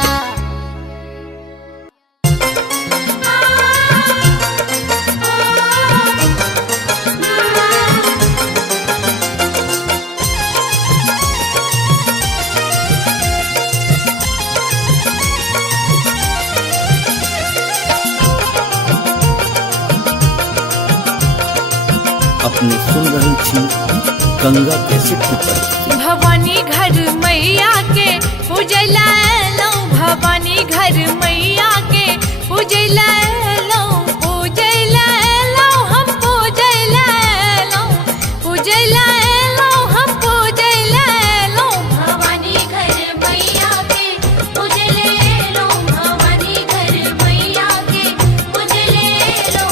अपने सुन रही थी गंगा कैसेट की प्रस्तुति। भवानी घर मैया के पूजला लो भवानी घर मैया के पूजला लो हम पूजला लो हम पूजला लो भवानी घर मैया के पूजले लो भवानी घर मैया के पूजले लो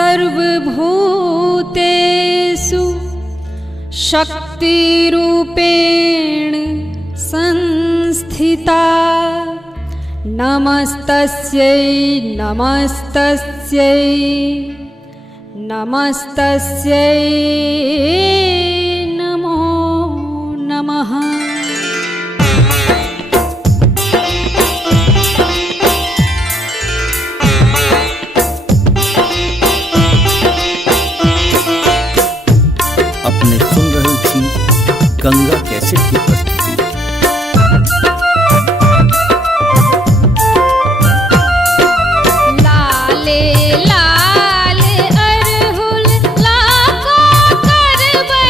सर्वभूतेषु शक्तिरूपेण संस्थिता नमस्तस्यै नमस्तस्यै नमस्तस्यै नमो नमः। अपने सुन रहल छी गंगा कैसेट की प्रस्तुति। लाले लाल अरहुल लाखों करबै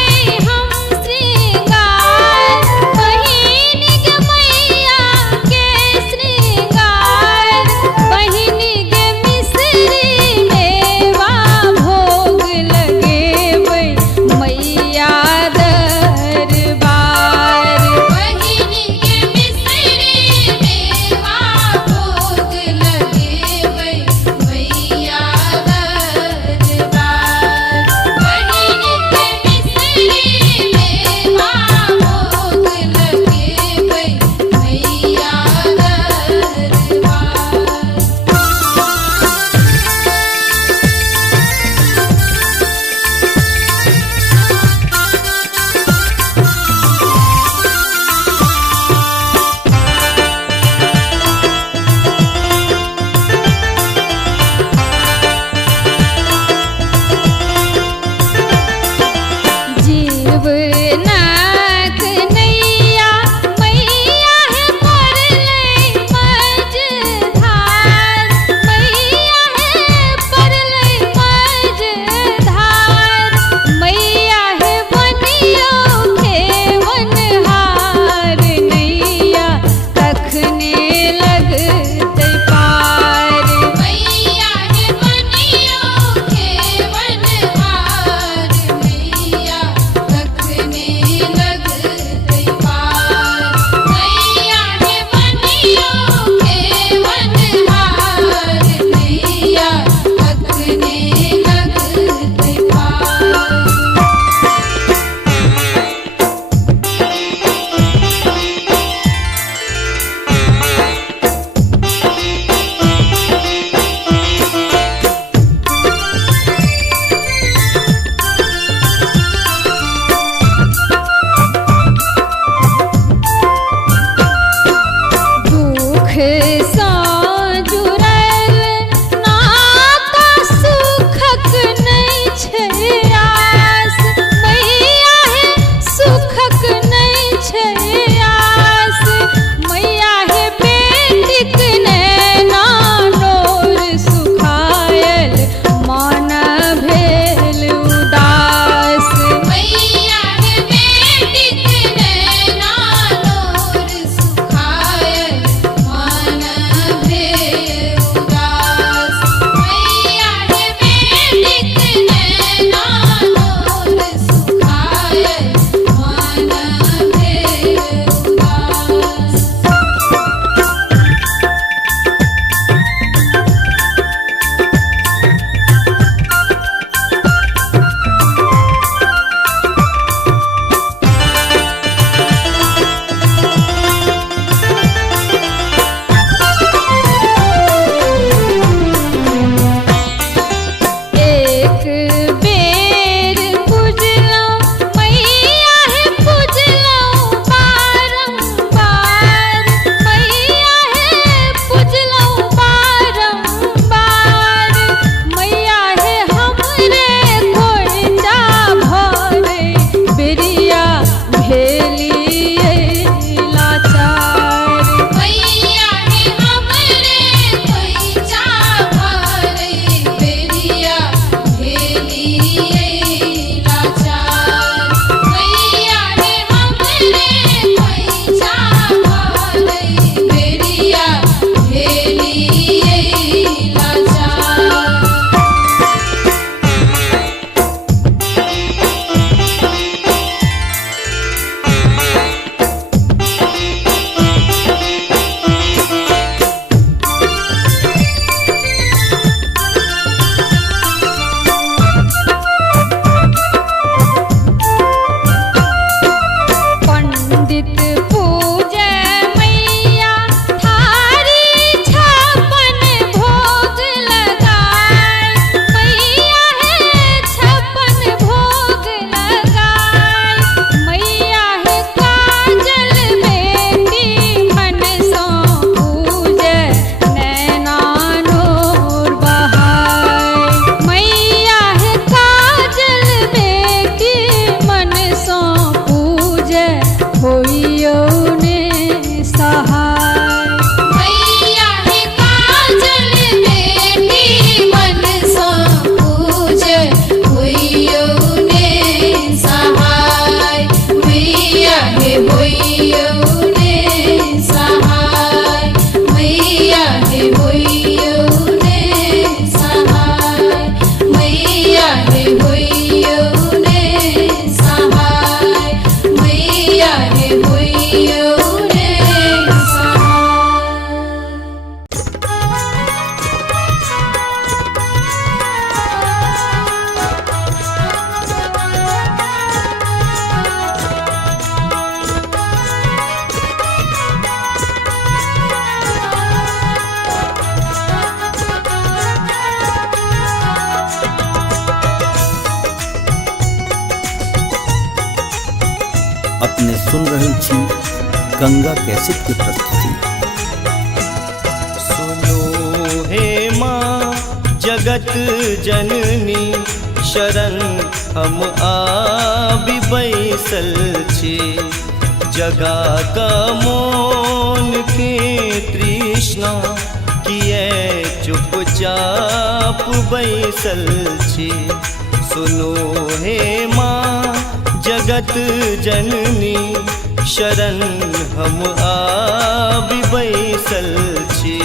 सुन रहल छी गंगा कैसेट के प्रस्तुति। सुनो हे माँ जगत जननी शरण हम आबि बैसल छी, जगा का मोन के तृष्णा किए चुपचाप बैसल छी। सुनो हे माँ जगत जननी शरण हम आबि बैसल छी।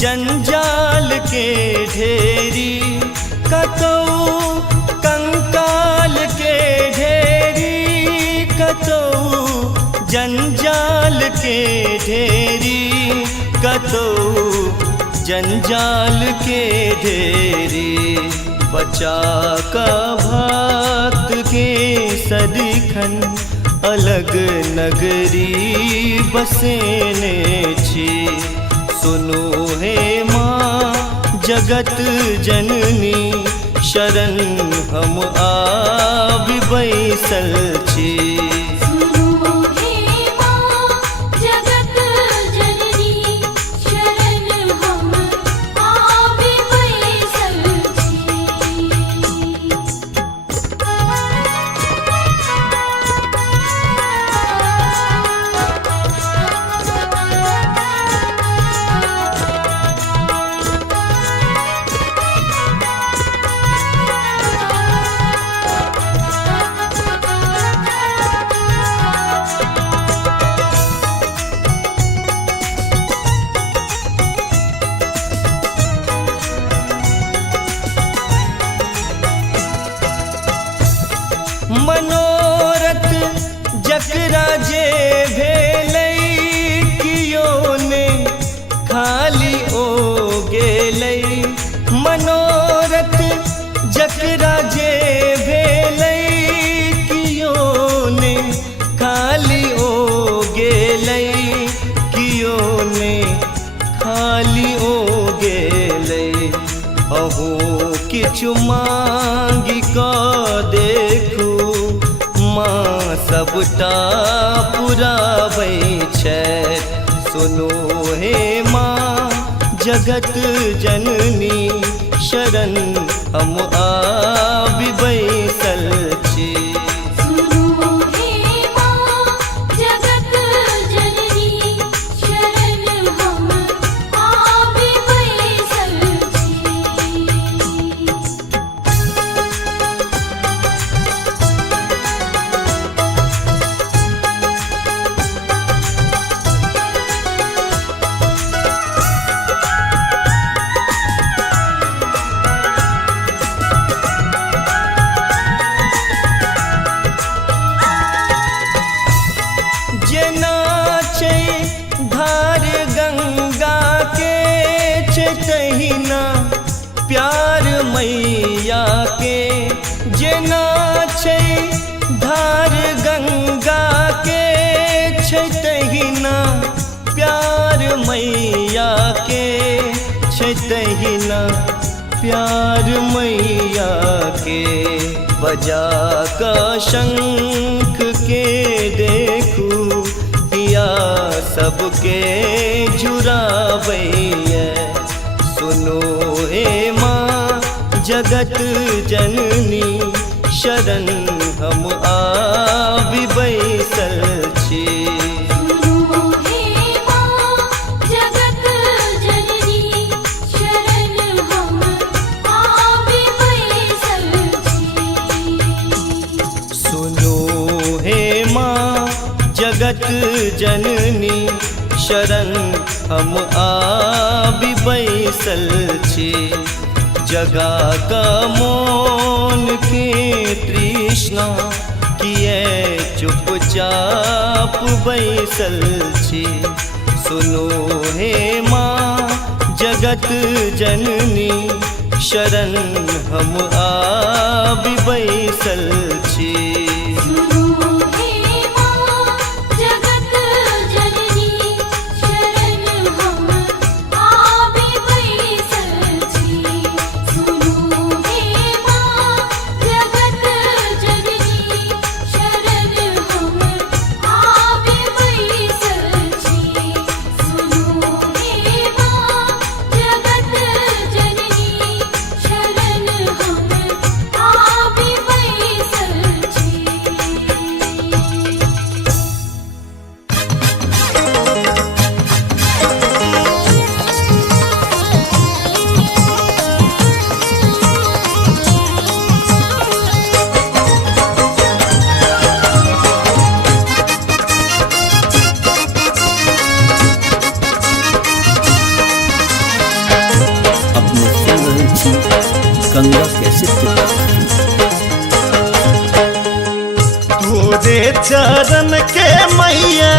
जंजाल के ढेरी कतौ कंकाल के ढेरी, कतौ जंजाल के ढेरी, कतौ जंजाल के ढेरी। बचा का भक्त के सदिखन अलग नगरी बसेने छी। सुनो हे माँ जगत जननी शरण हम आबि बैसल छी। मनोरथ जकरा जे भेलै कियो ने खाली ओ गेलै। मनोरथ जकरा जे भेलै कियो ने खाली ओ गेलै, कियो ने खाली ओ गेलै। अहू किछु मांगि कऽ देखू माँ सबटा पुराबै छथि। सुनो हे माँ जगत जननी शरण हम आबि बैसल छी। धार गंगा के तहिना प्यार मैया के, जेना छै धार गंगा के तहिना प्यार मैया के, तहिना प्यार मैया के। बजा का शंख के देखू हिया सबके झुराबैया। सुनो हे माँ जगत जननी शरण हम आबि बैसल छी। जगत जननी शरण हम आबि बैसल छी। जगा का मौन के तृष्णा किए चुपचाप बैसल छी। सुनो हे माँ जगत जननी शरण हम आबि बैसल छी। सुनो हे माँ जगत जननी शरण हम आबि बैसल छी। सुनो हे माँ जगत जननी शरण हम आबि बैसल छी। सुनो हे माँ जगत जननी शरण हम आबि बैसल छी। अपने सुन रहे छी गंगा कैसेट की प्रस्तुति। तोरे चरण के मैया,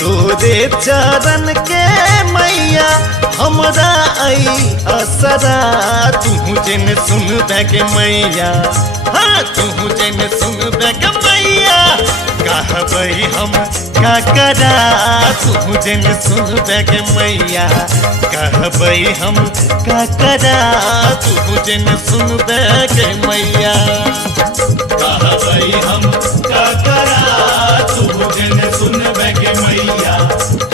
तोरे चरण के मैया हमरा आई असरा। तू जन सुन बैग मैया, हाँ तू जन सुन बैग मैया कहबई हम का करा। तू जन सुन बैग मैया कहबई हम का करा। तू जन सुन बैग मैया कहबई हम का करा। तू जन सुन बैग मैया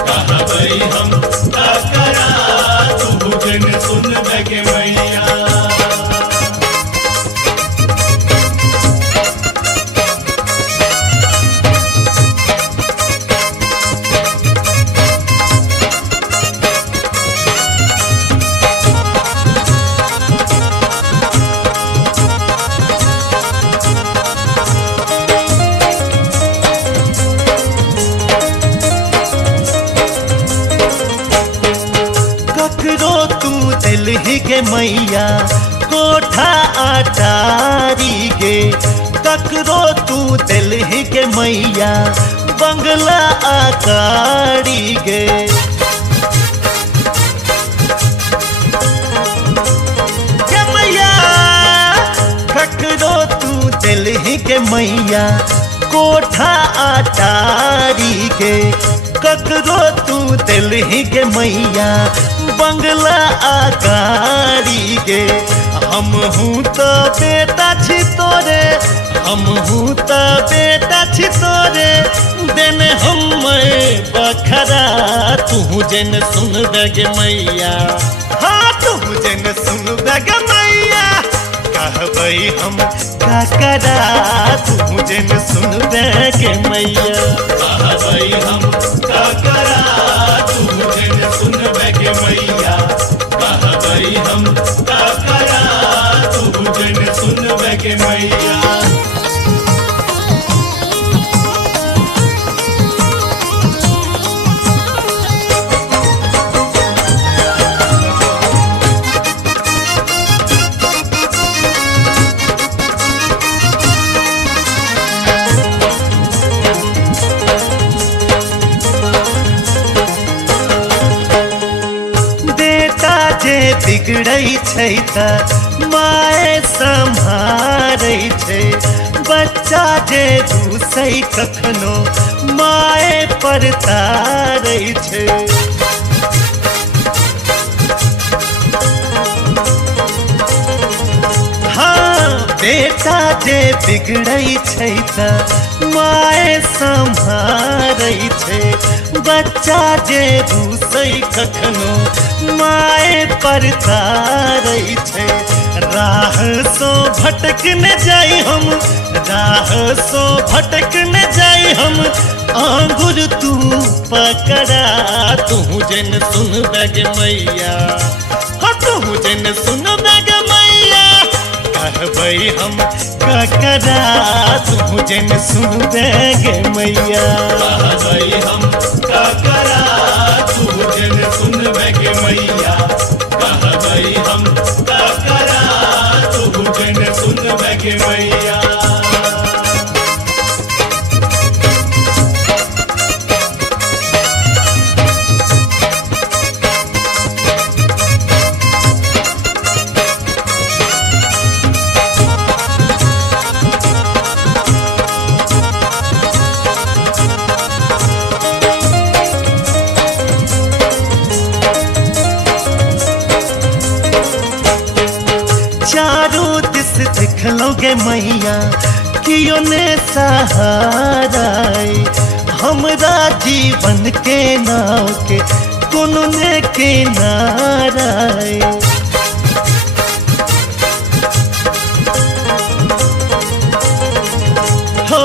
कहबई हम का करा। तू जन सुन बैग मैया। ककरो तू दिलहि के मैया कोठा अटारी गे। ककरो तू दिलहि के मैया बंगला आकारी गे। के मैया ककरो तू दिलहि के मैया कोठा अटारी गे। ककरो तू दिलहि के मैया बंगला आकारी गे। हम हूँ तो बेटा छी तोरे, हम हूँ तो बेटा छी तोरे देने हम बखरा। तू जन सुन बैग मैया, हाँ तू जन सुन बैग मैया कहबई हम का करा। तू जन सुन बैग मैया कहबई हम का करा। तू जन सुन बैग मैया कहबई हम का करा। तू जन सुन बैग मैया। जे बिगड़ै छै त माए सम्हारै छै। बच्चा जे रूसै कखनो माए पर तारै छै। हाँ बेटा जे बिगड़ै छै त माए सम्हारै छै। बच्चा जे रूसै कखनो माए पर तारै छै। राह सो भटक न जाई हम, राह सो भटक न जाई हम आंगुर तू पकड़ा। तू जन सुन बैग मैया, हाँ तू जन सुन बैग मैया कहब कहबई हम ककरा तू जन सुन गे मैया कहबई हम ककरा तू जन सुन गे मैया कहबई हम ककरा तू जन सुन गे मैया चारों दिस देख लोगे मैया कियो ने सहारा हमरा जीवन के नाव के कोनो ने किनारा हो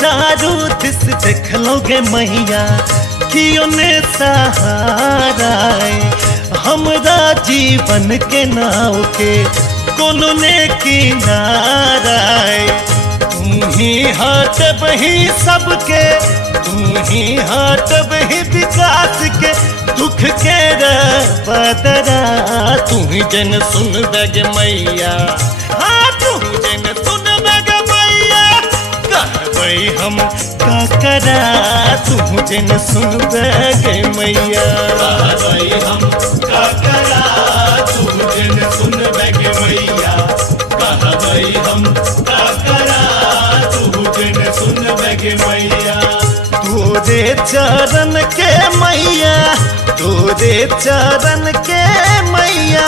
चारों दिस देख लोगे मैया कियो ने सहारा हमरा जीवन के नाव के कोनो ने किनारा तू ही हाथ बही सबके तू ही हाथ बही विकास के दुख के बदरा तू ही जन सुन गे मैया हाँ तू जन सुन गे मैया कहबई हम ककरा तू जन सुन गे मैया कहबई हम ककरा तू जन सुन गे मैया कहबई हम ककरा तू जन सुन गे मैया तोरे चरण के मैया तोरे चरण के मैया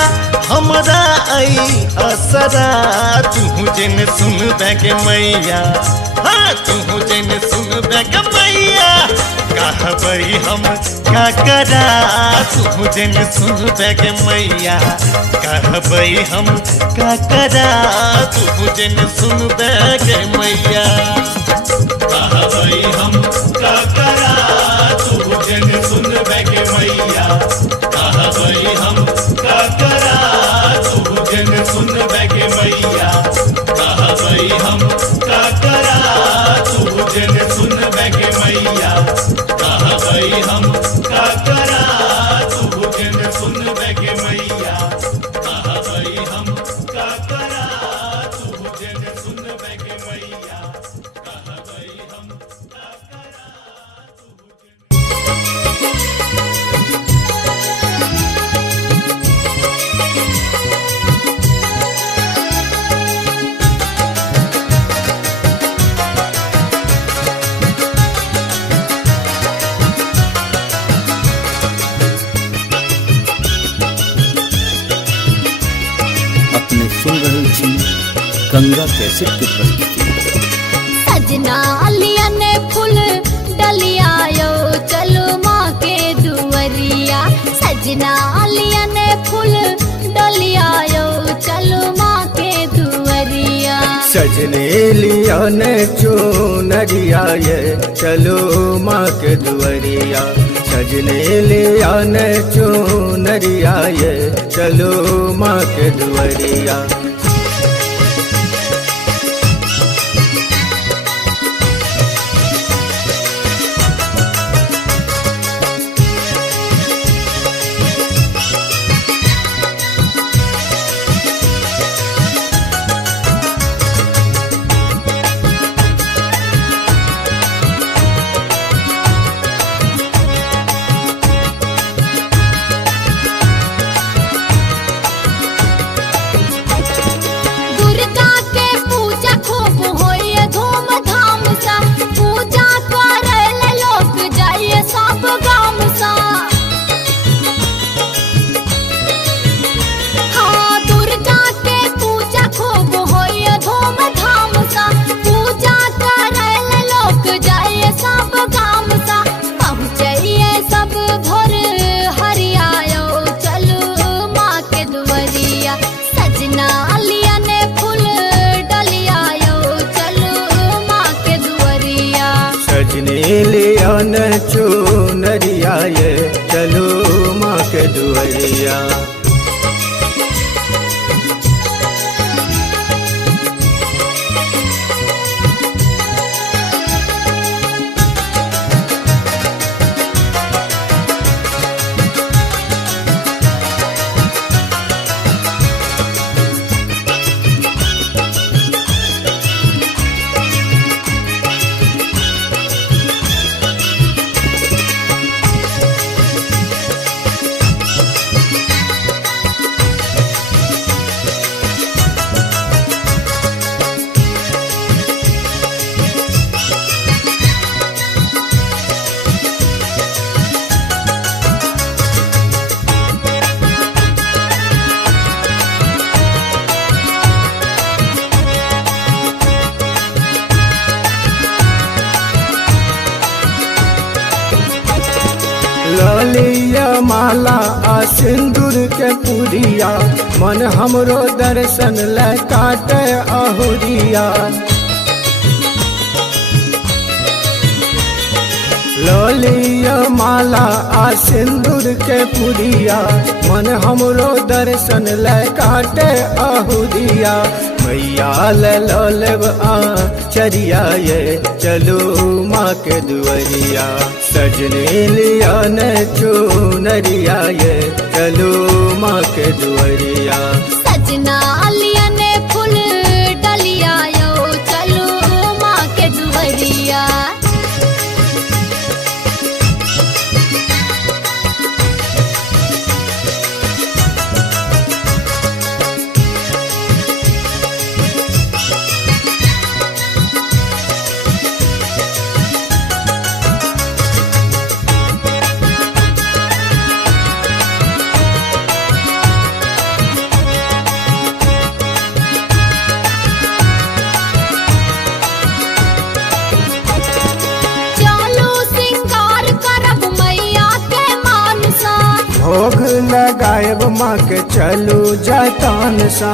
हमरा आई असरा तू जन सुन गे मैया हाँ तू जन सुन गे मैया कहबई हम ककरा तू जन सुन गे मैया कहबई हम ककरा तू जन सुन गे मैया कहबई हम ककरा तू जन सुन गे मैया कहबई हम ककरा तू जन सुन गे मैया कहबई हम ककरा तू जन सुन गे मैया कहबई हम ककरा तू जन सुन गे मैया कहबई हम ककरा तू जन सुन गे मैया कहबई हम ककरा अपने सुन रहल छी गंगा कैसेट के प्रस्तुति। सजना अलिया ने फूल डलिया यो चलो माँ के दुवरिया सजना अलिया ने फूल डलिया यो चलो माँ के दुवरिया सजने लिया ने चुनरिया ये चलो माँ के दुवरिया सजने लिया ने चुनरिया ये चलो माँ के दुवरिया चुनरिया ये चलो माँ के दुवरिया माला आ सिंदूर के पुरिया मन हमरो दर्शन ले काटे अहुरिया लोलिया माला आ सिंदूर के पुरिया मन हमरो दर्शन ले काटे अहुरिया मैया ले लोलेब आ चरिया ये चलो माँ के दुआरिया सजने लिया न चुनरिया ये चलो माँ के दुआरिया सजना लिया ने फूल डलिया यो चलो माँ के दुआरिया भोग लगाएब माँ के चलू जतन सा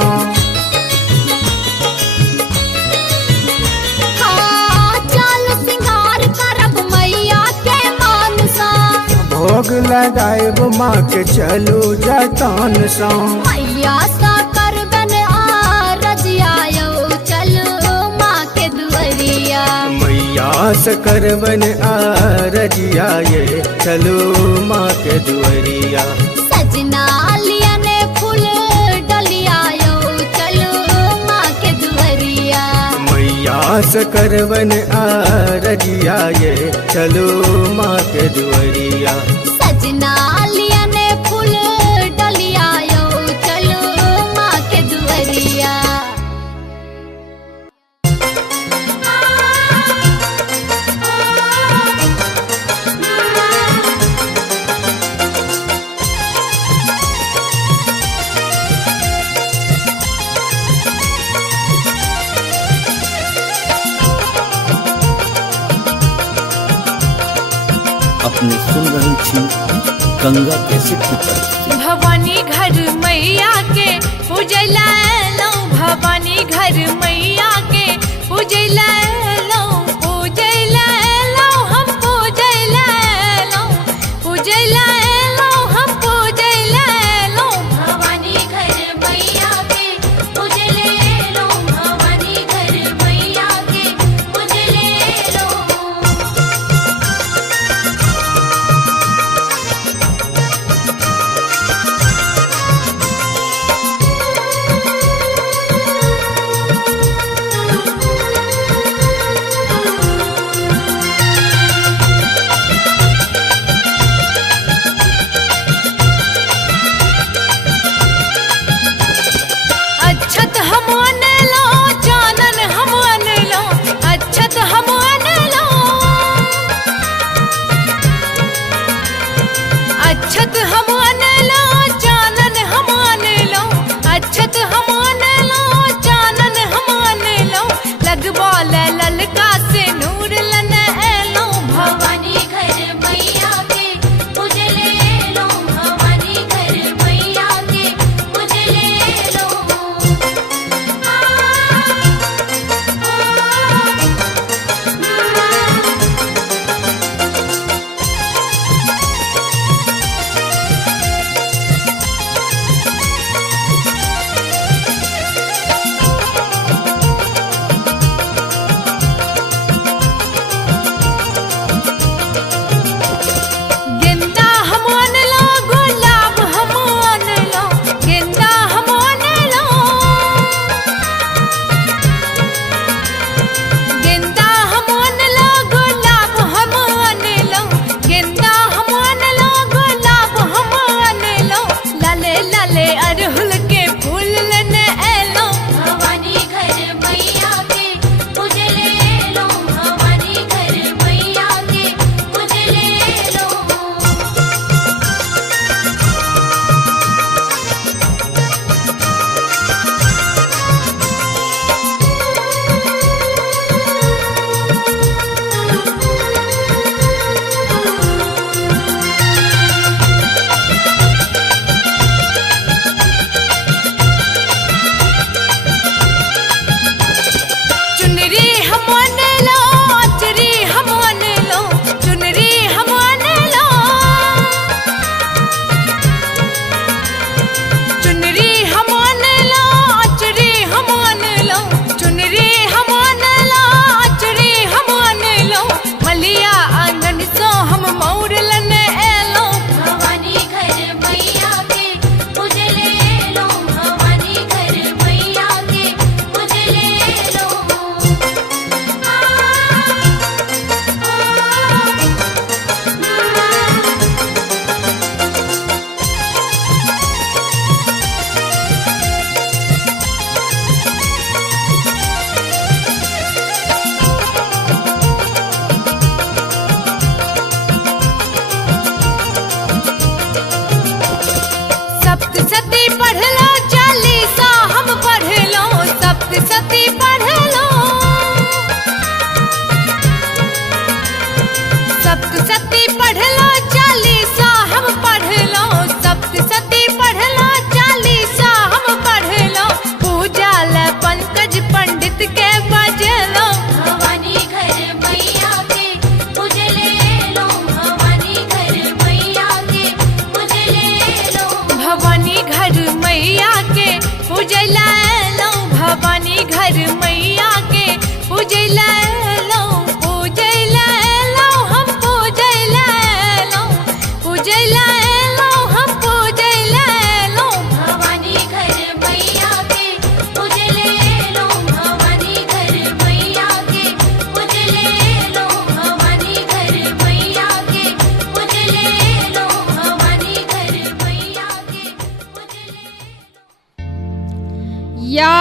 चलू सिंगार करब मैया के मानसा भोग लगाएब माँ के चलू जतन सा मैया सा करबन आ रजिया यो चलू माँ के दुआरिया मैया से करबन आ रजिया ये चलो माँ के दुआरिया सजना लिया ने फूल डलिया यो चलो माँ के दुआरिया मैया से करबन आ रजिया ये चलो माँ के दुआरिया सजना लिया ने फूल डलिया यो चलो माँ के दुआरिया अपने सुन रही थी गंगा कैसेट की प्रस्तुति। भवानी घर मैया के पूजला लो भवानी घर मैया के पूजला लो हम पूजला लो हम पूजला लो भवानी घर मैया के पूजले लो भवानी घर मैया के पूजले लो अच्छत हम अनलो जानन हम अनलो अच्छत हम अनलो अच्छत हम अनलो जानन हम अनलो अच्छत हम अनलो जानन हम अनलो लगबा ललका से नूर लन एलो भवानी घर मैया के पूजले लो भवानी घर मैया के पूजले लो पंकज पंडित के बजलो भवानी घर मैया के उजले लो भवानी घर मैया के उजले लो भवानी घर मैया के पूजला लो भवानी घर मैया के पूजला लो पूजला लो हम पूजला लो पूजला लो हम पूजला लो भवानी घर मैया के उजले लो भवानी घर मैया के उजले लो भवानी घर मैया के उजले लो भवानी घर मैया के उजले या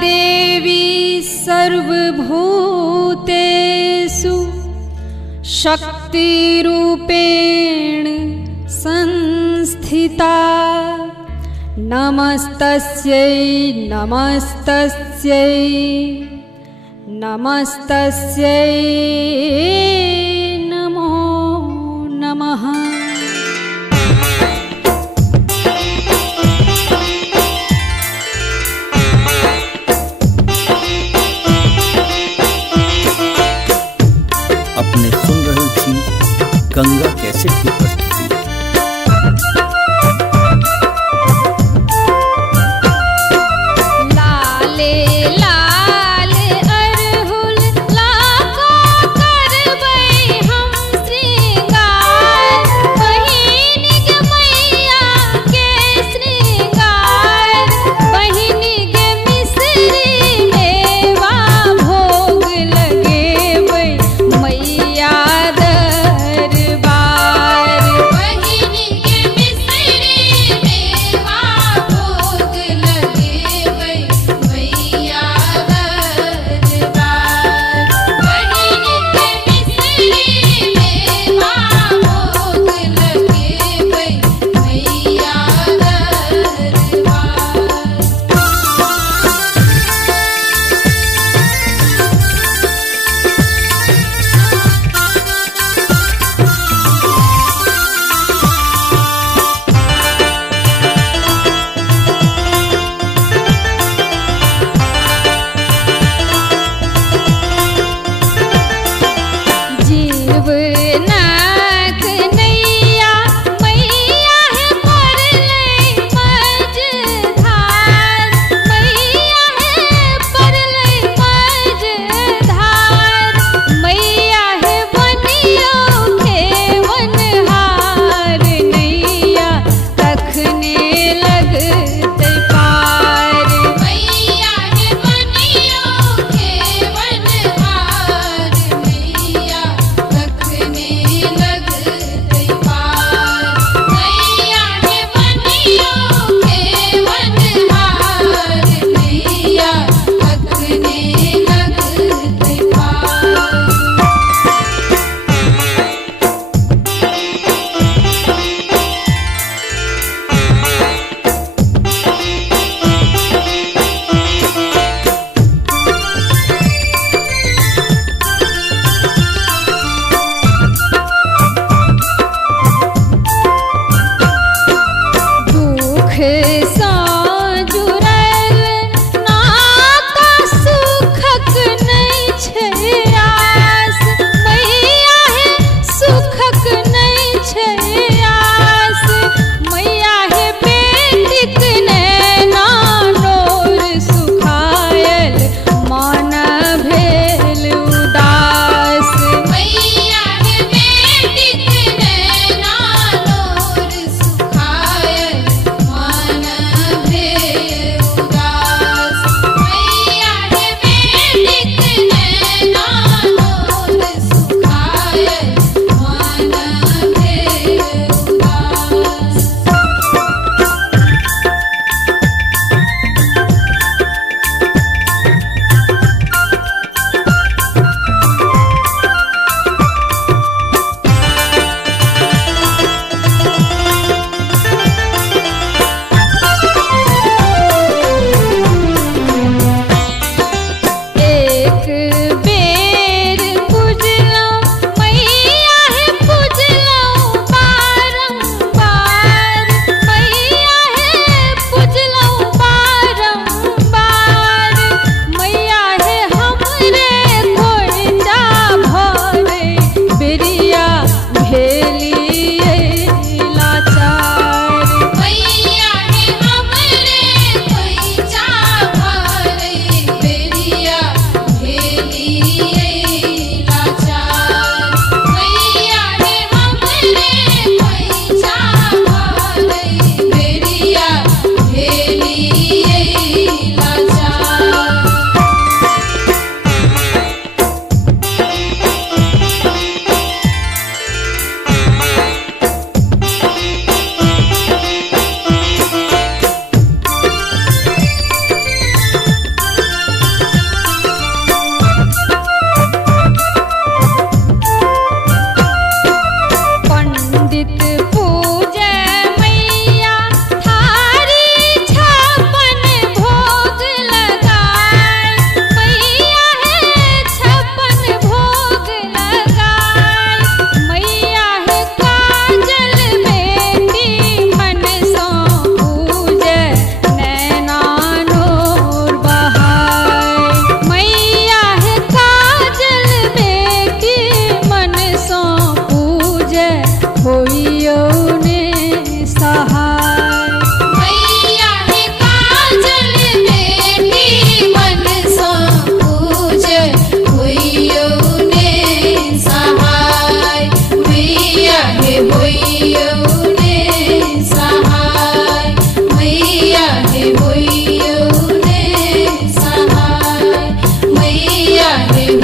देवी सर्वभूतेषु शक्तिरूपेण संस्थिता नमस्तस्यै नमस्तस्यै नमस्तस्यै नमो नमः। अपने सुन रहल छी गंगा कैसेट की प्रस्तुति। लाले लाल अरहुल लाखों करबै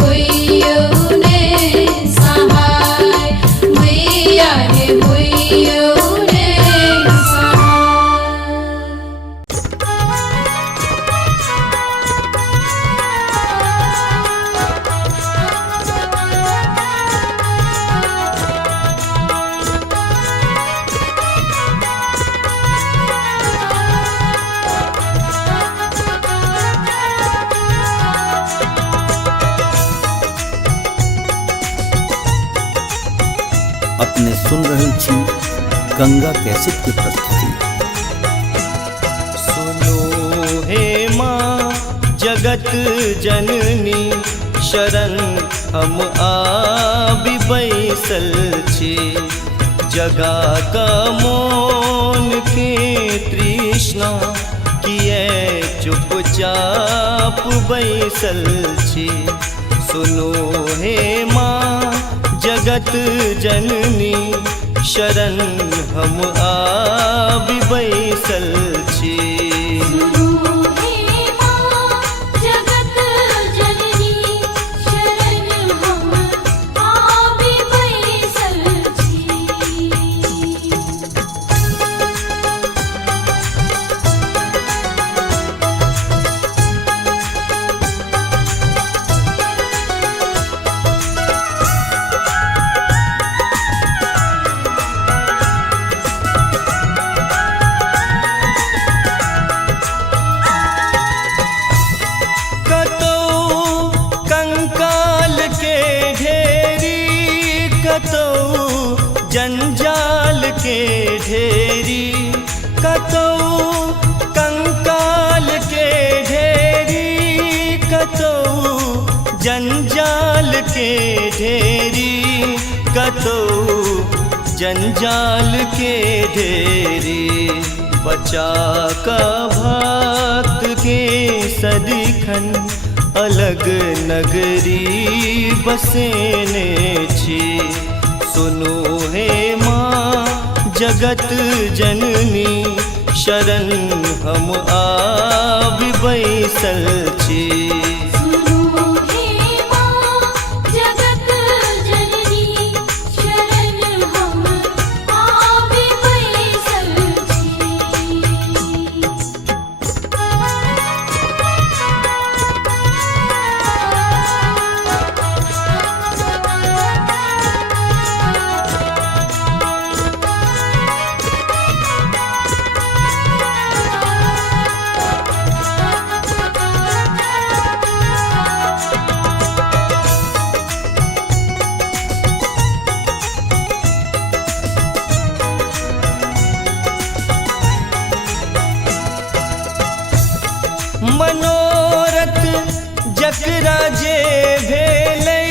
होइयौने सहाय मैया रे होइयौने सहाय। अपने सुन रहल छी गंगा कैसेट की प्रस्तुति। सुनो हे माँ जगत जननी शरण हम आबि बैसल छी। जगा का मोन के तृष्णा किए चुपचाप बैसल छी। सुनो हे माँ जगत जननी शरण हम आबि बैसल छी। जंजाल के ढेरी कतौ कंकाल के ढेरी कतौ जंजाल के ढेरी कतौ जंजाल के ढेरी। बचा का भक्त के सदिखन अलग नगरी बसेने छी। सुनो हे माँ जगत जननी शरण हम आबि बैसल छी। मनोरथ जकरा जे भेलै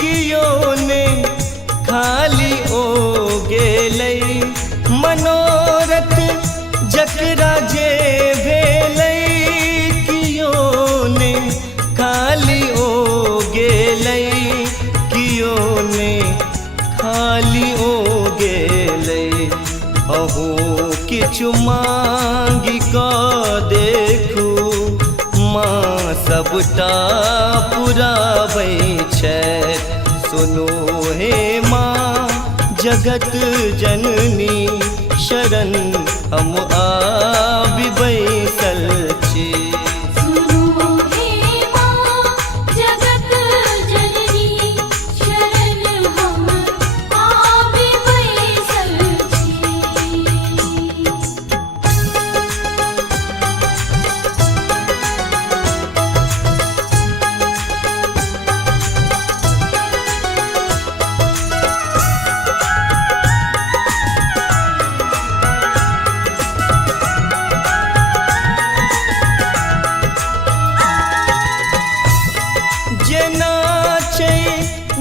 कियो ने खाली ओ गेलै। मनोरथ जकरा जे भेलै कियो ने खाली ओ गेलै। कियो ने खाली ओ गेलै। अहू किछु मांगि कऽ देखू माँ सबटा पुराबै छथि। सुनो हे माँ जगत जननी शरण हम आबि बैसल छी।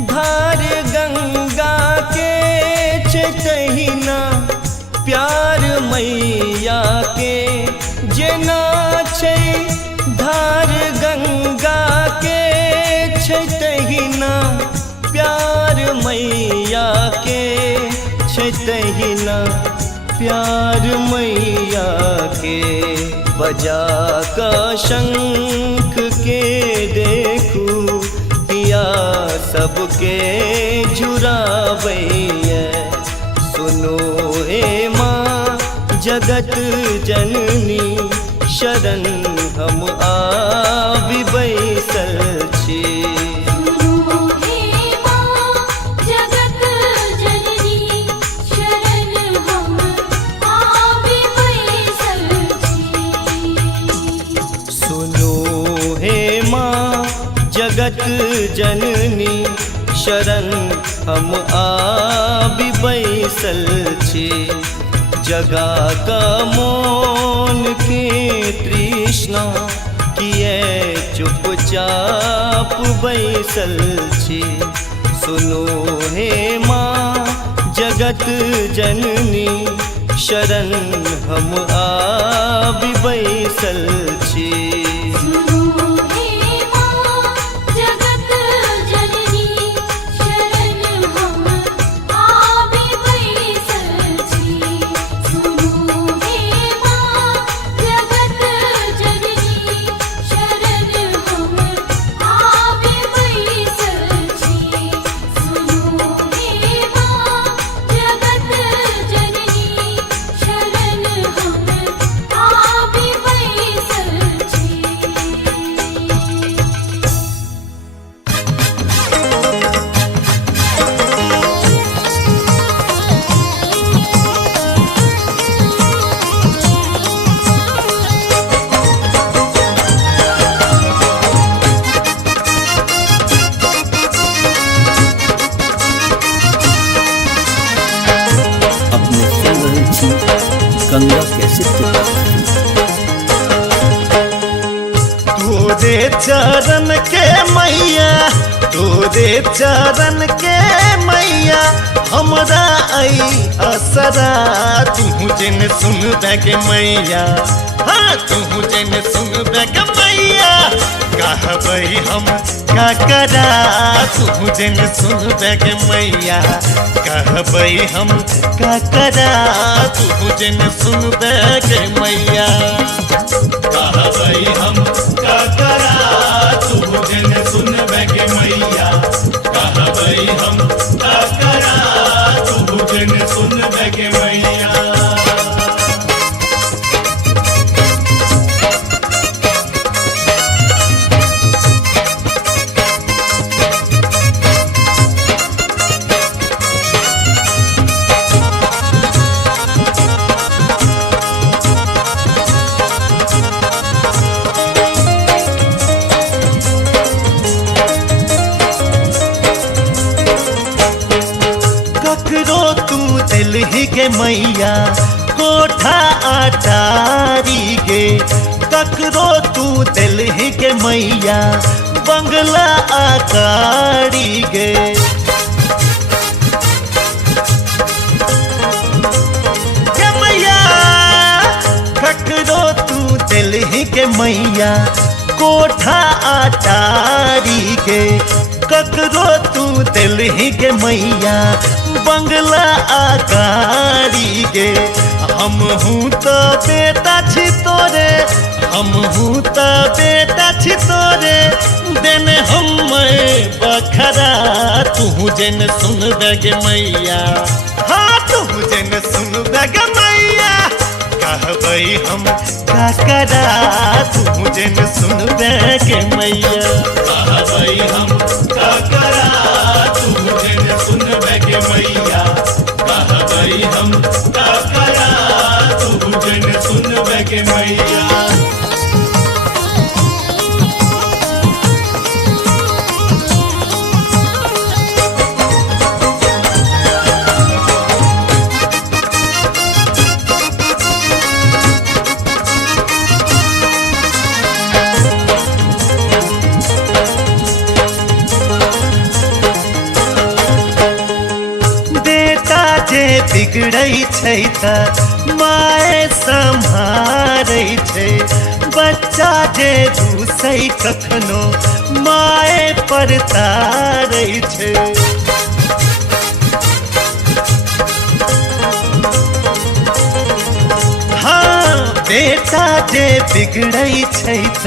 धार गंगा के तहिना प्यार मैया के। जेना छै धार गंगा के तहिना प्यार मैया के। तहिना प्यार मैया के। बजा का शंख के देखू सबके झुरावैया। सुनो हे माँ जगत जननी, शरण हम आबि बैसल छी। सुनो हे माँ जगत जननी, शरण हम आबि बैसल छी। सुनो हे माँ जगत जननी, शरण हम आबि बैसल छी। जगा का मौन के तृष्णा, किए चुपचाप बैसल छी। सुनो हे माँ जगत जननी, शरण हम आबि बैसल छी। सुनो हे माँ जगत जननी, शरण हम आबि बैसल छी। सुनो हे माँ जगत जननी, शरण हम आबि बैसल छी। सुनो हे माँ जगत जननी, शरण हम आबि बैसल छी। अपने सुन रहे छी गंगा कैसेट की प्रस्तुति। तोरे चरण के मैया, तोरे चरण के मैया, हमरा आई असरा। तू जिन सुन के मैया, हाँ तू जिन सुन के मैया, कहबै हम का करा। तू जिन सुन के मैया, कहबै हम का करा। तू जिन सुन के मैया, कहबै हम का करा। तू जन सुनबे के मैया, कहबै हम का करा। तू जन सुनबे के मैया। ककरो तू दिलहि के मैया, कोठा अटारी गे। ककरो तू दिलहि के मैया, बंगला आकारी गे। के मैया ककरो तू दिलहि के मैया, कोठा अटारी गे। ककरो तू दिलहि के मैया, बंगला आकारी गे। हम हूँ तो बेटा छी तोरे, हम हूँ तो बेटा छी तोरे, देने हम बखरा। तू जन सुन गे मैया, हाँ तू जन सुन गे मैया, कहबै हम का करा। तू जन सुन गे मैया, कहबै हम का करा। तू जन सुनबे के मैया, कहबै हम का करा। तू जन सुनबे के मैया। जे बिगड़ै छै त माय सम्हारै छै। बच्चा जे रूसै कखनो माय पर तारै छै। हाँ बेटा जे बिगड़ै छै त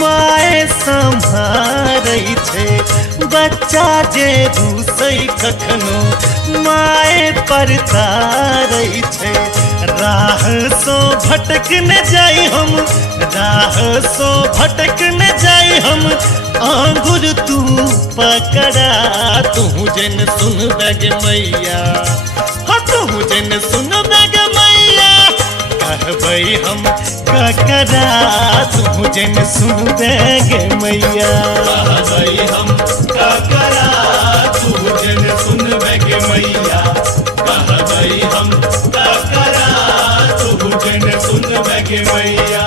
माय सम्हारै रही छे बच्चा जे रूसै कखनो माए परता रही छे राह सो भटक न जाई हम राह सो भटक न जाई हम आंगुर तू पकड़ा तू जन सुन बैग मैया हाँ तू जन सुन बैग मैया कहबई हम ककरा तू जन सुन बैग मैया कहबई हम ककरा तू जन सुन बैग मैया कहबई हम ककरा तू जन सुन बैग मैया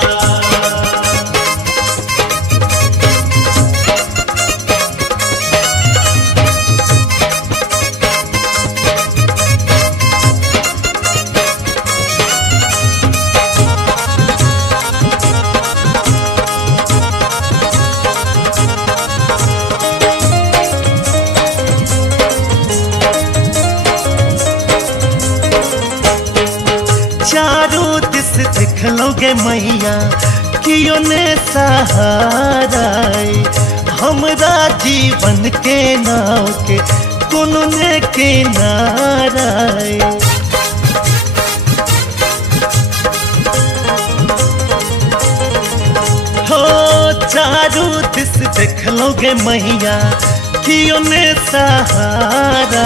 चारों दिस देख लोगे मैया कियो ने सहारा हमरा जीवन के नाव के कोनो ने किनारा हो चारों दिस देख लोगे मैया कियो ने सहारा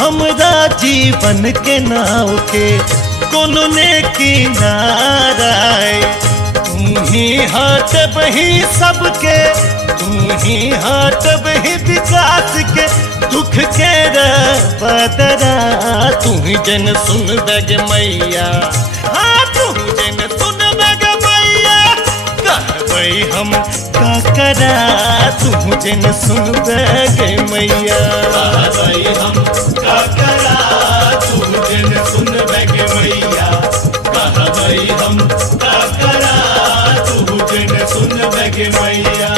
हमरा जीवन के नाव के कोनो ने किनारा तू ही हाथ बही सबके तू ही हाथ बही विकास के दुख के बदरा तू ही जन सुन बैग मैया हाँ तू जन सुन बैग मैया कहबई हम ककरा तू जन सुन बैग मैया कहबई हम ककरा तू जन सुन बैग मैया कहबई हम ककरा तू जन सुन बैग मैया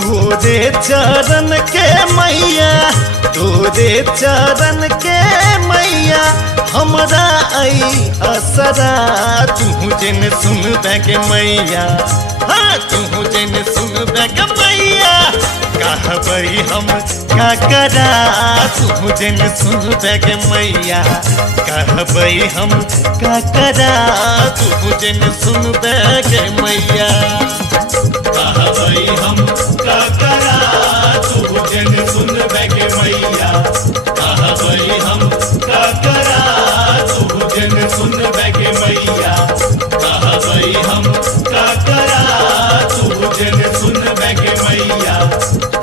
तोरे चरण के मैया तोरे चरण के मैया हमरा आई असरा तू जन सुन बैग मैया हाँ तू जन सुन बैग मैया कहबई हम ककरा तू जन सुन बैग मैया कहबई हम ककरा तू जन सुन बैग मैया कहबई हम ककरा तू जन सुन बैग मैया कहबई हम ककरा तू जन सुन बैग मैया कहबई हम ककरा तू जन सुन बैग मैया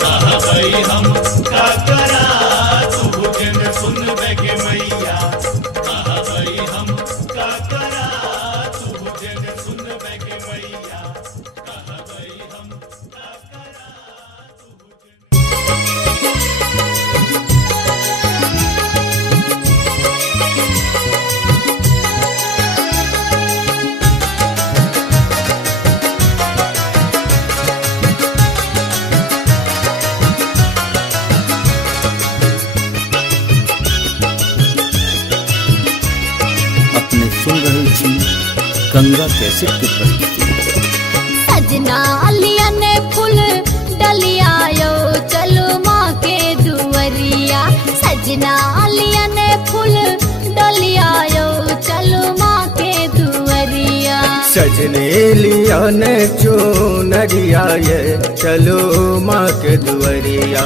कहबई हम ककरा तू जन सुन बैग मैया कहबई हम ककरा तू जन सुन बैग मैया कहबई हम ककरा अपने सुन रहल छी गंगा कैसेट के प्रस्तुति। सजना अलिया ने फूल डलिया यो चलो माँ के दुवरिया सजना अलिया ने फूल डलिया यो चलो माँ के दुवरिया सजने लिया ने चुनरिया ये चलो माँ के दुवरिया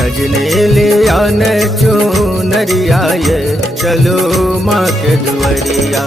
सजने लिया ने चुनरिया ये चलो माँ के दुवरिया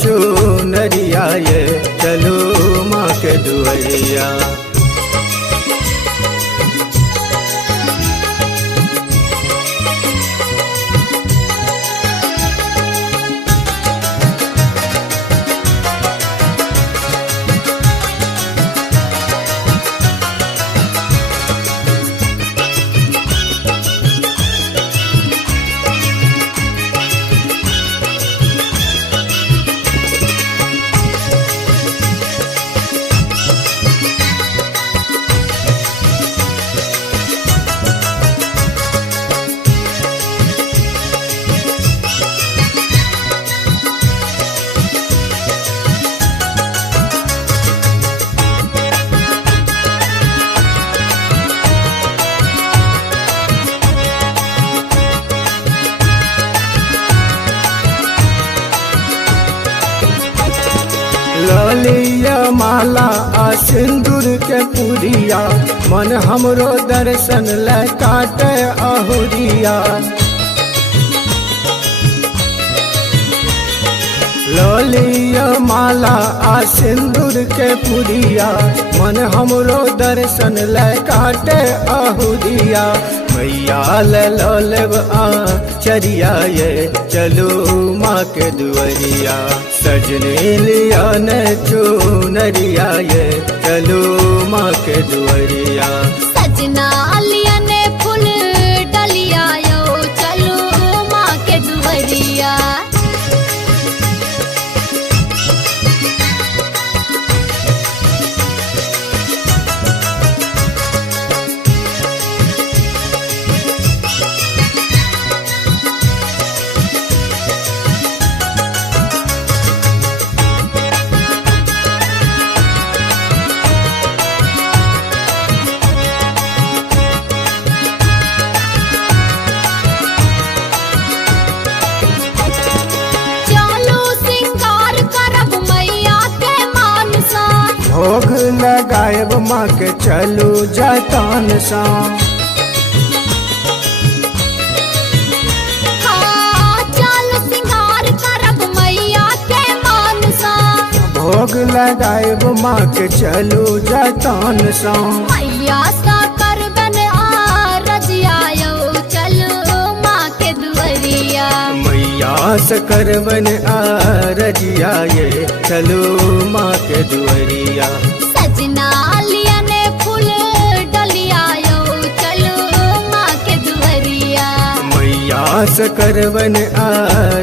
चुनरिया ये चलो माँ के दुआरिया। ललिया माला आ सिंदूर के पुरिया मन हमरो दर्शन ले काटे अहुरिया। ललिया माला आ सिंदूर के पुरिया मन हमरो दर्शन ले काटे अहुरिया। मैया लेब आ चरिया ये चलो माँ के दुआरिया। सजने लिया न चुनरिया ये चलो माँ के दुआरिया। सजना लिया ने फूल डलिया यो चलो माँ के दुआरिया। भोग लगायब माँ के चलू जतन सा। चलो सिंगार करब मैया के मानसा। भोग लगायब माँ के चलू जतन सा। मैया सा करबन रजिया यो चलो माँ के दुआरिया। मैया से करबन रजिया ये चलो माँ के दुआरिया। सजना लिया ने फूल डलिया यो चलो माँ के दुआरिया। मैया से करबन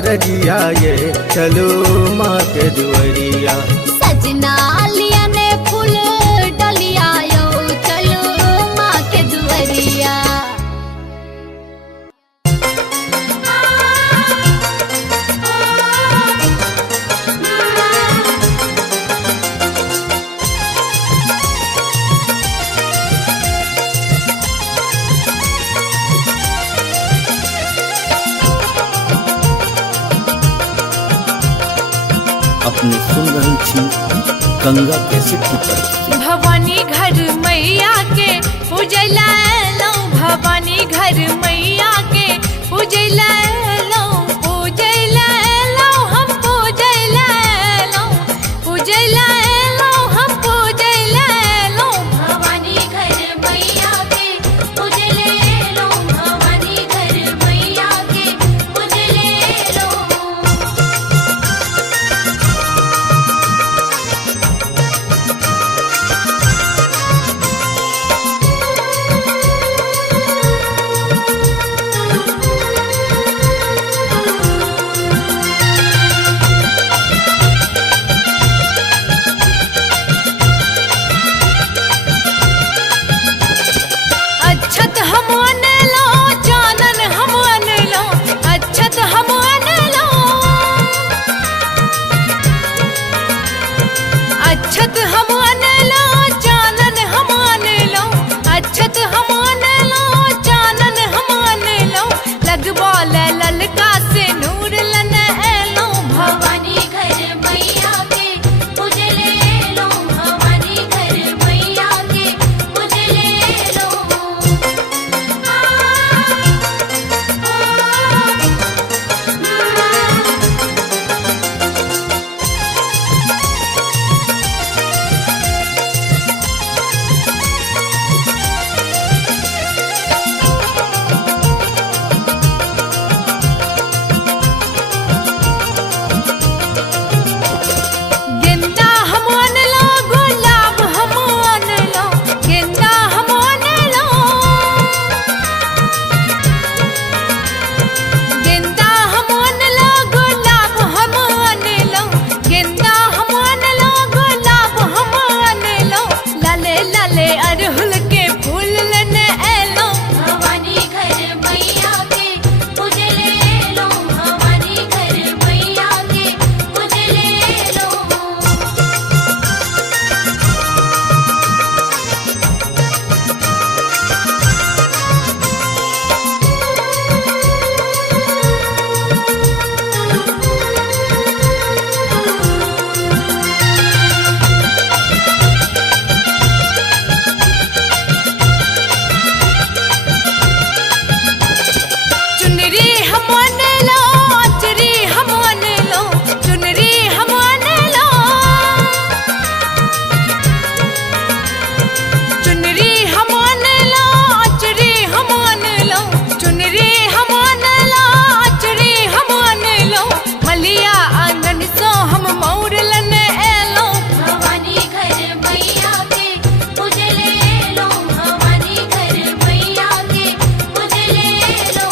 रजिया ये चलो माँ के दुआरिया। सजना लिया ने फूल डलिया यो चलो माँ के दुआरिया। अपने सुन रही थी गंगा कैसेट की प्रस्तुति। भवानी घर मैया के पूजला लो, भवानी घर मैया के पूजला लो, पूजला लो हम पूजला लो, पूजला लो हम पूजला लो। भवानी घर मैया के पूजले लो, भवानी घर मैया के पूजले लो। हम मौर लने एलो भवानी घर मैया के उजले लो भवानी घर मैया के उजले लो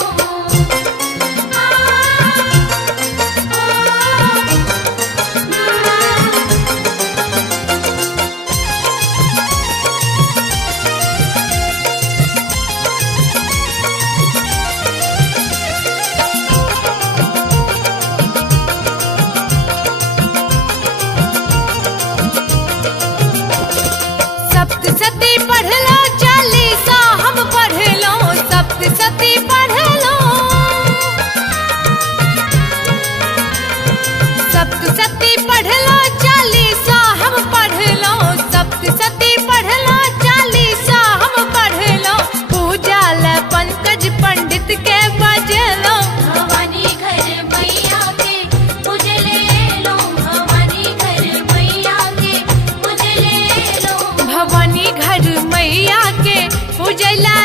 सप्तशती पढ़ लो चालीसा हम पढ़ लो सप्तशती पढ़ लो सप्तशती पढ़ लो चालीसा हम पढ़ लो सप्तशती पढ़ लो चालीसा हम पढ़ लो पूजा ल पंकज पंडित के बजलो भवानी घर मैया के उजले लो भवानी घर मैया के उजले लो भवानी घर मैया के पूजला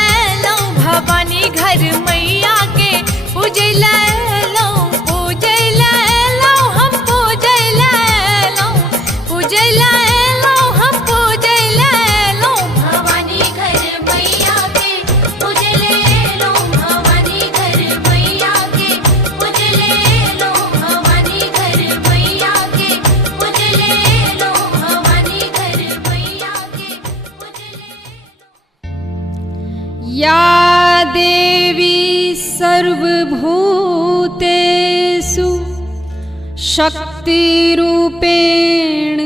लो भवानी घर मैया के पूजला लो पूजला लो हम पूजला लो पूजला लो हम पूजला लो भवानी घर मैया के उजले लो भवानी घर मैया के उजले लो भवानी घर मैया के उजले लो भवानी घर मैया के उजले या देवी सर्वभूतेषु शक्तिरूपेण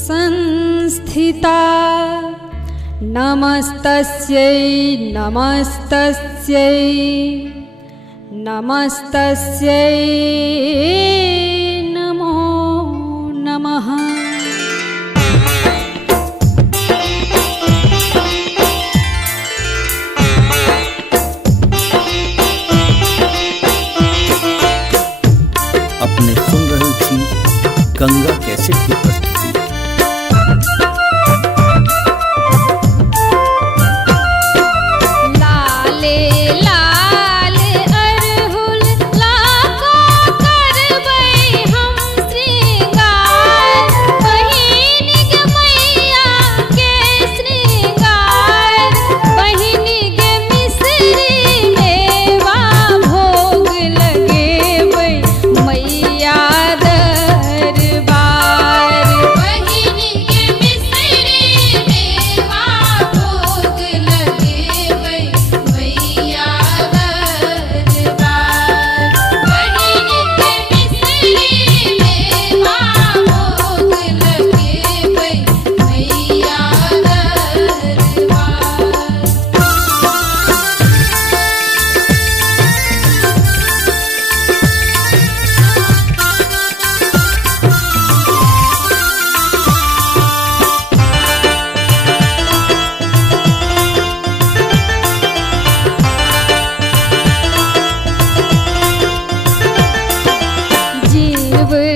संस्थिता नमस्तस्यै नमस्तस्यै नमस्तस्यै नमो नमः। अपने सुन रहल छी गंगा कैसेट की प्रस्तुति। लाले लाल अरहुल लाखो करबै हम श्रृंगार बहिनी गे मैया के श्रृंगार बहिनी गे मिसरी मेवा भोग लगेबै मैया दरबार बहिनी के मिसरी मेवा भोग लगेबै मैया दरबार बहिनी के मिसरी मेवा भोग लगेबै मैया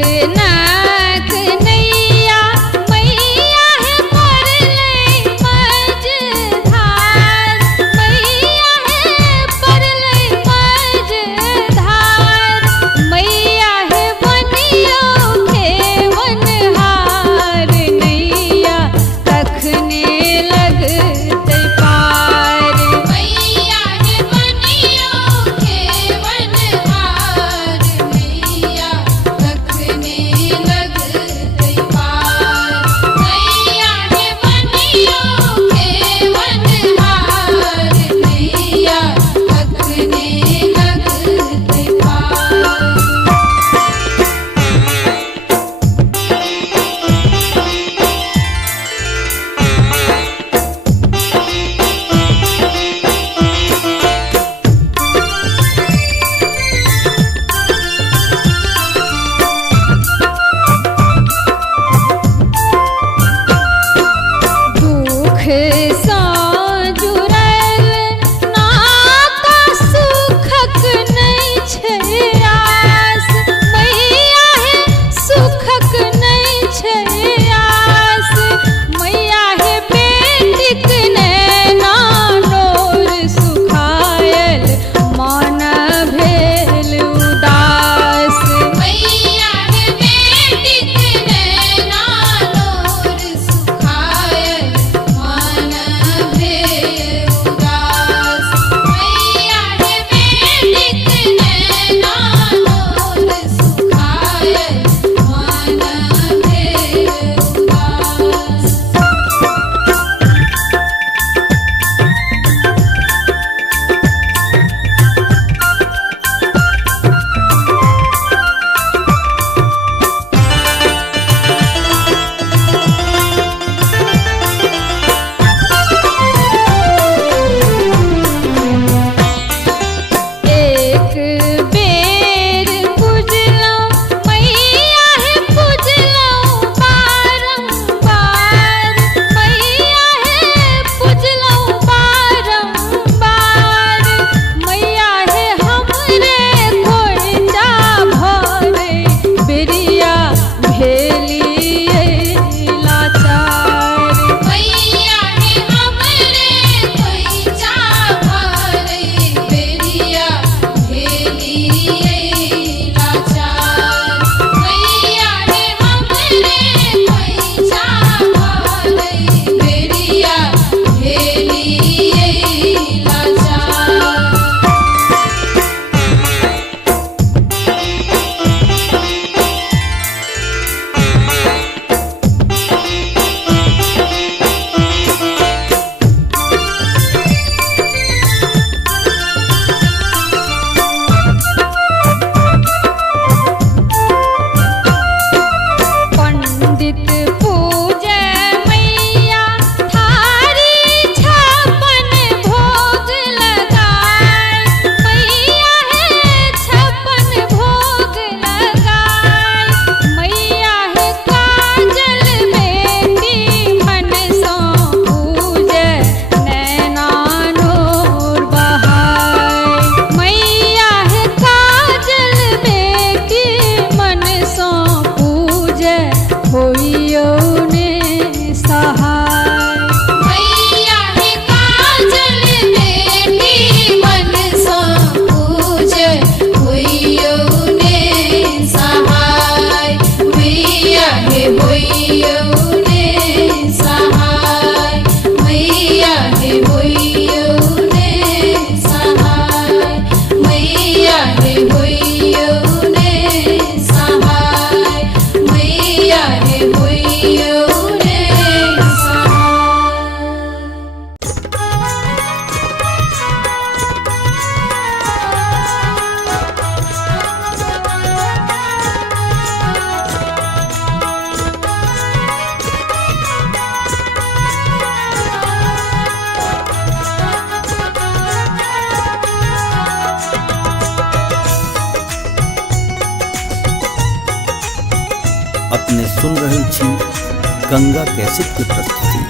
जीवनाथ नैया मैया है परलै मझधार मैया है परलै मझधार मैया है बनियो खेवनहार नैया तखने लगतै पार मैया के बनियो खेवनहार मैया तखने अपने सुन रहल छी गंगा कैसेट की प्रस्तुति।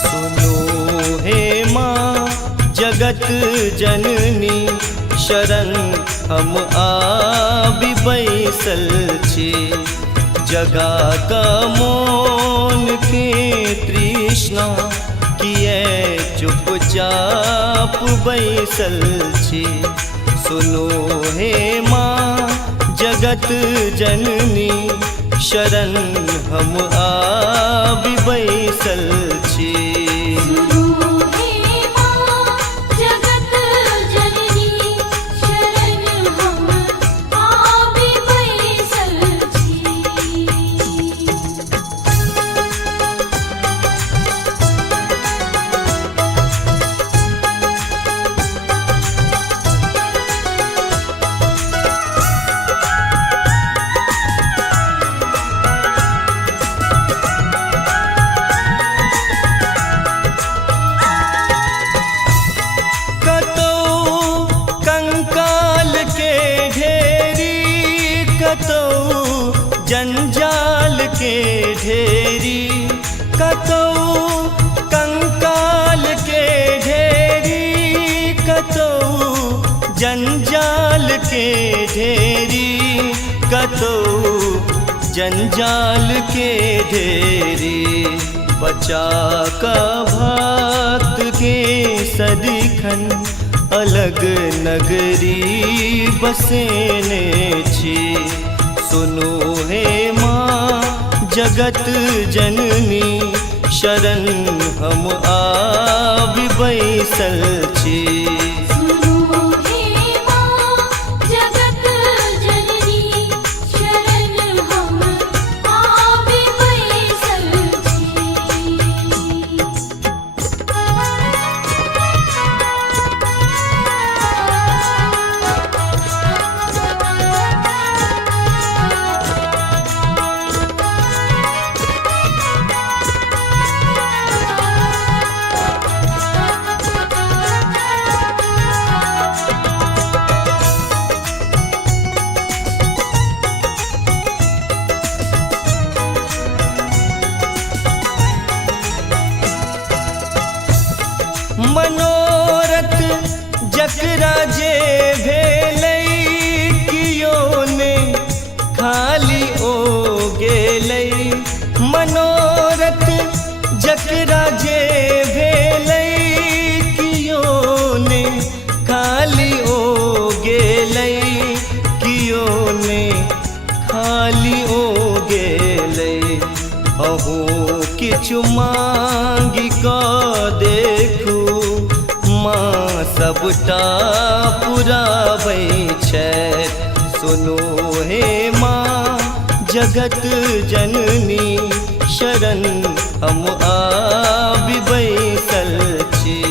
सुनो हे माँ जगत जननी शरण हम आबि बैसल छी, जगा का मोन के तृष्णा किए चुपचाप बैसल छी। सुनो हे माँ जगत जननी शरण हम आबि बैसल छी। जंजाल के ढेरी कतौ कंकाल के ढेरी, कतौ जंजाल के ढेरी, कतौ जंजाल के ढेरी। बचा का भक्त के सदिखन अलग नगरी बसेने छी। सुनो हे माँ जगत जननी शरण हम आबि बैसल छी। मनोरथ जकरा जे भेलै कियो ने खाली ओ गेलै। मनोरथ जकरा जे भेलै कियो ने खाली ओ गेलै, कियो ने खाली ओ गेलै। अहू किछु मांगि कऽ देखू माँ सबटा पुराबै छथि। सुनो हे माँ जगत जननी शरण हम आबि बैसल छी।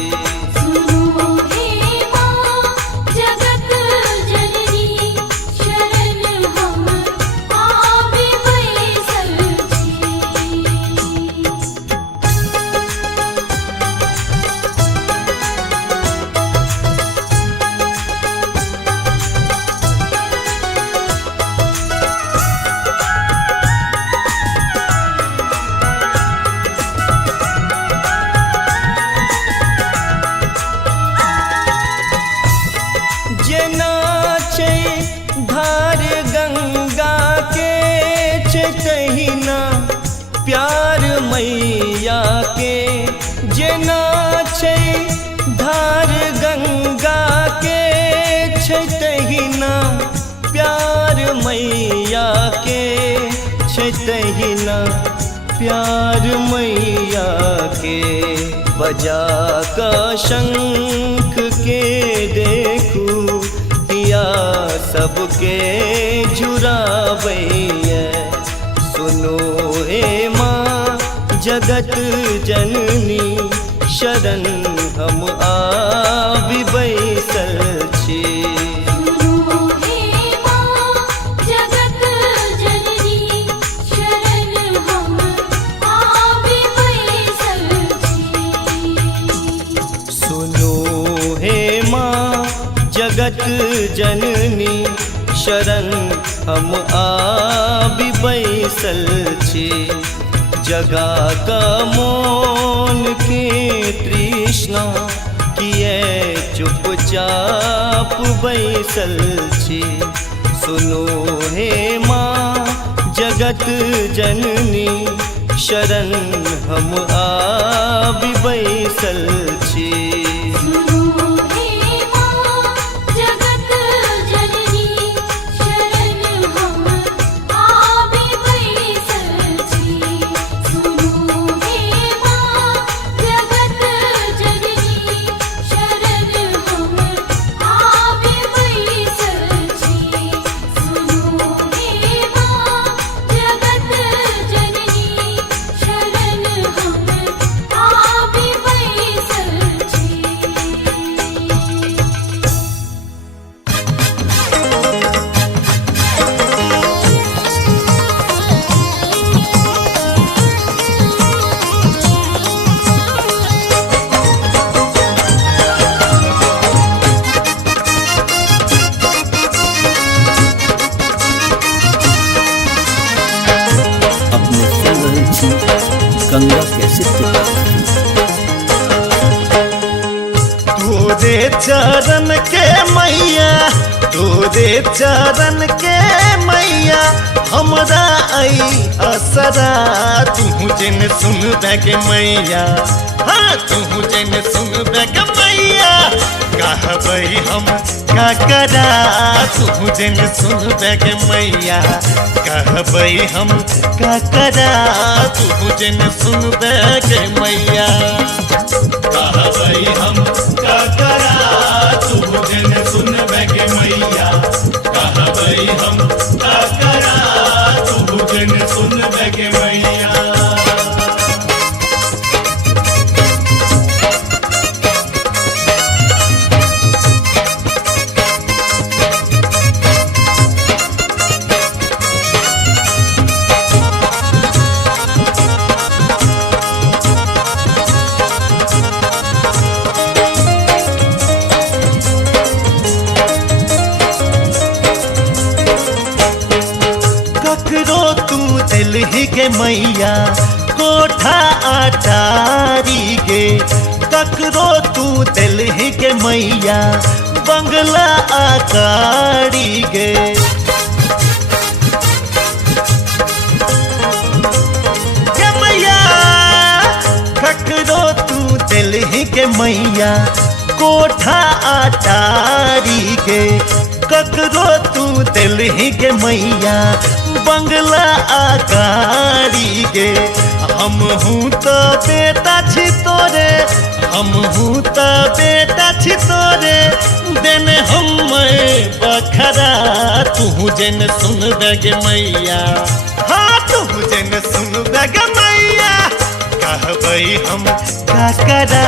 धार गंगा के तहिना प्यार मैया के, जेना छै धार गंगा के तहिना प्यार मैया के, तहिना प्यार मैया के। बजा का शंख के देखू या सबके झुराबैया। सुनो हे माँ जगत जननी शरण हम आबि बैसल छी। सुनो हे माँ जगत जननी शरण हम आबि बैसल छे जगा का मोन के तृष्णा किए चुपचाप बैसल छे सुनो हे माँ जगत जननी शरण हम आबि बैसल छी सुनो हे माँ जगत जननी शरण हम आबि बैसल छी सुनो हे माँ जगत जननी शरण हम आबि बैसल छी सुनो हे माँ जगत जननी शरण हम आबि बैसल छी अपने सुन रहे छी गंगा कैसेट के प्रस्तुति तोरे चरण के मैया तोरे चरण के मैया हमरा आई असरा तू जन सुन के मैया हाँ तू जन सुन के मैया कहबै हम का करा तू जन सुन के मैया कहबै हम का करा तू जन सुन के मैया कहबै हम का करा तू जन सुनबे के मैया कहबै हम का करा तू जन सुनबे के मैया ककरो तू दिलही के मैया कोठा अटारी गे ककरो तू दिलही के मैया बंगला आकारी गे के मैया ककरो तू दिलही के मैया कोठा अटारी गे ककरो तू दिलही के मैया बंगला आकारी गे हम हूँ तो बेटा छी तोरे हम हूँ तो बेटा छी तोरे देने हम बखरा तू जन सुन गे मैया हाँ तू जन सुन गे मैया कहबै हम का करा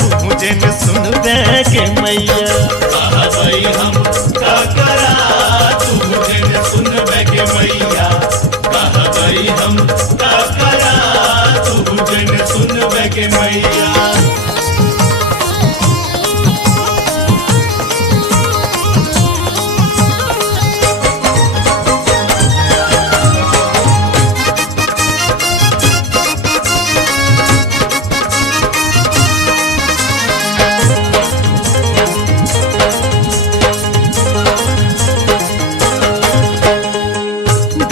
तू जन सुन गे मैया कहबै हम का करा तू जन सुनबे के मैया कहबै हम का करा तू जन सुनबे के मैया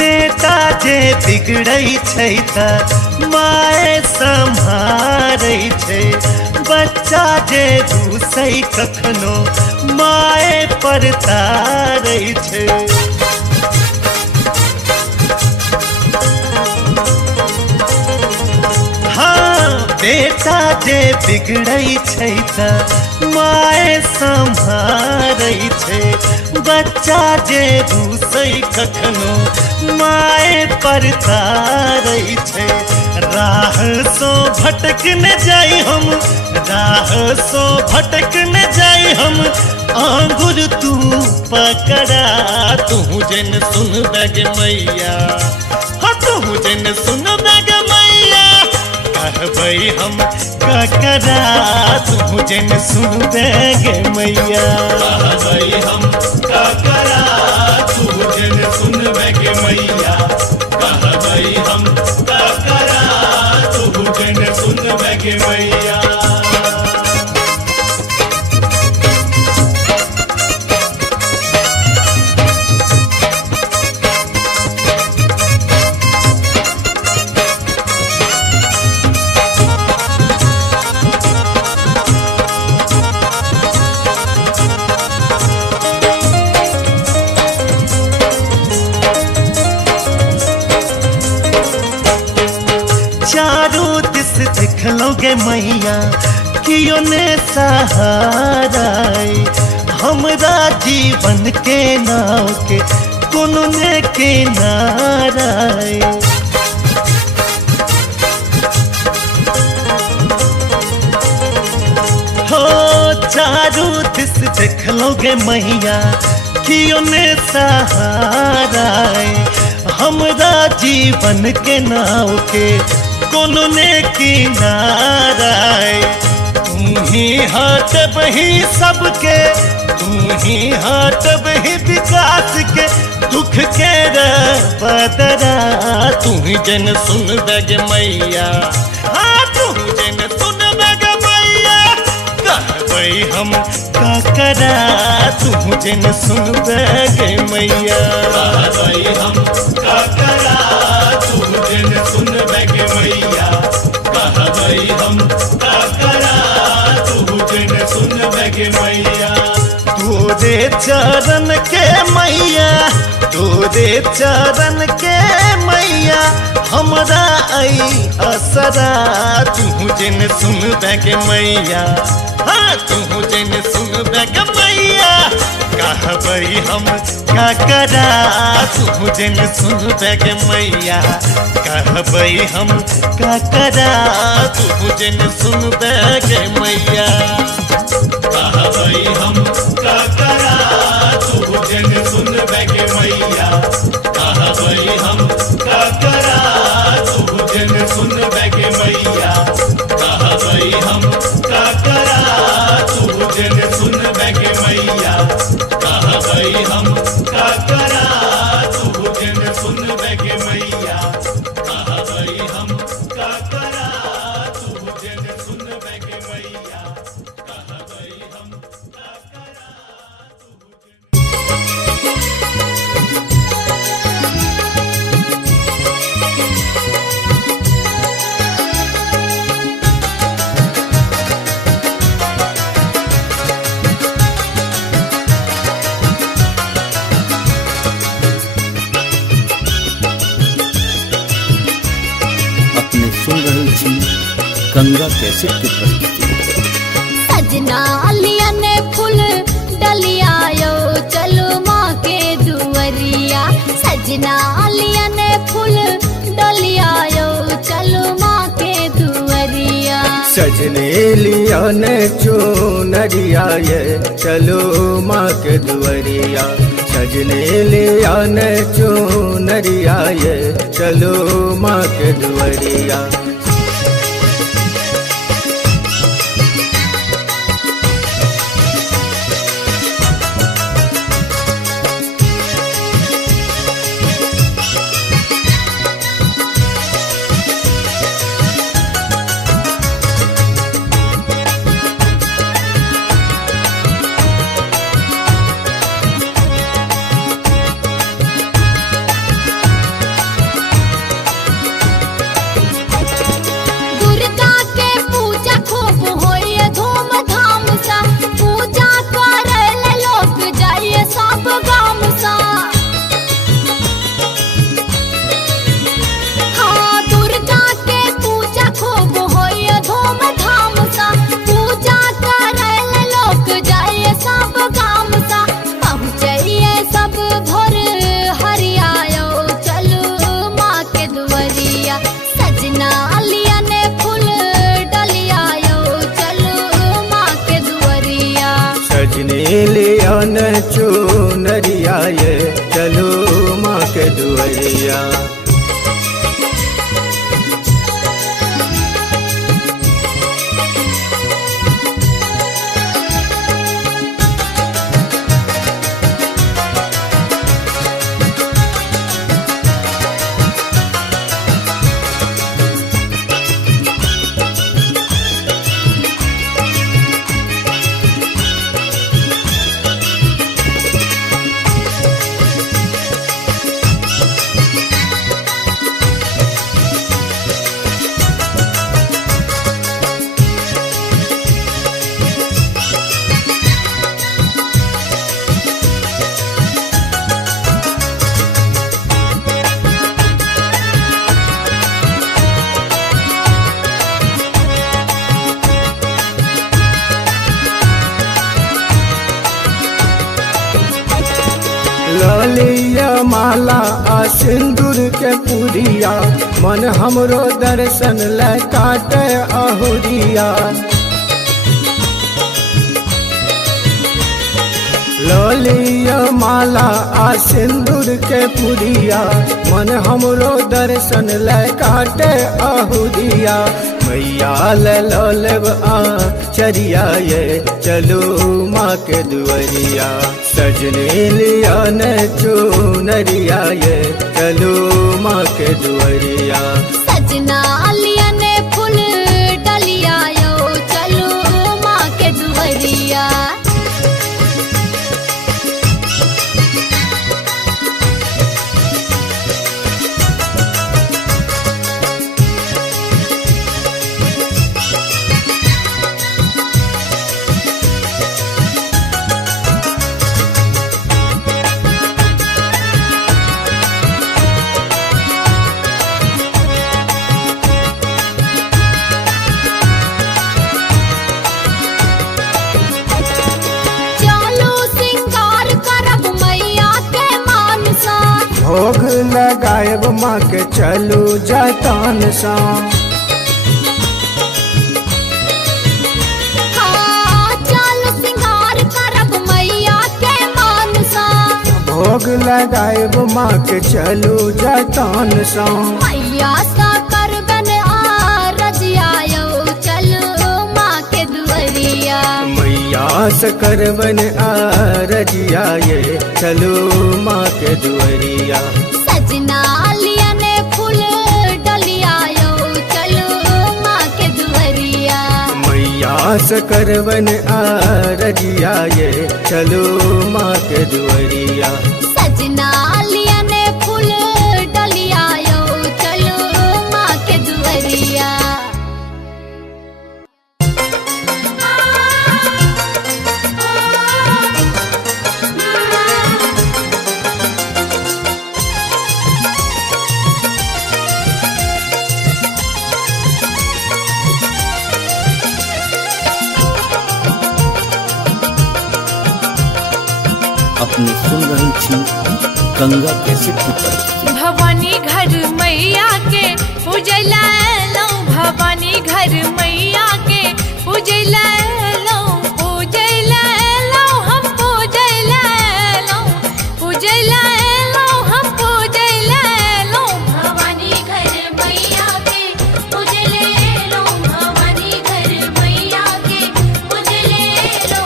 बेटा जे बिगड़ै छै त माय सम्हारै छै बच्चा जे घुसै कखनो माय पर तारै छै हाँ बेटा जे बिगड़ै छै त माय सम्हारै छै बच्चा जे घुसै कखनो माय पर तारै छै राह सो भटक न जाई हम राह सो भटक न जाई हम आंगुर तू पकड़ा तू जन सुन गे मैया हाँ तू जन सुन गे मैया कहबै हम का करा तू जन सुन गे मैया कहबै हम का करा तू जन सुनबे के मैया कहबै के मैया। चारों दिस देख लोगे मैया कियो ने सहारा हमरा जीवन के नाव के कोनो ने किनारा हो चारों दिस देख लोगे मैया कियो ने सहारा हमरा जीवन के नाव के कोनो ने किनारा तू ही हाथ बही सबके तू ही हाथ बही विकास के दुख के बदरा तू ही जन सुन बग मैया हाँ तू जन सुन बग मैया कहबई हम का करा तू जन सुन बग मैया कहबई हम का करा तू जन सुन बग मैया। कहबई हम का करा तू जन सुन बग मैया। तोरे चरण के मैया तोरे चरण के मैया हमरा आई असरा तू जन सुन बग मैया हाँ तू जन सुन बग मैया कहबई हम का करा तू जन सुन बग मैया कहबई हम का करा तू जन सुन बग मैया कहबई हम का करा तू जन सुन बग मैया। कहबई हम का करा तू जन सुन बग मैया। कहबई हम का करा तू जन सुन बग मैया। कहबई हम का करा तू जन सुन बग मैया। कहबई हम का करा तू जन सुन बग मैया। कहबई हम का करा अपने सुन रहल छी गंगा कैसेट के प्रस्तुति। सजना अलिया ने फूल डलिया यो चलो माँ के दुवरिया सजना अलिया ने फूल डलिया यो चलो माँ के दुवरिया सजने लिया ने चुनरिया ये चलो माँ के दुवरिया सजने लिया ने चुनरिया ये चलो माँ के दुवरिया चुनरिया ये चलो माँ के दुवरिया माला आ सिंदूर के पुरिया मन हमरो दर्शन ले काटे अहुरिया लोलिया माला आ सिंदूर के पुरिया मन हमरो दर्शन ले काटे अहुरिया मैया ले लोलेब आ चरिया ये चलो माँ के दुआरिया सजने लिया न चुनरिया ये चलो माँ के दुआरिया सजना लिया ने फूल डलिया यो चलो माँ के दुआरिया भोग लगायब माँ के चलू जतन सा चलो सिंगार करब मैया के मानसा भोग लगायब माँ के चलू जतन सा मैया सा करबन आ रजिया यो चलो माँ के दुआरिया मैया से करबन आ रजिया ये चलो माँ के दुआरिया सजना लिया ने फूल डलिया यो चलो माँ के दुआरिया मैया से करबन आ रजिया ये चलो माँ के दुआरिया सजना लिया ने फूल डलिया यो चलो माँ के दुआरिया अपने सुन रही थी गंगा कैसेट की प्रस्तुति। भवानी घर मैया के पूजला लो भवानी घर मैया के पूजला लो हम पूजला लो हम पूजला लो भवानी घर मैया के पूजले लो भवानी घर मैया के पूजले लो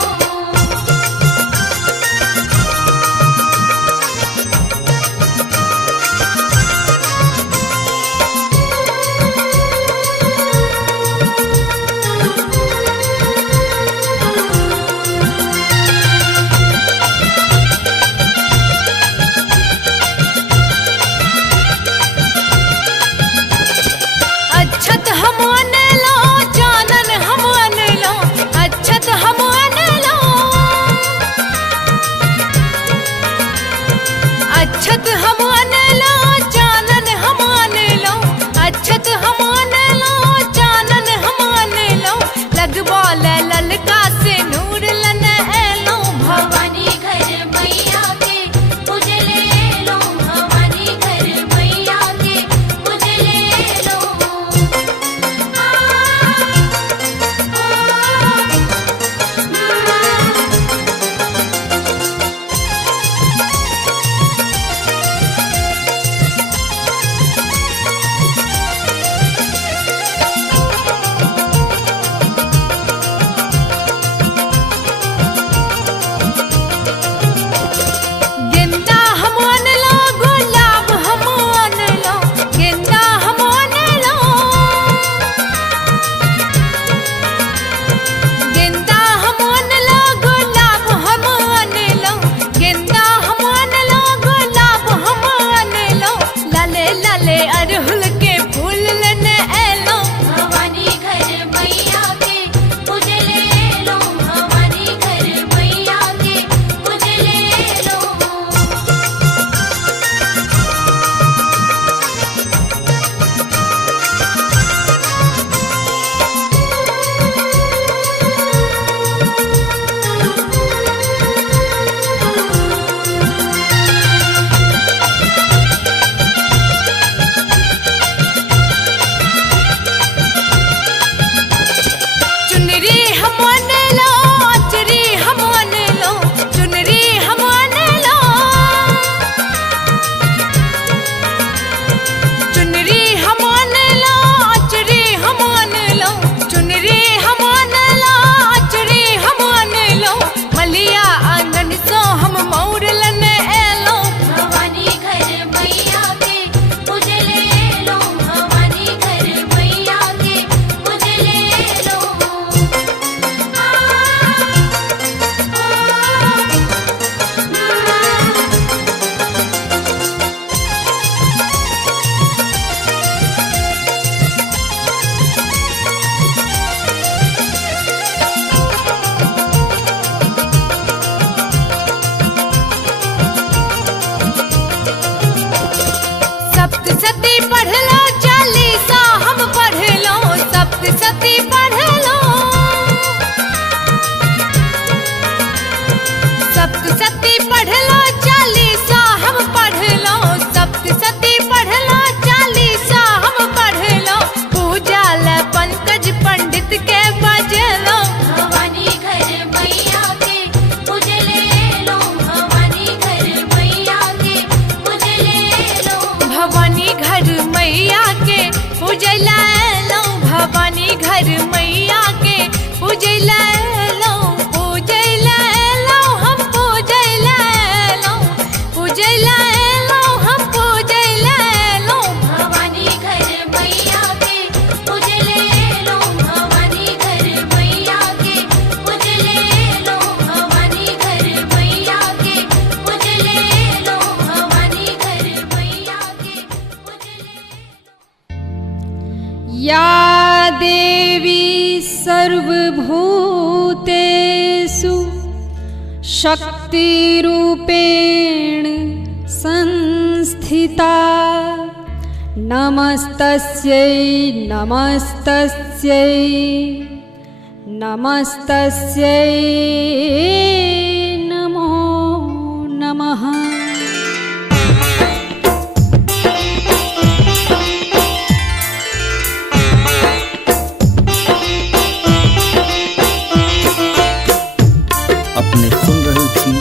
सप्तशती पढ़ लो, चालीसा हम पढ़ लो, सप्तशती पढ़ लो, सप्तशती पढ़ लो, चालीसा हम पढ़ लो, सप्तशती पढ़ लो, चालीसा हम पढ़ लो, पूजा ल पंकज पंडित के बजलो, भवानी घर मैया के उजले लो, भवानी घर मैया के उजले लो, भवानी घर मैया के पूजला लो, भवानी घर मैया के पूजला लो, पूजला लो हम पूजला लो, पूजला लो हम पूजला लो, भवानी घर मैया के उजले लो, भवानी घर मैया के उजले लो, भवानी घर मैया के उजले लो, भवानी घर मैया के उजले लो। या देवी सर्वभूतेषु शक्तिरूपेण संस्थिता, नमस्तस्यै नमस्तस्यै नमस्तस्यै नमो नमः। अपने सुन रहल छी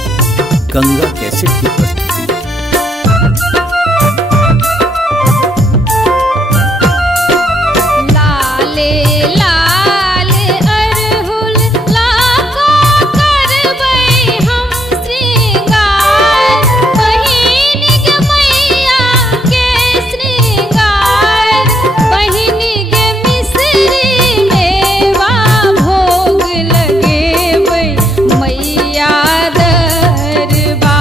गंगा कैसेट की प्रस्तुति। लाले लाल अरहुल लाखो करबै हम श्रृंगार, बहिन गे मैया के श्रृंगार, बहिन गे मिसरी मेवा भोग लगेबै मैया दरबार,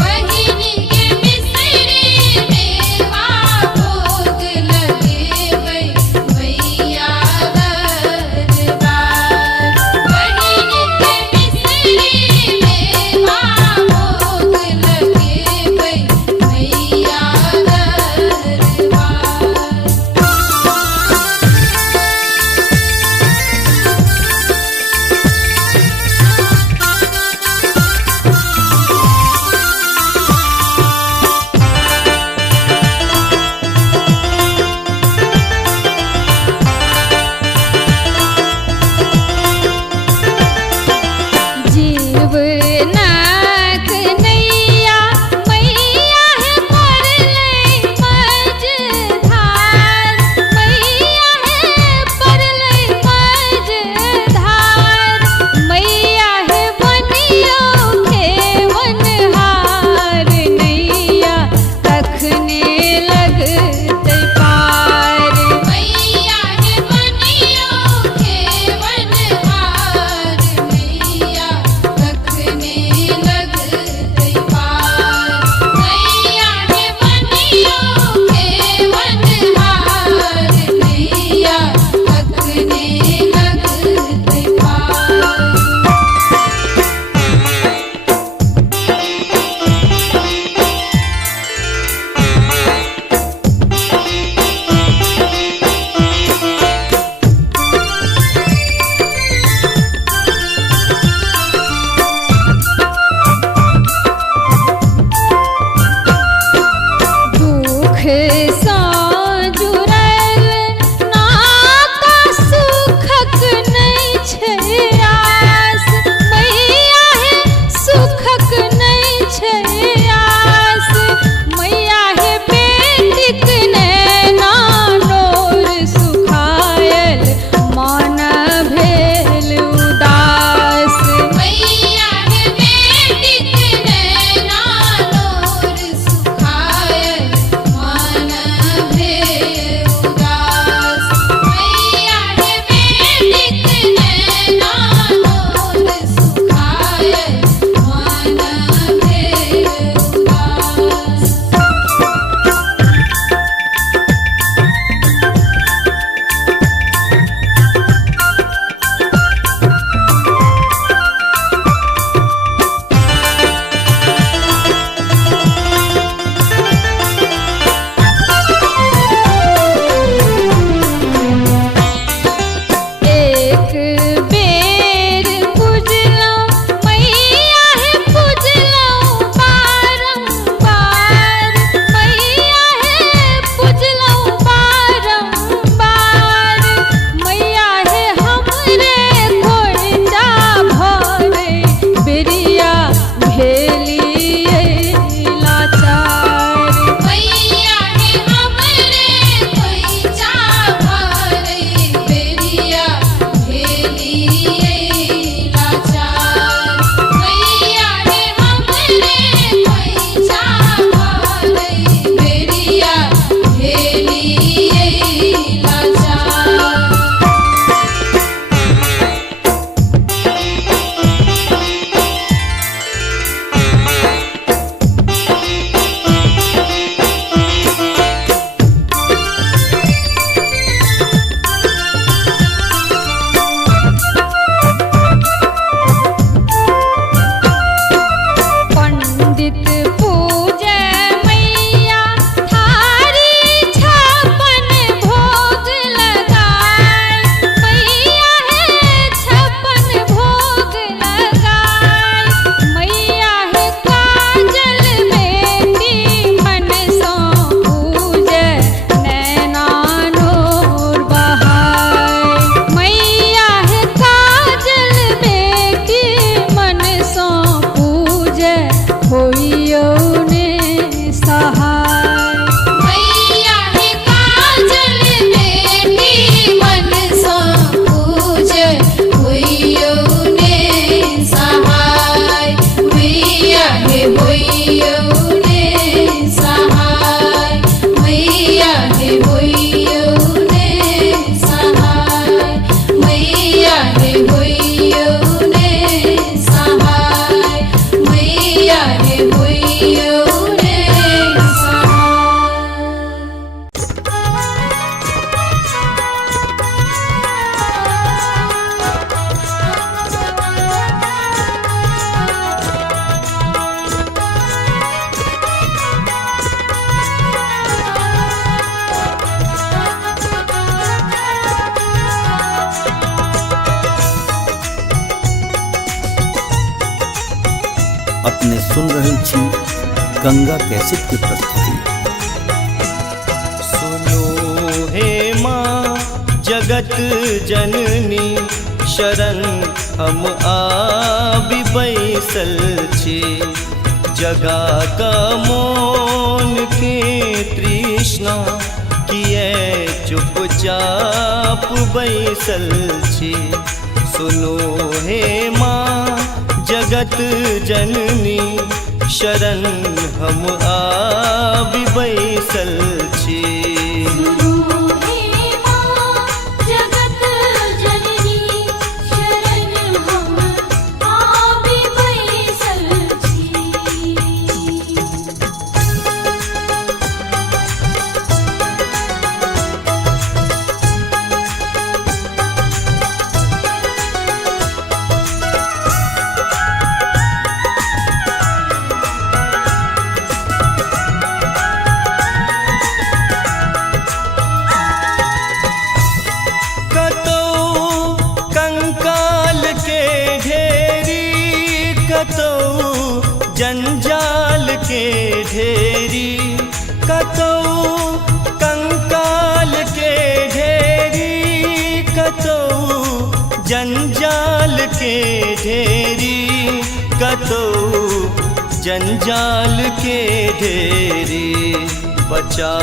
बहिन के मिसरी मेवा भोग लगेबै मैया दरबार, बहिन के मिसरी मेवा भोग लगेबै मैया जीवनाथ नैया मैया है परलै मझधार, मैया है परलै मझधार, मैया है बनियो खेवनहार, नैया तखने लगतै पार, मैया है बनियो खेवनहार, मैया तखने लगतै पार, मैया है बनियो खेवनहार, मैया तखने लगतै पार। दुख सा जुड़ल नाता सुखक नहि छै आस, मैया है सुखक नहि छै आस, मैया है बेटीक नैना नोर सुखायल, मन भेल उदास, मैया है बेटीक नैना नोर सुखायल, मन अपने सुन रहल छी गंगा कैसेट की प्रस्तुति। सुनो हे माँ जगत जननी शरण हम आबि बैसल छी। जगा का मोन के तृष्णा किए चुपचाप बैसल छी। सुनो हे माँ जगत जननी शरण हम आबि बैसल छी। जंजाल के ढेरी कतौ कंकाल के ढेरी कतौ जंजाल के ढेरी कतौ जंजाल के ढेरी। बचा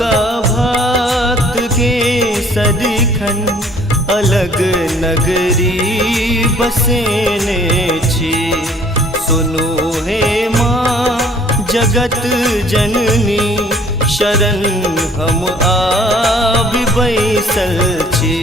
का भक्त के सदिखन अलग नगरी बसेने छी। सुनो हे माँ जगत जननी शरण हम आबि बैसल छी।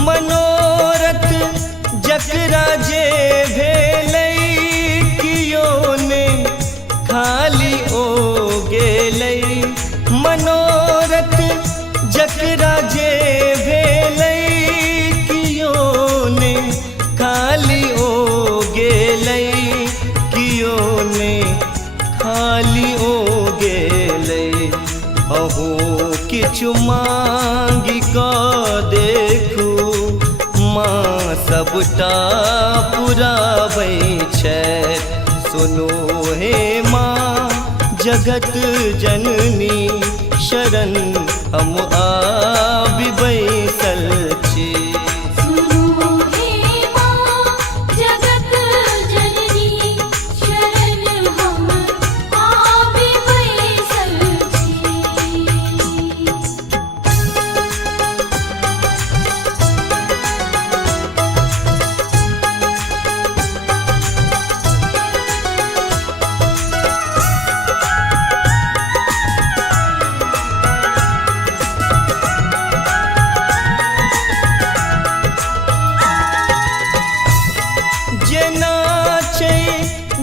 मनोरथ जकरा जे भेलै कियो ने खाली ओ गेलै। मनोरथ जकरा जे भेलै कियो ने खाली ओ गेलै। कियो ने खाली ओ गेलै। अहू किछु मांगि कऽ देखू माँ सबटा पुराबै छथि। सुनो हे माँ जगत जननी शरण हम आबि बैसल छी।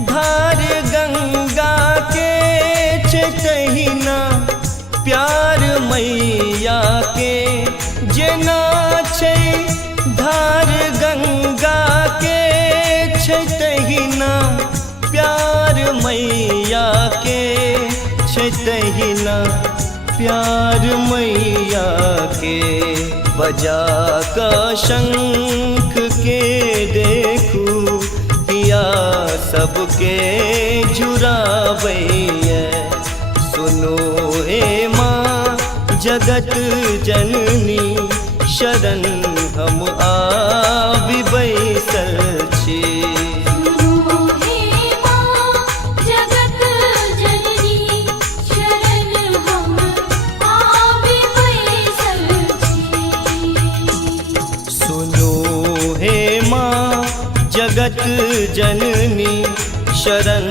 धार गंगा के तहिना प्यार मैया के। जेना छै धार गंगा के तहिना प्यार मैया के। तहिना प्यार मैया के। बजा का शंख के देखू किया सबके जुड़ाबैया। सुनो हे माँ जगत जननी शरण हम आबि बैसल छी। जगत जननी शरण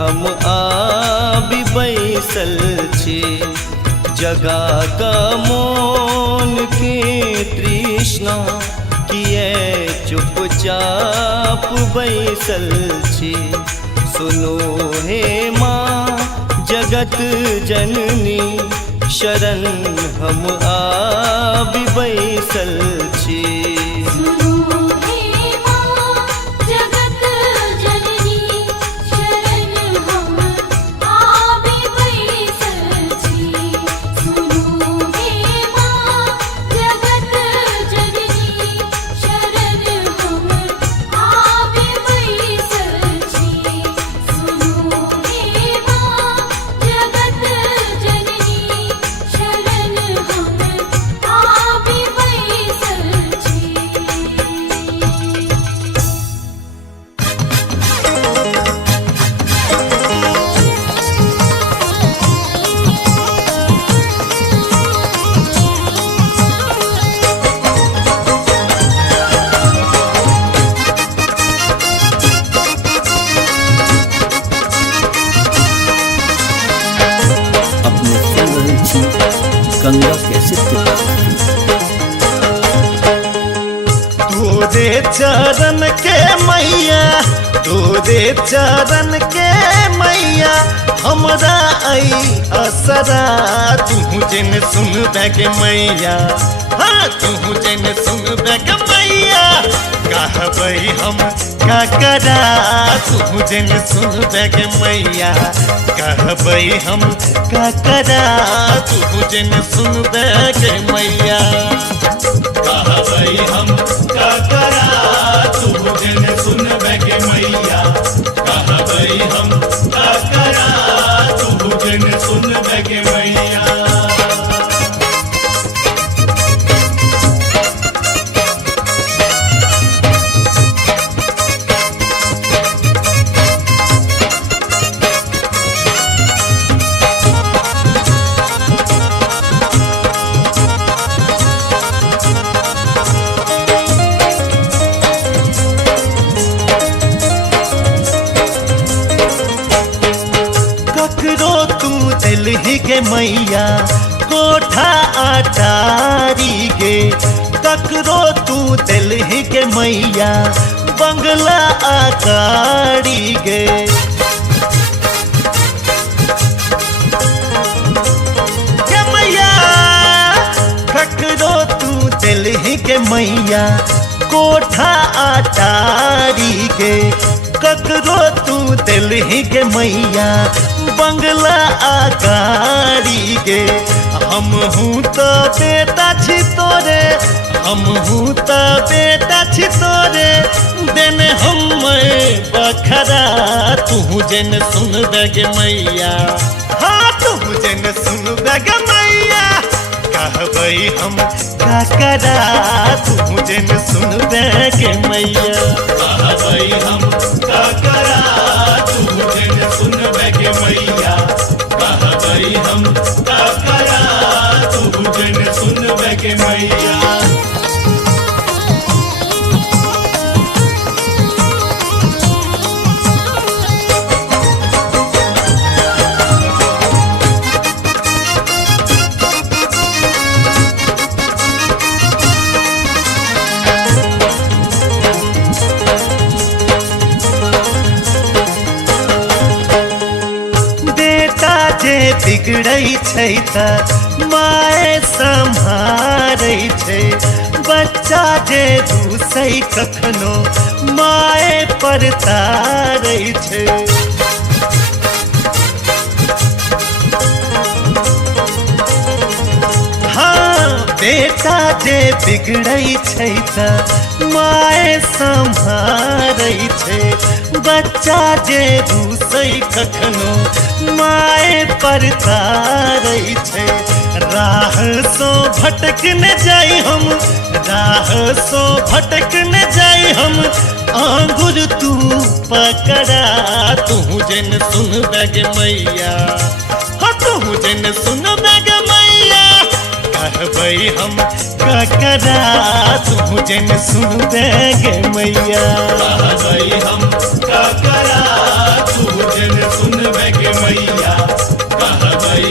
हम आबि बैसल छी जगा का मोन के तृष्णा किए चुपचाप बैसल छी सुनो हे माँ जगत जननी शरण हम आबि बैसल छी सुनो हे माँ जगत जननी शरण हम आबि बैसल छी सुनो हे माँ जगत जननी शरण हम आबि बैसल छी सुनो हे माँ जगत जननी शरण हम आबि बैसल छी अपने सुन रहे छी गंगा कैसेट की प्रस्तुति। तोरे चरण के मैया तोरे चरण के मैया हमरा आई असरा तू जिन सुन के मैया हाँ तू जिन सुन के मैया कहबई हम का करा तू जिन सुन के मैया कहबई हम का करा तू जिन सुन के मैया कहबई हम का करा तू जिन सुनबे के मैया कहबई हम का करा तू जिन सुनबे के मैया ककरो तू दिलही के मैया कोठा अटारी गे ककरो तू दिलही के मैया बंगला आकारी गे के मैया ककरो तू दिलही के मैया कोठा अटारी गे ककरो तू दिलही के मैया बंगला आकारी गे हम हूँ तो बेटा छी तोरे हम हूँ तो बेटा छी तोरे देने हम बखरा तू जन सुन गे मैया हाँ तू जन सुन गे मैया कहबई हम का करा तू जन सुन गे मैया कहबई हम का करा तू जिन सुनबे के मैया कहबई हम का करा तू जिन सुनबे के मैया बेटा जे बिगड़ै छै त माय सम्हारै छै बच्चा जे रूसै कखनो माय पर तारै छै हाँ बेटा जे बिगड़ै छै त माय सम्हारै छै बच्चा जे रूसै कखनो माय पर तारै छै राह सो भटक न जाई हम राह सो भटक न जाई हम आंगुर तू पकड़ा तू जन सुन गे मैया हाँ तू जन सुन गे मैया कहबई हम ककरा तू जन सुन गे मैया कहबई हम का करा तू जिन सुन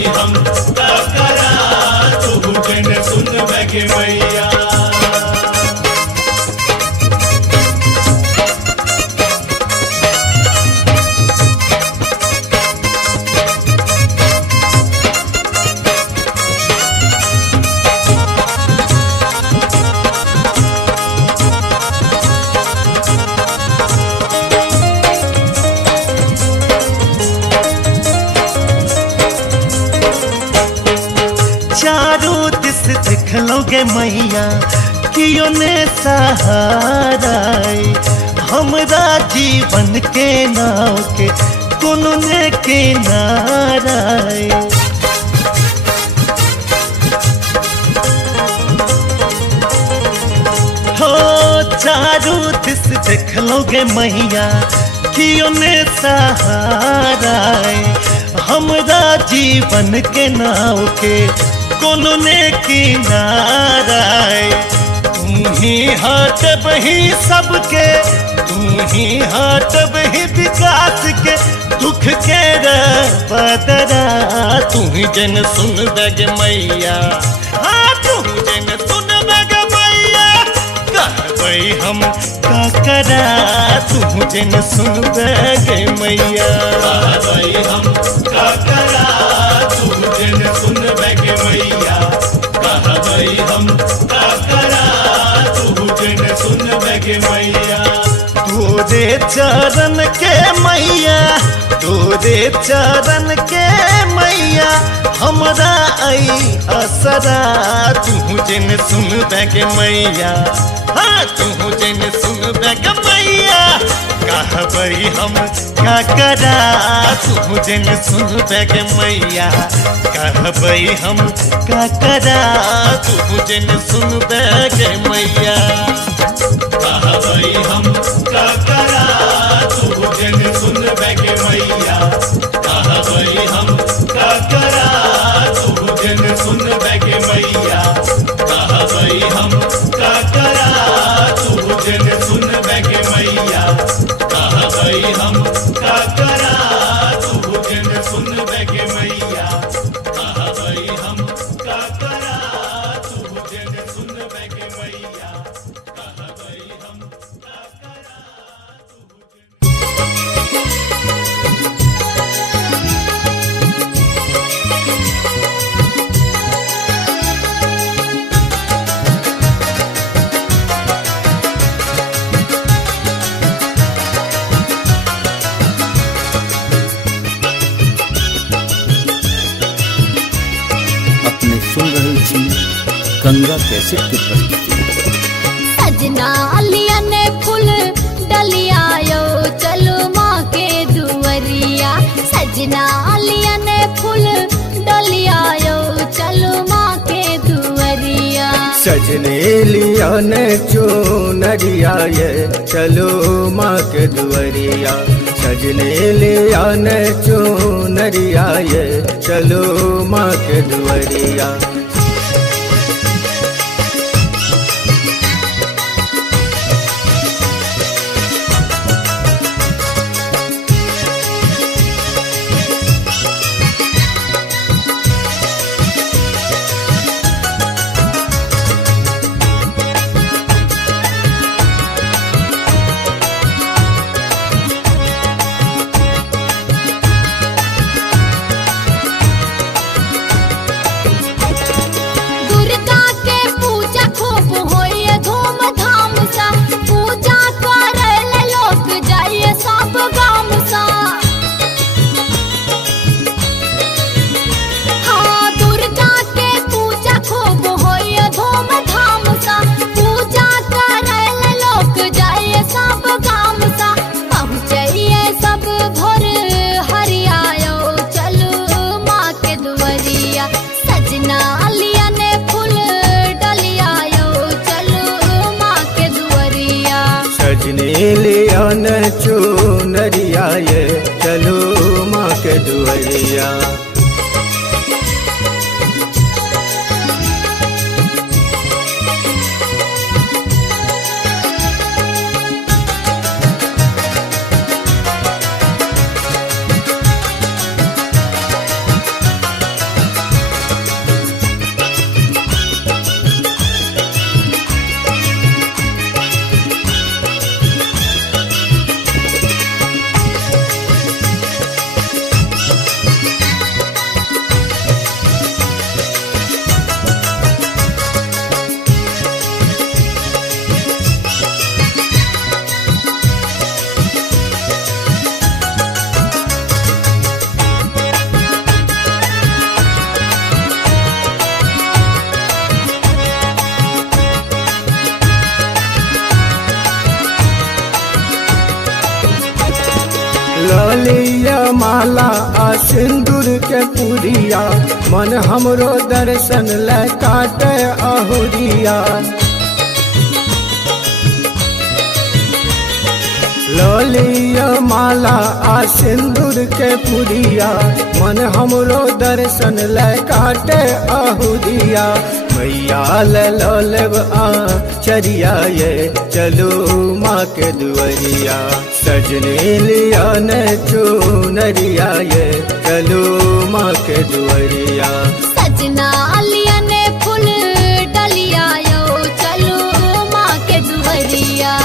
गई हम का करा तू जन सुन बैगे मैया चारों दिस देख लोगे मैया कियो ने सहारा हमरा जीवन के नाव के कोनो ने किनारा हो चारों दिस देख लोगे मैया कियो ने सहारा हमरा जीवन के नाव के कोनो ने किनारा तू ही हाथ बही सबके तू ही हाथ बही विकास के दुख के बदरा तू ही जन सुन बैग मैया हाँ तू ही जन सुन बैग मैया कहबै हम का करा तू जन सुन बैग मैया कहबै हम का करा तू जन सुन बैगे मैया कहबै हम का करा तू जन सुन बैगे मैया तोरे चरण के मैया तोरे चरण के मैया हमरा आई असरा तू जन सुन बैगे मैया हाँ तू जन सुन बैग मैया कहबै हम का करा तू जन सुन बैग मैया कहबै हम का करा तू जन सुन बैग मैया कहबै हम का करा तू जन सुन बैगे मैया कहबै हम का करा तू जन सुन बैगे मैया कहबै हम का करा तू जन सुन बैगे मैया कहबै हम का करा तू जन सुन बैगे मैया कहबै हम का करा तू जन सुन बैगे मैया कहबै हम का करा तू अपने सुन रहल छी गंगा कैसेट के प्रस्तुति सजना अलिया ने फूल डलिया यो चलो माँ के दुवरिया सजना अलिया ने फूल डलिया यो चलो माँ के दुवरिया सजने लिया ने चुनरिया ये चलो माँ के दुवरिया सजने लिया ने चुनरिया ये चलो माँ के दुवरिया दुर्गा के पूजा खूब होइए धूमधाम सा पूजा करे लोग जाइए सब गाम सा हाँ दुर्गा के पूजा खूब होइए धूमधाम सा पूजा करे लोग जाइए सब गाम सा पहुँचिए सब भोर हरियायो चलो माँ के दुवरिया सजना अलिया ने फूल डलिया यो चलो माँ के दुवरिया सजने लिया ने चुनरिया ये चलो माँ के दुवरिया ललिया माला आ सिंदूर के पुरिया मन हमरो दर्शन ले काटे अहुरिया। ललिया माला आ सिंदूर के पुरिया मन हमरो दर्शन ले काटे अहुरिया। मैया ले लेब आ चरिया ये चलो माँ के दुआरिया। सजने लिया न चुनरिया ये चलो माँ के दुआरिया। सजना लिया ने फूल डलिया यो चलो माँ के दुआरिया।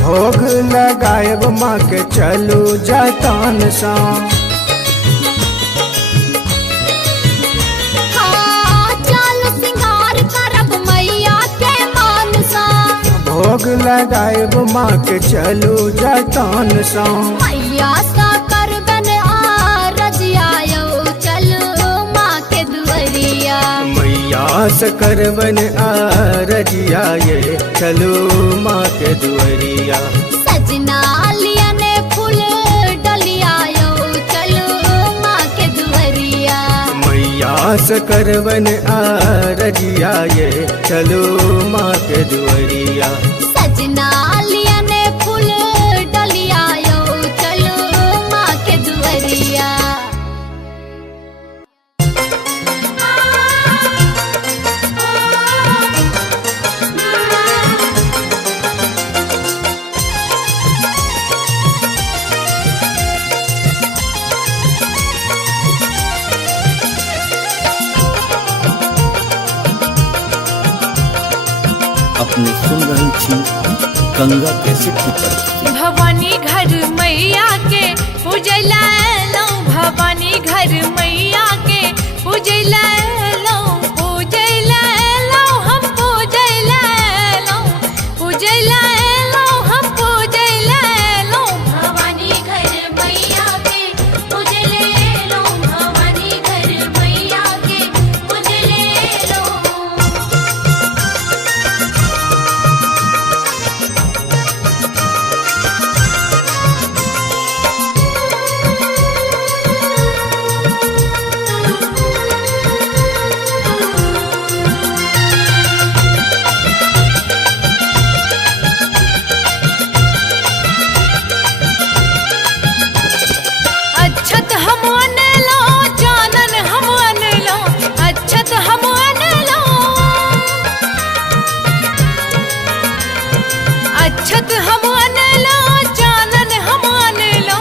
भोग लगाएब माँ के चलू जतन सा। चलू सिंगार करब मैया के मान सा। भोग लगाएब माँ के चलू जतन सा। मैया सा करबन रजिया यो चलू माँ के दुआरिया। मैया से करबन रजिया ये चलो माँ के दुआरिया। सजना लिया ने फूल डलिया यो चलो माँ के दुआरिया। मैया से करबन रजिया ये चलो माँ के दुआरिया। सजना लिया ने फूल डलिया यो चलो माँ के दुआरिया। अपने सुन रही थी गंगा कैसेट की प्रस्तुति। भवानी घर मैया के पूजला लो, भवानी घर मैया के पूजला लो, पूजला लो हम पूजला लो, पूजला लो हम पूजला लो। भवानी घर मैया के पूजले लो, भवानी घर मैया के पूजले लो। अच्छत हम अनलो, जानन हम अनलो, अच्छत हम अनलो, अच्छत हम अनलो, जानन हम अनलो,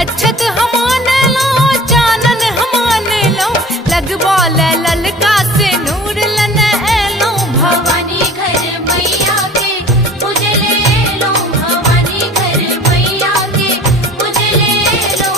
अच्छत हम अनलो, जानन हम अनलो। लगबो ले ललका से नूर लन एलो। भवानी घर मैया के पूजले लो, भवानी घर मैया के पूजले लो।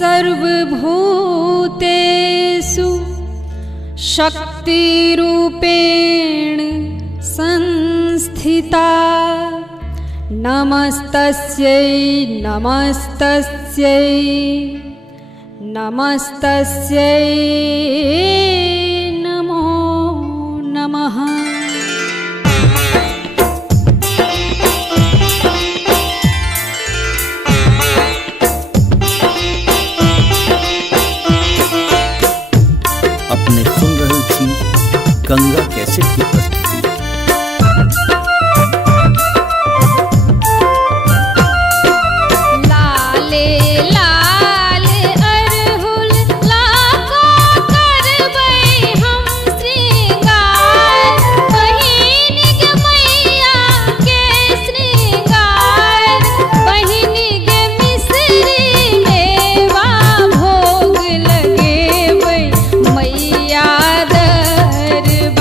सर्वभूतेषु शक्तिरूपेण संस्थिता नमस्तस्यै नमस्तस्यै नमस्तस्यै नमो नमः। अपने सुन रहल छी गंगा कैसेट की प्रस्तुति। लाले लाल अरहुल लाको करबै हम श्रृंगार, बहिन गे मैया के श्रृंगार, बहिन गे मिसरी मेवा भोग लगेबै मैया दरबार।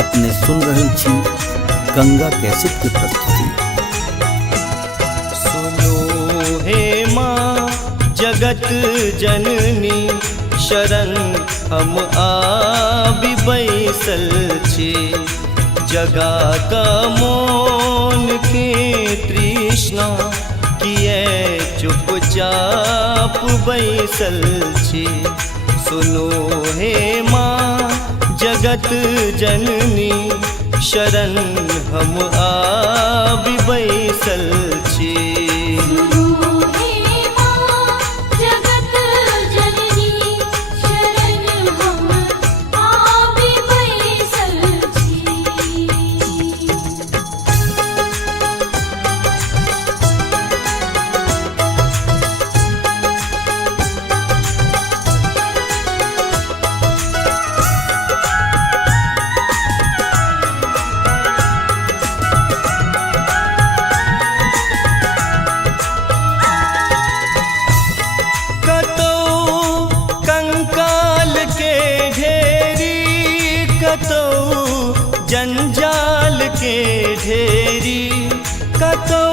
अपने सुन रहल छी गंगा कैसेट के प्रस्तुति। सुनो हे माँ जगत जननी शरण हम आबि बैसल छी, जगा का मौन के तृष्णा किए चुपचाप बैसल छी। सुनो हे माँ जगत जननी शरण हम आबि बैसल छी। जंजाल के ढेरी कतौ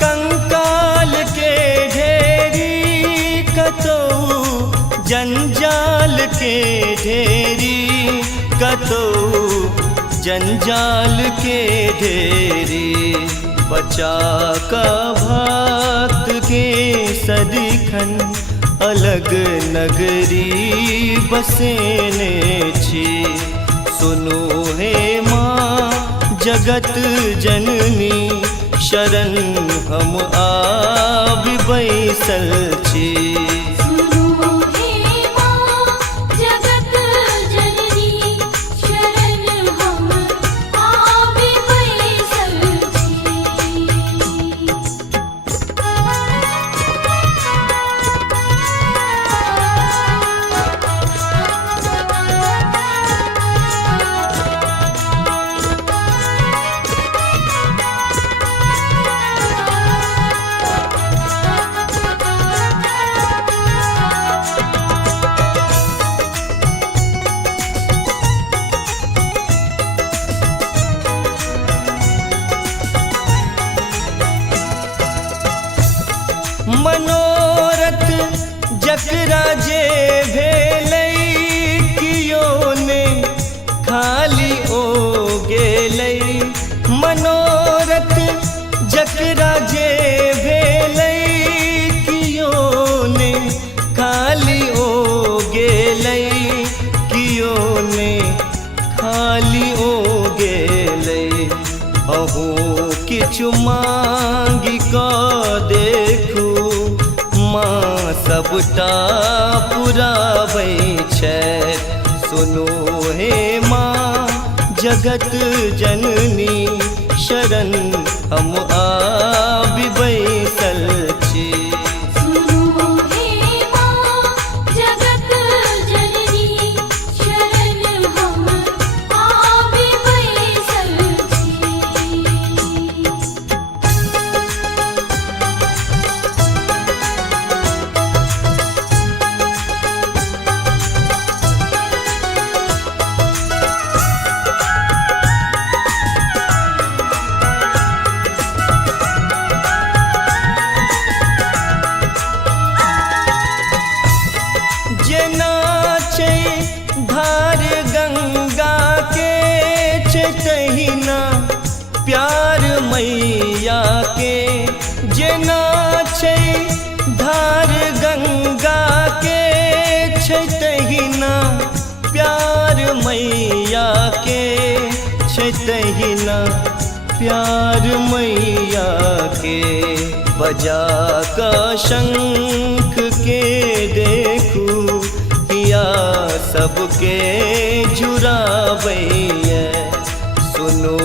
कंकाल के ढेरी, कतौ जंजाल के ढेरी, कतौ जंजाल के ढेरी। बचा का भक्त के सदिखन अलग नगरी बसेने छी। सुनो हे माँ जगत जननी शरण हम आबि बैसल छी। मनोरथ जकरा जे भेलै कियो ने खाली ओ गेलै। मनोरथ जकरा जे भेलै कियो ने खाली ओ गेलै, कियो ने खाली ओ गेलै। अहू किछु मांगि कऽ देखू माँ सबटा पुराबै छथि। सुनो हे माँ जगत जननी शरण हम आबि बैसल छी। धार गंगा के तहिना प्यार मैया के, जेना छै धार गंगा के तहिना प्यार मैया के, तहिना प्यार मैया के। बजा का शंख के देखू किया सबके जुड़ाबैया। सुनो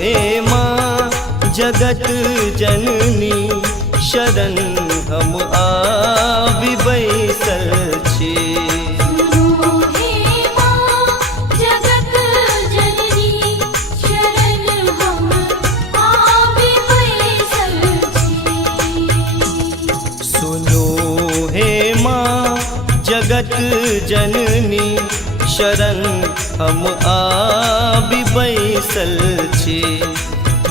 हे माँ जगत जननी शरण हम आबि बैसल छी। जगत जननी शरण हम आबि बैसल छी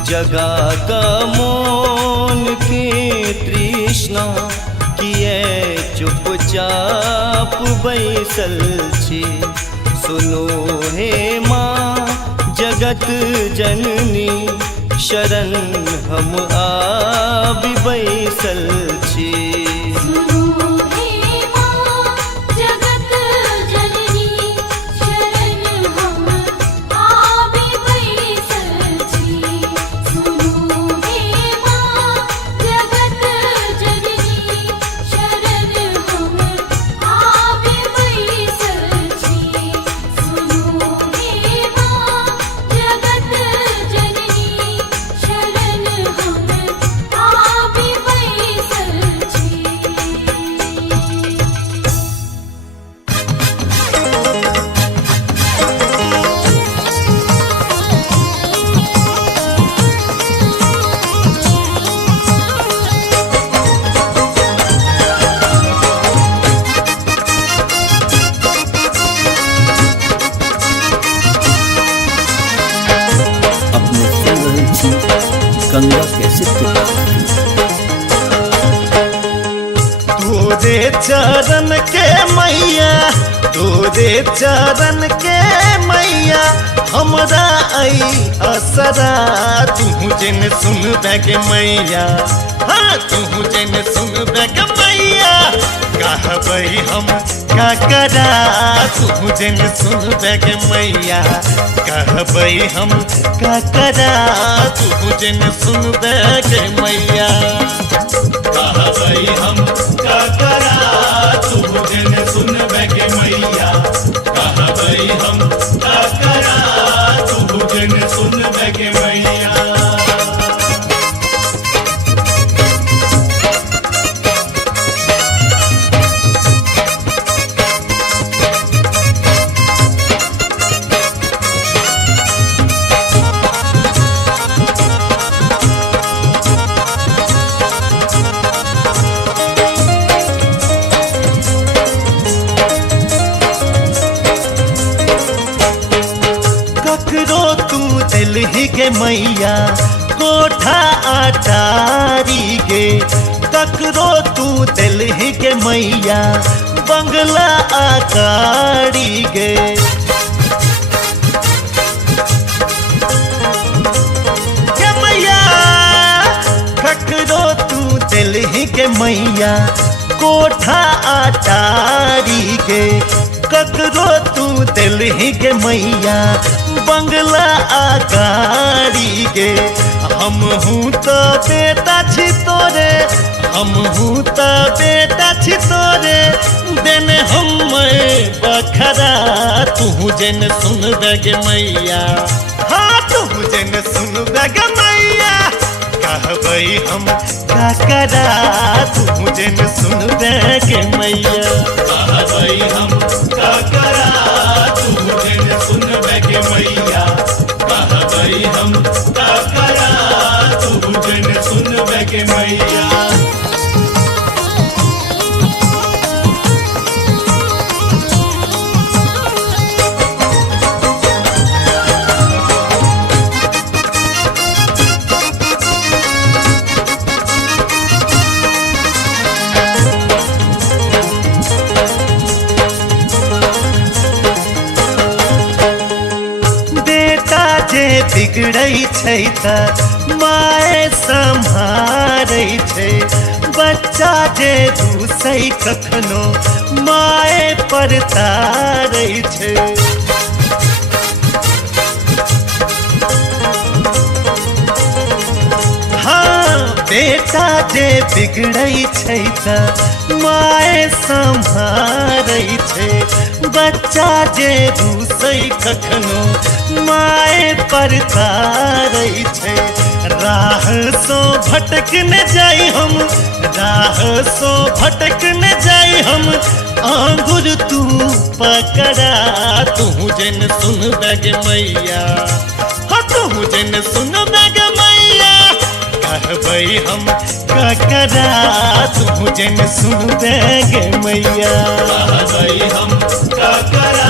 जगा का मोन के तृष्णा किए चुपचाप बैसल छी सुनो हे माँ जगत जननी शरण हम आबि बैसल छी सुनो हे माँ जगत जननी शरण हम आबि बैसल छी सुनो हे माँ जगत जननी शरण हम आबि बैसल छी सुनो हे माँ जगत जननी शरण हम आबि बैसल छी अपने सुन रहे छी गंगा कैसेट की प्रस्तुति। तोरे चरण के मैया तोरे चरण के मैया हमरा आई असरा तू जिन सुन बैग मैया हाँ तू जिन सुन बैग मैया कहबई हम का करा तू जिन सुन बैग मैया कहबई हम का करा तू जिन सुन बैग मैया कहबई हम का करा तू जिन सुन बैगे मैया कहबई हम का करा तू जिन सुन बैगे मैया ककरो तू दिल ही के मैया कोठा अटारी गे ककरो तू दिल ही के मैया बंगला आकारी गे के मैया ककरो तू दिल ही के मैया कोठा अटारी गे ककरो तू दिल ही के मैया बंगला आकारी गे हम हूँ तो बेटा छी तोरे हम हूँ तो बेटा छी तोरे देने हम बखरा तू जन सुन बैग मैया हाँ तू जन सुन बैग मैया कहबई हम का करा तू जन सुन बैग मैया कहबई हम का करा तू जिन सुन बैगे मैया कहबई हम का करा तू जिन सुन बैगे मैया बेटा जे बिगड़ै छै त माए सम्हारै छै बच्चा जे रूसै कखनो माए पर तारै छै हाँ बेटा जे बिगड़ै छै त माए सम्हारै छै बच्चा जे रूसै कखनो माए पर तारै छै राह सो भटक न जाई हम राह सो भटक न जाई हम आंगुर तू पकड़ा तू जन सुन बैग मैया हाँ तू जन सुन बैग मैया कहबई हम ककरा तू जन सुन बैग मैया कहबई हम का करा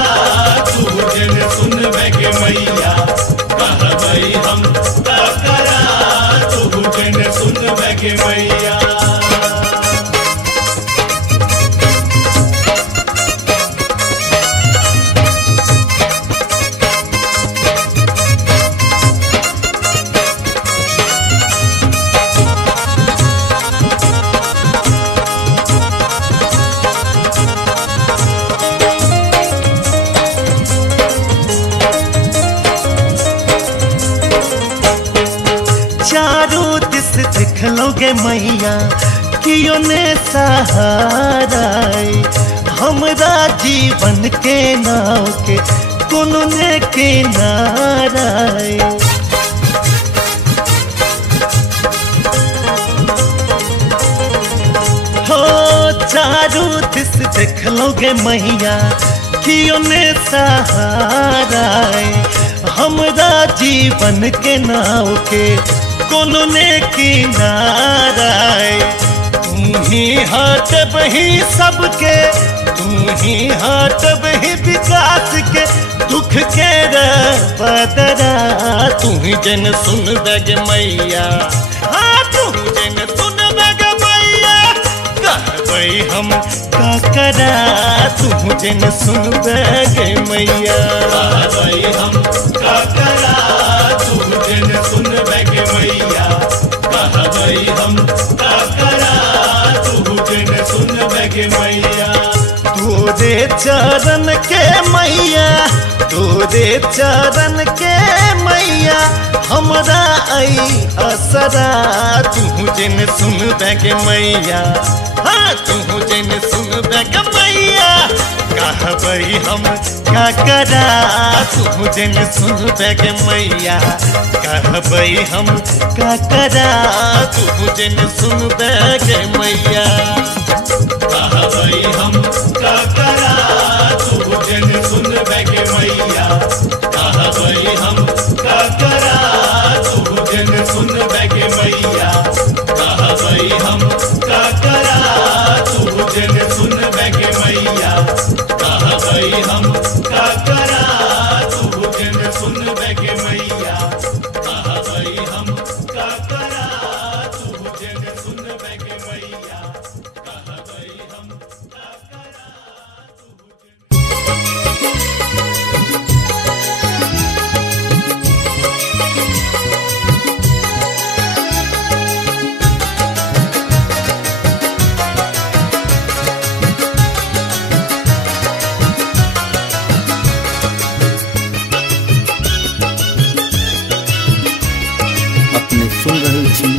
बैगे मैया। चारों दिस देख लोगे मैया कियो ने सहारा हमरा जीवन के नाव के कोनो ने किनारा हो चारों दिस देख लोगे मैया कियो ने सहारा हमरा जीवन के नाव के कोनो ने किनारा तू ही हाथ बही सबके तू ही हाथ बही विकास के दुख के बदरा तू ही जन सुन दगे मैया। हाँ तू ही जन सुन दगे मैया कहबै हम का करा तू जन सुन दगे मैया। कहबै हम का करा तू जन सुन बैगे मैया। कहबै हम का करा तू जन सुन बैगे मैया। तोरे चरण के मैया तोरे चरण के मैया हमरा आई असरा तू जन सुन बैगे मैया। हाँ तू जन सुन बैगे मैया कहबै हम का करा तू जन सुन बैगे मैया। कहबै हम का करा तू जन सुन बैगे मैया। कहबै हम का करा तू जन सुन बैगे मैया। कहबै हम का करा तू जन सुन बैगे मैया। कहबै हम का करा तू जन सुन बैगे मैया। कहबै हम का करा तू जन सुन बैगे मैया। कहबै हम का करा तू जन सुन बैगे मैया। कहबै हम का करा तू अपने सुन रहल छी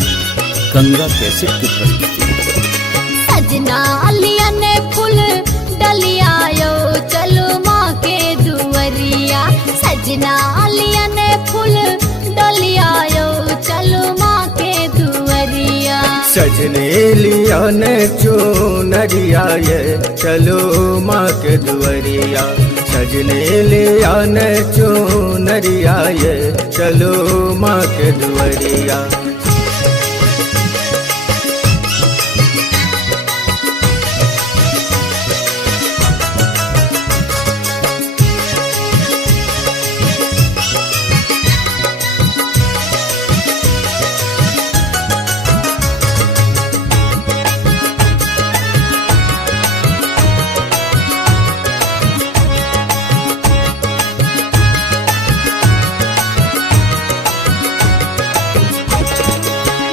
गंगा कैसेट के प्रस्तुति। सजना लिया ने फूल डलिया यो चलो माँ के दुवरिया। सजना लिया ने फूल डलिया यो चलो माँ के दुवरिया। सजने लिया ने चुनरिया ये चलो माँ के दुवरिया। सजने लिया ने चुनरिया ये चलो माँ के दुवरिया।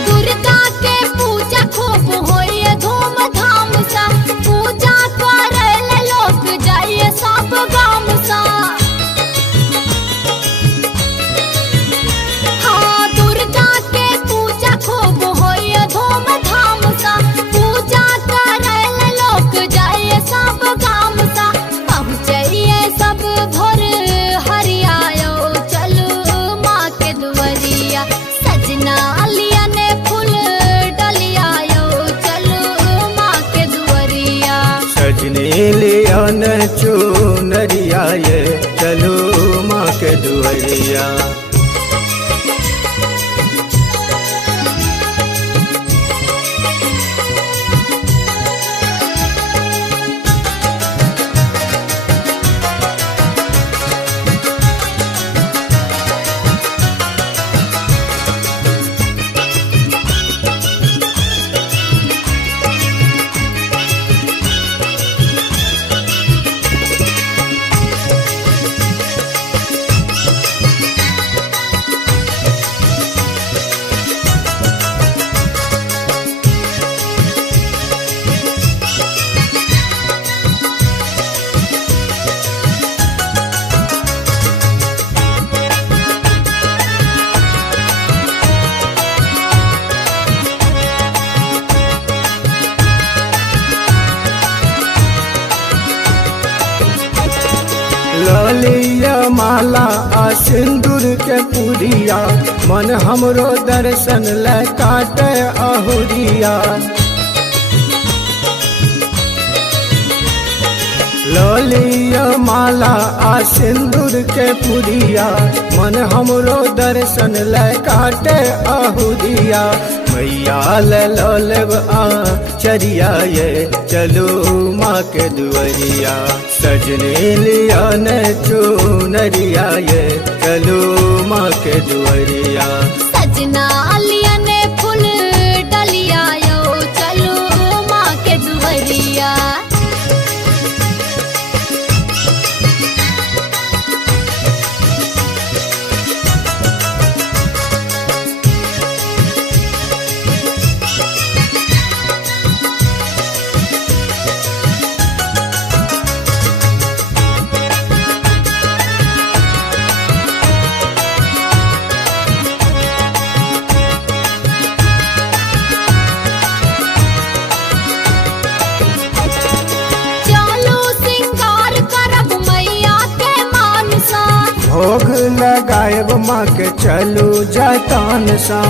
दुर्गा के पूजा खूब होइए धूमधाम सा। पूजा करे लोग जाइए सब गाम सा। हाँ दुर्गा के पूजा खूब होइए धूमधाम सा। पूजा करे लोग जाइए सब गाम सा। पहुँचिए सब भोर हरियायो चलो माँ के दुवरिया। सजना लिया ने फूल डलिया यो चलो माँ के दुवरिया। सजने लिया ने चुनरिया ये चलो माँ के दुवरिया। ललिया माला आ सिंदूर के पुरिया मन हमरो दर्शन ले काटे अहुरिया। ललिया माला आ सिंदूर के पुरिया मन हमरो दर्शन ले काटे अहुरिया। मैया ले लेब आ चरिया ये चलो माँ के दुआरिया। सजने लिया न चुनरिया ये चलो माँ के दुआरिया। सजना लिया ने फूल डलिया यो चलो माँ के दुआरिया। भोग लगाएब माँ के चलू जतन सा।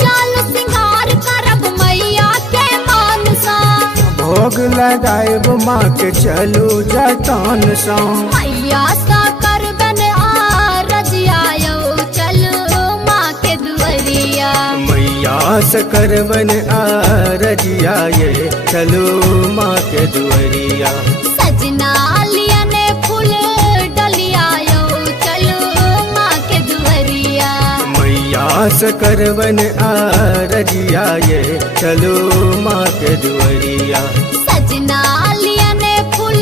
चलू सिंगार करब मैया के मान सा। भोग लगाएब माँ के चलू जतन सा। मैया सा करबन रजिया यो चलू माँ के दुआरिया। मैया से करबन रजिया ये चलो माँ के दुआरिया। सजना लिया ने फूल डलिया यो चलो माँ के दुआरिया। मैया से करबन रजिया ये चलो माँ के दुआरिया। सजना लिया ने फूल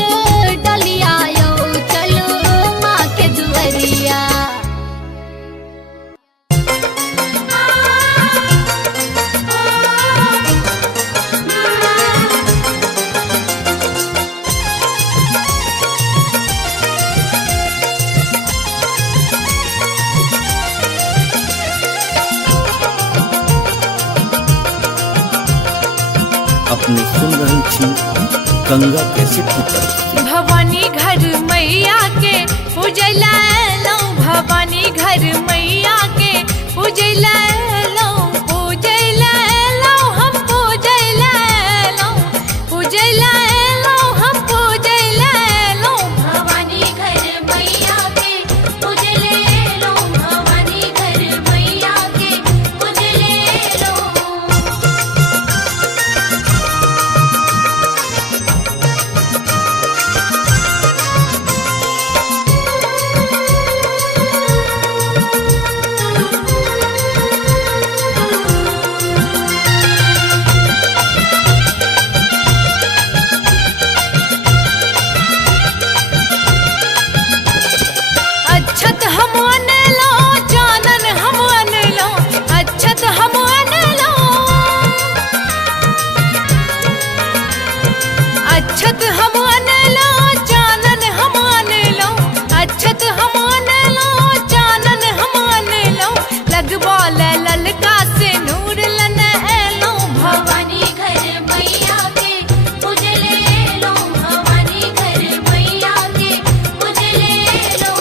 डलिया यो चलो माँ के दुआरिया। अपने सुन रही थी गंगा कैसे की प्रस्तुति। भवानी घर मैया के पूजला लो, भवानी घर मैया के पूजला लो, पूजला लो हम पूजला लो, पूजला लो हम पूजला लो। भवानी घर मैया के पूजले लो, भवानी घर मैया के पूजले लो। अच्छत हम अनलो, जानन हम अनलो, अच्छत हम अनलो, अच्छत हम अनलो, जानन हम अनलो, अच्छत हम अनलो, जानन हम अनलो। लगबो ले ललका से नूर लन एलो। भवानी घर मैया के पूजले लो, भवानी घर मैया के पूजले लो।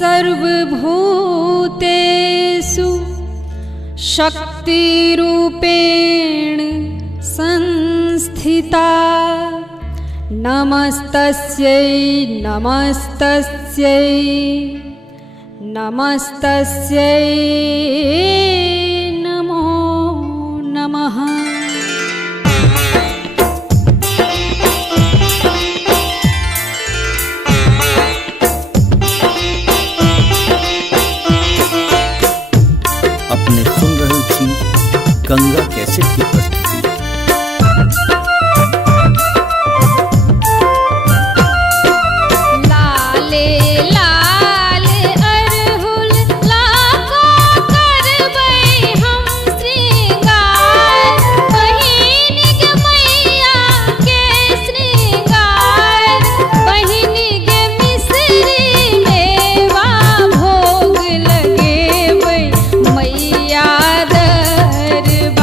सर्वभूतेषु शक्तिरूपेण संस्थिता नमस्तस्यै नमस्तस्यै नमस्तस्यै नमो नमः। अपने सुन रहल छी गंगा कैसेट की प्रस्तुति। लाले लाल अरहुल लाको करबै हम श्रृंगार बहिन गे मैया के श्रृंगार बहिन गे मिश्री मेवा भोग लगेबै मैया दरबार।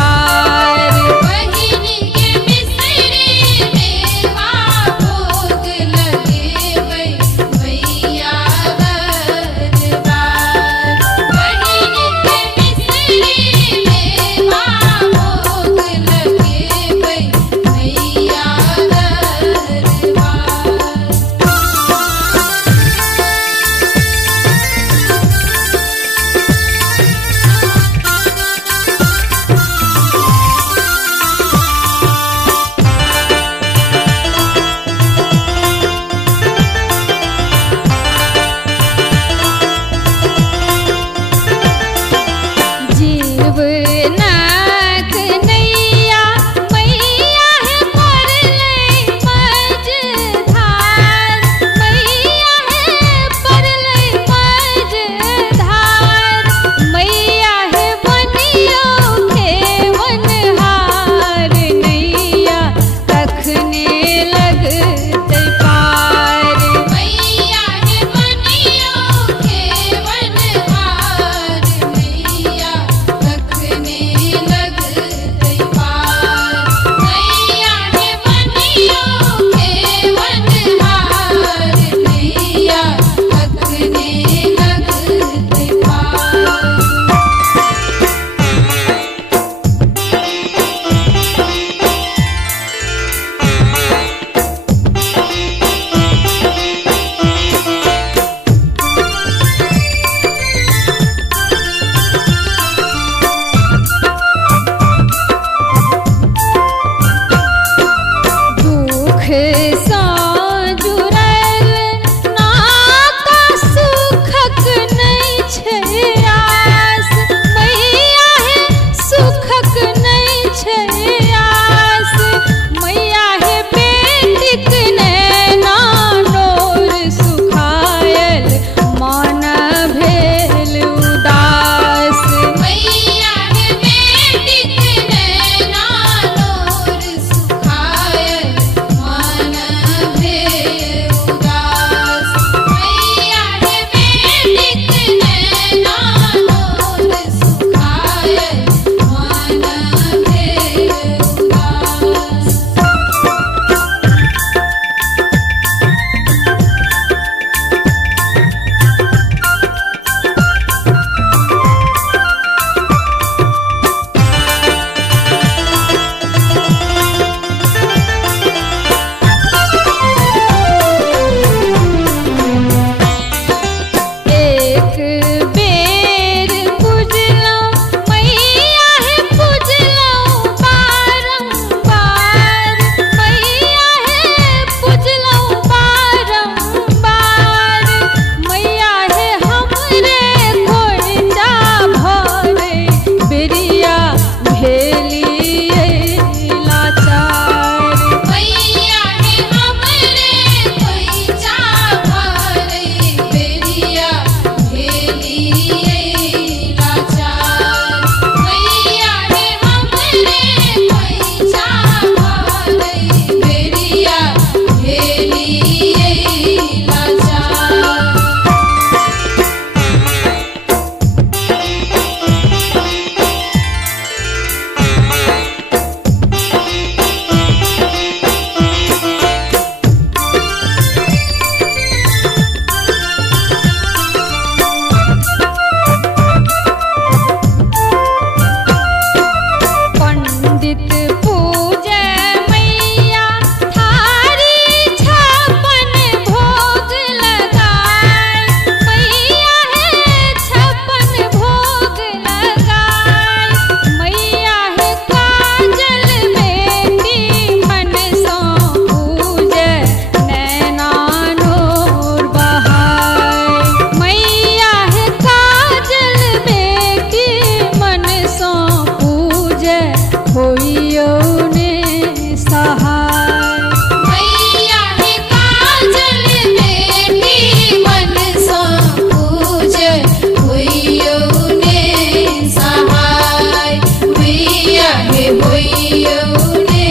होइयोने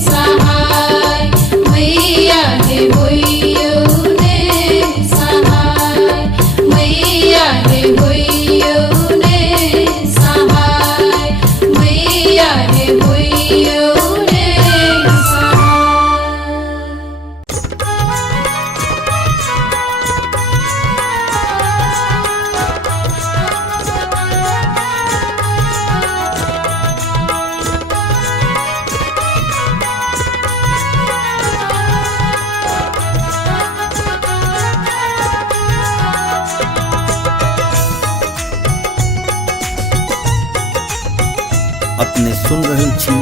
सहाय मैया गे होइयोने सहाय मैया गे होइयोने सहाय मैया गे होइयोने सहाय। अपने सुन रहल छी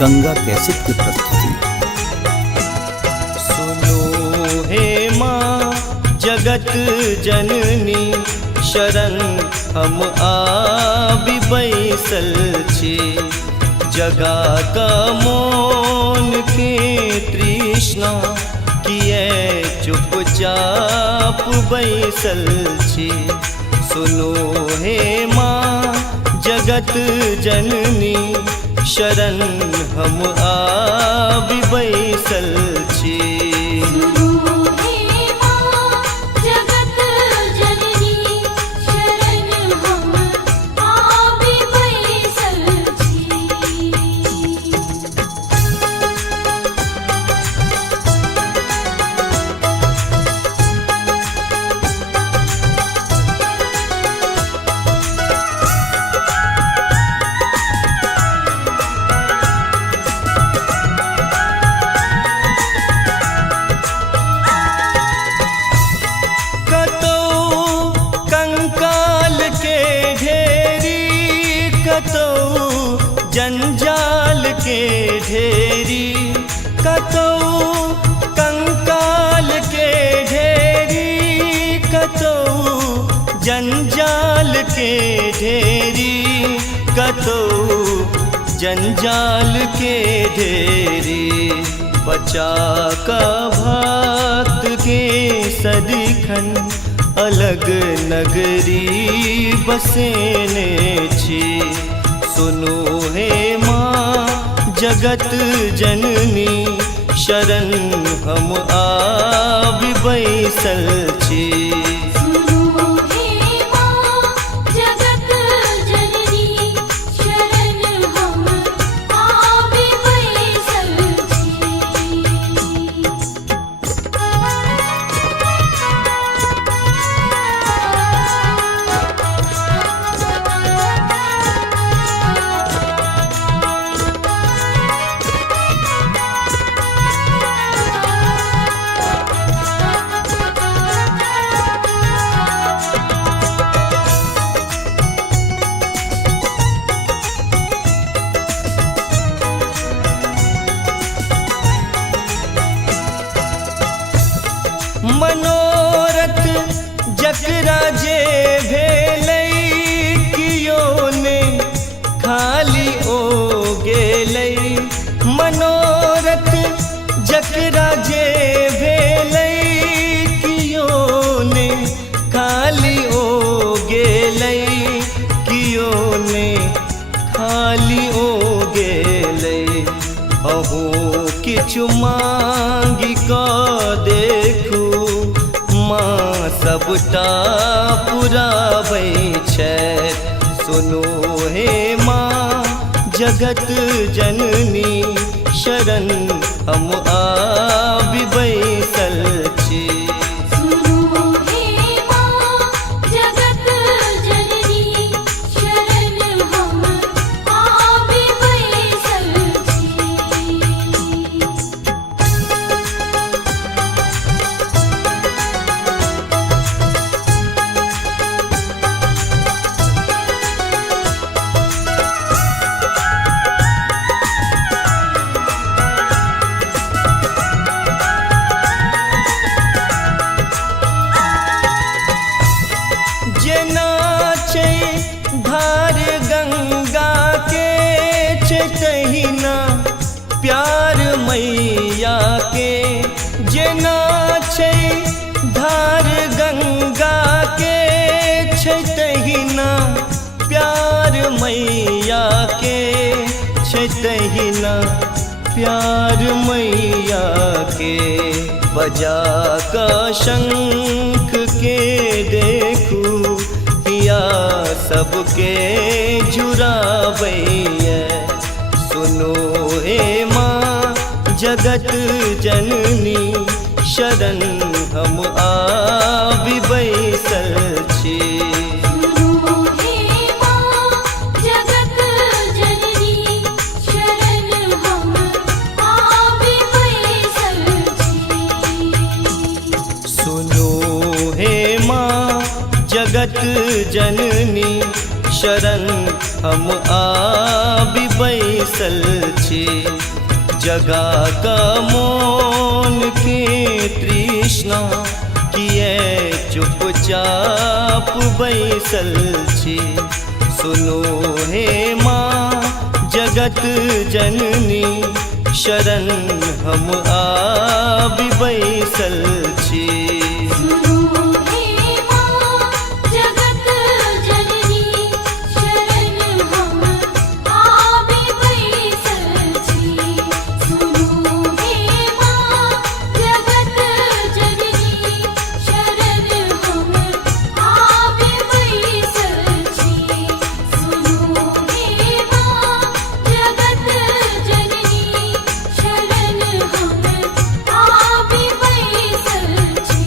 गंगा कैसेट के प्रस्तुति। सुनो हे माँ जगत जननी शरण हम आबि बैसल छी जगा का मोन के तृष्णा किए चुपचाप बैसल छी। सुनो हे माँ जगत जननी शरण हम आबि बैसल छी। सुनो हे माँ जगत जननी शरण हम आबि बैसल छी। जंजाल के ढेरी कतौ कंकाल के ढेरी कतौ जंजाल के ढेरी कतौ जंजाल के ढेरी बचा का भक्त के सदिखन अलग नगरी बसेने छी। सुनो हे माँ जगत जननी शरण हम आबि बैसल छी। सुनो हे माँ जगत जननी शरण हम आबि बैसल छी। मनोरथ जकरा जे भेलै कियो ने खाली ओ गेलै। मनोरथ जकरा जे भेलै कियो ने खाली ओ गेलै कियो ने खाली ओ गेलै। अहू किछु मांगि कऽ देखू माँ सबटा पुराबै छथि। सुनो हे माँ जगत जननी शरण हम आबि बैसल छी। सुनो हे माँ जगत जननी शरण हम आबि बैसल छी। जेना छै धार गंगा के छै तहिना प्यार मैया के। जेना छै धार गंगा के छै तहिना प्यार मैया के छै तहिना प्यार मैया के बजा का शंख के देखू किया सबके जुरावैया। सुनो हे माँ जगत जननी शरण हम आबि बैसल छी। सुनो हे माँ जगत जननी शरण हम आबि बैसल छी। सुनो हे माँ जगत जननी शरण हम आबि बैसल छी। जगा का मौन के तृष्णा किए चुपचाप बैसल छी। सुनो हे माँ जगत जननी शरण हम आबि बैसल छी। सुनो हे माँ जगत जननी शरण हम आबि बैसल छी। सुनो हे माँ जगत जननी शरण हम आबि बैसल छी। सुनो हे माँ जगत जननी शरण हम आबि बैसल छी।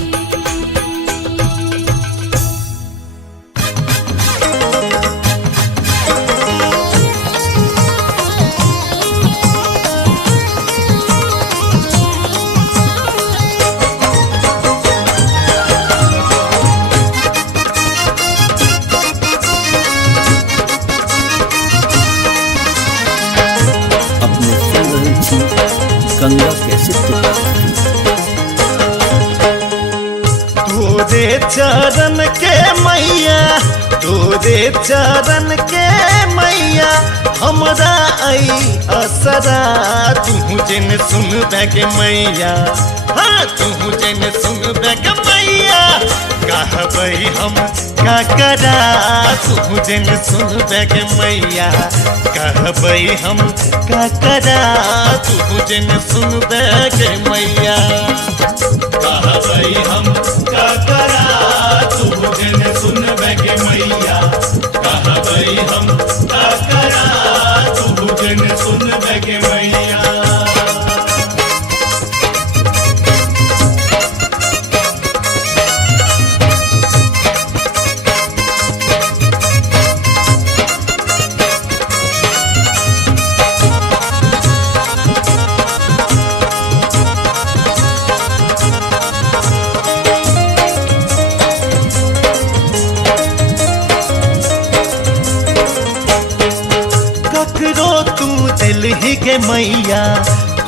अपने सुन रही थी गंगा कैसेट की प्रस्तुति। तोरे चरण के मैया, तोरे चरण के मैया हमरा आई असरा। तू जिन सुन बैग मैया, हाँ तू जिन सुन बैग मैया कहबई हम का करा। तू जिन सुन बैग मैया कहबई हम का करा। तू जिन सुन बैग मैया कहबई हम का करा। तू जिन सुन बैगे मैया कहबई हम का करा। तू जिन सुन बैगे मैया। ककरो तू दिलहि के मैया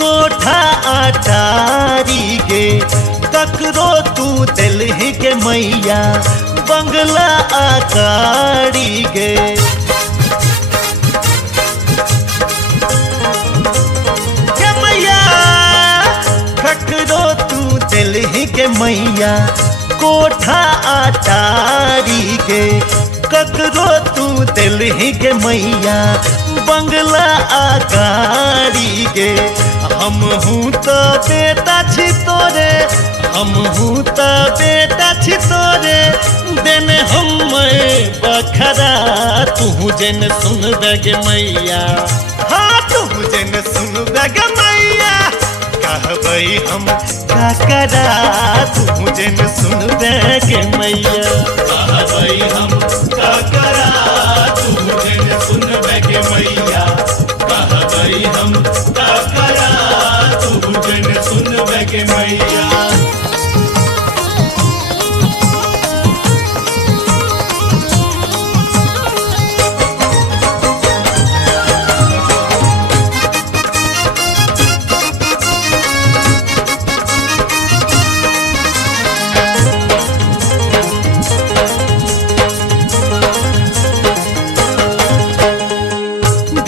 कोठा अटारी गे। ककरो तू दिलहि के मैया बंगला आकारी गे। के मैया ककरो तू दिलहि के मैया कोठा अटारी गे। ककरो तू दिलहि के मैया बंगला आकारी गे। हम हूँ तो बेटा छी तोरे, हम हूँ तो बेटा छी तोरे देने हम बखरा। तू जन सुन बैग मैया, हाँ तू जन सुन बैग मैया कहबई हम का करा। तू जन सुन बैग मैया कहबई हम का करा। तू जिन सुन बैगे मैया कहबई हम का करा। तू जिन सुन बैगे मैया।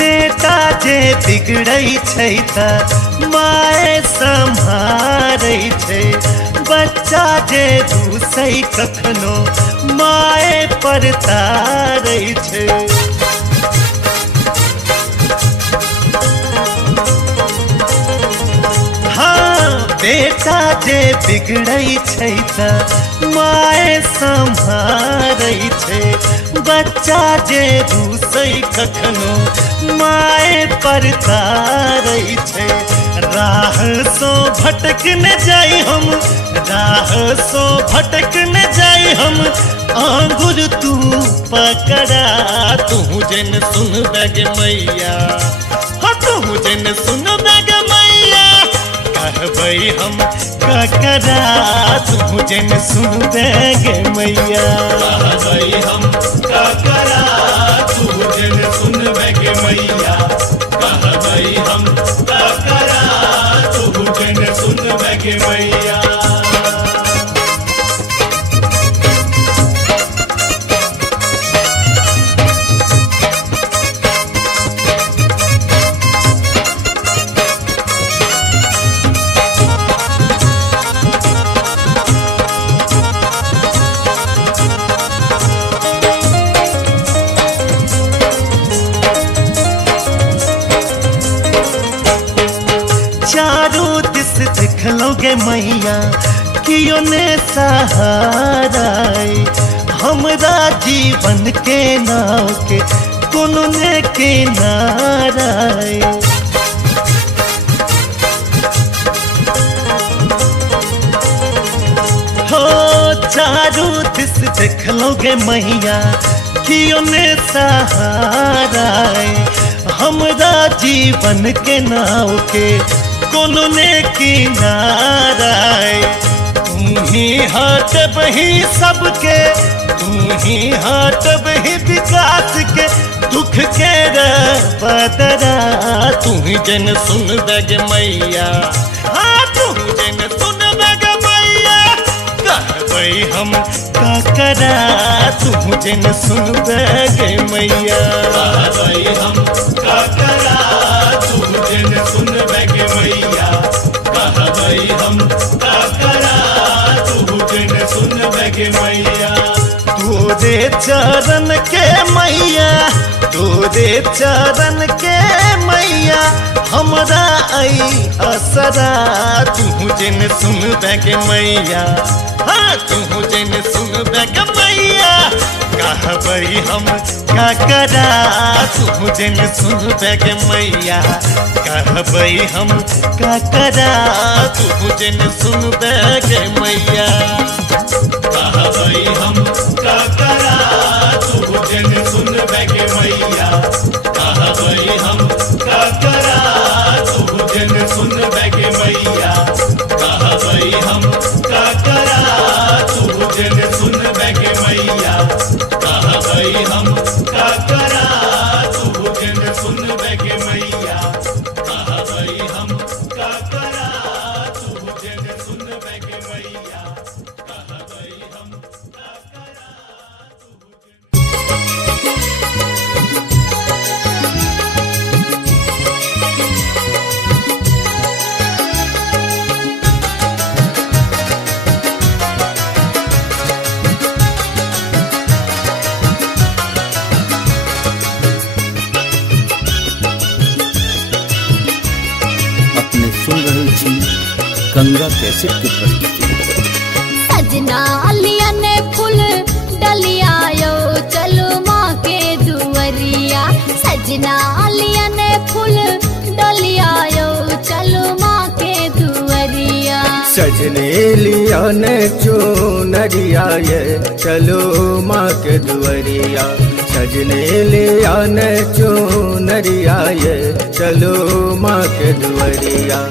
बेटा जे बिगड़ै छै त माए सम्हारै छै। बच्चा जे रूसै कखनो माए पर तारै छै। बेटा जे बिगड़ै छै त माए सम्हारै छै, बच्चा जे रूसै कखनो माए परतारै छै। राह सो भटक न जाई हम, राह सो भटक न जाई हम, आंगुर तू पकड़ा। तू जन सुन बैग मैया, हाँ तू जन सुन बैग मैया, कहबै हम ककरा। तू जन सुन बैग मैया, कहबै हम ककरा। तू जन सुन बैग मैया, कहबै हम ककरा। तू जन सुन बैग मैया। चारों दिस देखलोगे मैया कियो ने सहारा। हमरा जीवन के नाव के कोनो ने किनारा। हो चारों दिस देखलोगे मैया कियो ने सहारा। हमरा जीवन के नाव के कोनो ने किनारा। तू ही हाथ बही सबके, तू ही हाथ बही विकास के, दुख के बदरा। तू ही जन सुन बैग मैया, हाँ तू जन सुन बैग मैया, कहबै हम ककरा। तू जन सुन बैग मैया, कहबै हम ककरा। तू जन सुन बैग मैया, कहबै हम ककरा। तू जन सुन बैग मैया। तोरे चरण के मैया, तोरे चरण के मैया, हमरा आई असरा। तू जन सुन बैग मैया, हाँ तू जन सुन बैग मैया, कहबै हम ककरा। तू जन सुन बैग मैया, कहबै हम ककरा। तू जन सुन बैग मैया, कहबै हम ककरा। तू जन सुन बैग मैया, कहबै हम ककरा। तू जन सुन बैग मैया, कहबै हम ककरा। तू जन सुन बैग मैया, कहबै हम ककरा। तू जन सुन बैग मैया, कहबै हम ककरा। तू जन सुन बैग मैया, कहबै हम ककरा। अपने सुन रहल छी गंगा कैसेट के प्रस्तुति। सजना अलिया ने फूल डलिया यो चलो माँ के दुवरिया। सजना अलिया ने फूल डलिया यो चलो माँ के दुवरिया। सजने लिया ने चुनरिया ये चलो माँ के दुवरिया। सजने लिया ने चुनरिया ये चलो माँ के दुवरिया।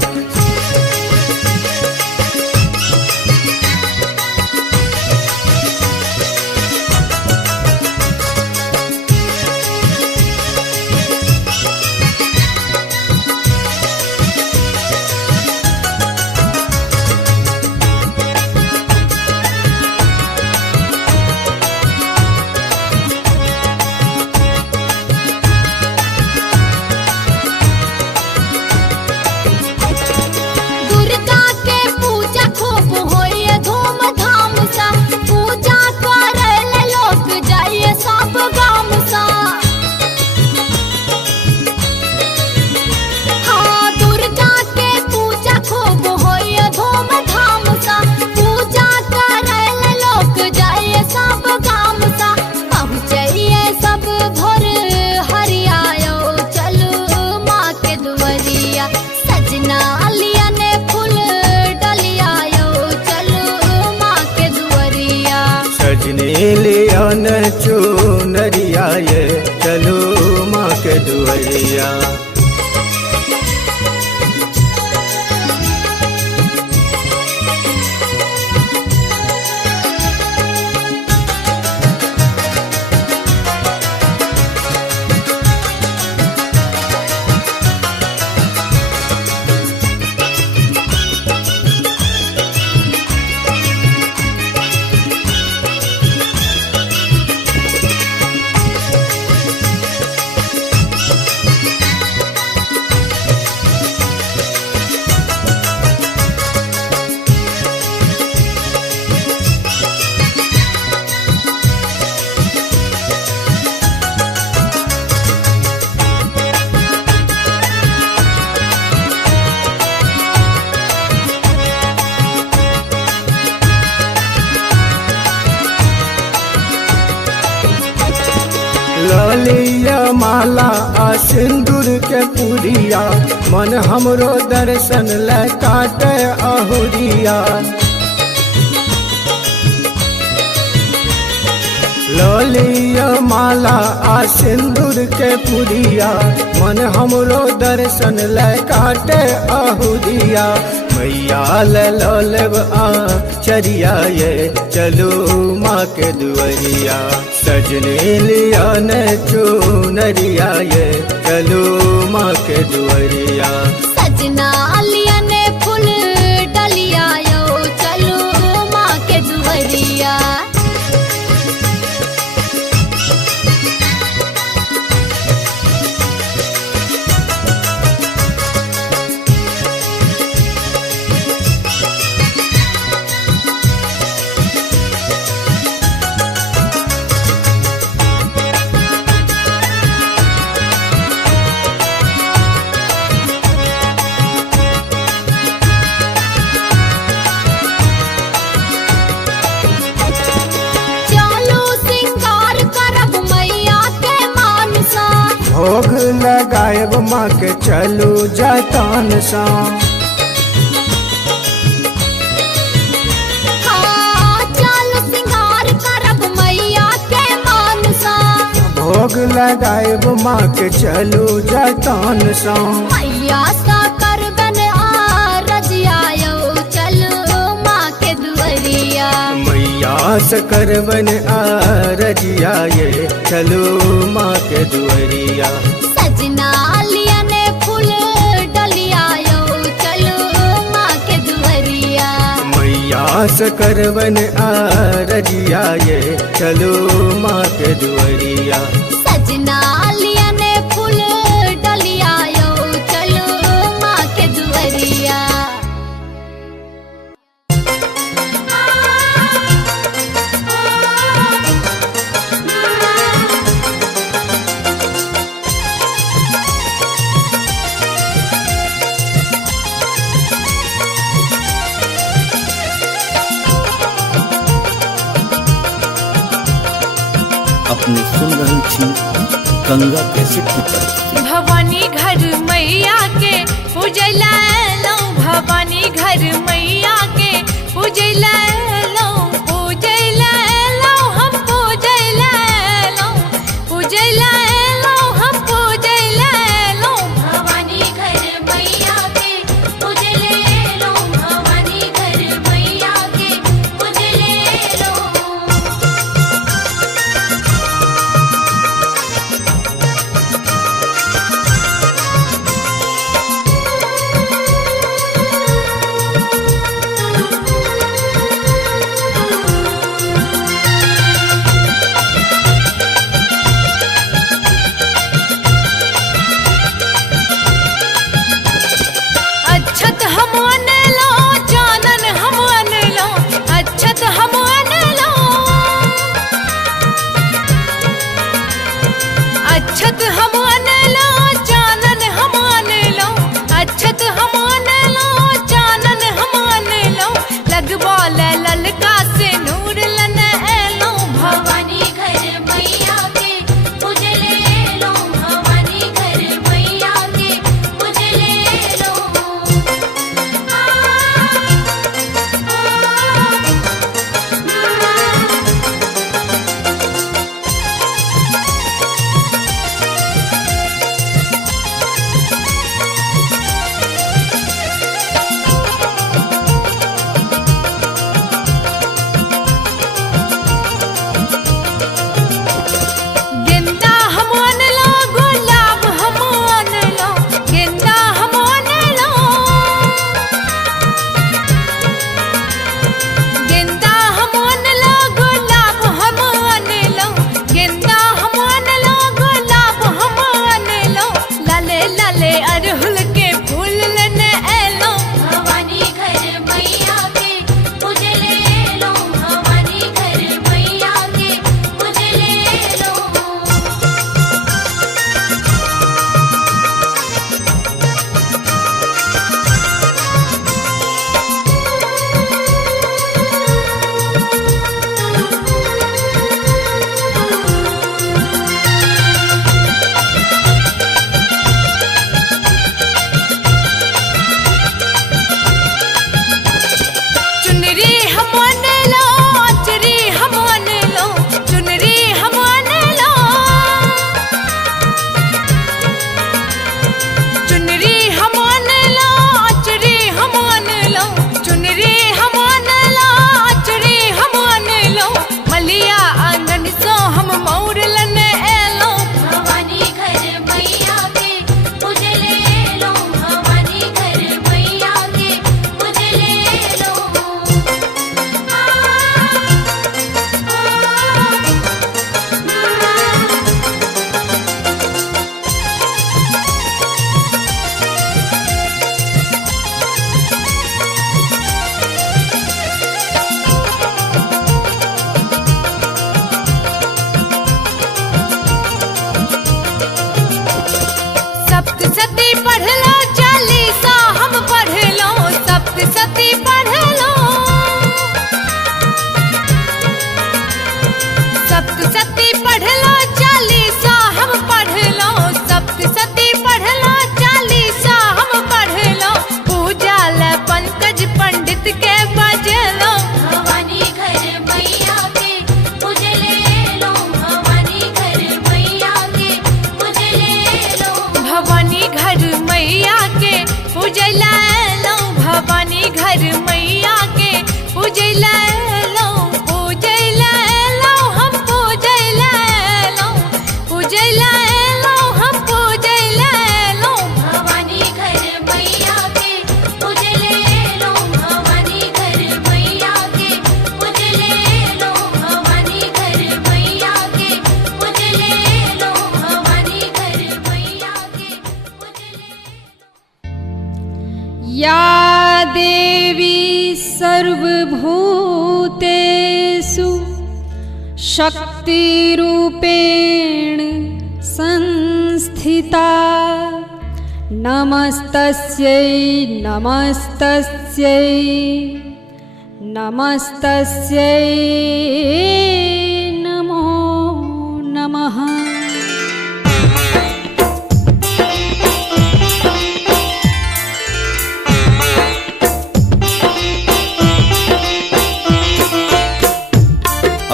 दुआरिया। ललिया माला आ सिंदूर के पुरिया, मन हमरो दर्शन ले काटे अहुरिया। ललिया माला आ सिंदूर के पुरिया, मन हमरो दर्शन ले काटे अहुरिया। मैया ले लेब आ चरिया ये चलो माँ के दुआरिया। सजने लिया न चुनरिया ये चलो माँ के दुआरिया। सजना लिया ने फूल डलिया यो चलो माँ के दुआरिया। भोग लगाएब माँ के चलू जतन सा। चलू सिंगार करब मैया के मान सा। भोग लगाएब माँ के चलू जतन सा। मैया सा करबन आ रजिया यो चलू माँ के दुआरिया। मैया से करबन आ रजिया ये चलो माँ के दुआरिया। सजना लिया ने फूल डलिया यो चलो माँ के दुआरिया। मैया से करबन आ रजिया ये चलो माँ के दुआरिया। सजना लिया ने फूल डलिया यो चलो माँ के दुआरिया। अपने सुन रही थी गंगा कैसेट की प्रस्तुति। भवानी घर मैया के पूजला लो, भवानी घर मैया के पूजला लो, पूजला लो हम पूजला लो, पूजला लो हम पूजला लो। भवानी घर मैया के पूजले लो, भवानी घर मैया के पूजले लो। या देवी सर्वभूतेषु शक्तिरूपेण संस्थिता नमस्तस्यै नमस्तस्यै नमस्तस्यै नमो नमः।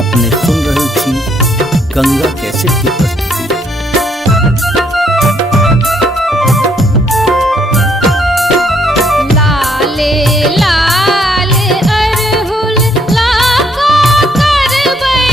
अपने सुन रही थी गंगा कैसेट की प्रस्तुति। लाले लाल अरहुल लाको करबै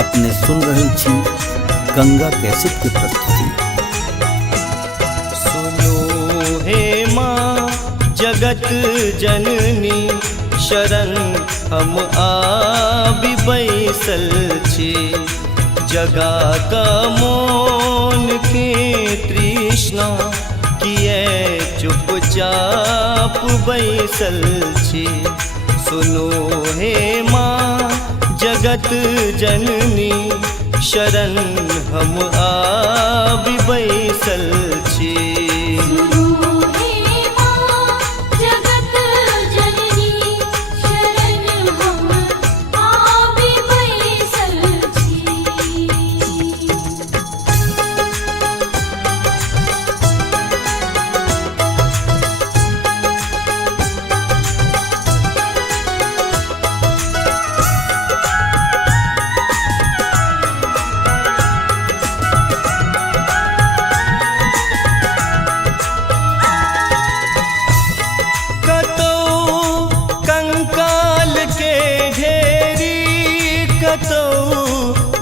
अपने सुन रहल छी गंगा कैसेट के प्रस्तुति। सुनो हे माँ जगत जननी शरण हम आबि बैसल छी, जगा का मोन के तृष्णा किए चुपचाप बैसल छी। सुनो हे माँ जगत जननी शरण हम आबि बैसल छी।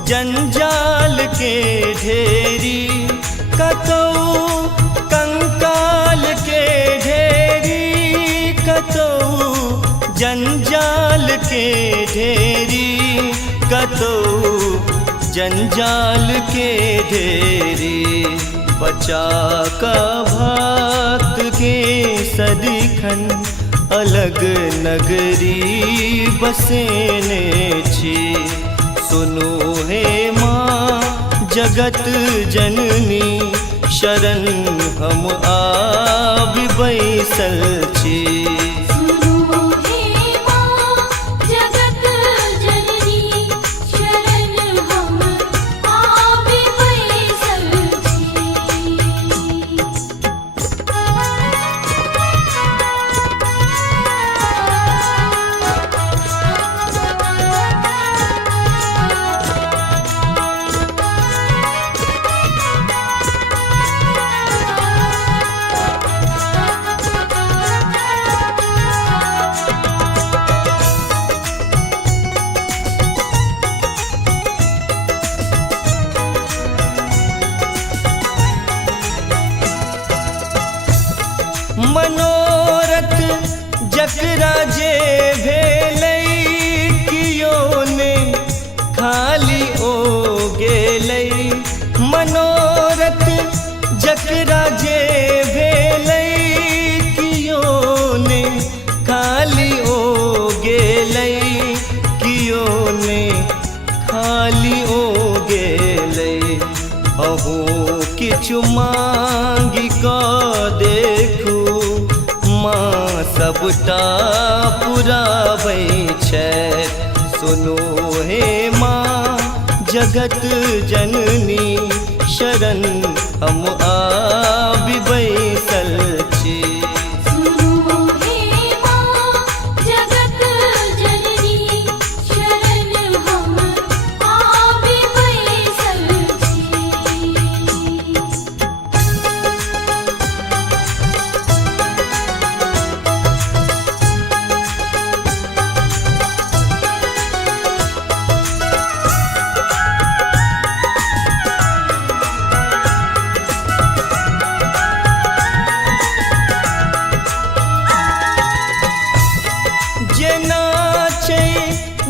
जंजाल के ढेरी कतौ कंकाल के ढेरी, कतौ जंजाल के ढेरी, कतौ जंजाल के ढेरी। बचा का भक्त के सदिखन अलग नगरी बसेने छी। सुनो हे माँ जगत जननी शरण हम आबि बैसल छी। मनोरथ जकरा जे भेलै कियो ने खाली ओ गेलै। मनोरथ जकरा जे भेलै कियो ने खाली ओ गेलै, कियो ने खाली ओ गेलै। अहू किछु मांगि कऽ देखू माँ सबटा पुराबै छथि। सुनो हे माँ जगत जननी शरण हम आबि बैसल छी।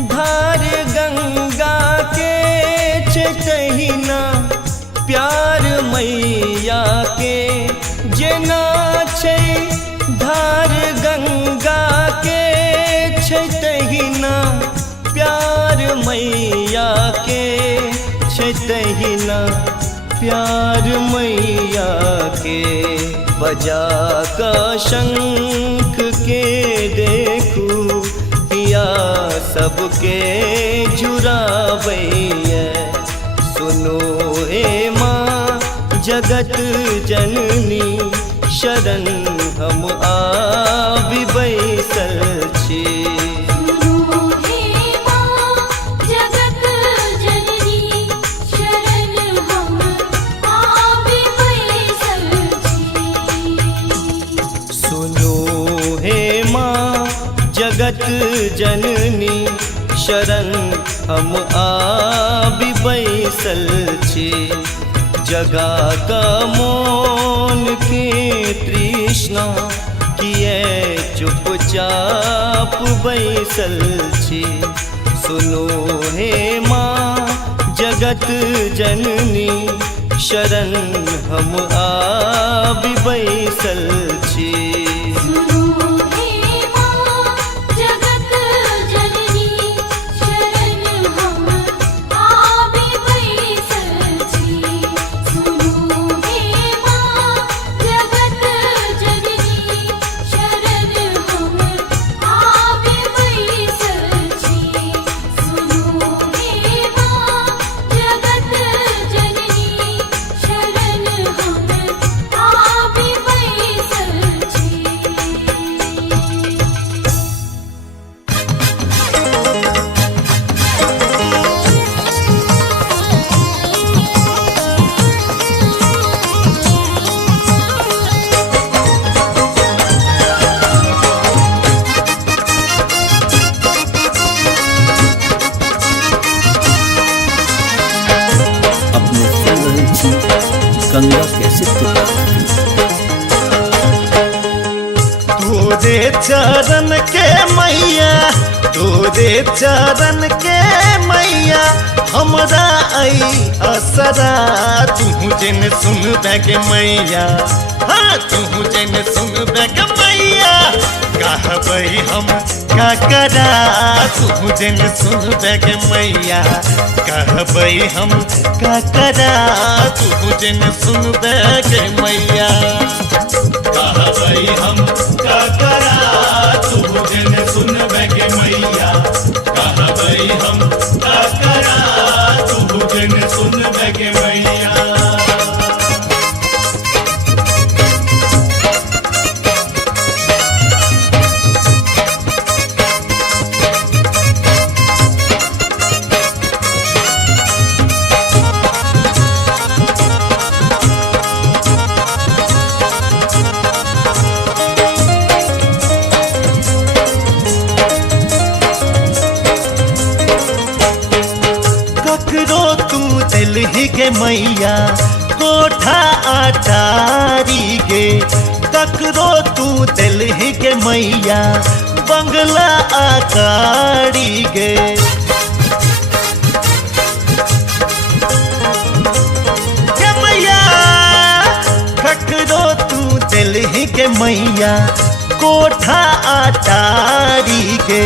धार गंगा के तहिना प्यार मैया के, जेना छै धार गंगा के तहिना प्यार मैया के, तहिना प्यार मैया के। बजा का शंख के देखू किया सबके जुड़ाबैया। सुनो हे माँ जगत जननी शरण हम आबि बैसल छी। जगत जननी शरण हम आबि बैसल छी जगा का मोन के तृष्णा किए चुपचाप बैसल छी सुनो हे माँ जगत जननी शरण हम आबि बैसल छी सुनो हे माँ जगत जननी शरण हम आबि बैसल छी सुनो हे माँ जगत जननी शरण हम आबि बैसल छी सुनो हे माँ जगत जननी शरण हम आबि बैसल छी अपने सुन रहे छी गंगा कैसेट की प्रस्तुति। तोरे चरण के मैया तोरे चरण के मैया हमरा आई असरा तू जिन सुन बैग मैया हाँ तू जिन सुन बैग मैया कहबई हम का करा तू जिन सुन बैग मैया कहबई हम का करा तू जिन सुन बैग मैया कहबई हम का करा तू जिन सुन बैगे मैया कहबई हम का करा तू जिन सुन बैगे मैया ककरो तू दिल ही गे मैया कोठा अटारी गे ककरो तू दिल ही गे मैया बंगला आकारी गे गे मैया ककरो तू दिल ही गे मैया कोठा अटारी गे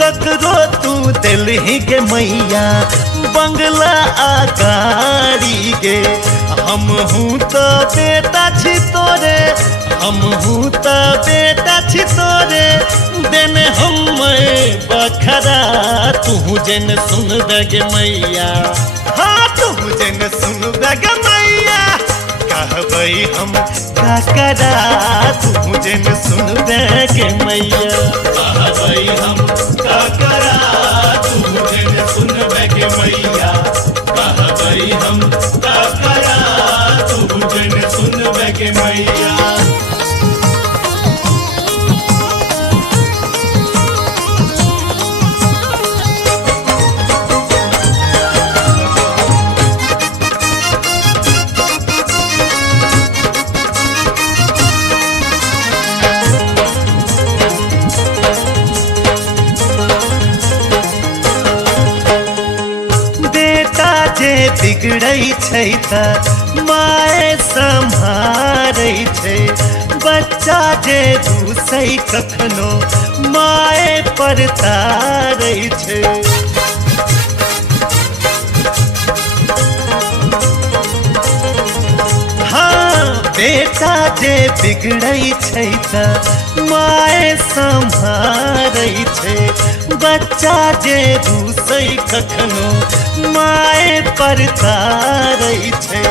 ककरो तू दिल ही गे मैया बंगला आकारी गे हम हूँ तो बेटा छी तोरे हम हूँ तो बेटा छी तोरे देने हम बखरा तू जन सुन बैग मैया हाँ तू जन सुन बैग मैया कहबई हम का करा तू जन सुन बैग मैया कहबई हम का करा तू जिन सुन बैगे मैया कहबई हम का करा तू जिन सुन बैगे मैया बेटा जे बिगड़ै छै त माय सम्हारै छै बच्चा जे रूसै कखनो माय पर तारै छै हाँ बेटा जे बिगड़ै छै त माय सम्हारै छै बच्चा जे रूसै कखनो माय पर तारै छै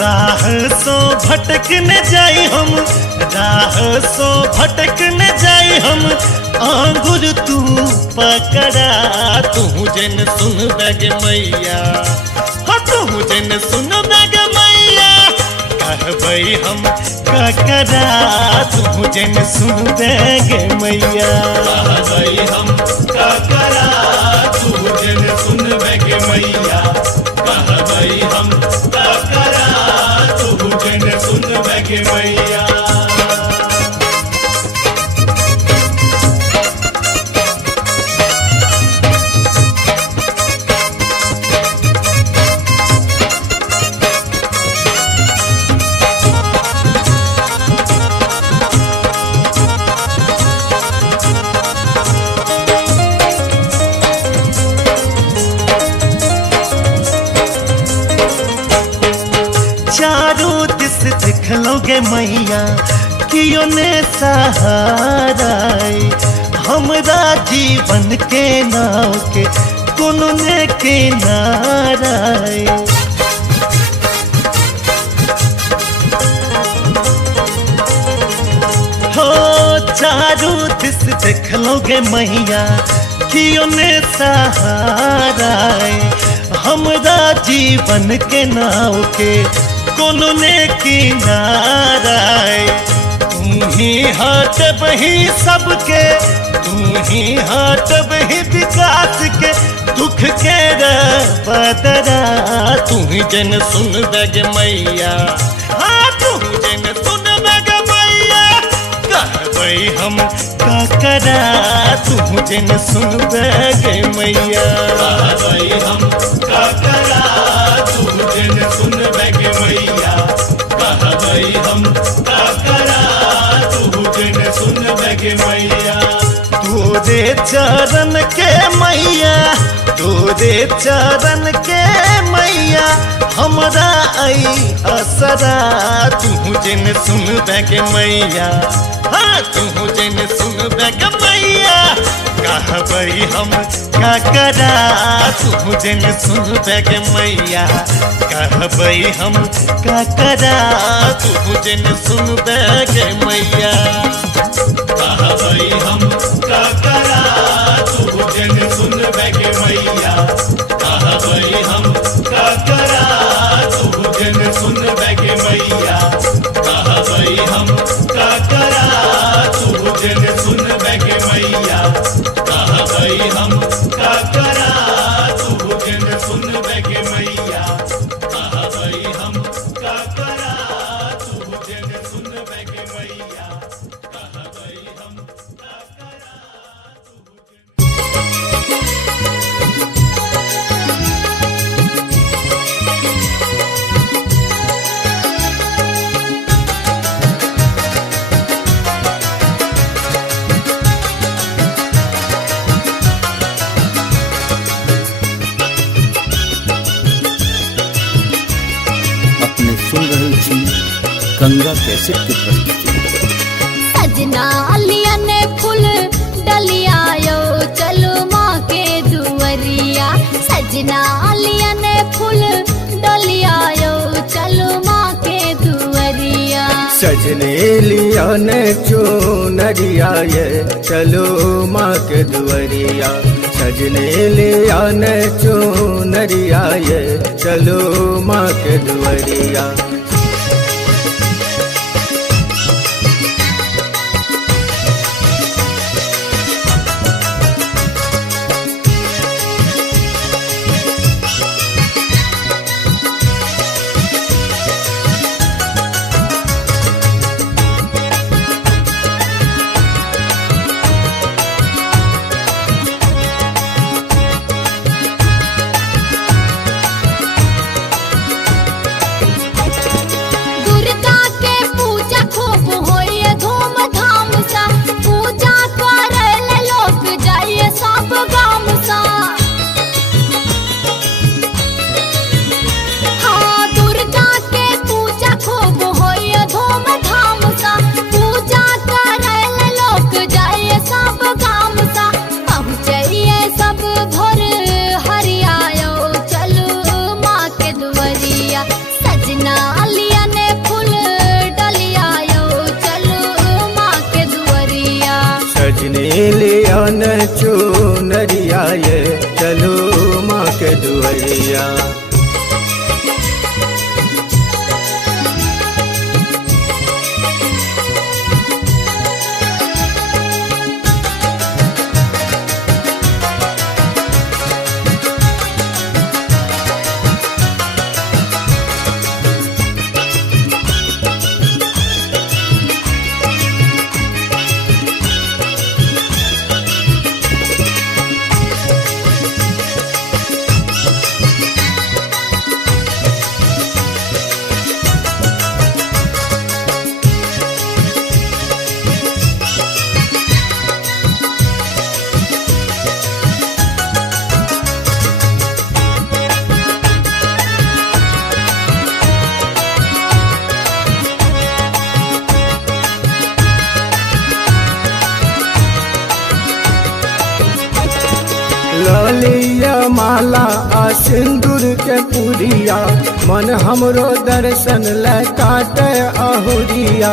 राह सो भटक न जाई हम राह सो भटक न जाई हम आंगुर तू पकड़ा तू जन सुन बैग मैया हाँ तू जन सुन बैग मैया कहबई हम ककरा तू जन सुन बैग मैया कहबई हम का करा तू जिन सुन बैगे मैया। चारों दिस देख लोगे मैया कियो ने सहारा हमरा जीवन के नाव के कोनो ने किनारा हो चारों दिस देख लोगे मैया कियो ने सहारा हमरा जीवन के नाव के कोनो ने किनारा तू ही हाथ बही सबके तू ही हाथ बही विकास के दुख के बदरा तू ही जन सुन बग मैया। हाँ तू ही जन सुन बग मैया कहबै हम का करा तू जन सुन बग मैया। कहबै हम का करा तू जन सुन बग मैया। कहबै हम का करा तू जन सुन बग मैया। तोरे चरण के मैया तोरे चरण के मैया हमरा आई असरा तू जन सुन बग मैया। हाँ तू जन सुन बग मैया कहबै हम का करा तू जन सुन बग मैया। कहबै हम का करा तू जन सुन बग मैया। कहबै हम का करा तू जन सुन बग मैया। कहबै हम का करा तू जन सुन बग मैया। कहबै हम का करा तू जन सुन बग मैया। कहबै हम का करा तू जन सुन बग मैया। कहबै हम का करा तू जन सुन बग मैया। कहबै हम का करा तू अपने सुन रहल छी गंगा कैसेट के प्रस्तुति। सजना लिया ने फूल डलिया यो चलो माँ के दुवरिया। सजना लिया ने फूल डलिया यो चलो माँ के दुवरिया। सजने लिया ने चुनरिया ये चलो माँ के दुवरिया। सजने लिया ने चुनरिया ये चलो माँ के दुवरिया। दुर्गा के पूजा खूब होइए धूमधाम सा। पूजा करे लोग जाइए सब गाम सा। हाँ दुर्गा के पूजा खूब होइए धूमधाम सा। पूजा करे लोग जाइए सब गाम सा। पहुँचिए सब भोर हरियायो चलो माँ के दुवरिया। सजना लिया ने फूल डलिया यो चलो माँ के दुवरिया। सजने लिया ने चुनरिया ये चलो माँ के दुवरिया। ललिया माला आ सिंदूर के पुरिया मन हमरो दर्शन ले काटे अहुरिया।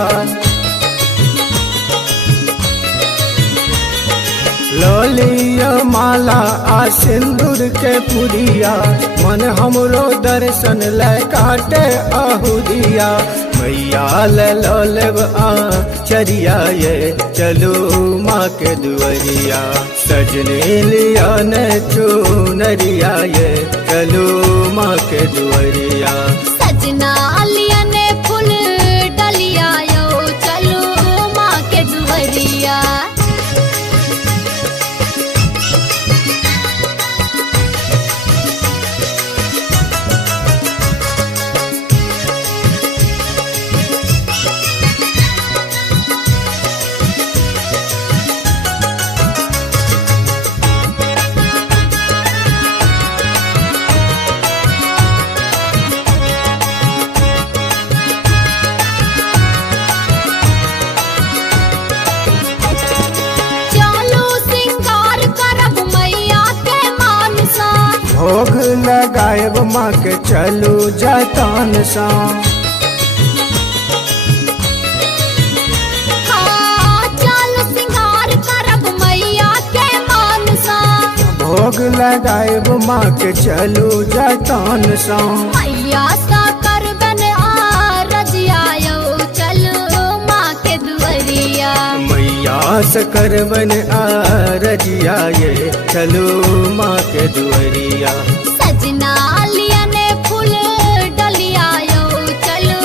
ललिया माला आ सिंदूर के पुरिया मन हमरो दर्शन ले काटे अहुरिया। मैया ले लेब आ चरिया ये चलो माँ के दुआरिया। सजने लिया ने चुनरिया ये चलो माँ के दुआरिया। सजना लिया ने फूल डलिया यो चलो माँ के दुआरिया। भोग लगाएब माँ के चलू जतन सा। चलू सिंगार करब मैया के मान सा। भोग लगाएब माँ के चलू जतन सा। मैया सा करबन रजिया यो चलो माँ के दुआरिया। मैया से करबन रजिया ये चलो माँ के दुआरिया। सजना लिया ने फूल डलिया यो चलो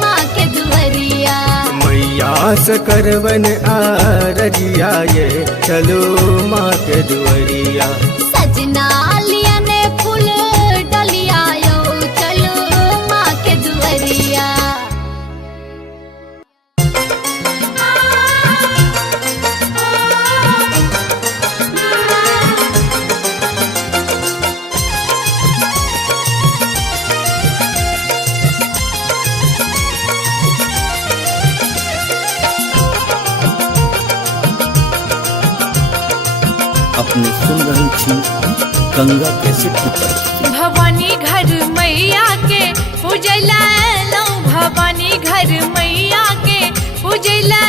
माँ के दुआरिया। मैया से करबन रजिया ये चलो माँ के दुआरिया। सजना लिया ने फूल डलिया यो चलो माँ के दुआरिया। अपने सुन रही थी गंगा कैसेट की प्रस्तुति। भवानी घर मैया के पूजला लो, भवानी घर मैया के पूजला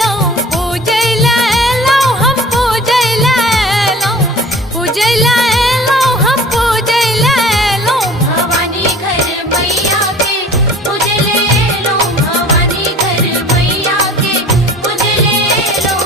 लो, पूजला लो हम पूजला लो, पूजला लो हम पूजला लो। भवानी घर मैया के पूजले लो, भवानी घर मैया के पूजले लो।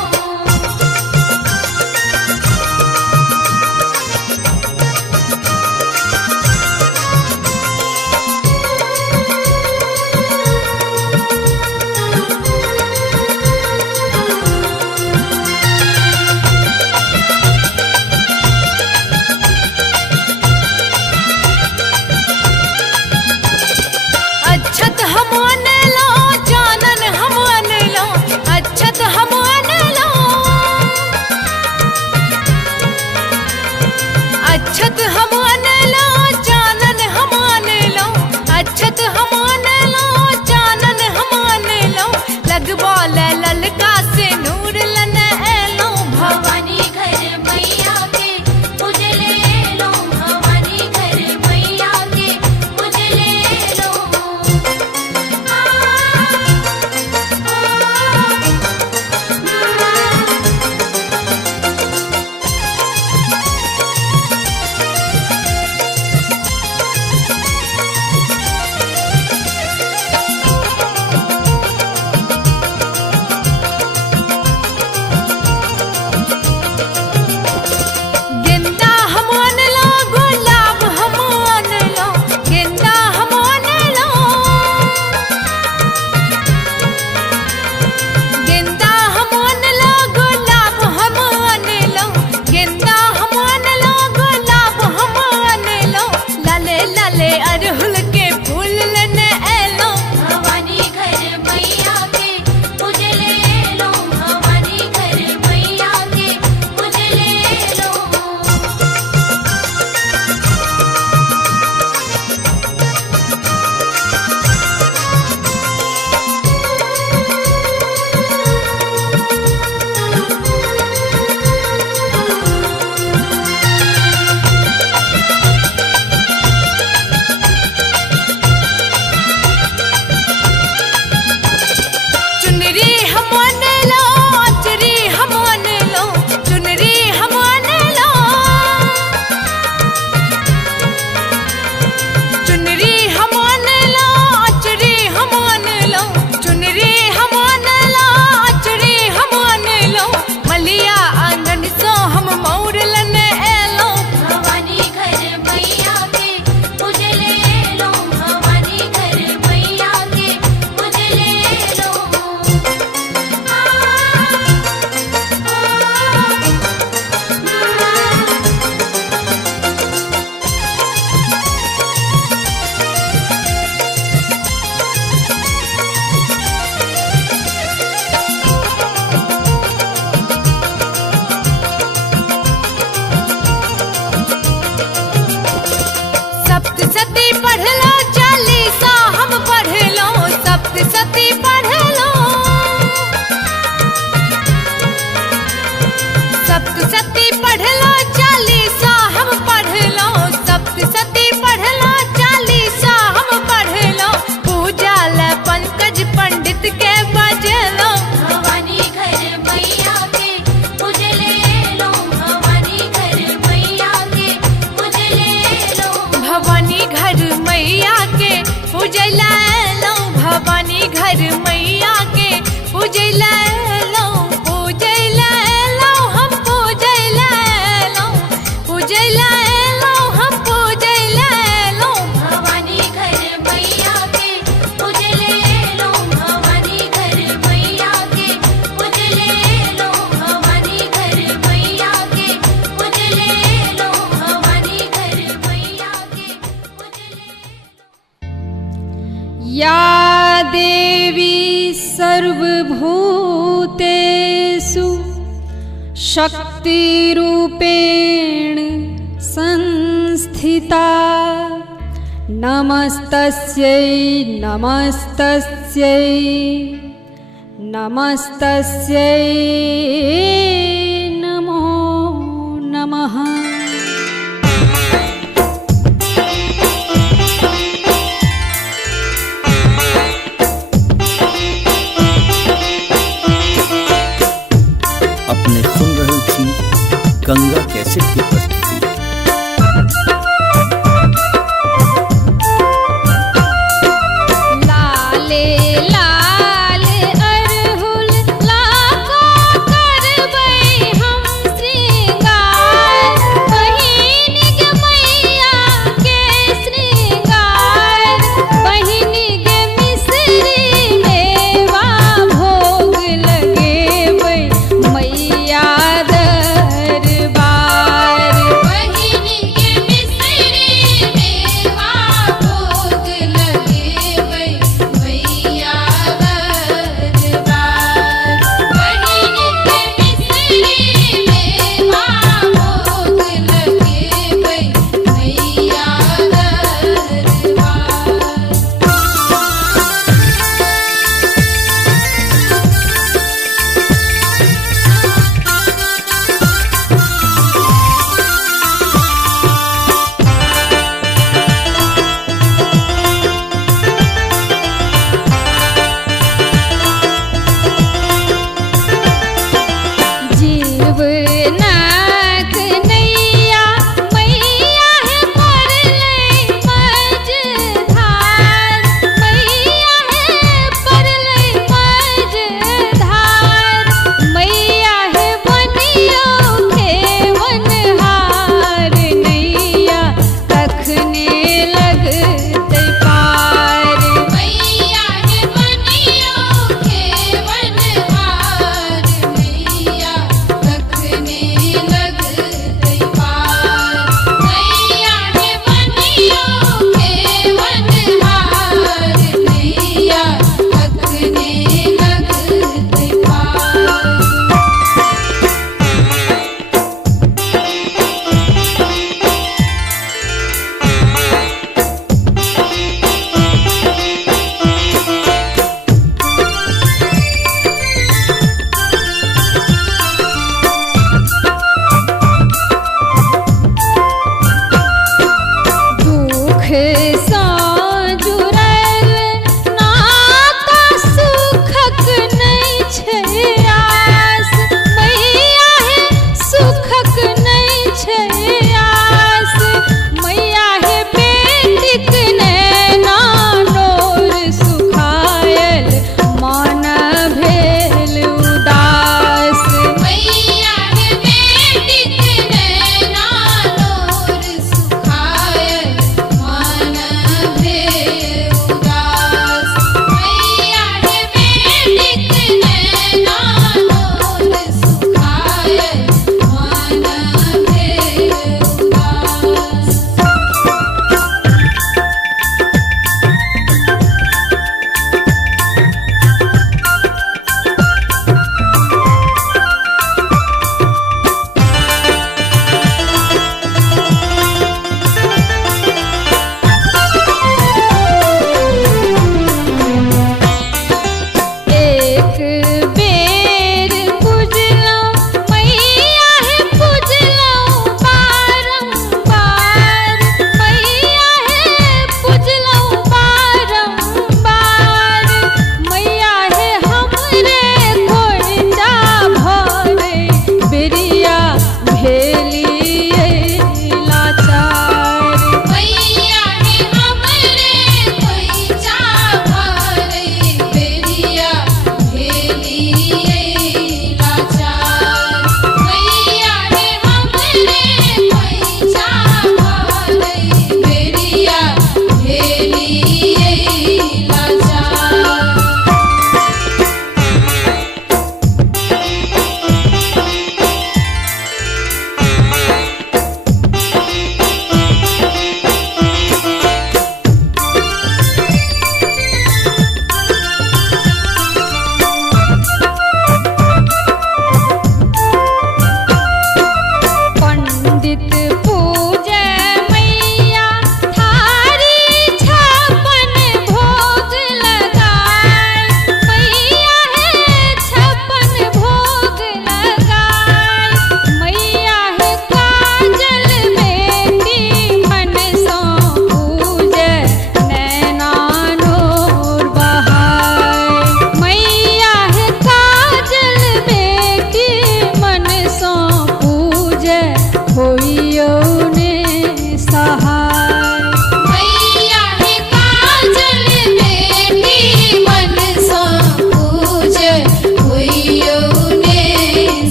सर्वभूतेषु शक्तिरूपेण संस्थिता नमस्तस्यै नमस्तस्यै नमस्तस्यै नमो नमः। अपने सुन रही थी गंगा कैसेट की प्रस्तुति। लाले लाल अरहुल लाको करबै हम श्रृंगार बहिन गे मैया के श्रृंगार बहिन गे मिश्री मेवा भोग लगेबै मैया दरबार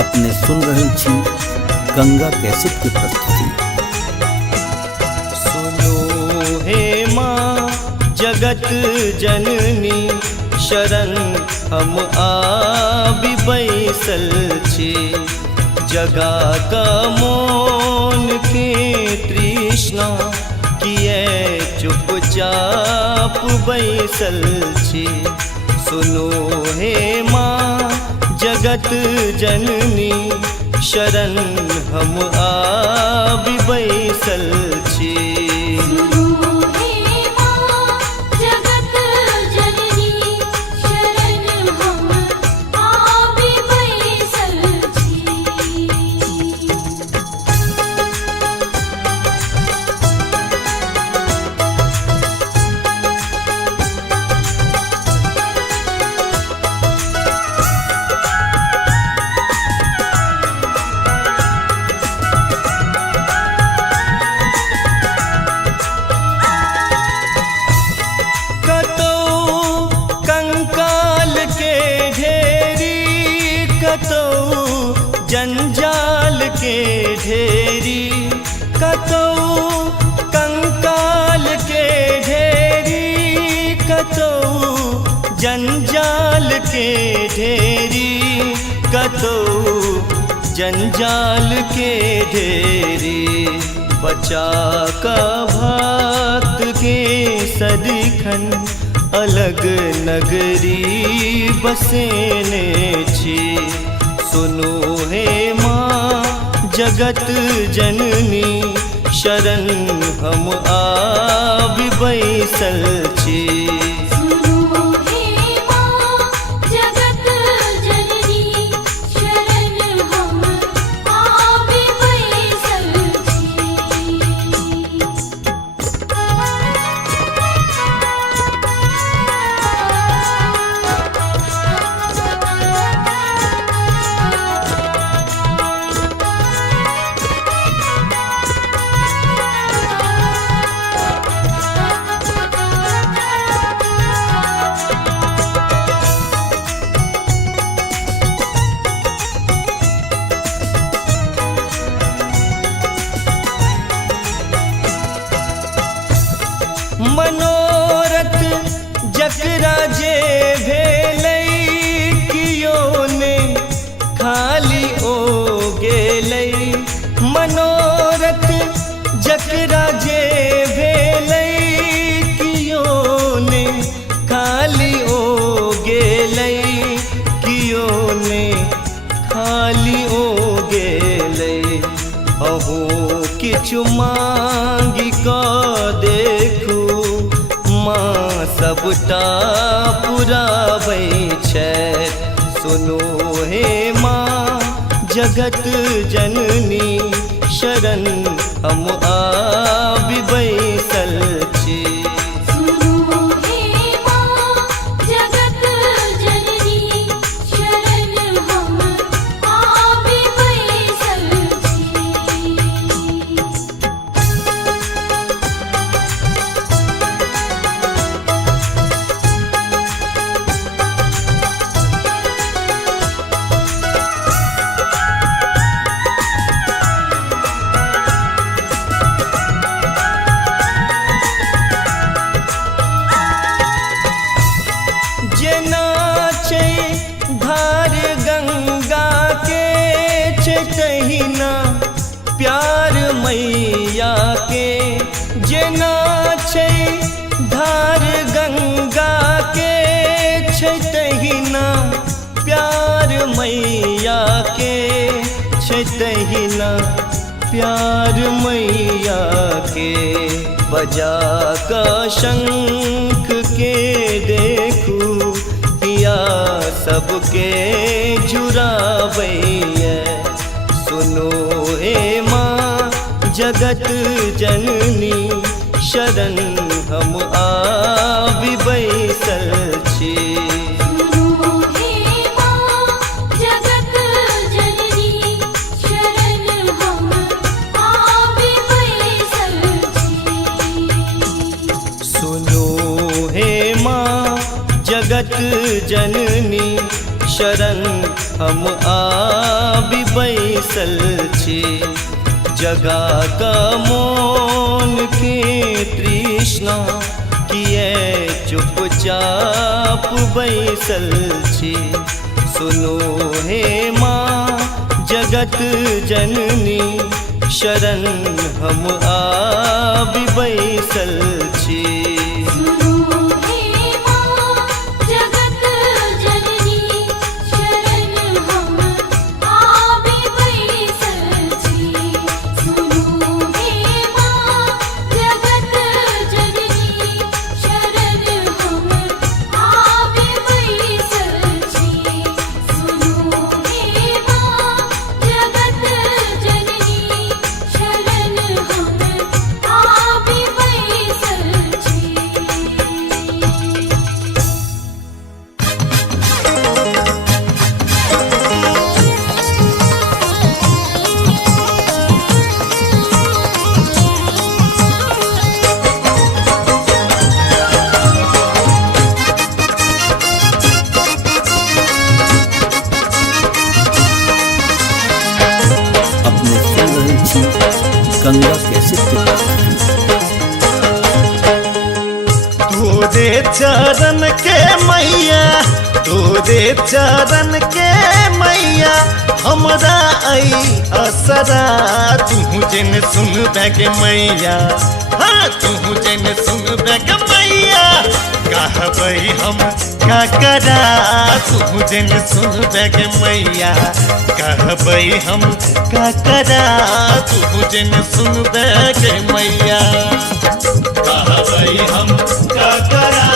अपने सुन रहल छी गंगा कैसेट के प्रस्तुति। सुनो हे माँ जगत जननी शरण हम आबि बैसल छी, जगा का मौन के तृष्णा किए चुपचाप बैसल छी। सुनो हे माँ जगत जननी शरण हम आबि बैसल छी। जंजाल के ढेरी कतौ कंकाल के ढेरी, कतौ जंजाल के ढेरी, कतौ जंजाल के ढेरी। बचा का भक्त के सदिखन अलग नगरी बसेने छी। सुनो हे माँ जगत जननी शरण हम आबि बैसल छी। मनोरथ जकरा जे भेलै कियो ने खाली ओ गेलै। मनोरथ जकरा जे भेलै कियो ने खाली ओ गेलै, कियो ने खाली ओ गेलै। अहो किछु मांगि कऽ देखू माँ सबटा पुराबै छथि। सुनो हे माँ जगत जननी शरण हम आबि बैसल छी। धार गंगा के तहिना प्यार मैया के, जेना छै धार गंगा के तहिना प्यार मैया के, तहिना प्यार मैया के। बजा का शंख के देखू पिया सबके जुराबैया। सुनो हे माँ जगत जननी शरण हम आबि बैसल छी। जगत जननी शरण हम आबि बैसल छी जगा का मोन के तृष्णा किए चुपचाप बैसल छी सुनो हे माँ जगत जननी शरण हम आबि बैसल छी सुनो हे माँ जगत जननी शरण हम आबि बैसल छी सुनो हे माँ जगत जननी शरण हम आबि बैसल छी सुनो हे माँ जगत जननी शरण हम आबि बैसल छी अपने सुन रहे छी गंगा कैसेट की प्रस्तुति। तोरे चरण के मैया तोरे चरण के मैया हमरा आई असरा तू जिन सुन बैग मैया हाँ तू जिन सुन बैग मैया कहबई हम का करा तू जिन सुन बैग मैया कहबई हम का करा तू जिन सुन बैग मैया कहबई हम का करा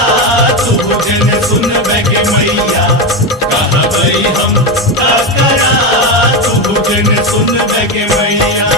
तू जिन सुन बैगे मैया कहबई हम का करा तू जिन सुन बैगे मैया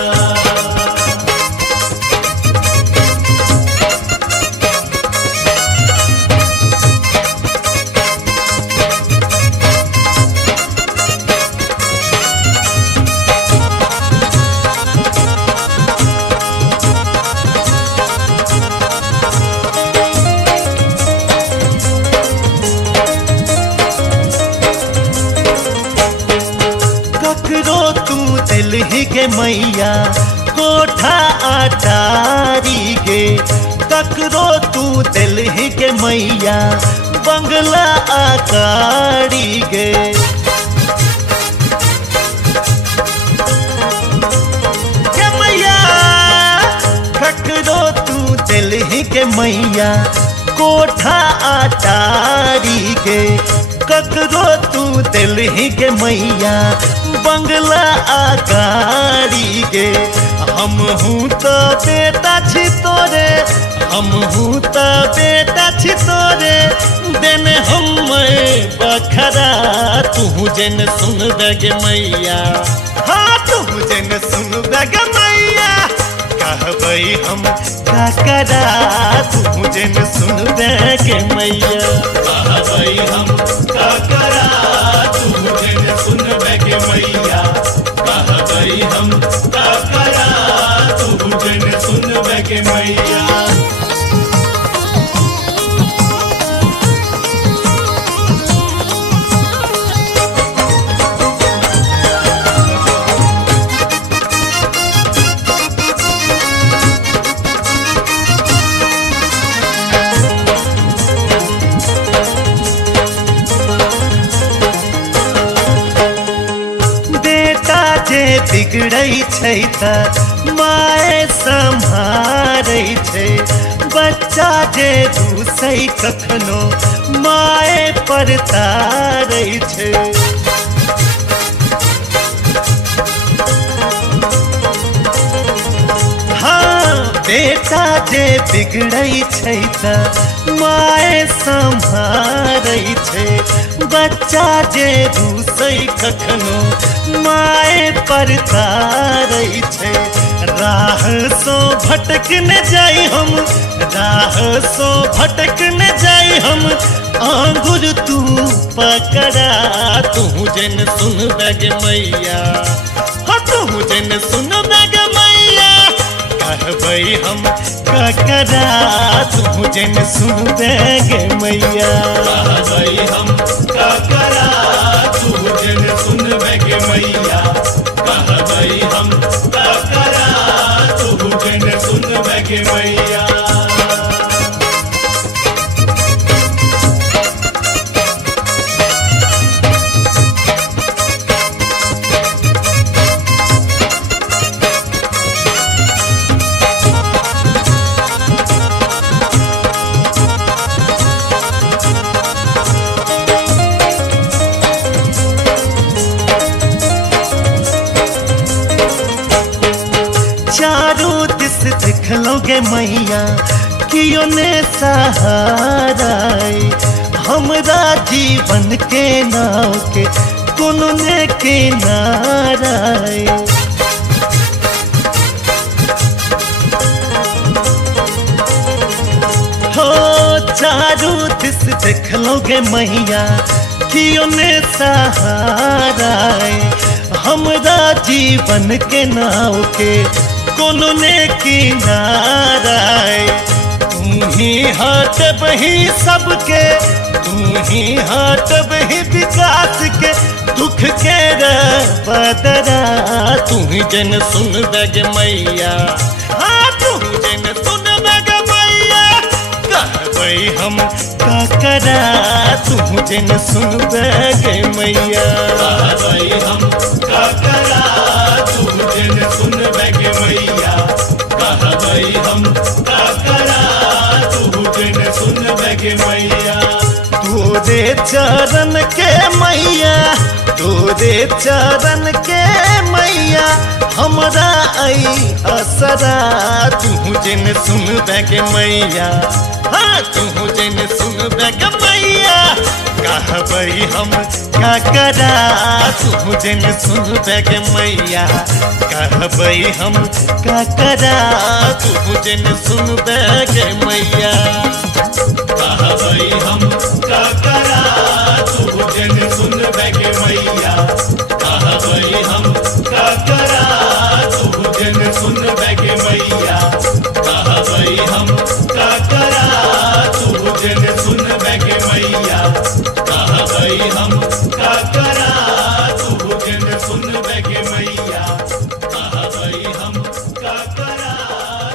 ककरो तू दिल ही गे मैया कोठा अटारी गे ककरो तू दिल ही गे मैया बंगला आकारी गे गे मैया ककरो तू दिल ही गे मैया कोठा अटारी गे ककरो तू दिल ही गे मैया बंगला आकारी गे हम हूँ तो बेटा छी तोरे हम हूँ तो बेटा छी तोरे देने हम बखरा तू जन सुन बैग मैया हाँ तू जन सुन बैग मैया कहबई हम का करा तू जन सुन बैग मैया कहबई हम का करा तू जिन सुन बैगे मैया कहबई हम का करा तू जिन सुन बैगे मैया बेटा जे बिगड़ै छै त माए सम्हारै छै बच्चा जे रूसै कखनो माए पर तारै छै हाँ बेटा जे बिगड़ै छै त माए सम्हारै छै बच्चा जे रूसै कखनो माए पर तारै छै राह सो भटक न जाई हम राह सो भटक न जाई हम आंगुर तू पकड़ा तू जन सुन बैग मैया हाँ तू जन सुन बैग मैया कहबई हम ककरा तू जन सुन बैग मैया कहबई हम का करा तू जिन सुन के मैया। चारों दिस देख लोगे मैया कियो ने सहारा हमरा जीवन के नाव के कोनो ने किनारा हो चारों दिस देख लोगे मैया कियो ने सहारा हमरा जीवन के नाव के कोनो ने किनारा तू ही हाथ बही सबके तू ही हाथ बही विकास के दुख के बदरा तू ही जन सुन बग मैया हाँ तू ही जन सुन बग मैया कहबै हम का करा तू जन सुन बग मैया कहबै हम का करा तू जन सुन बग मैया। कहबै हम का करा तू जन सुन बग मैया। तोरे चरण के मैया तोरे चरण के मैया हमरा आई असरा तू जन सुन बग मैया हाँ तू जन सुन बग मैया कहबै हम का करा तू जन सुन बग मैया कहबै हम का करा तू जन सुन बग मैया। कहबै हम का करा तू जन सुन बग मैया। कहबै हम का करा तू जन सुन बग मैया। कहबै हम का करा तू जन सुन बग मैया। कहबै हम का करा तू जन सुन बग मैया। कहबै हम का करा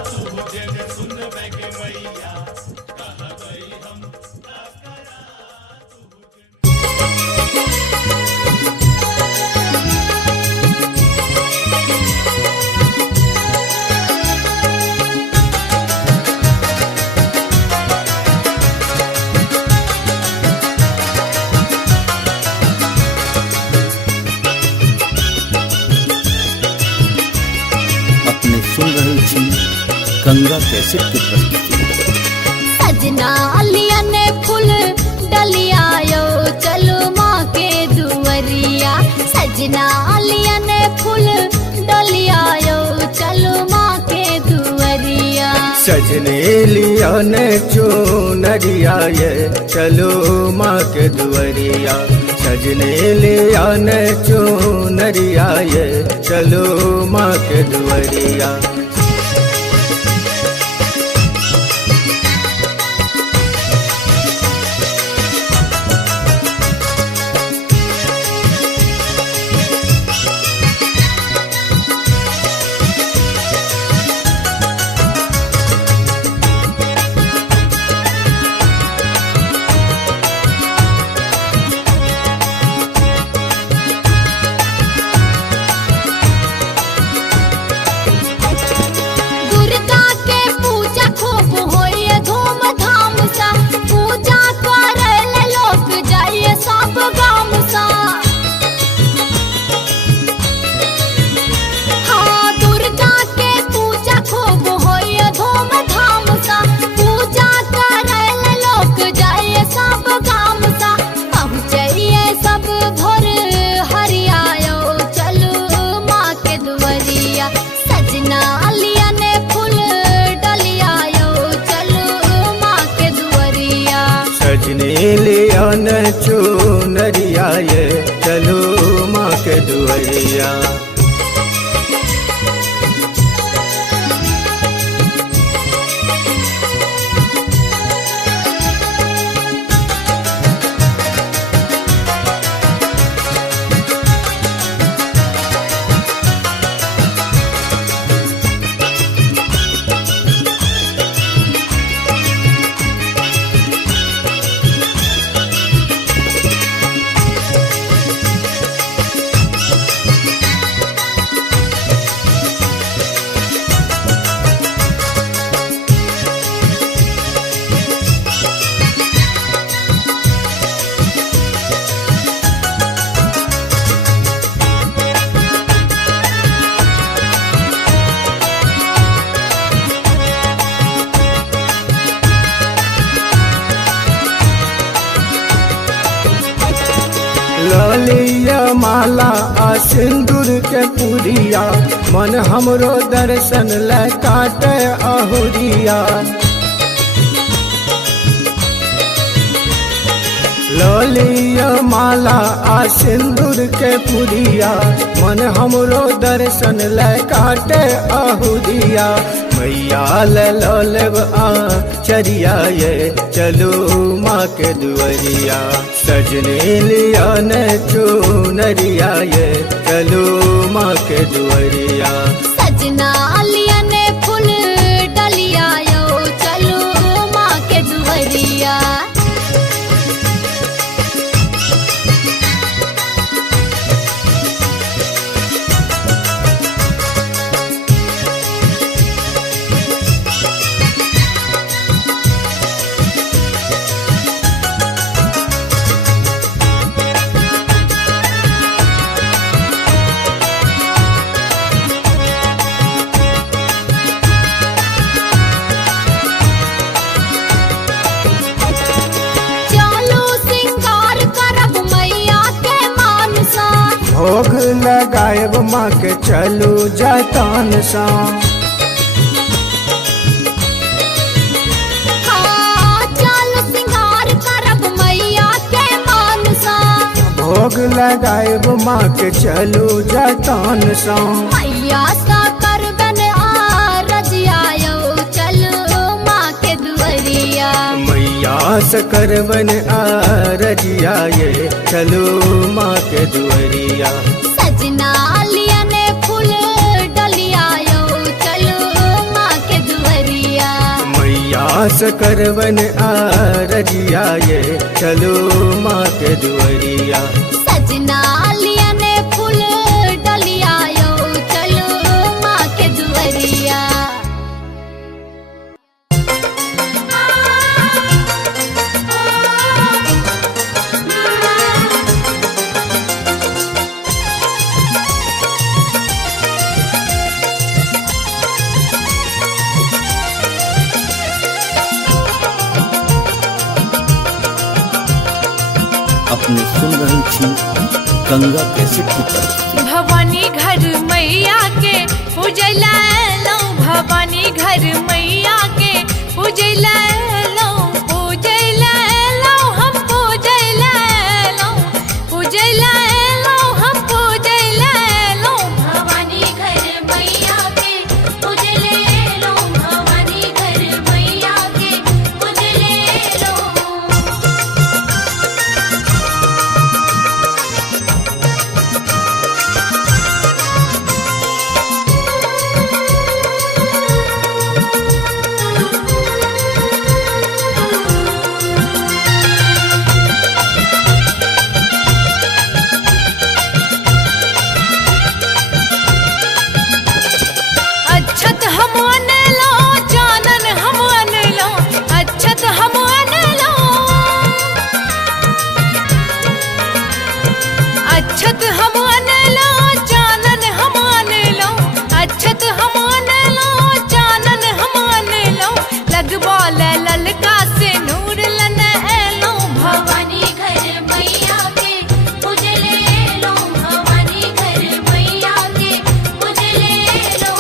तू जन सुन बग मैया। कहबै हम का करा तू अपने सुन रहल छी गंगा कैसेट के प्रस्तुति। सजना अलिया ने फूल डलिया यो चलो माँ के दुवरिया सजना अलिया ने फूल डलिया यो चलो माँ के दुवरिया सजने लिया ने चुनरिया ये चलो माँ के दुवरिया सजने लिया ने चुनरिया ये चलो माँ के दुवरिया। दुर्गा के पूजा खूब होइए धूमधाम सा पूजा करे लोग जाइए सब गाम सा हाँ दुर्गा के पूजा खूब होइए धूमधाम सा पूजा करे लोग जाइए सब गाम सा पहुँचिए सब भोर हरियायो चलो माँ के दुवरिया सजना अलिया ने फूल डलिया यो चलो माँ के दुवरिया सजने लिया ने चुनरिया ये चलो माँ के दुवरिया। ललिया माला आ सिंदूर के पुरिया मन हमरो दर्शन ले काटे अहुरिया। ललिया माला आ सिंदूर के पुरिया मन हमरो दर्शन ले काटे अहुरिया। मैया ले लेब आ चरिया ये चलो माँ के दुआरिया। सजने लिया ने चुनरिया ये चलो माँ के दुआरिया। सजना लिया ने फूल डलिया यो चलो माँ के दुआरिया। भोग लगाएब माँ के चलू जतन सा। चलू सिंगार करब मैया के मान सा। भोग लगाएब माँ के चलू जतन सा। मैया सा करबन आ रजिया यो चलू माँ के दुआरिया। मैया से करबन आ रजिया ये चलो माँ के दुआरिया। सजना लिया ने फूल डलिया यो चलो माँ के दुआरिया। मैया से करबन आ रजिया ये चलो माँ के दुआरिया। सजना लिया ने फूल डलिया यो चलो माँ के दुआरिया। अपने सुन रही थी गंगा कैसेट की प्रस्तुति। भवानी घर मैया के पूजला लो, भवानी घर मैया के पूजला लो, पूजला लो हम पूजला लो, पूजला लो हम पूजला लो। भवानी घर मैया के पूजले लो, भवानी घर मैया के पूजले लो। अच्छत हम अनलो, जानन हम अनलो, अच्छत हम अनलो, अच्छत हम अनलो, जानन हम अनलो, अच्छत हम अनलो, जानन हम अनलो। लगबा ले ललका से नूर लन एलो। भवानी घर मैया के पूजले लो, भवानी घर मैया के पूजले लो।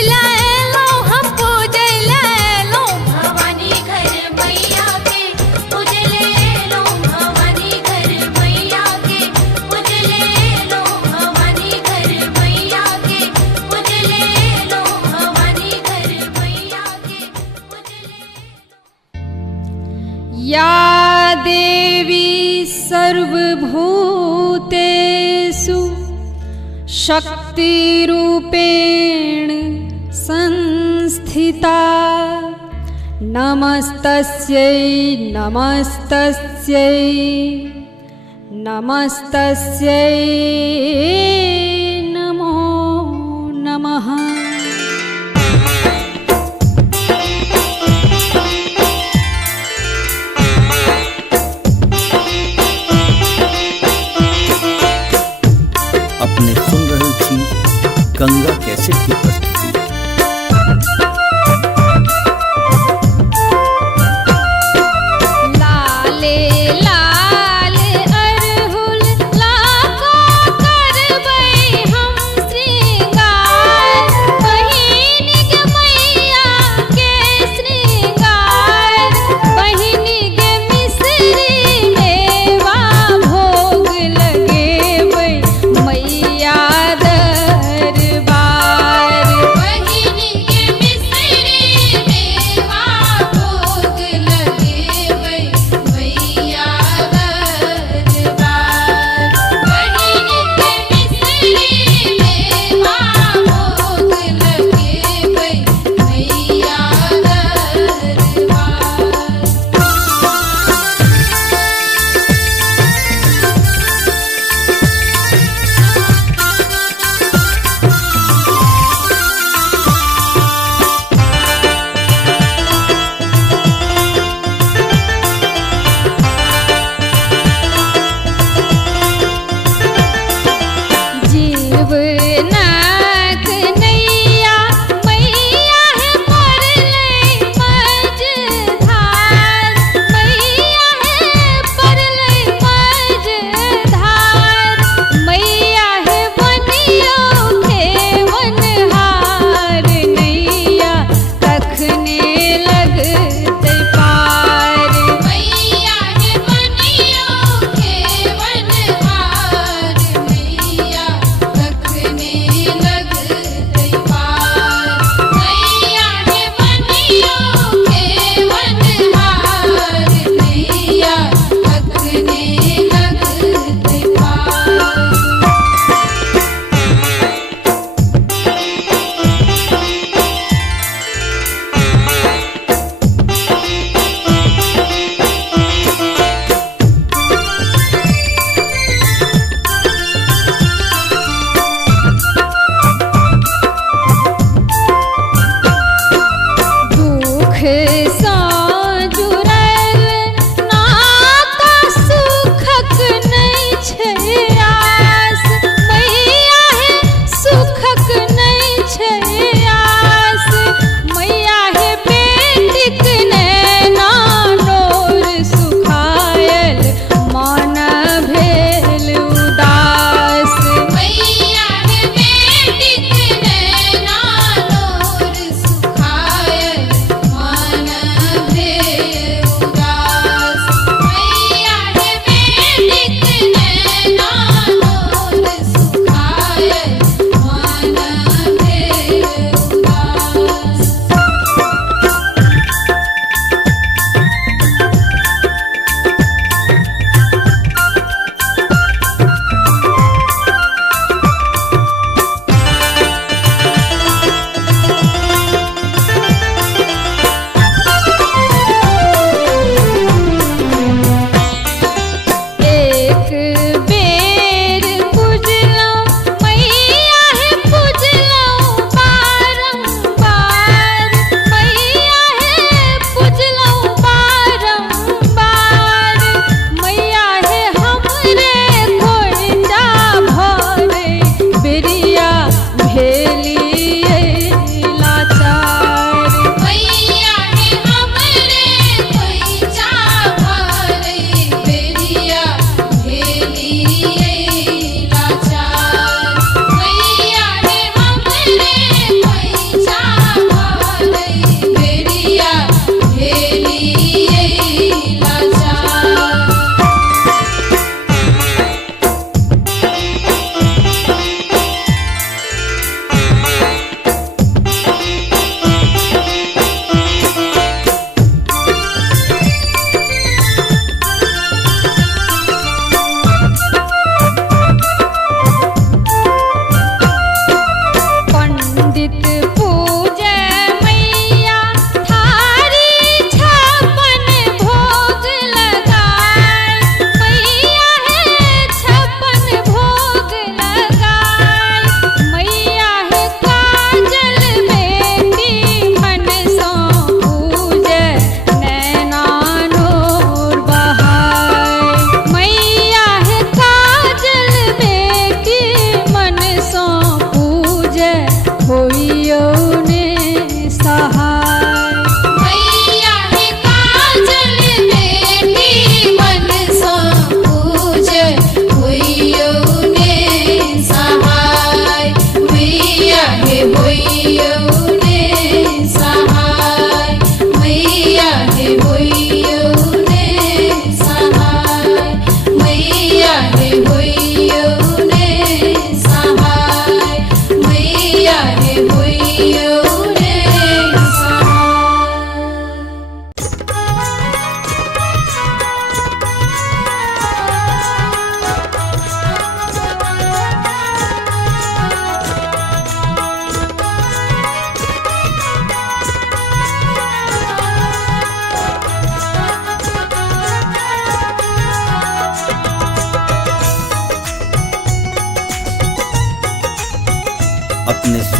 पूजैला लो हम पूजैला लो भवानी घर मैया के उजले लो भवानी घर मैया के उजले लो भवानी घर मैया के उजले लो भवानी घर मैया के उजले या देवी सर्वभूतेषु शक्तिरूपेण संस्थिता नमस्तस्यै नमस्तस्यै नमस्तस्यै नमो नमः। अपने सुन रही थी गंगा कैसेट की प्रस्तुति। लाले लाल अरहुल लाको करबै हम श्रृंगार बहिन गे मैया के श्रृंगार बहिन गे मिश्री मेवा भोग लगेबै मैया दरबार।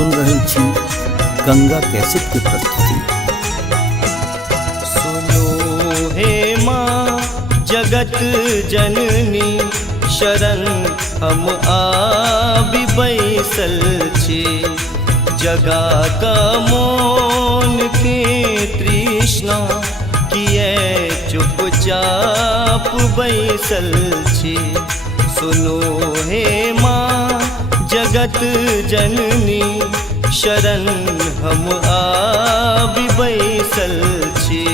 सुन रहे छी गंगा कैसेट के प्रस्तुति। सुनो हे माँ जगत जननी शरण हम आबि बैसल छी, जगा का मौन के तृष्णा किए चुपचाप बैसल छी। सुनो हे माँ जगत जननी शरण हम आबि बैसल छी।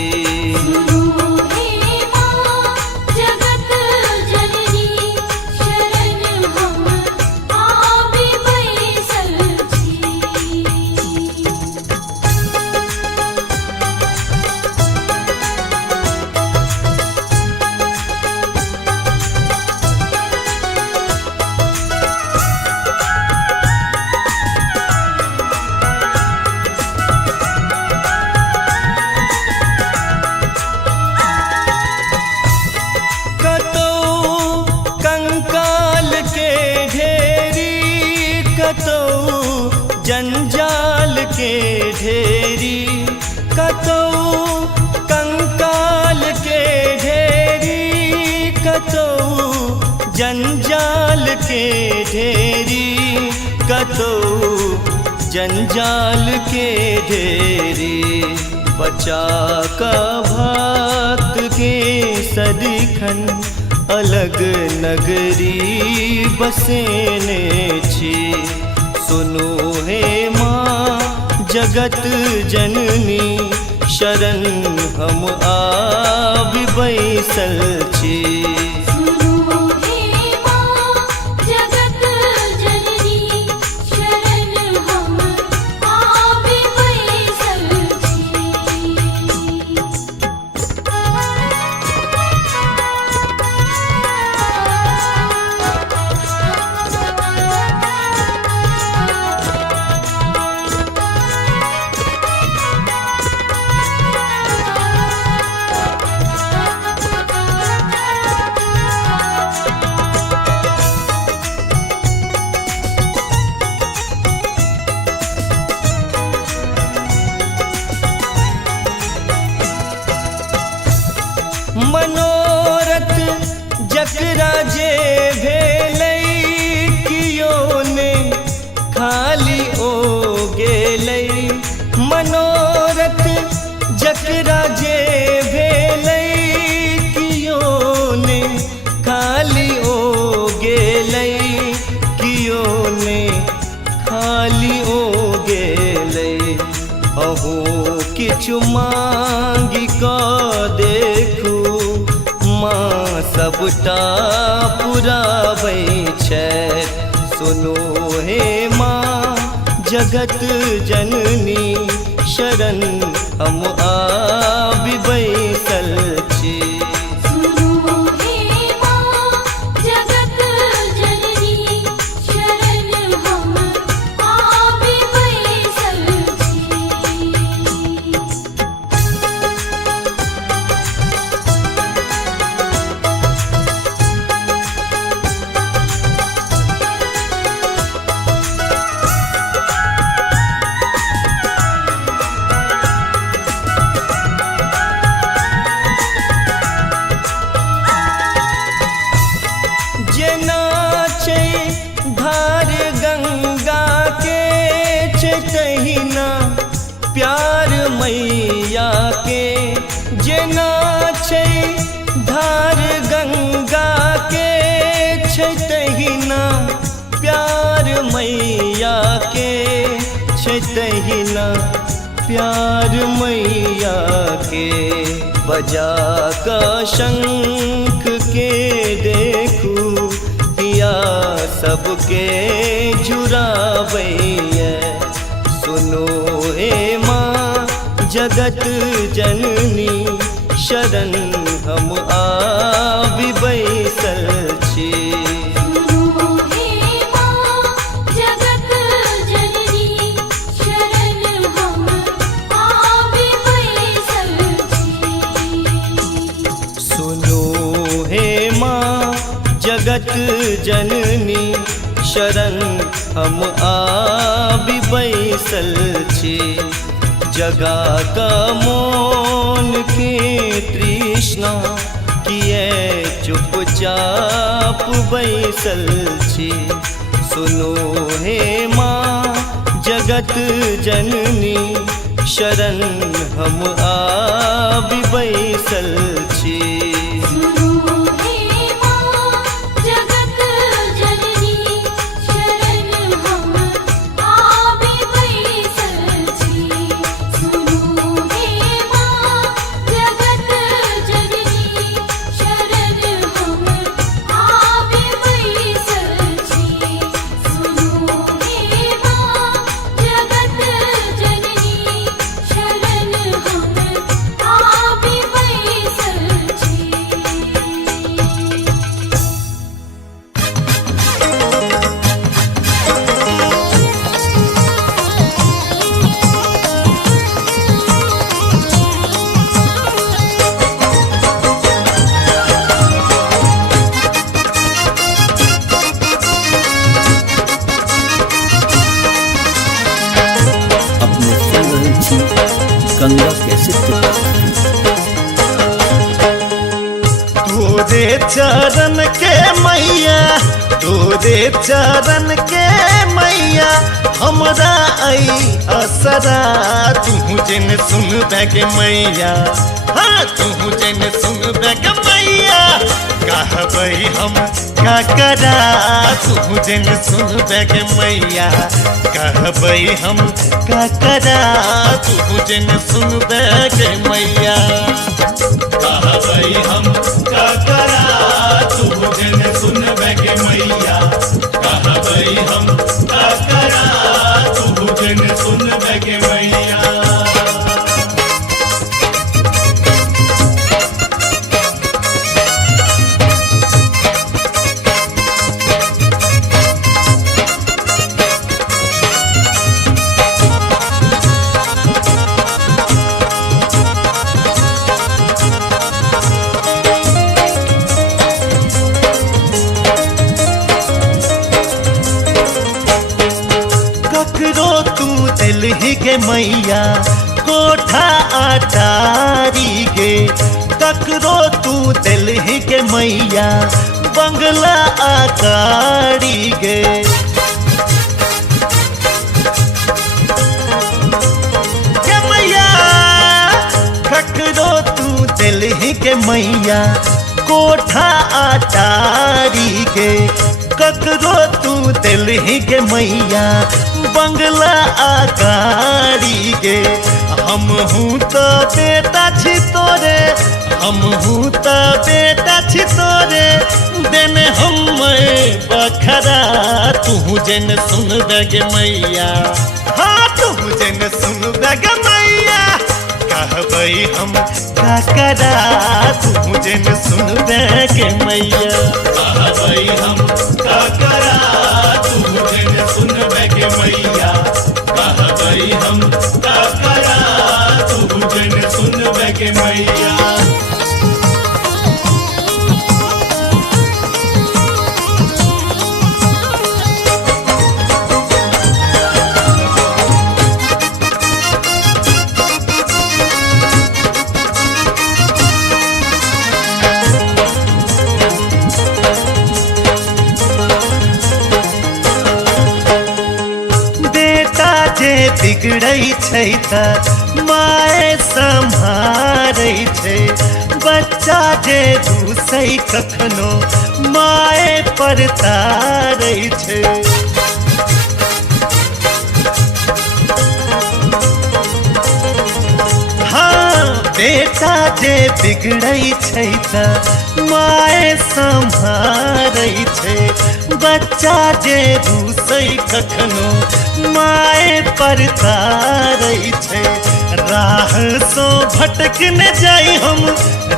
जंजाल के ढेरी कतौ कंकाल के ढेरी, कतौ जंजाल के ढेरी, कतौ जंजाल के ढेरी। बचा का भक्त के सदिखन अलग नगरी बसेने छी। सुनो हे माँ जगत जननी शरण हम आबि बैसल छी। मनोरथ जकरा जे भेलै कियो ने खाली ओ गेलै। मनोरथ जकरा जे भेलै कियो ने खाली ओ गेलै, कियो ने खाली ओ गेलै। अहू किछु मांगि कऽ देखू माँ सबटा पुराबै छै। सुनो हे माँ जगत जननी शरण हम आबि बैसल छी। धार गंगा के तहिना प्यार मैया के, जेना छै धार गंगा के तहिना प्यार मैया के, तहिना प्यार मैया के। बजा का शंख के देखू किया सबके जुड़ाबैया। सुनो हे माँ जगत जननी शरण हम आबि बैसल छी। जगत जननी शरण हम आबि बैसल छी जगा का मोन के तृष्णा किए चुपचाप बैसल छी सुनो हे माँ जगत जननी शरण हम आबि बैसल छी सुनो हे माँ जगत जननी शरण हम आबि बैसल छी सुनो हे माँ जगत जननी शरण हम आबि बैसल छी सुनो हे माँ जगत जननी शरण हम आबि बैसल छी अपने सुन रहे छी गंगा कैसेट की प्रस्तुति तोरे चरण के मैया तोरे चरण के मैया हमरा आई असरा तू जिन सुन बैग मैया हाँ तू जिन सुन बैग मैया कहबई हम का करा तू जिन सुन बैग मैया कहबई हम का करा तू जिन सुन बैग मैया कहबई हम का करा तू जिन सुन बैगे मैया कहबई हम का करा तू जिन सुन बैगे मैया ककरो तू दिलहि गे मैया कोठा अटारी गे ककरो तू दिलहि गे मैया बंगला आकारी गे गे मैया ककरो तू दिलहि गे मैया कोठा अटारी गे ककरो तू दिलहि गे मैया बंगला आकारी गे हम हूँ तो बेटा छी तोरे हम हूँ तो बेटा छी तोरे देने हम बखरा तू जन सुन बैग मैया हाँ तू जन सुन बैग मैया कहबई हम का करा तू जन सुन बैग मैया कहबई हम का करा तू जिन सुन बैगे मैया कहबई हम का करा तू जिन सुन बैगे मैया बेटा जे बिगड़ै छै त माय सम्हारै छै बच्चा जे रूसै कखनो माय पर तारै छै हाँ बेटा जे बिगड़ै छै त माय सम्हारै छै बच्चा जे रूसै कखनो माय पर तारै छै राह सो भटक न जाई हम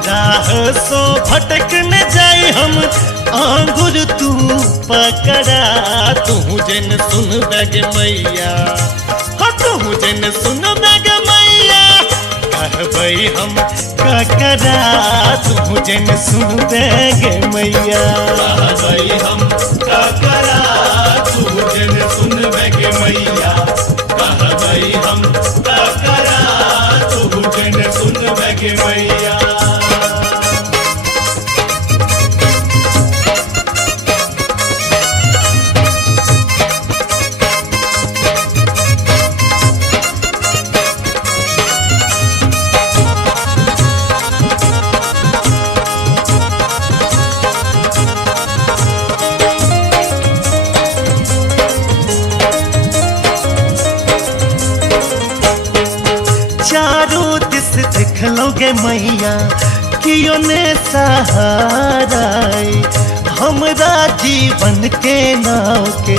राह सो भटक न जाई हम आंगुर तू पकड़ा तू जन सुन बैग मैया हाँ तू जन सुन बैग मैया कहबई हम ककरा तू जन सुन बैग मैया कहबई हम का करा जन सुन बैगे मैया कह गई हम का करा तू जन सुन बैगे मैया चारों दिस देख लोगे मैया कियो ने सहारा हमरा जीवन के नाव के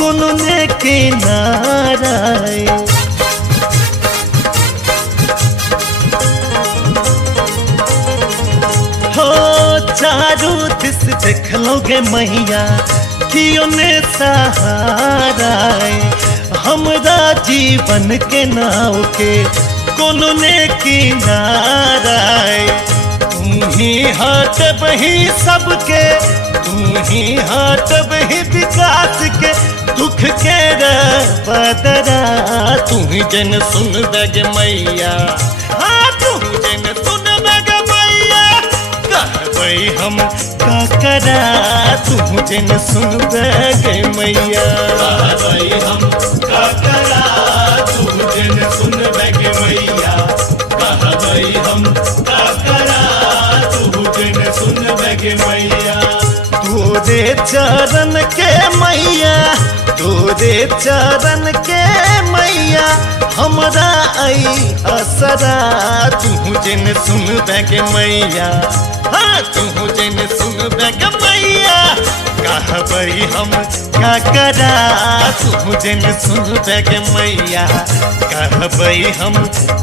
कोनो ने किनारा हो चारों दिस देख लोगे मैया कियो ने सहारा हमरा जीवन के नाव के कोनो ने किनारा तू ही हाथ बही सबके तू ही हाथ बही विकास के दुख के बदरा तू ही जन सुन बैग मैया हाँ तू ही जन सुन बैग मैया कहबई हम का करा तू जन सुन बैग मैया कहबई हम का करा तू जन सुन बैगे मैया कहबई हम का करा तू जन सुन बैगे मैया तोरे चरण के मैया तोरे चरण के मैया हमरा आई असरा तू जन सुन बैगे मैया हाँ तू जन सुन बैगे मैया कहबई हम का करा तू जन सुन बैगे मैया कहबई हम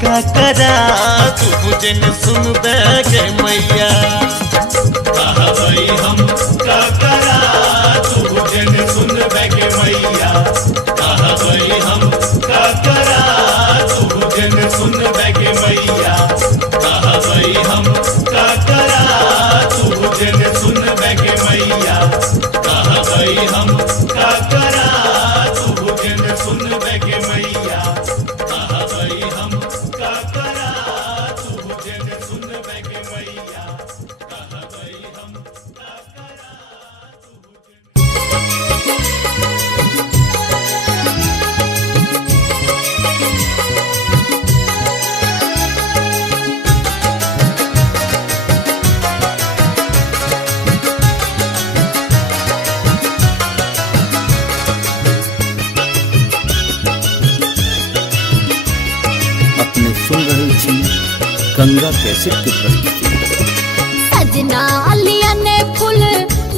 का करा तू जन सुन बैगे मैया कहबई हम का करा तू जन सुन बैगे मैया कहबई हम का करा तू जन सुन बैगे मैया कहबई हम का करा तू जन सुन बैगे मैया कहबई हम का करा तू जन सुन बैगे मैया कहबई हम का करा तू जन सुन बैगे मैया कहबई हम का करा तू अपने सुन रहल छी गंगा कैसेट के प्रस्तुति सजना लिया ने फूल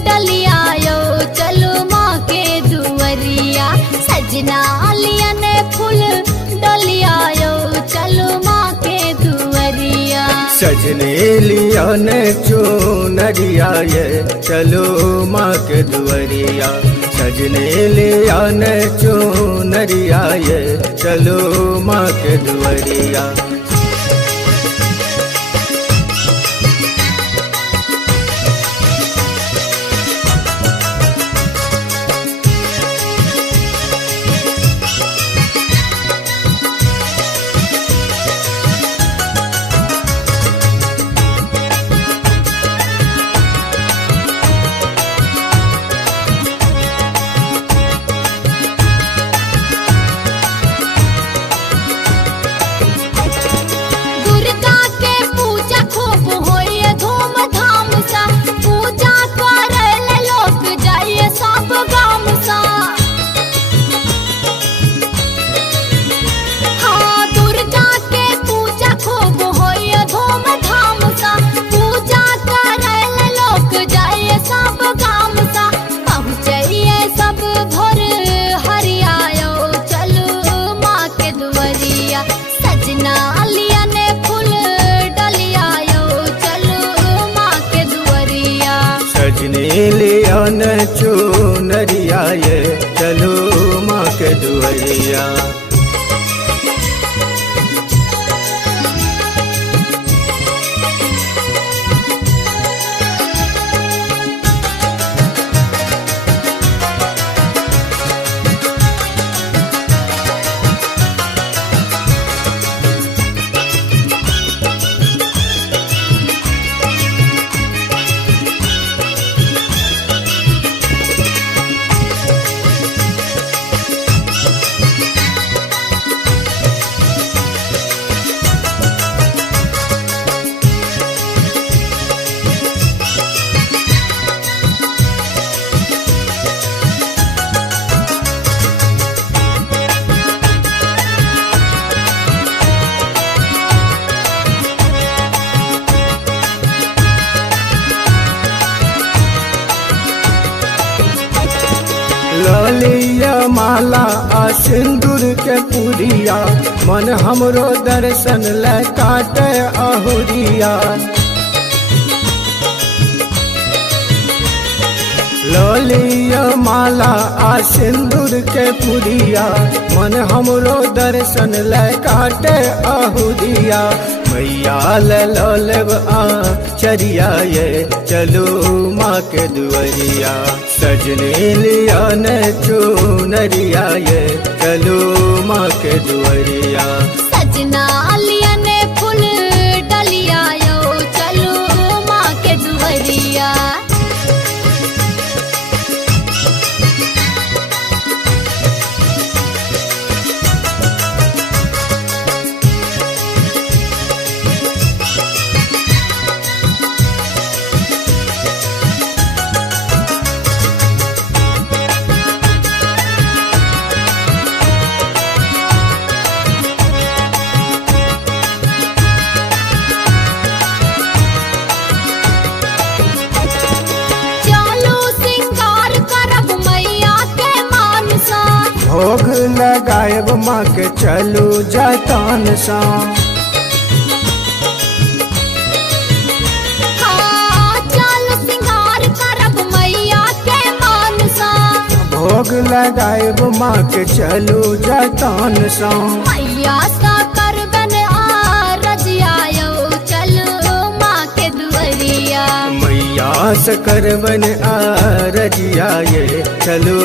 डलिया यो चलो माँ के दुवरिया सजना लिया ने फूल डलिया यो चलो माँ के दुवरिया सजने लिया ने चुनरिया ये चलो माँ के दुवरिया सजने लिया ने चुनरिया ये चलो माँ के दुवरिया दुर्गा के पूजा खूब होइए धूमधाम सा पूजा करे लोग जाइए सब गाम सा हाँ दुर्गा के पूजा खूब होइए धूमधाम सा पूजा करे लोग जाइए सब गाम सा पहुँचिए सब भोर हरियायो चलो माँ के दुवरिया सजना लिया ने फूल डलिया यो चलो माँ के दुवरिया सजने लिया ने चुनरिया ये चलो माँ के दुवरिया माला आ सिंदूर के पुरिया मन हमरो दर्शन ले काटे अहुरिया लोलिया माला आ सिंदूर के पुरिया मन हमरो दर्शन ले काटे अहुरिया मैया ले लो लेब आ चरिया ये चलो माँ के दुआरिया सजने लिया ने चुनरिया ये चलो माँ के दुआरिया सजना लिया ने फूल डलिया यो चलो माँ के दुआरिया भोग लगाएब माँ के चलू जतन सा चलो सिंगार करब मैया के मान सा भोग लगाएब माँ के चलू जतन सा मैया सा करबन आ रजिया यो चलो माँ के दुआरिया मैया से करबन आ रजिया ये चलो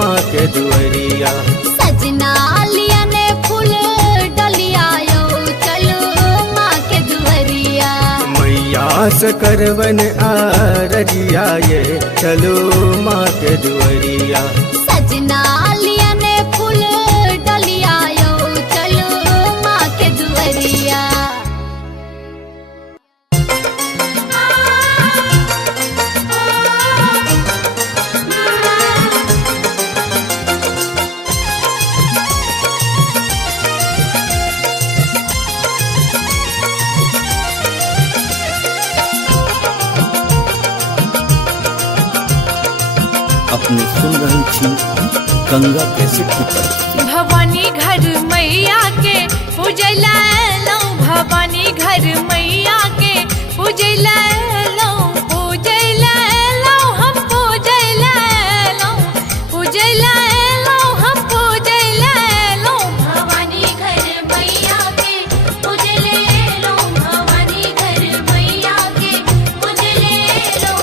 माँ के दुआरिया सजना लिया ने फूल डलिया यो चलो माँ के दुआरिया मैया से करबन आ रजिया ये चलो माँ के दुआरिया सजना लिया ने फूल डलिया यो चलो माँ के दुआरिया अपने सुन रही थी गंगा कैसेट की प्रस्तुति। भवानी घर मैया के पूजला लो भवानी घर मैया के पूजला लो पूजला लो हम पूजला लो पूजला लो हम पूजला लो भवानी घर मैया के पूजले लो भवानी घर मैया के पूजले लो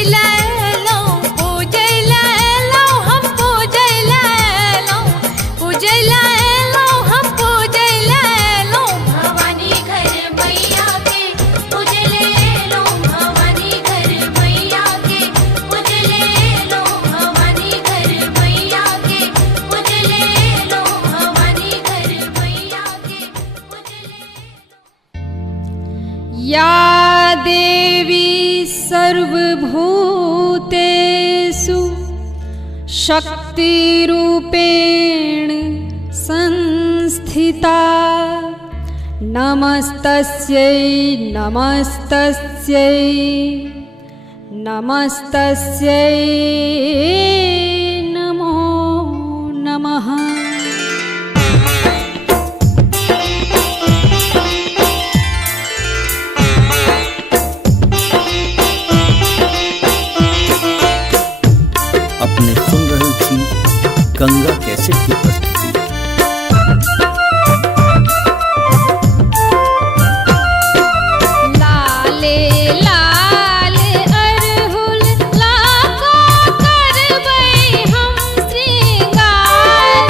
पूजैलो पूजैलो हम पूजैलो पूजैलो हम पूजैलो भवानी घर मैया के उजले लो भवानी घर मैया के उजले लो भवानी घर मैया के उजले लो भवानी घर मैया के उजले या देवी सर्वभूतेषु शक्तिरूपेण संस्थिता नमस्तस्यै नमस्तस्यै नमस्तस्यै नमो नमः। अपने सुन रही थी गंगा कैसेट की प्रस्तुति। लाले लाल अरहुल लाको करबै हम श्रृंगार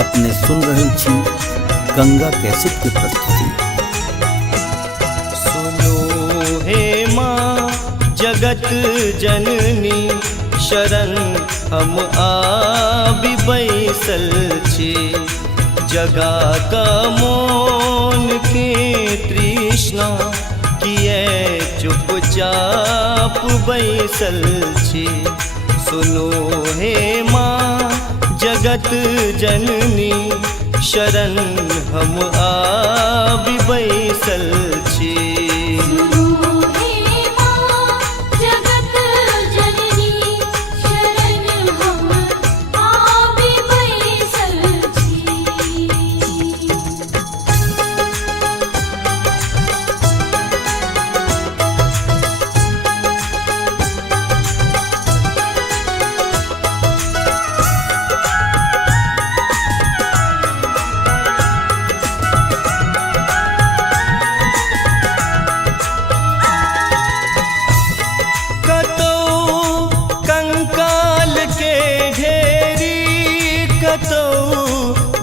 अपने सुन रहल छी गंगा कैसेट के प्रस्तुति। सुनो हे माँ जगत जननी शरण हम आबि बैसल छी, जगा का मोन के तृष्णा किए चुपचाप बैसल छी। सुनो हे माँ जगत जननी शरण हम आबि बैसल छी।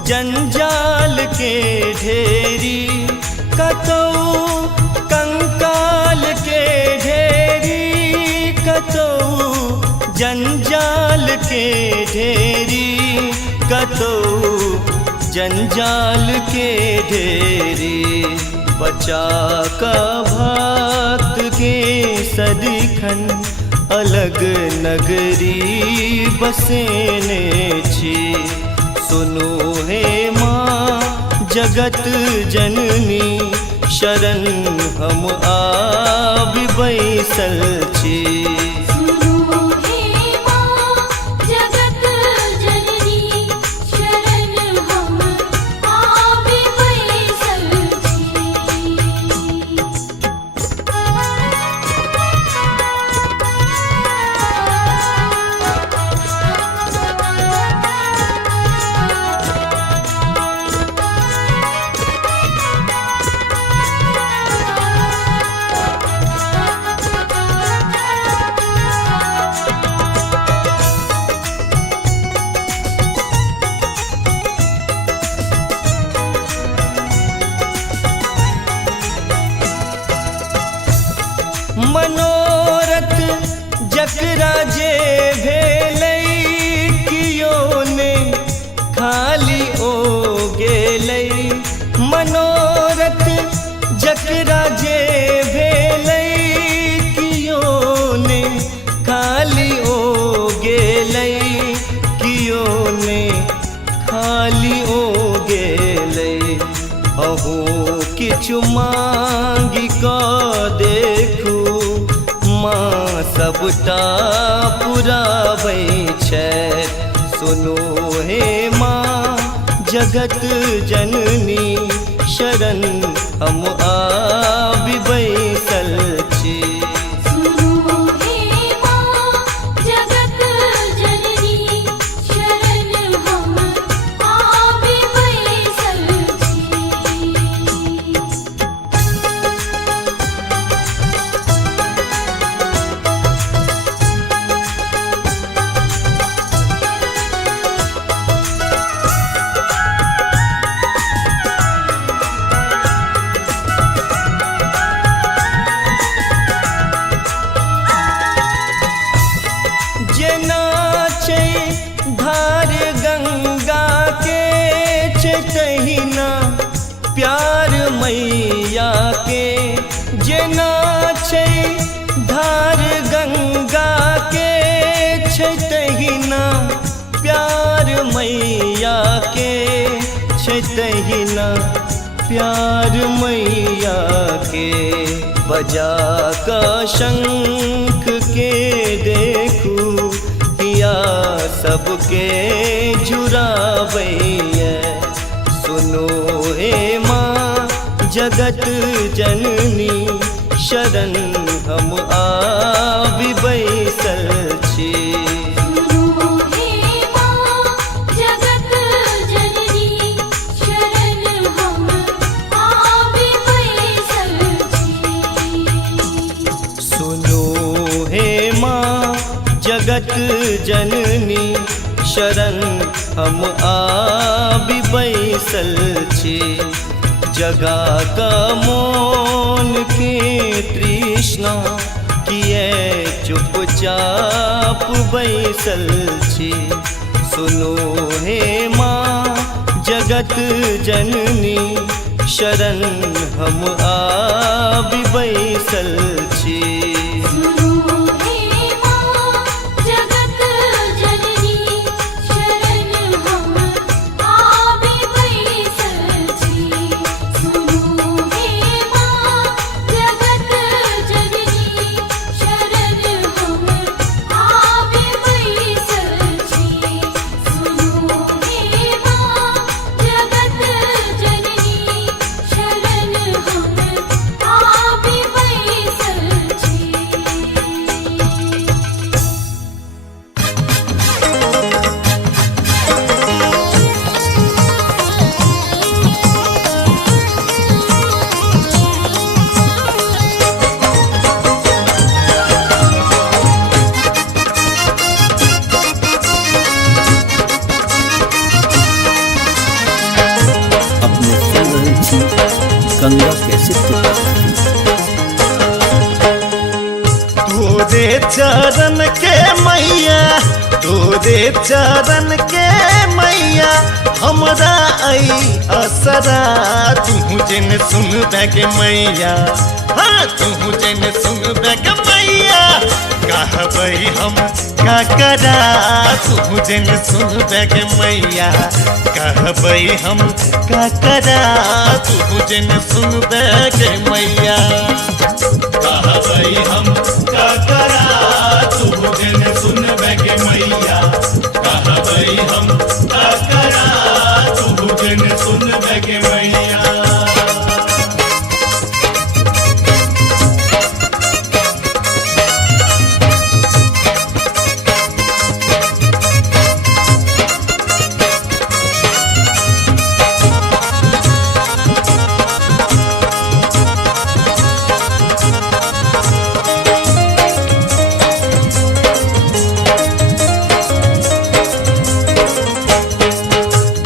जंजाल के ढेरी कतौ कंकाल के ढेरी, कतौ जंजाल के ढेरी, कतौ जंजाल के ढेरी। बचा का भक्त के सदिखन अलग नगरी बसेने छी। सुनो हे माँ जगत जननी शरण हम आबि बैसल छी। मनोरथ जकरा जे भेलै कियो ने खाली ओ गेलै। मनोरथ जकरा जे भेलै कियो ने खाली ओ गेलै, कियो ने खाली ओ गेलै। अहो किछु मांगि कऽ देखू माँ सबटा पुराबै छै। सुनो हे माँ जगत जननी शरण हम आबि बैसल छी। धार गंगा के तहिना प्यार मैया के, जेना छै धार गंगा के तहिना प्यार मैया के, तहिना प्यार मैया के। बजा का शंख के देखू किया सबके जुड़ाबैया। सुनो हे माँ जगत जननी शरण हम आबि बैसल छी। जगत जननी शरण हम आबि बैसल छी जगा का मौन के तृष्णा किए चुपचाप बैसल छी सुनो हे माँ जगत जननी शरण हम आबि बैसल छी सुनो हे माँ जगत जननी शरण हम आबि बैसल छी सुनो हे माँ जगत जननी शरण हम आबि बैसल छी सुनो हे माँ जगत जननी शरण हम आबि बैसल छी अपने सुन रहे छी गंगा कैसेट की प्रस्तुति। तोरे चरण के मैया तोरे चरण के मैया हमरा आई असरा तू जिन सुन बैग मैया हाँ तू जिन सुन बैग मैया कहबई हम का करा तू जिन सुन बैग मैया कहबई हम का करा तू जिन सुन बैग मैया कहबई हम का करा तू जिन सुन बैगे मैया कहबई हम का करा तू जिन सुन बैगे मैया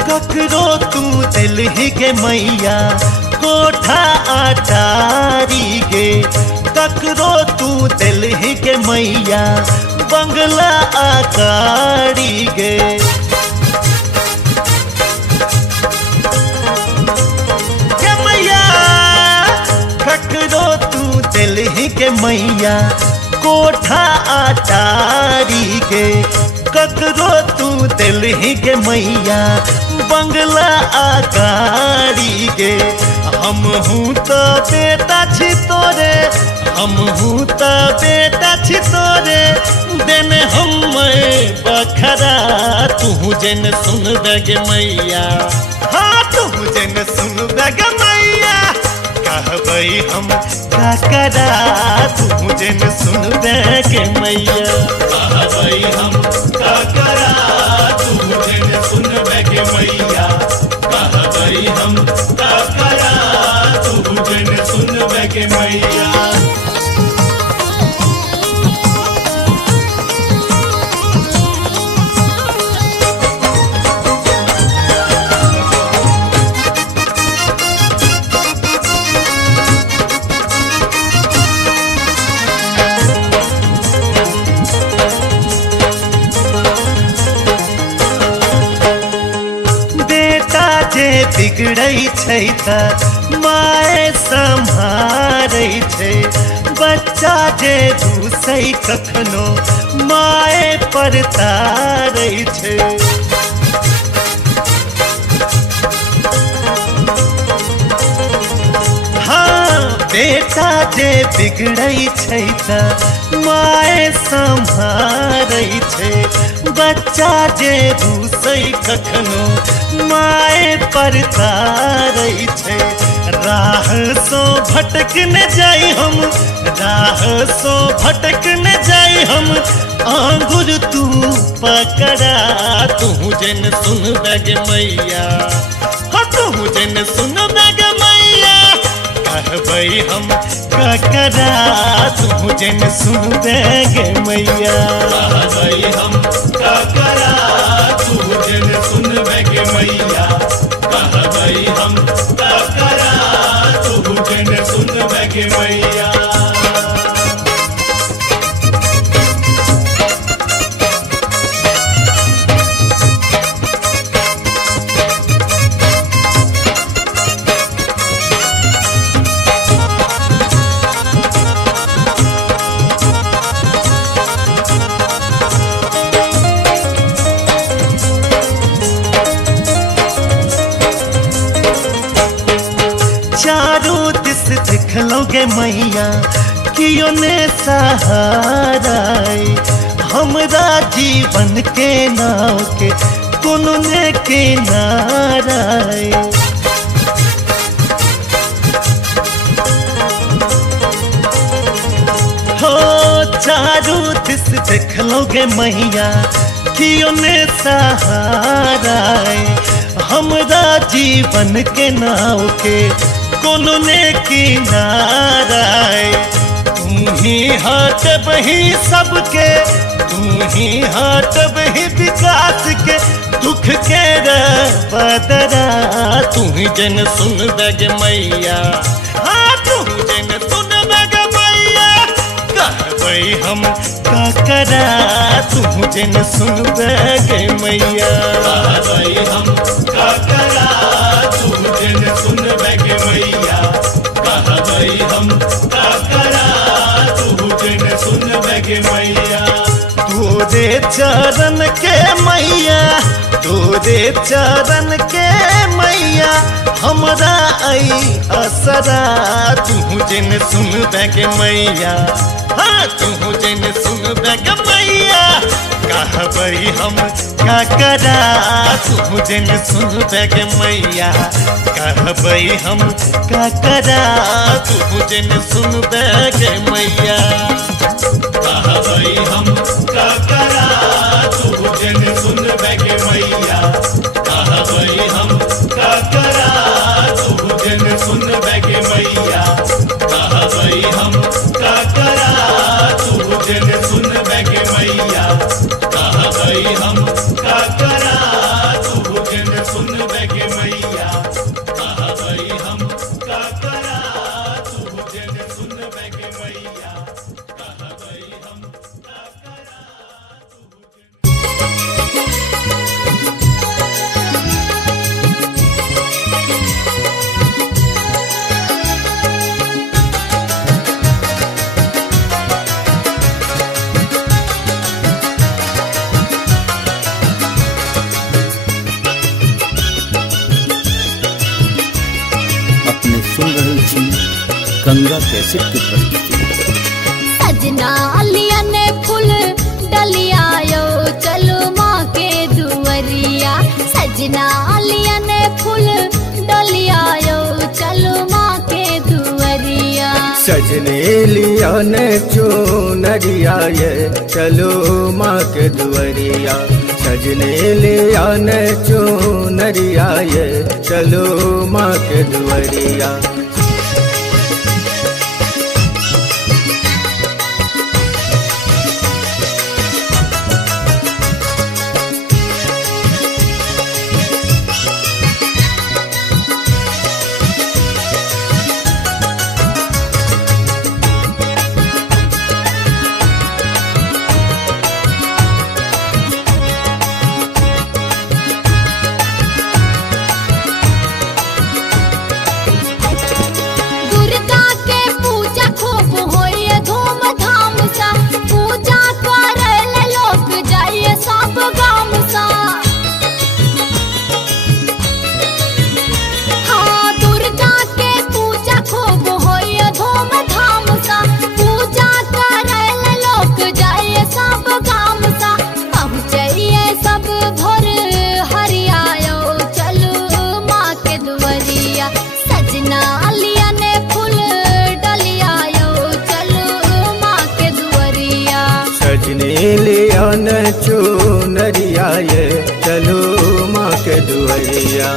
ककरो तू दिलहि के मैया कोठा अटारी गे ककरो तू दिलहि के मैया बंगला आकारी गे के मैया ककरो तू दिलहि के मैया कोठा अटारी गे ककरो तू दिलहि के मैया बंगला आकारी गे हम हूँ तो बेटा छी तोरे हम हूँ तो बेटा छी तोरे देने हम बखरा तू जन सुन बैग मैया हाँ तू जन सुन बैग मैया कहबई हम का करा तू जन सुन बैग मैया कहबई हम का करा तू जिन सुन बैगे मैया कहबई हम का करा तू जिन सुन बैगे मैया बेटा जे बिगड़ै छै त माय सम्हारै छै बच्चा जे रूसै कखनो माय पर तारै छै हाँ बेटा जे बिगड़ै छै त माय सम्हारै छै बच्चा जे रूसै कखनो माय पर तारै छै राह सो भटक न जाई हम राह सो भटक न जाई हम आंगुर तू पकड़ा तू जन सुन बैग मैया हाँ तू जन सुन बैग मैया कहबई हम ककरा तू जन सुन बैग मैया कहबई हम का करा तू जिन सुन गे मैया कियो ने सहारा हमरा जीवन के नाव के कोनो ने किनारा हो चारू दिस देख लोगे मैया कियो ने सहारा हमरा जीवन के नाव के कोनो ने किनारा तू ही हाथ बही सबके तू ही हाथ बही विकास के दुख के बदरा तू ही जन सुन बग मैया हाँ तू ही जन सुन बग मैया कहबै हम का करा तू जन सुन बग मैया कहबै हम का करा तू जन सुन बग मैया कहबै हम का करा तू जन सुन बग मैया तोरे चरण के मैया तोरे चरण के मैया हमरा आई असरा तू जन सुन बग मैया हाँ तू जन सुन बग मैया कहबै हम का करा तू जन सुन बग मैया कहबै हम का करा तू जन सुन बग मैया कहबै हम का करा तू जन सुन बग मैया कहबै हम का करा तू जन सुन बग मैया कहबै हम का करा तू जन सुन बग मैया कहबै हम का करा तू जन सुन बग मैया कहबै हम का करा तू जन सुन बग मैया कहबै हम का करा अपने सुन रहल छी गंगा कैसेट के प्रस्तुति। सजना लिया ने फूल डलिया यो चलो माँ के दुवरिया सजना लिया ने फूल डलिया यो चलो माँ के दुवरिया सजने लिया ने चुनरिया ये चलो माँ के दुवरिया सजने लिया ने चुनरिया ये चलो माँ के दुवरिया दुर्गा के पूजा खूब होइए धूमधाम सा पूजा करे लोग जाइए सब गाम सा हाँ दुर्गा के पूजा खूब होइए धूमधाम सा पूजा करे लोग जाइए सब गाम सा पहुँचिए सब भोर हरियायो चलो माँ के दुवरिया सजना लिया ने फूल डलिया यो चलो माँ के दुवरिया सजने लिया ने चुनरिया ये चलो माँ के दुवरिया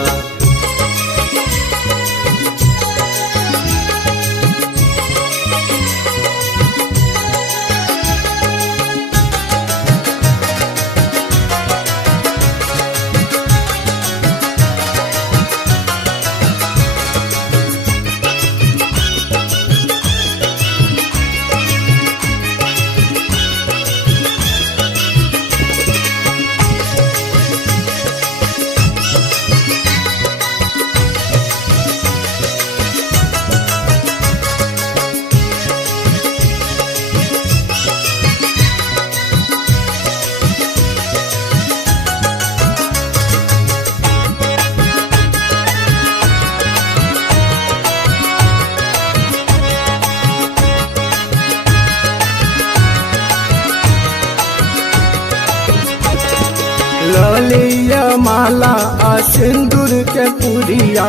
ललिया माला आ सिंदूर के पुरिया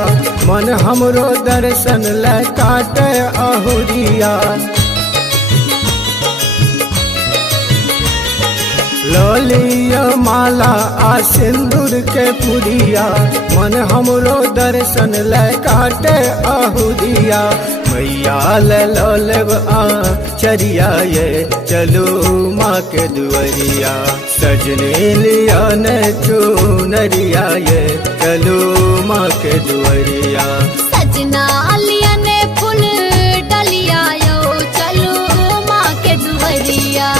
मन हमरो दर्शन ले काटे अहुरिया। ललिया माला आ सिंदूर के पुरिया मन हमरो दर्शन ले काटे अहुरिया। मैया ले लेब आ चरिया ये चलो माँ के दुआरिया। सजने लिया ने चुनरिया ये चलो माँ के दुआरिया। सजना लिया ने फूल डलिया यो चलो माँ के दुआरिया।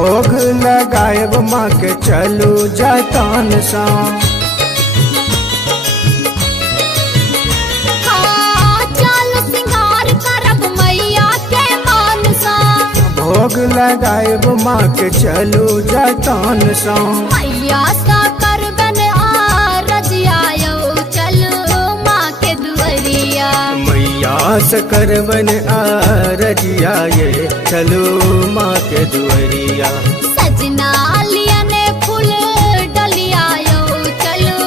भोग लगाएब माँ के चलू जतन सा। चलू सिंगार करब मैया के मान सा। भोग लगाएब माँ के चलू जतन सा। मैया सा करबन आ रजिया यो चलू माँ के दुआरिया। मैया से करबन आ रजिया ये चलो माँ के दुआरिया। सजना लिया ने फूल डलिया यो चलो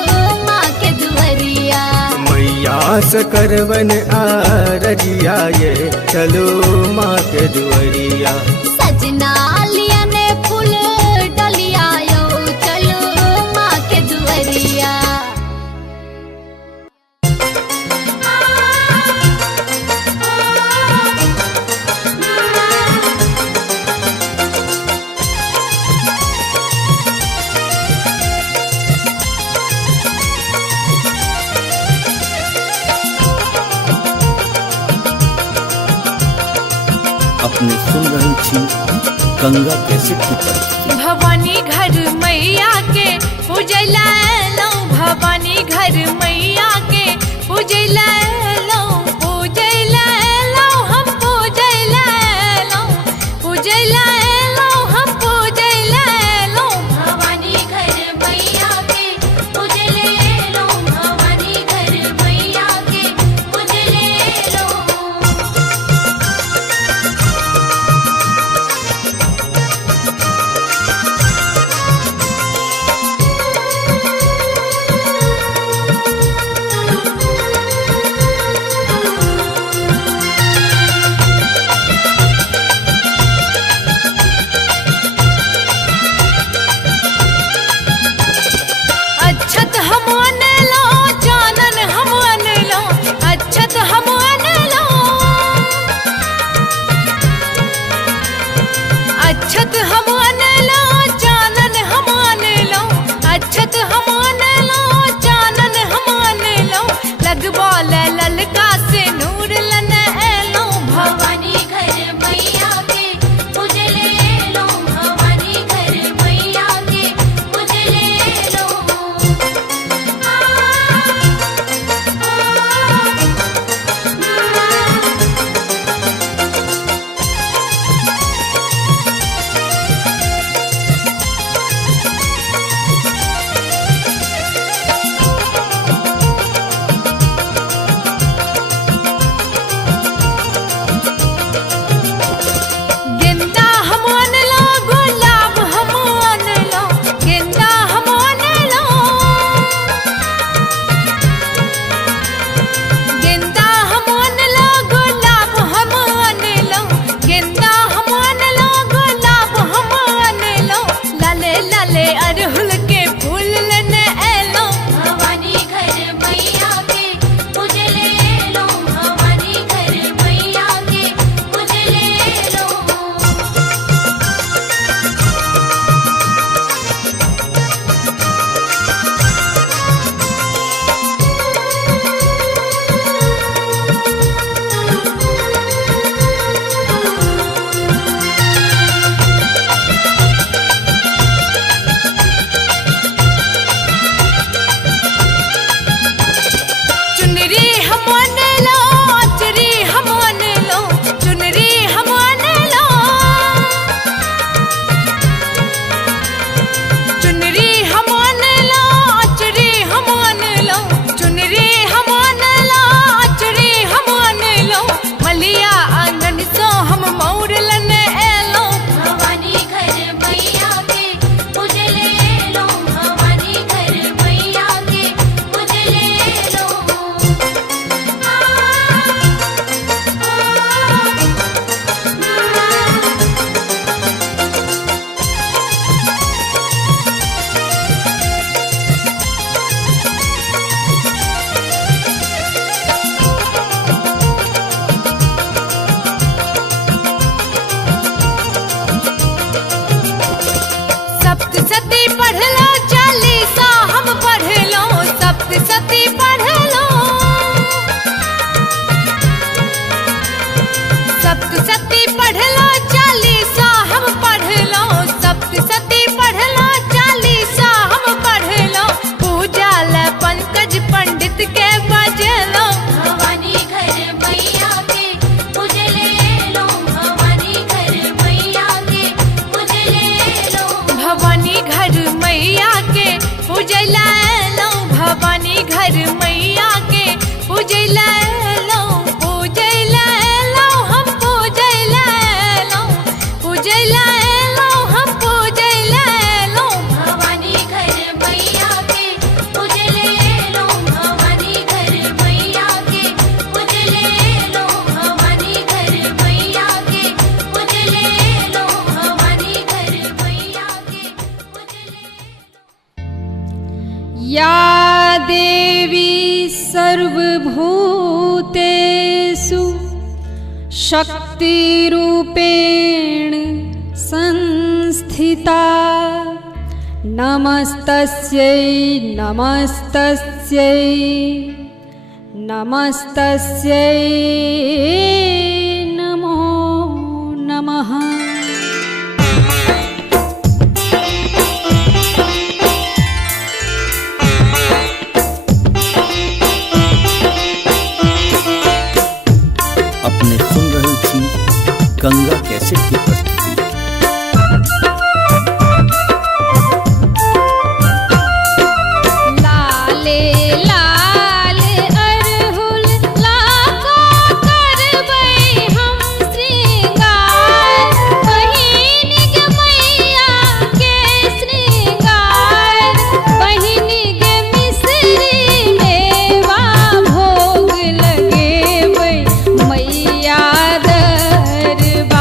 माँ के दुआरिया। मैया से करबन आ रजिया ये चलो माँ के दुआरिया। सजना लिया ने फूल डलिया यो चलो माँ के दुआरिया। अपने सुन रही थी गंगा कैसेट की प्रस्तुति। भवानी घर मैया के पूजला लो, भवानी घर मैया के पूजला लो, पूजला लो हम पूजला लो, पूजला लो हम पूजला लो। भवानी घर मैया के पूजले लो, भवानी घर मैया के पूजले लो। सर्वभूतेषु शक्तिरूपेण संस्थिता नमस्तस्यै नमस्तस्यै नमस्तस्यै नमो नमः। अपने सुन रहल छी गंगा कैसेट की प्रस्तुति। लाले लाल अरहुल लाका करबै हम श्रृंगार बहिन गे मैया के श्रृंगार बहिन गे मिश्री मेवा भोग लगेबै मैया दरबार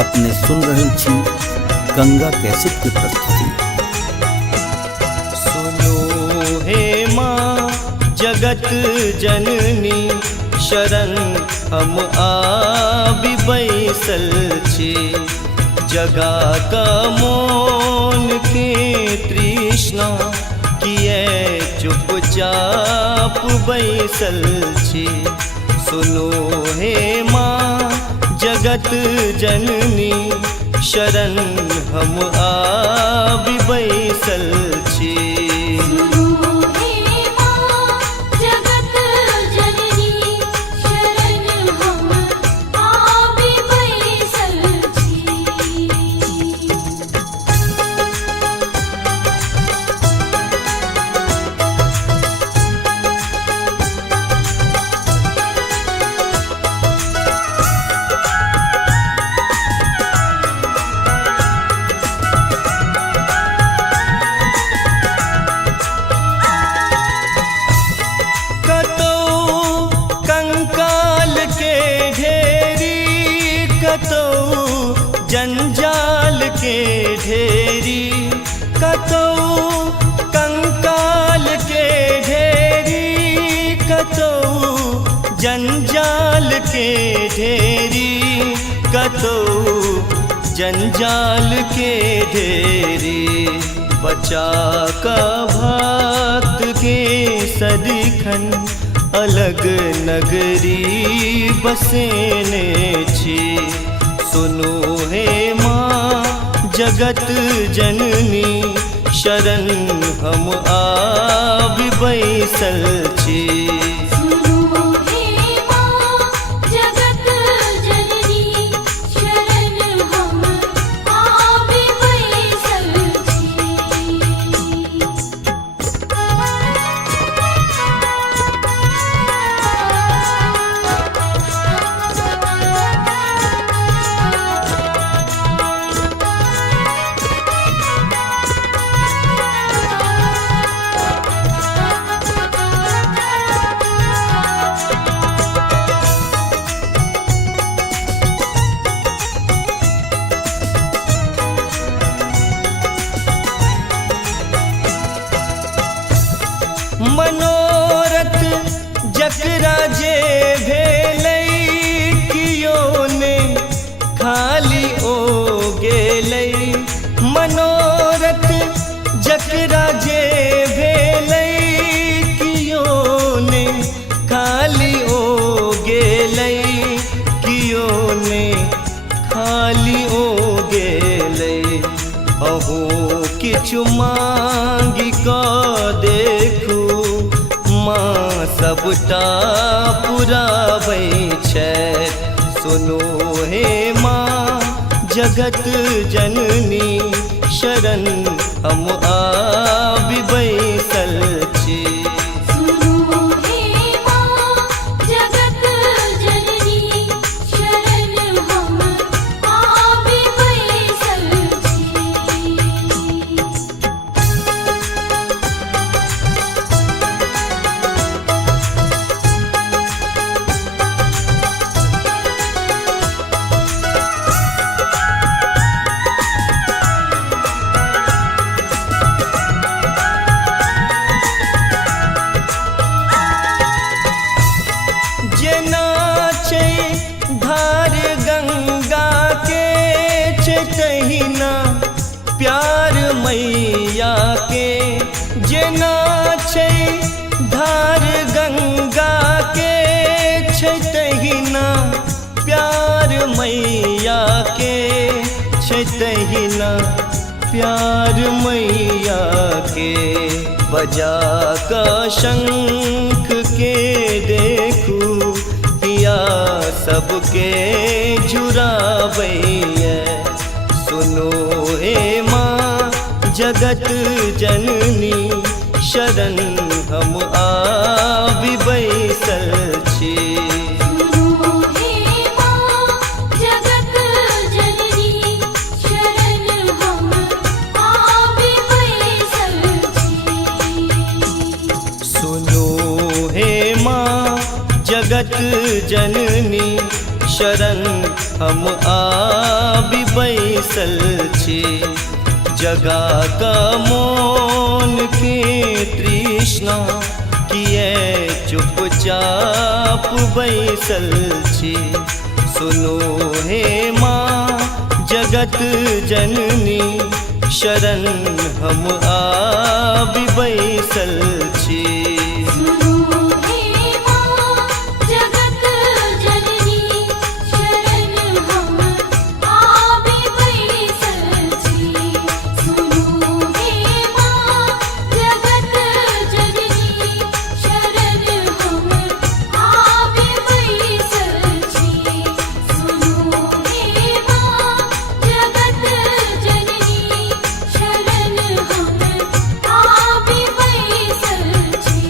अपने सुन रहल छी गंगा कैसेट के प्रस्तुति। सुनो हे माँ जगत जननी शरण हम आबि बैसल छी, जगा का मोन के तृष्णा किए चुपचाप बैसल छी। सुनो हे माँ जगत जननी शरण हम आबि बैसल छी। सुनो हे माँ जगत जननी शरण हम आबि बैसल छी। जंजाल के ढेरी कतौ कंकाल के ढेरी, कतौ जंजाल के ढेरी, कतौ जंजाल के ढेरी। बचा का भक्त के सदिखन अलग नगरी बसेने छी। सुनो हे माँ जगत जननी शरण हम आबि बैसल छी। सुनो हे माँ जगत जननी शरण हम आबि बैसल मनोरथ जकरा जे भेलै कियो ने खाली ओ गेलै। मनोरथ जकरा जे भेलै कियो ने खाली ओ गेलै, कियो ने खाली ओ गेलै। अहू किछु मांगि कऽ देखू माँ सबटा पुराबै छथि। सुनो हे माँ जगत जननी शरण हम आबि बैसल छी। सुनो हे माँ जगत जननी शरण हम आबि बैसल छी। जेना छै धार गंगा के छै तहिना प्यार मैया के। जेना छै धार गंगा के छै तहिना प्यार मैया के, छै तहिना प्यार मैया के। बजा का शंख के देखू पिया सबके जुड़ाबैया। सुनो हे माँ जगत जननी शरण हम आबि बैसल छी। सुनो हे माँ जगत जननी शरण हम आबि बैसल छी। सुनो हे माँ जगत जननी शरण हम आबि बैसल छी जगा का मौन के तृष्णा किए चुपचाप बैसल छी सुनो हे माँ जगत जननी शरण हम आबि बैसल छी सुनो हे माँ जगत जननी शरण हम आबि बैसल छी सुनो हे माँ जगत जननी शरण हम आबि बैसल छी सुनो हे माँ जगत जननी शरण हम आबि बैसल छी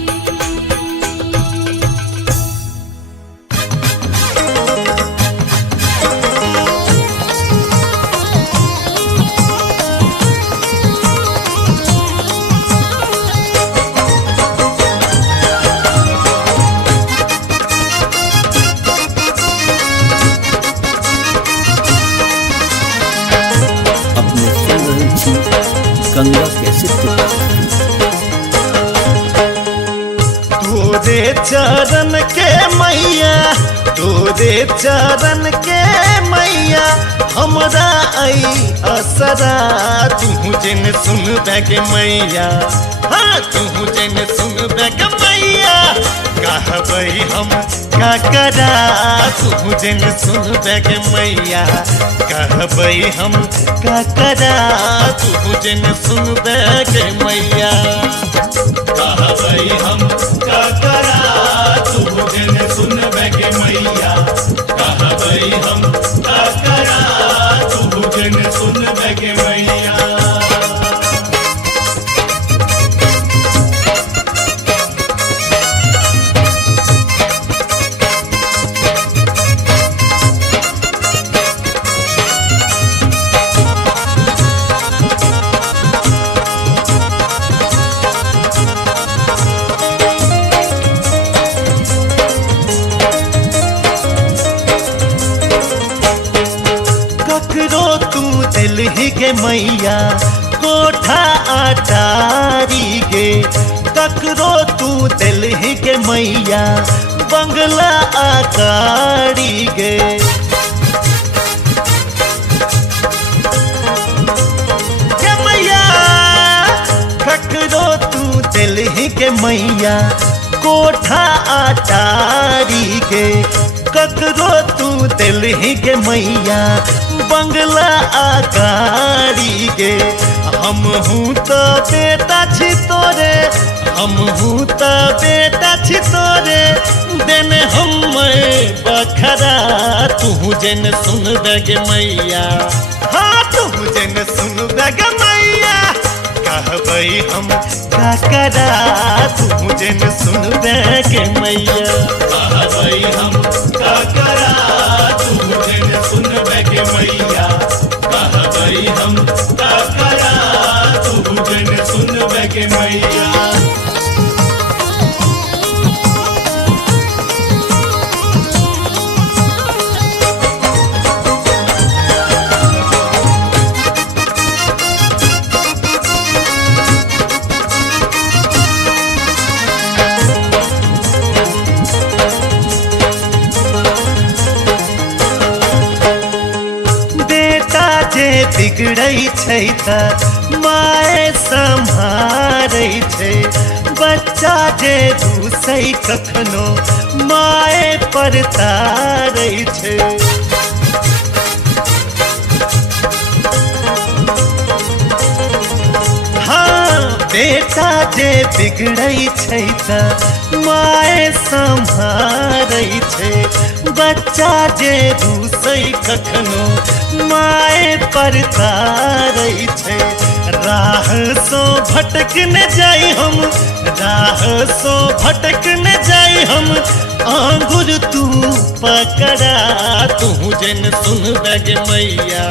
अपने सुन रहे छी गंगा कैसेट की प्रस्तुति। तोरे चरण के मैया तोरे चरण के मैया हमरा आई असरा तू जिन सुन बैग मैया हाँ तू जिन सुन बैग मैया कहबई हम का करा तू जिन सुन बैग मैया कहबई हम का करा तू जिन सुन बैग मैया कहबई हम का करा तू जिन सुन बैगे मैया कहबई हम का करा तू जिन सुन बैगे मैया ककरो तू दिल ही के मैया कोठा अटारी गे ककरो तू दिल ही के मैया बंगला आकारी गे के मैया ककरो तू दिल ही के मैया कोठा अटारी गे ककरो तू दिल ही के मैया बंगला आकारी गे हम हूँ तो बेटा छी तोरे हम हूँ तो बेटा छी तोरे देने हम बखरा तू जन सुन बैग मैया हाँ तू जन सुन बैग मैया कहबई हम का करा तू जन सुन बैग मैया कहबई हम का करा तू जिन सुन बैगे मैया कहबई हम का करा तू जिन सुन बैगे मैया बेटा जे बिगड़ै छै त माय सम्हारै छै बच्चा जे रूसै कखनो माय पर तारै छै हाँ बेटा जे बिगड़ै छै त माय सम्हारै छै बच्चा जे रूसै कखनो माय पर तारै छै राह सो भटक न जाई हम राह सो भटक न जाई हम आंगुर तू पकड़ा तू जन सुन बैग मैया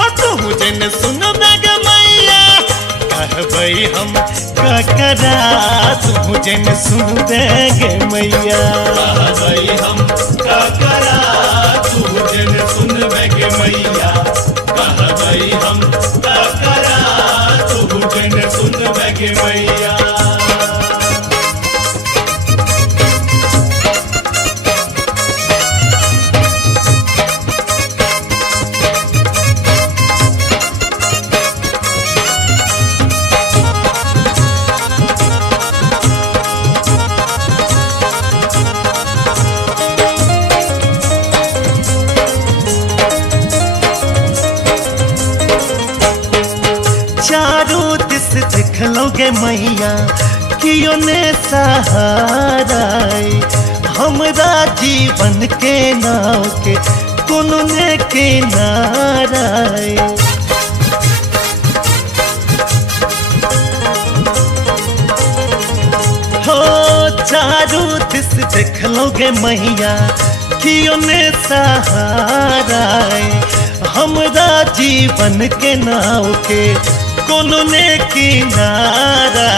हाँ तू जन सुन बैग मैया कहबई हम ककरा तू जन सुन बैग मैया कहबई हम का करा बैके मैया कह गई हम का करा तू जन सुन बैके मैया चारों दिस दिखलोगे मैया कियो ने सहारा हमरा जीवन के नाव के कोनो ने किनारा हो चारों दिस दिखलोगे मैया कियो ने सहारा हमरा जीवन के नाव के कोनो ने किनारा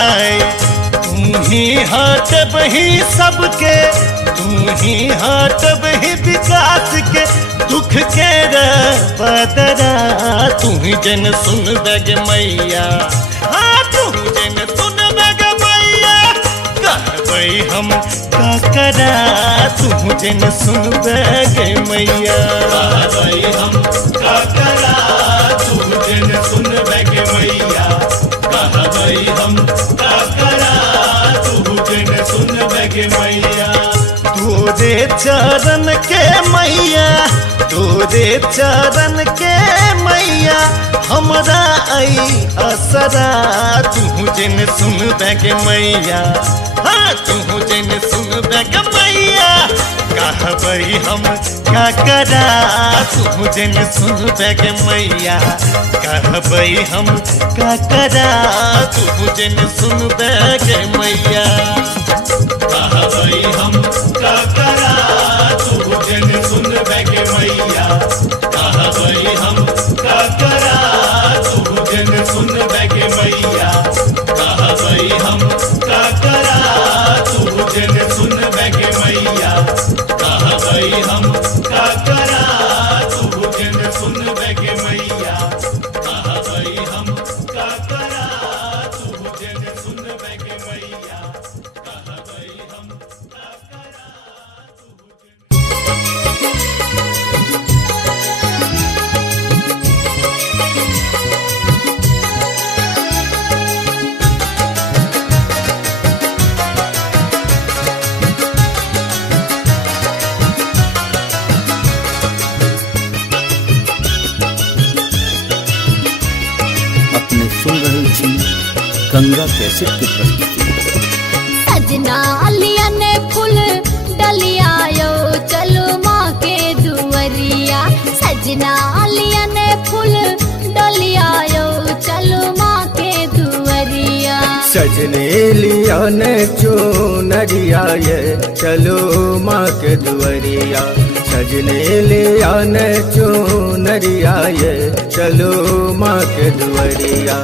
तू ही हाथ बही सबके तू ही हाथ बही विकास के दुख के बदरा तू ही जन सुन बैगे मैया हाँ तू जन सुन बैगे मैया कहबई हम का करा तू जन सुन बैगे मैया कहबई हम का करा तू जन सुन बैगे मैया कहबई हम का करा तू जन सुन बैगे मैया तोरे चरण के मैया तोरे चरण के मैया हमरा आई असरा तू जन सुन बैगे मैया हाँ तू जन सुन बैगे मैया कहबई हम का करा तू जन सुन बैगे मैया कहबई हम का करा तू जन सुन बैगे मैया कहबई हम का करा तू जन सुन बैगे मैया कहबई हम का करा तू जन सुन बैगे मैया कहबई हम का करा तू जन सुन बैगे मैया कहबई हम का करा तू जन सुन बैगे मैया कहबई हम का करा तू जन सुन बैगे मैया कहबई हम का करा अपने सुन रहे छी गंगा कैसेट की प्रस्तुति। सजना लिया ने फूल डलिया यो चलो माँ के दुवरिया सजना लिया ने फूल डलिया यो चलो माँ के दुवरिया सजने लिया ने चुनरिया ये चलो माँ के दुवरिया सजने लिया ने चुनरिया ये चलो माँ के दुवरिया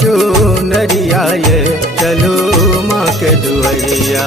चुनरिया ये चलो माँ के दुवरिया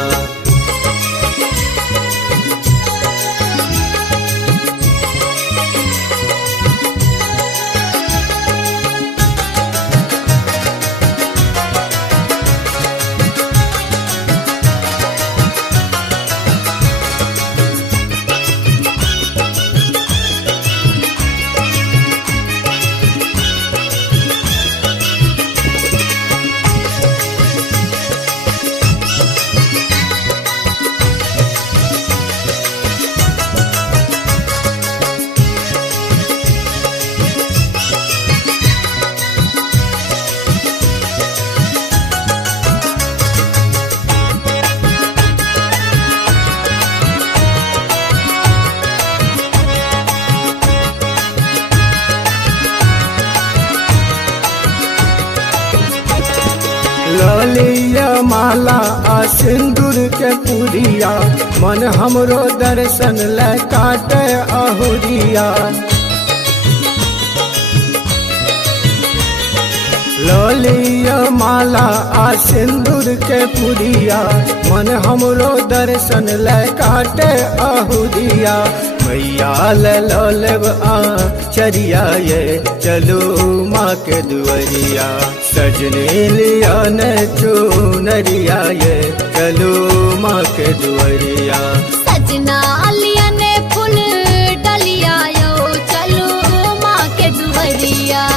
सिंदूर के पुरिया मन हमरो दर्शन ले काटे अहुरिया ललिया माला आ सिंदूर के पुरिया मन हमरो दर्शन ले काटे अहुरिया मैया ले लेब आ चरिया ये चलो माँ के दुआरिया सजने लिया न चुनरिया ये चलो माँ के दुआरिया सजना लिया ने फूल डलिया यो चलो माँ के दुआरिया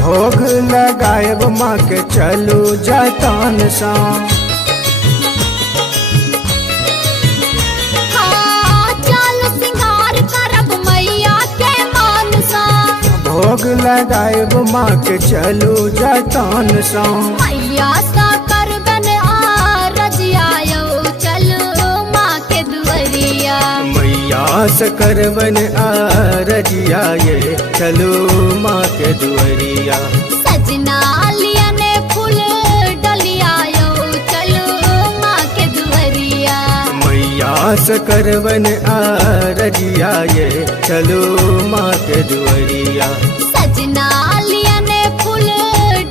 भोग लगाएब माँ के चलू जतन सा चलो सिंगार करब मैया के मान सा भोग लगाएब माँ के चलू जतन सा मैया सा करबन आ रजिया यो चलो माँ के दुआरिया मैया से करबन आ रजिया ये चलो माँ के दुआरिया सजना लिया ने फूल डलिया यो चलो माँ के दुआरिया मैया से करबन आ रजिया ये चलो माँ के दुआरिया सजना लिया ने फूल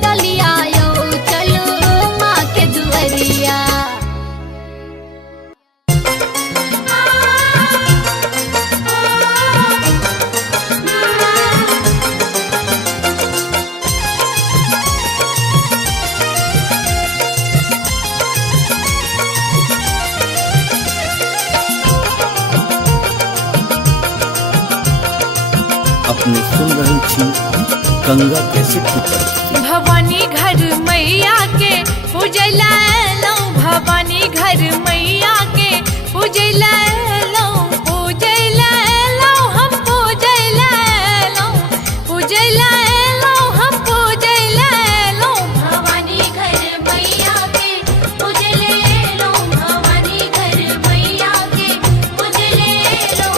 डलिया यो चलो माँ के दुआरिया अपने सुन रही थी गंगा कैसेट की प्रस्तुति। भवानी घर मैया के पूजला लो भवानी घर मैया के पूजला लो पूजला लो हम पूजला लो पूजला लो हम पूजला लो भवानी घर मैया के पूजले लो भवानी घर मैया के पूजले लो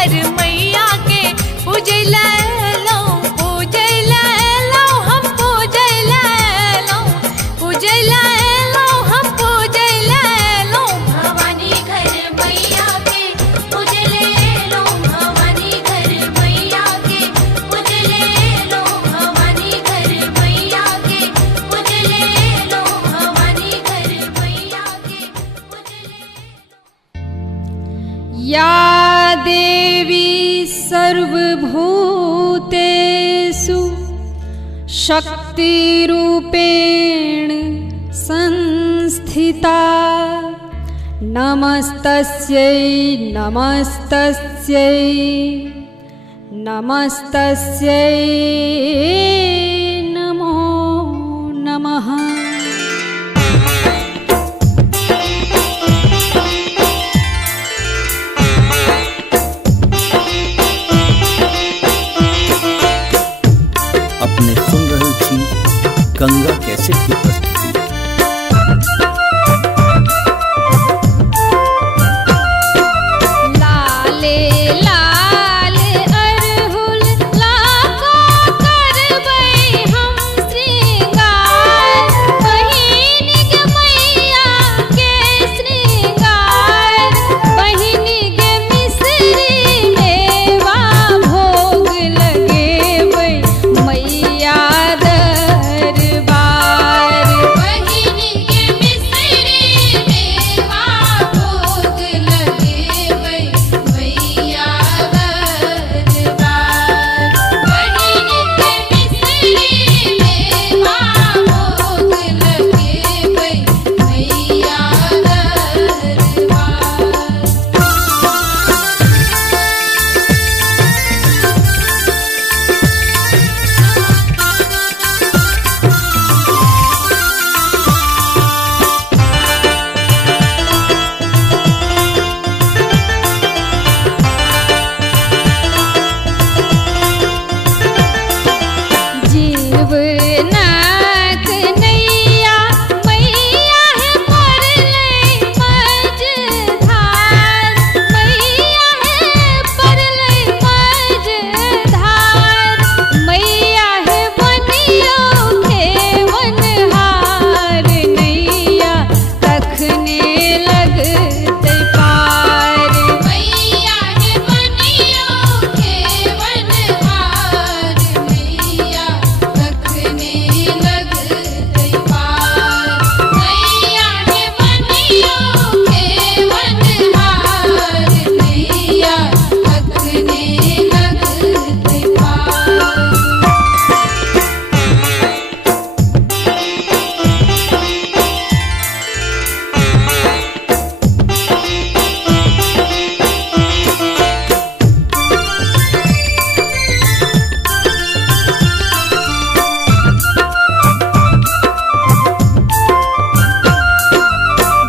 घर मैया के पूजल लो हम पूजल लो हम पूजल लो भवानी घर मैया के पूजले लो भवानी घर मैया के पूजले लो भवानी घर मैया के पूजले लो भवानी घर मैया के पूजले या देवी सर्वभूतेषु शक्तिरूपेण संस्थिता नमस्तस्यै नमस्तस्यै नमस्तस्यै नमो नमः। अपने सुन रहल छी गंगा कैसेट की प्रस्तुति। लाले लाल अरहुल लाको करबै हम श्रृंगार बहिन गे मैया के श्रृंगार बहिन गे मिश्री मेवा भोग लगेबै मैया दरबार बहिन गे मिश्री मेवा भोग लगेबै मैया दरबार बहिन गे मिश्री मेवा भोग लगेबै मैया जीवनाथ नैया मैया है परलै मझधार मैया है परलै मझधार मैया है बनियो खेवनहार नैया तखने लगतै पार मैया है बनियो खेवनहार नैया तखने लगतै पार मैया है बनियो खेवनहार नैया तखने लगतै पार।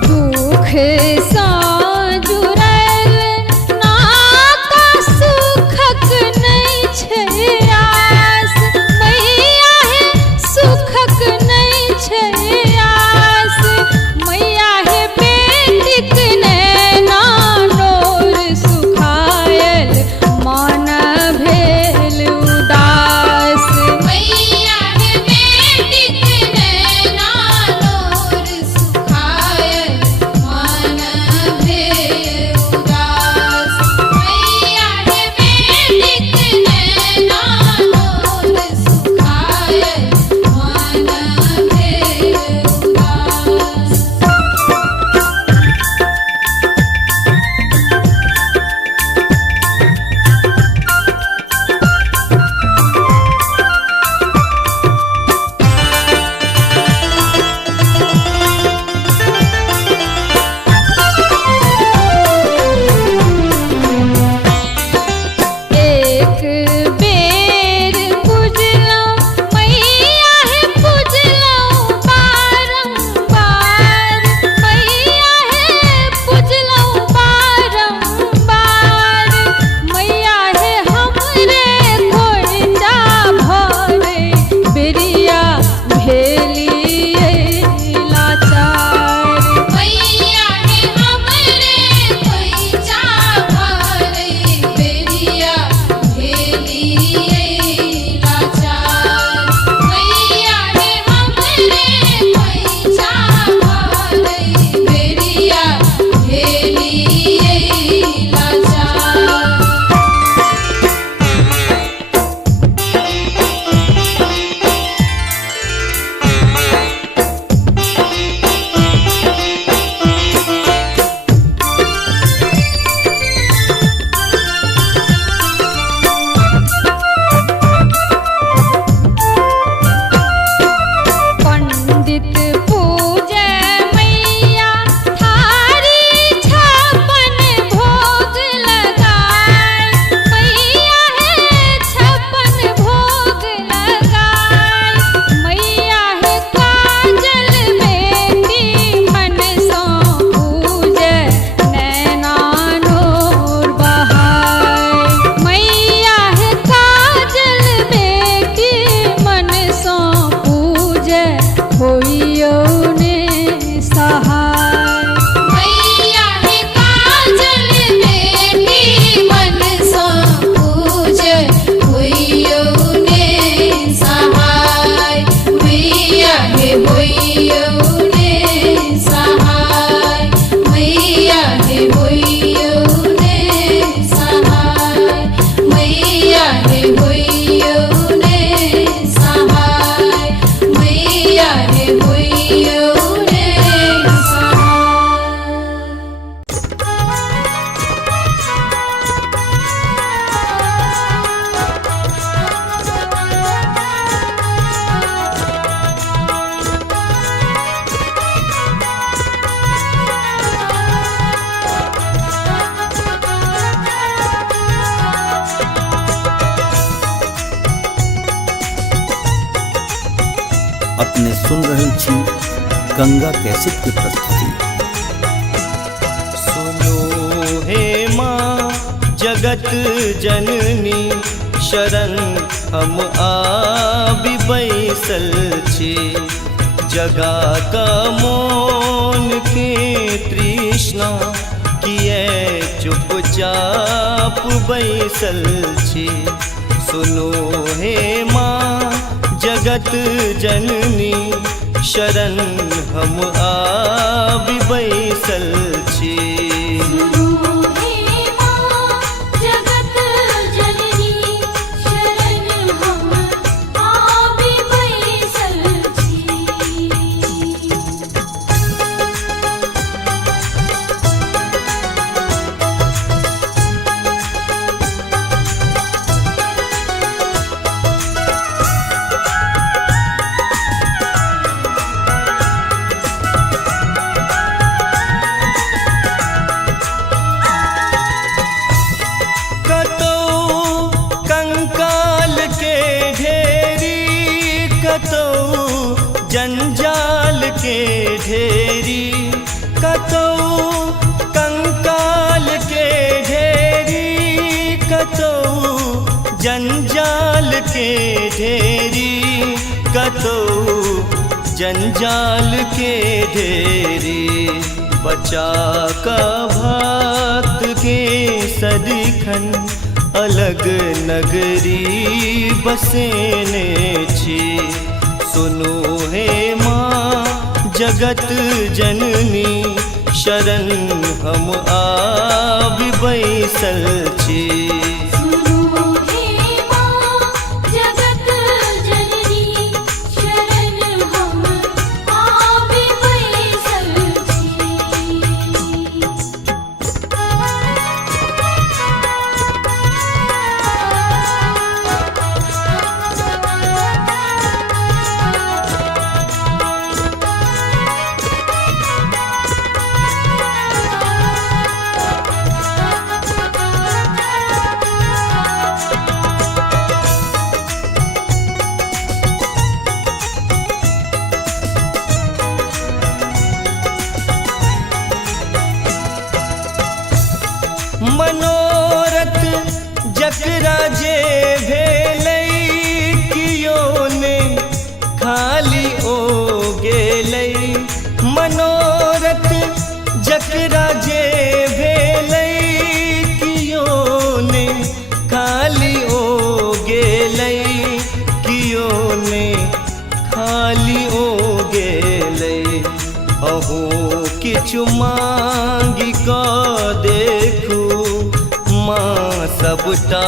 दुख सा जुड़ल नाता सुखक नहि छै आस मैया है सुखक नहि छै आस मैया है बेटीक नैना नोर सुखायल मन भेल उदास मैया है बेटीक नैना नोर सुखायल मन अपने सुन रहल छी गंगा कैसेट के प्रस्तुति। सुनो हे माँ जगत जननी शरण हम आबि बैसल छी, जगा का मोन के तृष्णा किए चुपचाप बैसल छी। सुनो हे माँ जगत जननी शरण हम आबि बैसल छी। सुनो हे माँ जगत जननी शरण हम आबि बैसल छी। जंजाल के ढेरी कतौ कंकाल के ढेरी, कतौ जंजाल के ढेरी, कतौ जंजाल के ढेरी। बचा का भक्त के सदिखन अलग नगरी बसेने छी। सुनो हे माँ जगत जननी शरण हम आबि बैसल छी। सुनो हे माँ जगत जननी शरण हम आबि बैसल छी। मनोरथ जकरा जे भेलै कियो ने खाली ओ गेलै। मनोरथ जकरा जे भेलै कियो ने खाली ओ गेलै, कियो ने खाली ओ गेलै। अहू किछु मांगि कऽ देखू माँ सबटा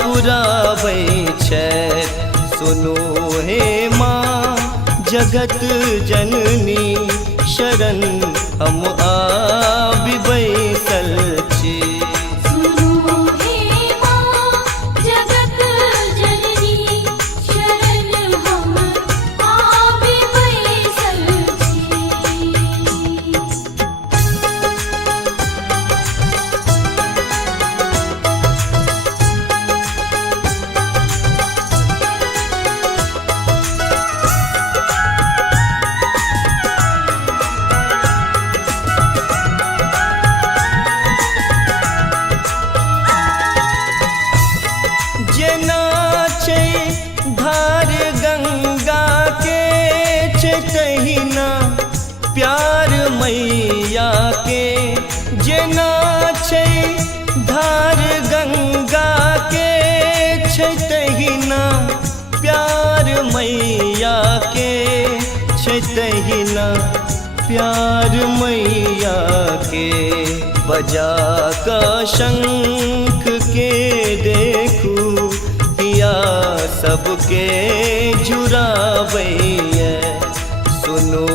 पुराबै छथि। सुनो हे माँ जगत जननी शरण हम आबि बैसल छी। सुनो हे माँ जगत जननी शरण हम आबि बैसल छी। जेना छै धार गंगा के छै तहिना प्यार मैया के। जेना छै धार गंगा के छै तहिना प्यार मैया के, छै तहिना प्यार मैया के। बजा का शंख के देखू पिया सबके जुड़ाबैया। सुनो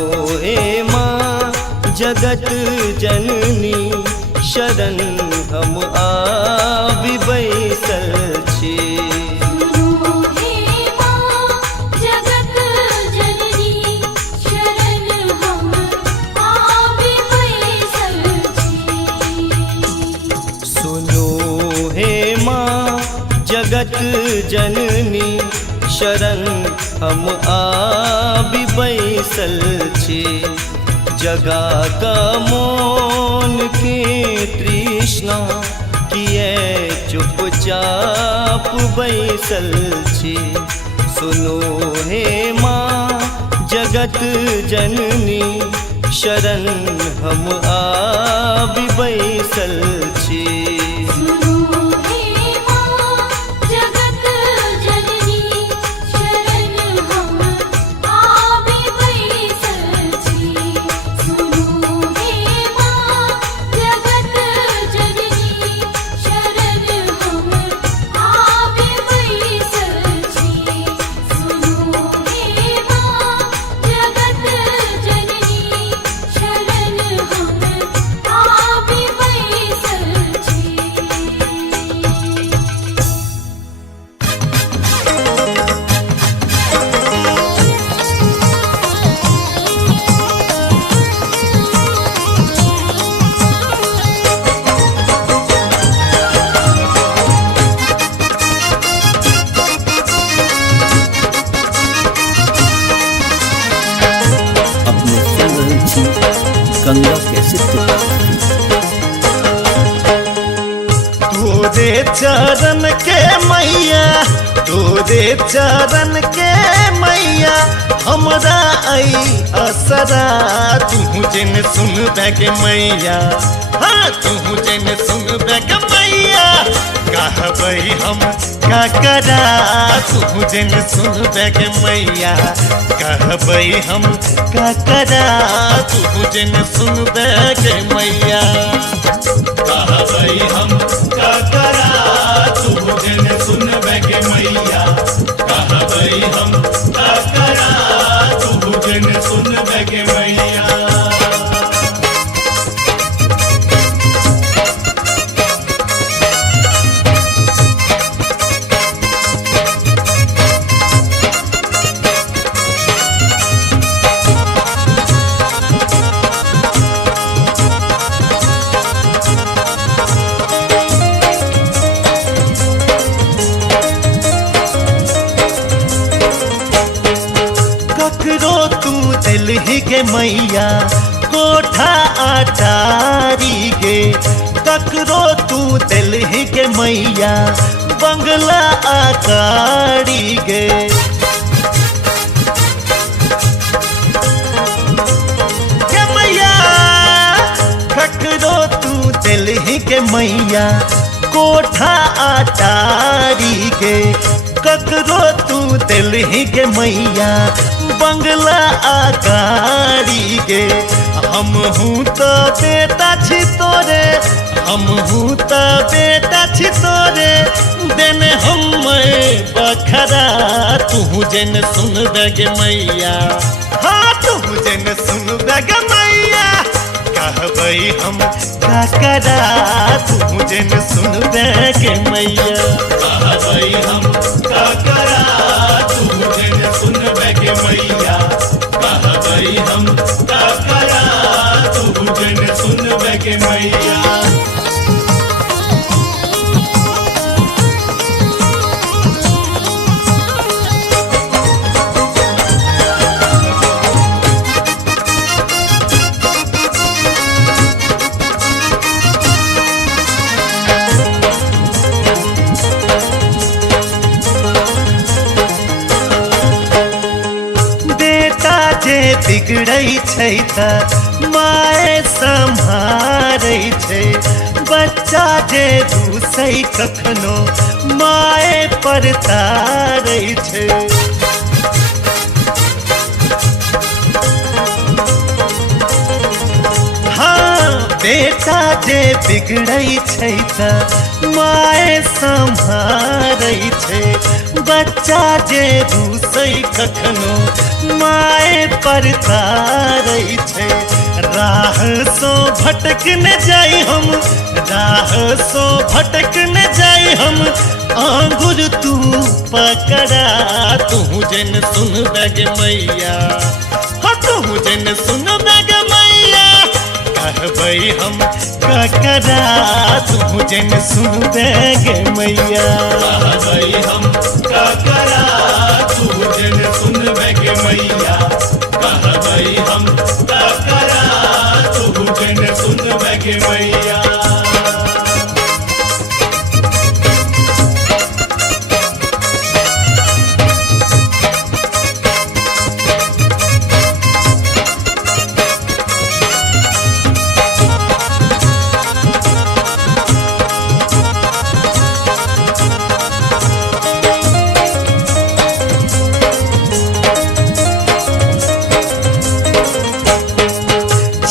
हे माँ जगत जननी शरण हम आबि बैसल छी। सुनो हे माँ जगत जननी शरण हम आबि बैसल छी। सुनो हे माँ जगत जननी शरण हम आबि बैसल छी जगा का मौन के तृष्णा किए चुपचाप बैसल छी सुनो हे माँ जगत जननी शरण हम आबि बैसल छी सुनो हे माँ जगत जननी शरण हम आबि बैसल छी सुनो हे माँ जगत जननी शरण हम आबि बैसल छी सुनो हे माँ जगत जननी शरण हम आबि बैसल छी अपने सुन रही थी गंगा कैसेट की प्रस्तुति। तोरे चरण के मैया तोरे चरण के मैया हमरा आई असरा तू जिन सुन बैग मैया हाँ तू जिन सुन बैग मैया कहबई हम का करा तू जिन सुन बैग मैया कहबई हम का करा तू जिन सुन बैग मैया कहबई हम का करा तू जिन सुन बैगे मैया कहबई हम का करा तू जिन सुन बैगे मैया ककरो तू दिलहि के मैया कोठा अटारी गे ककरो तू दिलहि के मैया बंगला आकारी गे के मैया ककरो तू दिलहि के मैया कोठा अटारी गे ककरो तू दिलहि के मैया बंगला आकारी गे हम हूँ तो बेटा छी तोरे हम हूँ तो बेटा छी तोरे देने हम बखरा तू जन सुन बैग मैया हाँ तू जन सुन बैग मैया कहबई हम का करा तू जन सुन बैग मैया कहबई हम का करा तू जिन सुन बैगे मैया कहबई हम का करा तू जिन सुन बैगे मैया बेटा जे बिगड़ै छै त माय सम्हारै छै बच्चा जे रूसै कखनो माय पर तारै छै हाँ बेटा जे बिगड़ै छै त माय सम्हारै छै बच्चा जे रूसै कखनो माय पर तारै छै राह सो भटक न जाई हम राह सो भटक न जाई हम आंगुर तू पकड़ा तू जन सुन बैग मैया हाँ तू जन सुन बैग मैया कहबई हम ककरा तू जन सुन देगे मैया। कह गई हम का करा तू जन सुन के मैया। कह गई हम का करा तू जन सुन के मैया।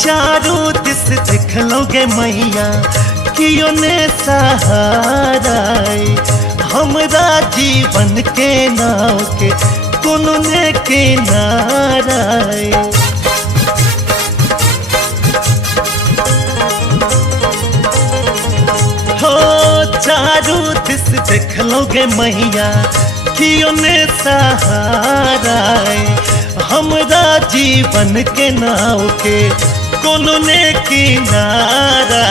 चारों दिस दिखलोगे मैया कियो ने सहारा हमरा जीवन के नाव के कोनो ने किनारा। हो चारों दिस दिखलोगे मैया कियो ने सहारा हमरा जीवन के नाव के कोनो ने किनारा।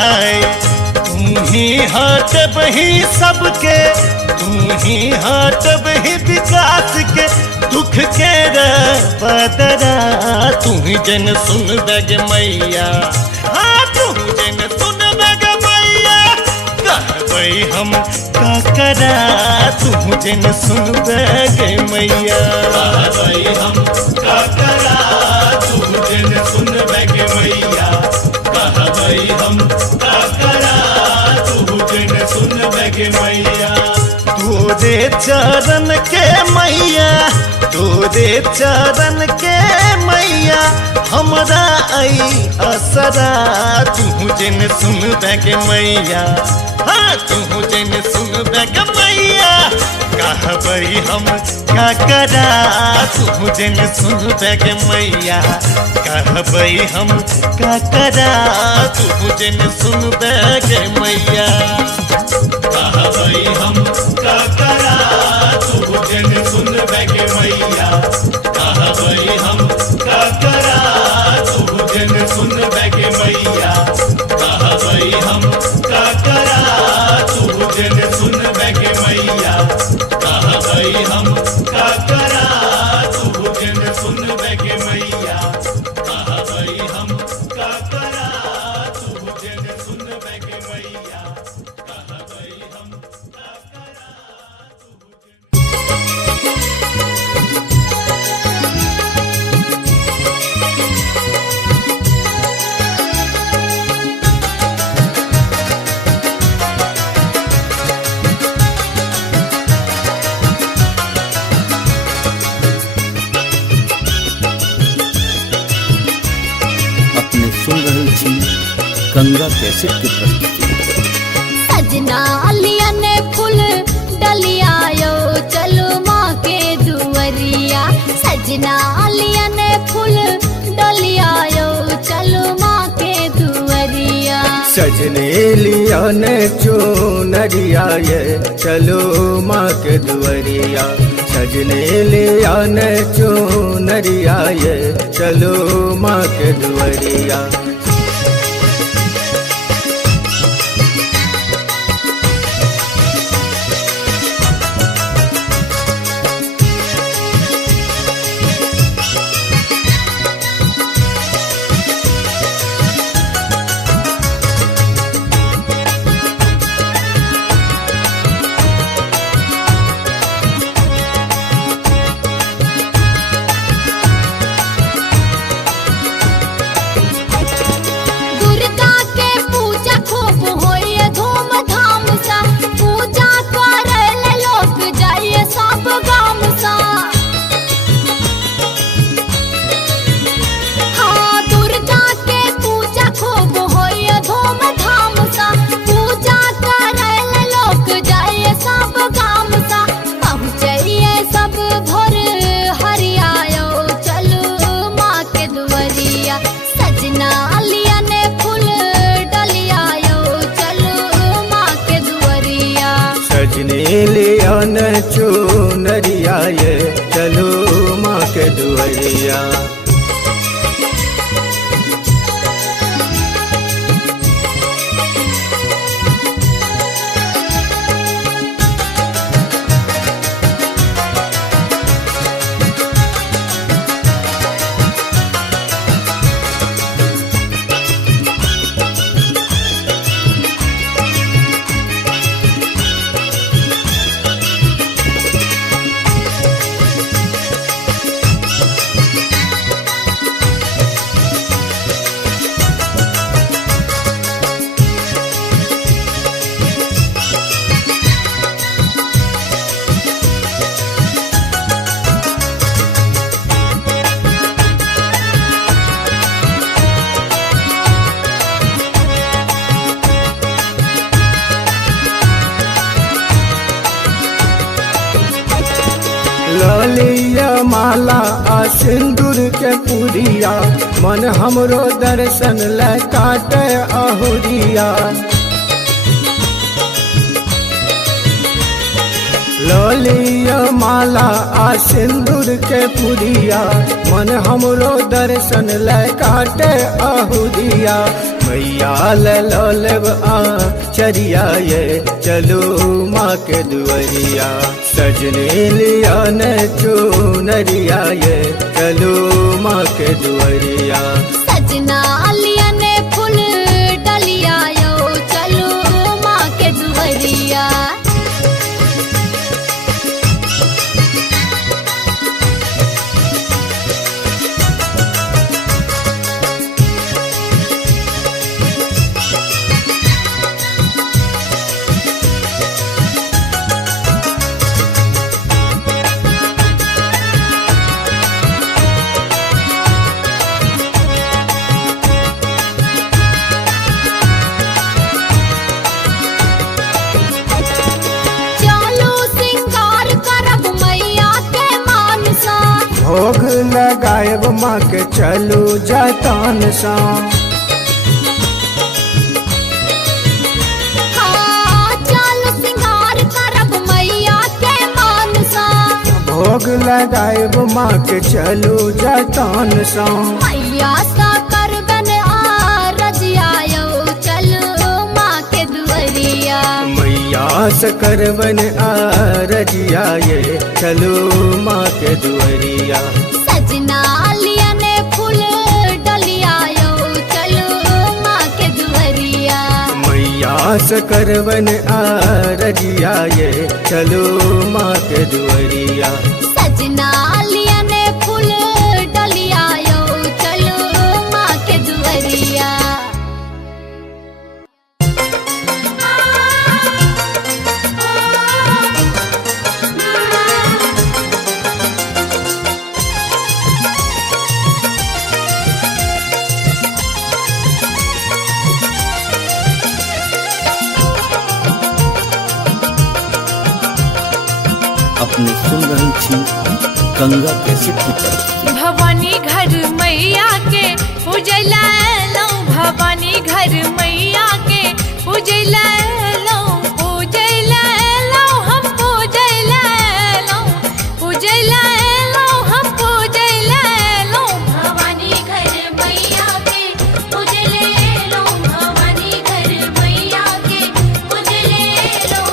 तू ही हाथ बही सबके तू ही हाथ बही विकास के दुख के बदरा। तू ही जन सुन दगे मैया। हाँ तू जन सुन दगे मैया। कहबई हम का करा तू जन सुन दगे मैया। कहबई हम का करा तू जन सुन के मैया। कहबई हम का करा तू जन सुन के मैया। तोरे चरण के मैया तोरे चरण के मैया हमरा आई असरा। तू जन सुन के मैया। हाँ तू जन सुन के मैया। कहबई हम का करा तू जन सुन के मैया। कहबई हम का करा तू जन सुन के मैया। कहबई हम का करा तू जन सुन के मैया। कहबई हम का करा तू जन सुन के मैया। कहबई हम का करा तू जन सुन के मैया। कहबई हम का करा तू जन सुन के मैया। कहबई हम का करा तू जन सुन के मैया। कहबई हम का करा तू अपने सुन रहल छी गंगा कैसेट के प्रस्तुति। सजना लिया ने फूल डलिया यो चलो माँ के दुवरिया। सजना लिया ने फूल डलिया यो चलो माँ के दुवरिया। सजने लिया ने चुनरिया ये चलो माँ के दुवरिया। सजने लिया ने चुनरिया ये चलो माँ के दुवरिया। चुनरिया ये चलो माँ के दुआरिया। माला आ सिंदूर के पुरिया मन हमरो दर्शन ले काटे अहुरिया ललिया माला आ सिंदूर के पुरिया मन हमरो दर्शन ले काटे अहुरिया मैया ले लेब आ चरिया ये चलो माँ के दुआरिया सजने लिया ने चुनरिया ये चलो माँ के दुआरिया सजना लिया ने फूल डलिया यो चलो माँ के दुआरिया भोग लगाएब माँ के चलू जतन सा चलो सिंगार करब मैया के मान सा भोग लगाएब माँ के चलू जतन सा मैया सा करबन आ रजिया यो चलो माँ के दुआरिया मैया से करबन आ रजिया ये चलो माँ के दुआरिया सजना लिया ने फूल डलिया यो चलो माँ के दुआरिया मैया से करबन आ रजिया ये चलो माँ के दुआरिया सजना लिया ने फूल डलिया यो चलो माँ के दुआरिया अपने सुन रही थी गंगा कैसेट की प्रस्तुति। भवानी घर मैया के पूजला लो भवानी घर मैया के पूजला लो पूजला लो हम पूजला लो पूजला लो हम पूजला लो भवानी घर मैया के पूजले लो भवानी घर मैया के पूजले लो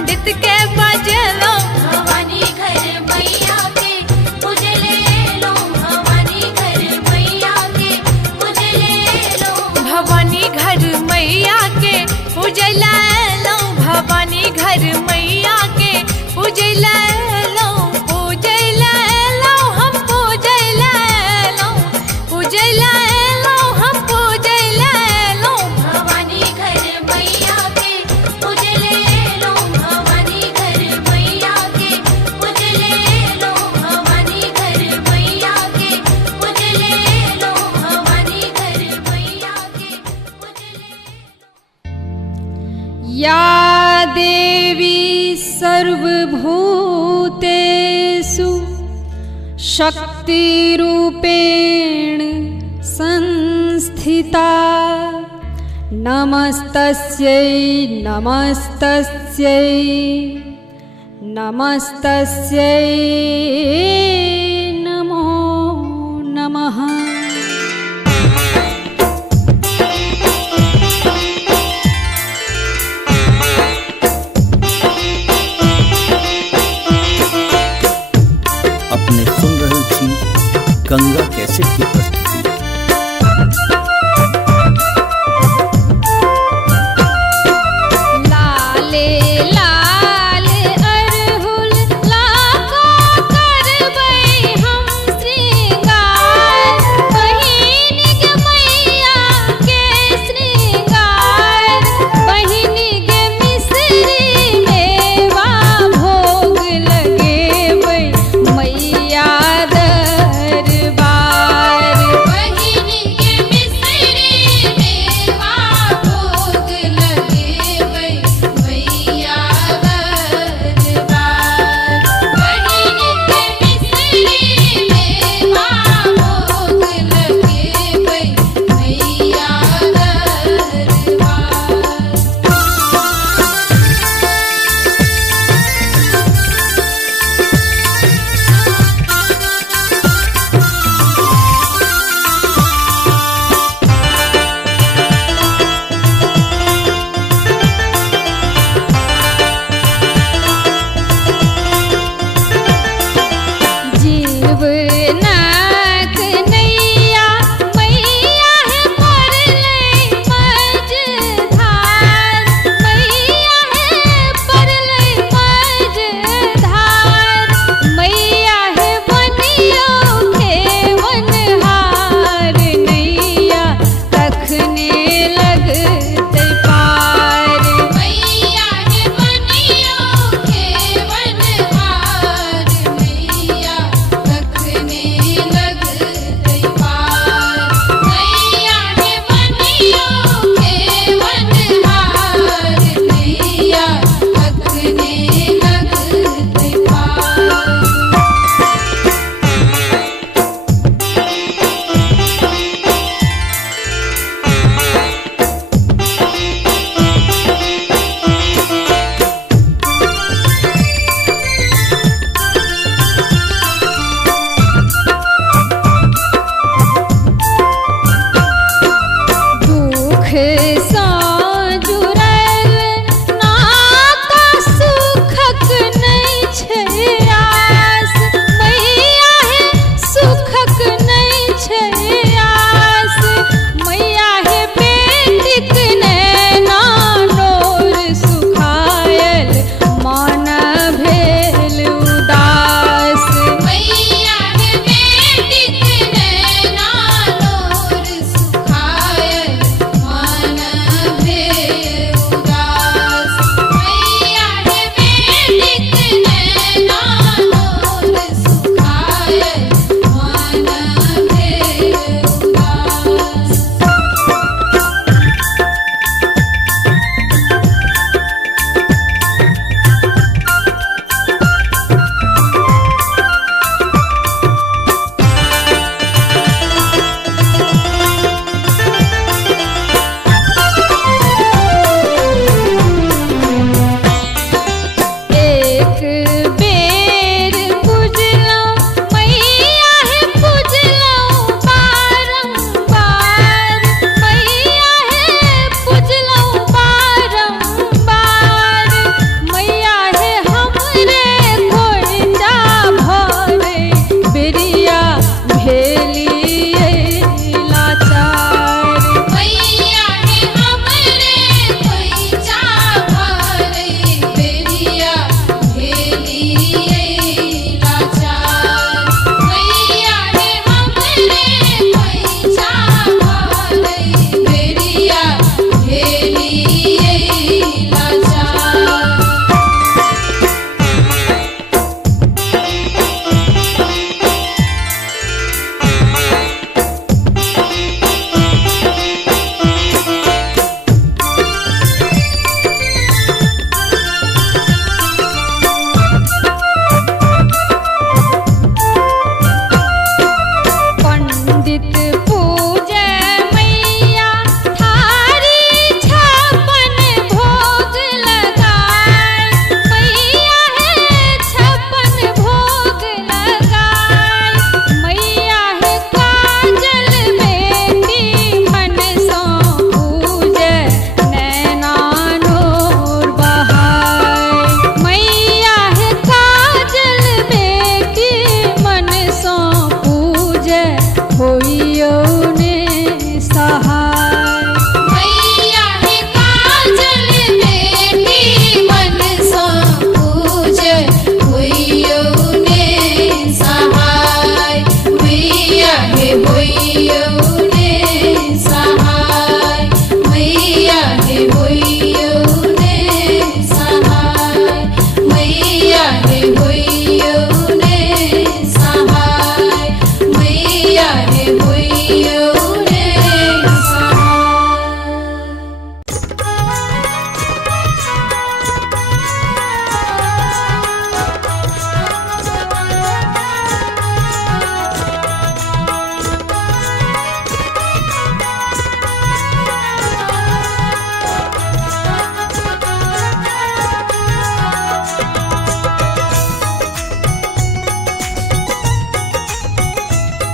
पंडित के बजलो भवानी घर मैया के उजले लो भवानी घर मैया के उजले लो भवानी घर मैया के उजला लो भवानी घर मैया के उजला लो उजला लो हम उजला लो उजला लो हम उजला लो भवानी घर मैया के उजले लो भवानी घर मैया के उजले लो भवानी घर मैया के उजले लो भवानी घर मैया के उजले या देवी सर्वभूतेषु शक्तिरूपेण संस्थिता नमस्तस्यै नमस्तस्यै नमस्तस्यै नमो नमः। अपने सुन रहल छी गंगा कैसेट की प्रस्तुति। लाले लाल अरहुल लाको करबै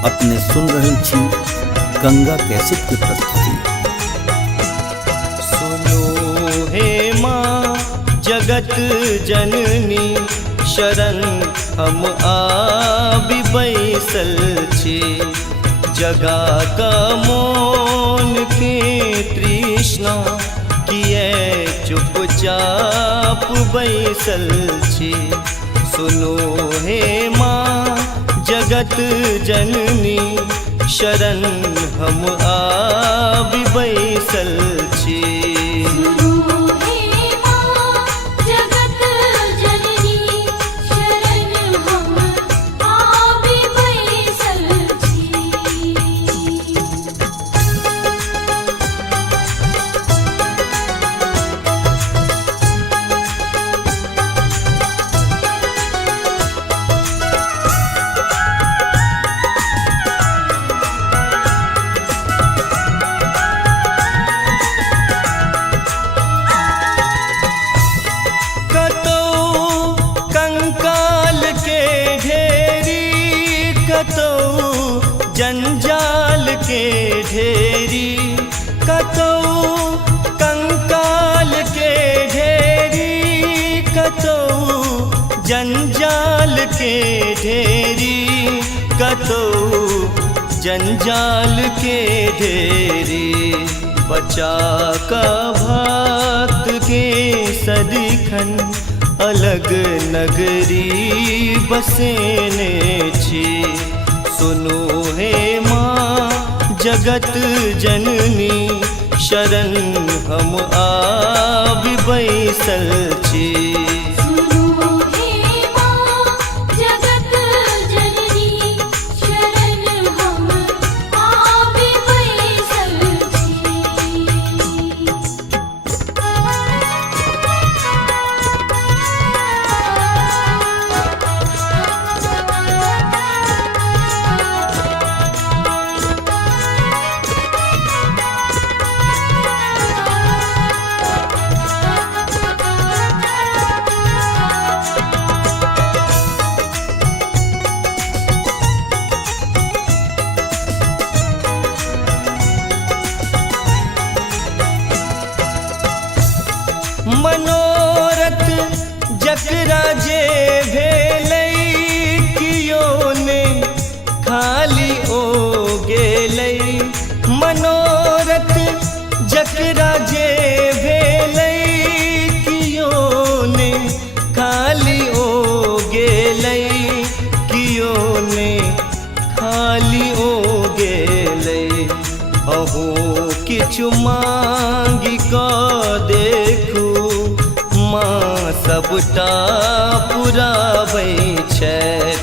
अपने सुन रहल छी गंगा कैसेट के प्रस्तुति। सुनो हे माँ जगत जननी शरण हम आबि बैसल छी, जगा का मोन के तृष्णा किए चुपचाप बैसल छी। सुनो हे माँ जगत जननी शरण हम आबि बैसल छी। सुनो हे माँ जगत जननी शरण हम आबि बैसल छी। जंजाल के ढेरी कतौ कंकाल के ढेरी, कतौ जंजाल के ढेरी, कतौ जंजाल के ढेरी। बचा का भक्त के सदिखन अलग नगरी बसेने छी। सुनो हे माँ जगत जननी शरण हम आबि बैसल छी। सुनो हे माँ जगत जननी शरण हम आबि बैसल छी। मनोरथ जकरा जे भेलै कियो ने खाली ओ गेलै। मनोरथ जकरा जे भेलै कियो ने खाली ओ गेलै, कियो ने खाली ओ गेलै। अहो किछु मांगि कऽ देखू माँ सबटा पुराबै छै।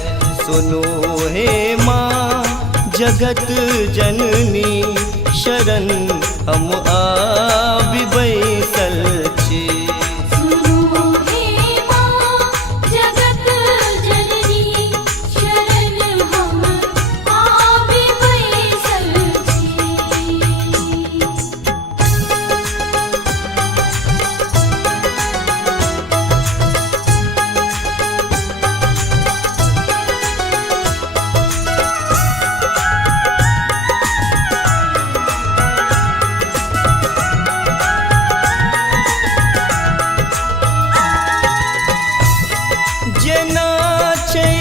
सुनो हे माँ जगत जननी शरण हम आबि बैसल छी। सुनो हे माँ जगत जननी शरण हम आबि बैसल छी। जेना छै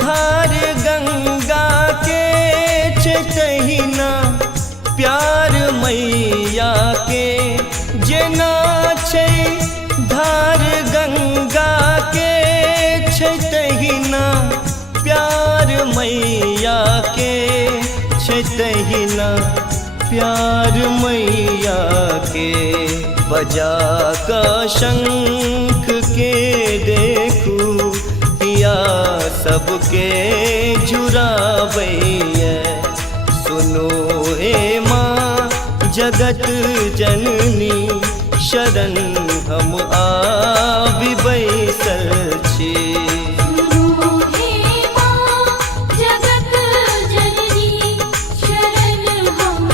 धार गंगा के छै तहिना प्यार मैया के। जेना छै धार गंगा के छै तहिना प्यार मैया के, छै तहिना प्यार मैया के। बजा का शंख के देखू पिया सबके जुड़ाबैया। सुनो हे माँ जगत जननी शरण हम आबि बैसल छी। सुनो हे माँ जगत जननी शरण हम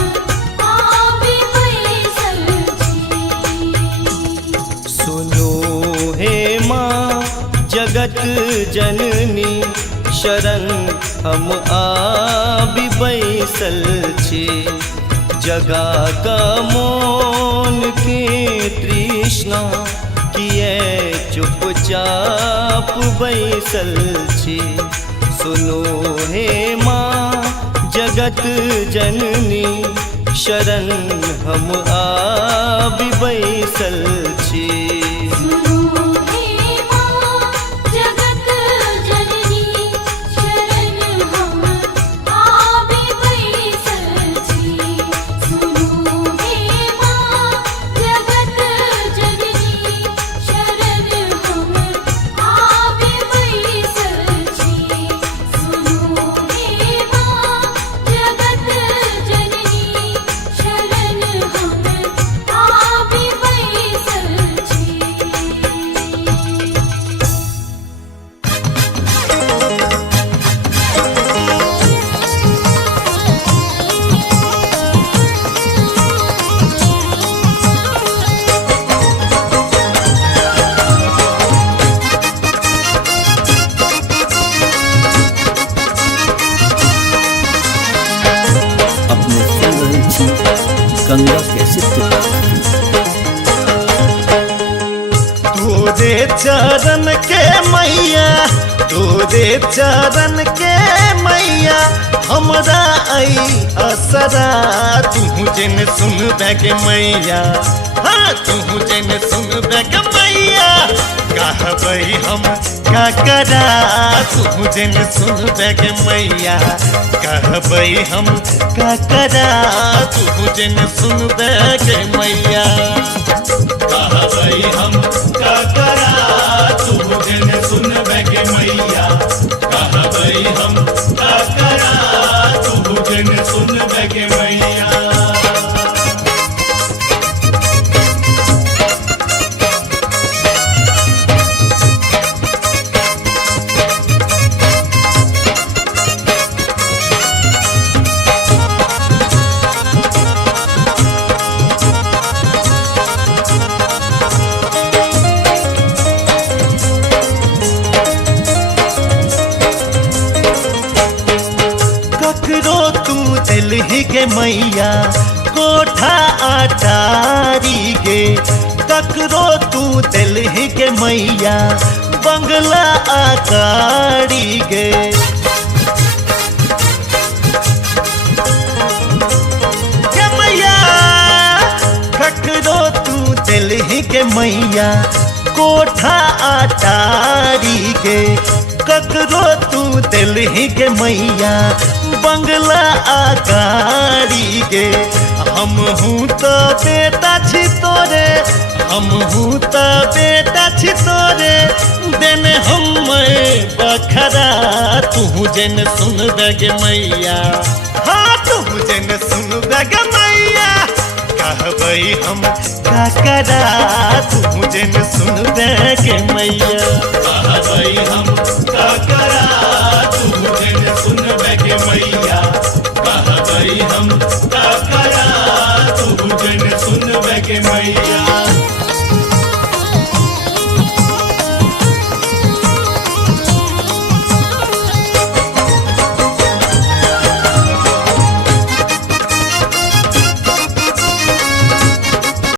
आबि बैसल छी। सुनो हे माँ जगत जननी शरण हम आबि बैसल छी जगा का मौन के तृष्णा किए चुपचाप बैसल छी सुनो हे माँ जगत जननी शरण हम आबि बैसल छी सुनो हे माँ जगत जननी शरण हम आबि बैसल छी सुनो हे माँ जगत जननी शरण हम आबि बैसल छी सुनो हे माँ जगत जननी शरण हम आबि बैसल छी अपने सुन रहे छी गंगा कैसेट की प्रस्तुति। तोरे चरण के मैया तोरे चरण के मैया हमरा आई असरा तू जिन सुन के मैया हाँ तू जिन सुन के मैया कहबई हम का करा तू जिन सुन के मैया कहबई हम का करा तू जिन सुन के मैया कहबई हम का करा तू जिन सुनबे के मैया कहबई हम का करा तू जिन सुनबे के मैया ककरो तू दिलही के मैया कोठा अटारी गे ककरो तू दिलही के मैया बंगला आकारी गे के मैया ककरो तू दिलही के मैया कोठा अटारी गे ककरो तू दिलही के मैया बंगला आकारी गे हम हूँ तो बेटा छी तोरे हम हूँ तो बेटा छी तोरे देने हम बखरा तू जन सुन गे मैया हाँ तू जन सुन गे मैया कहबई हम का करा तू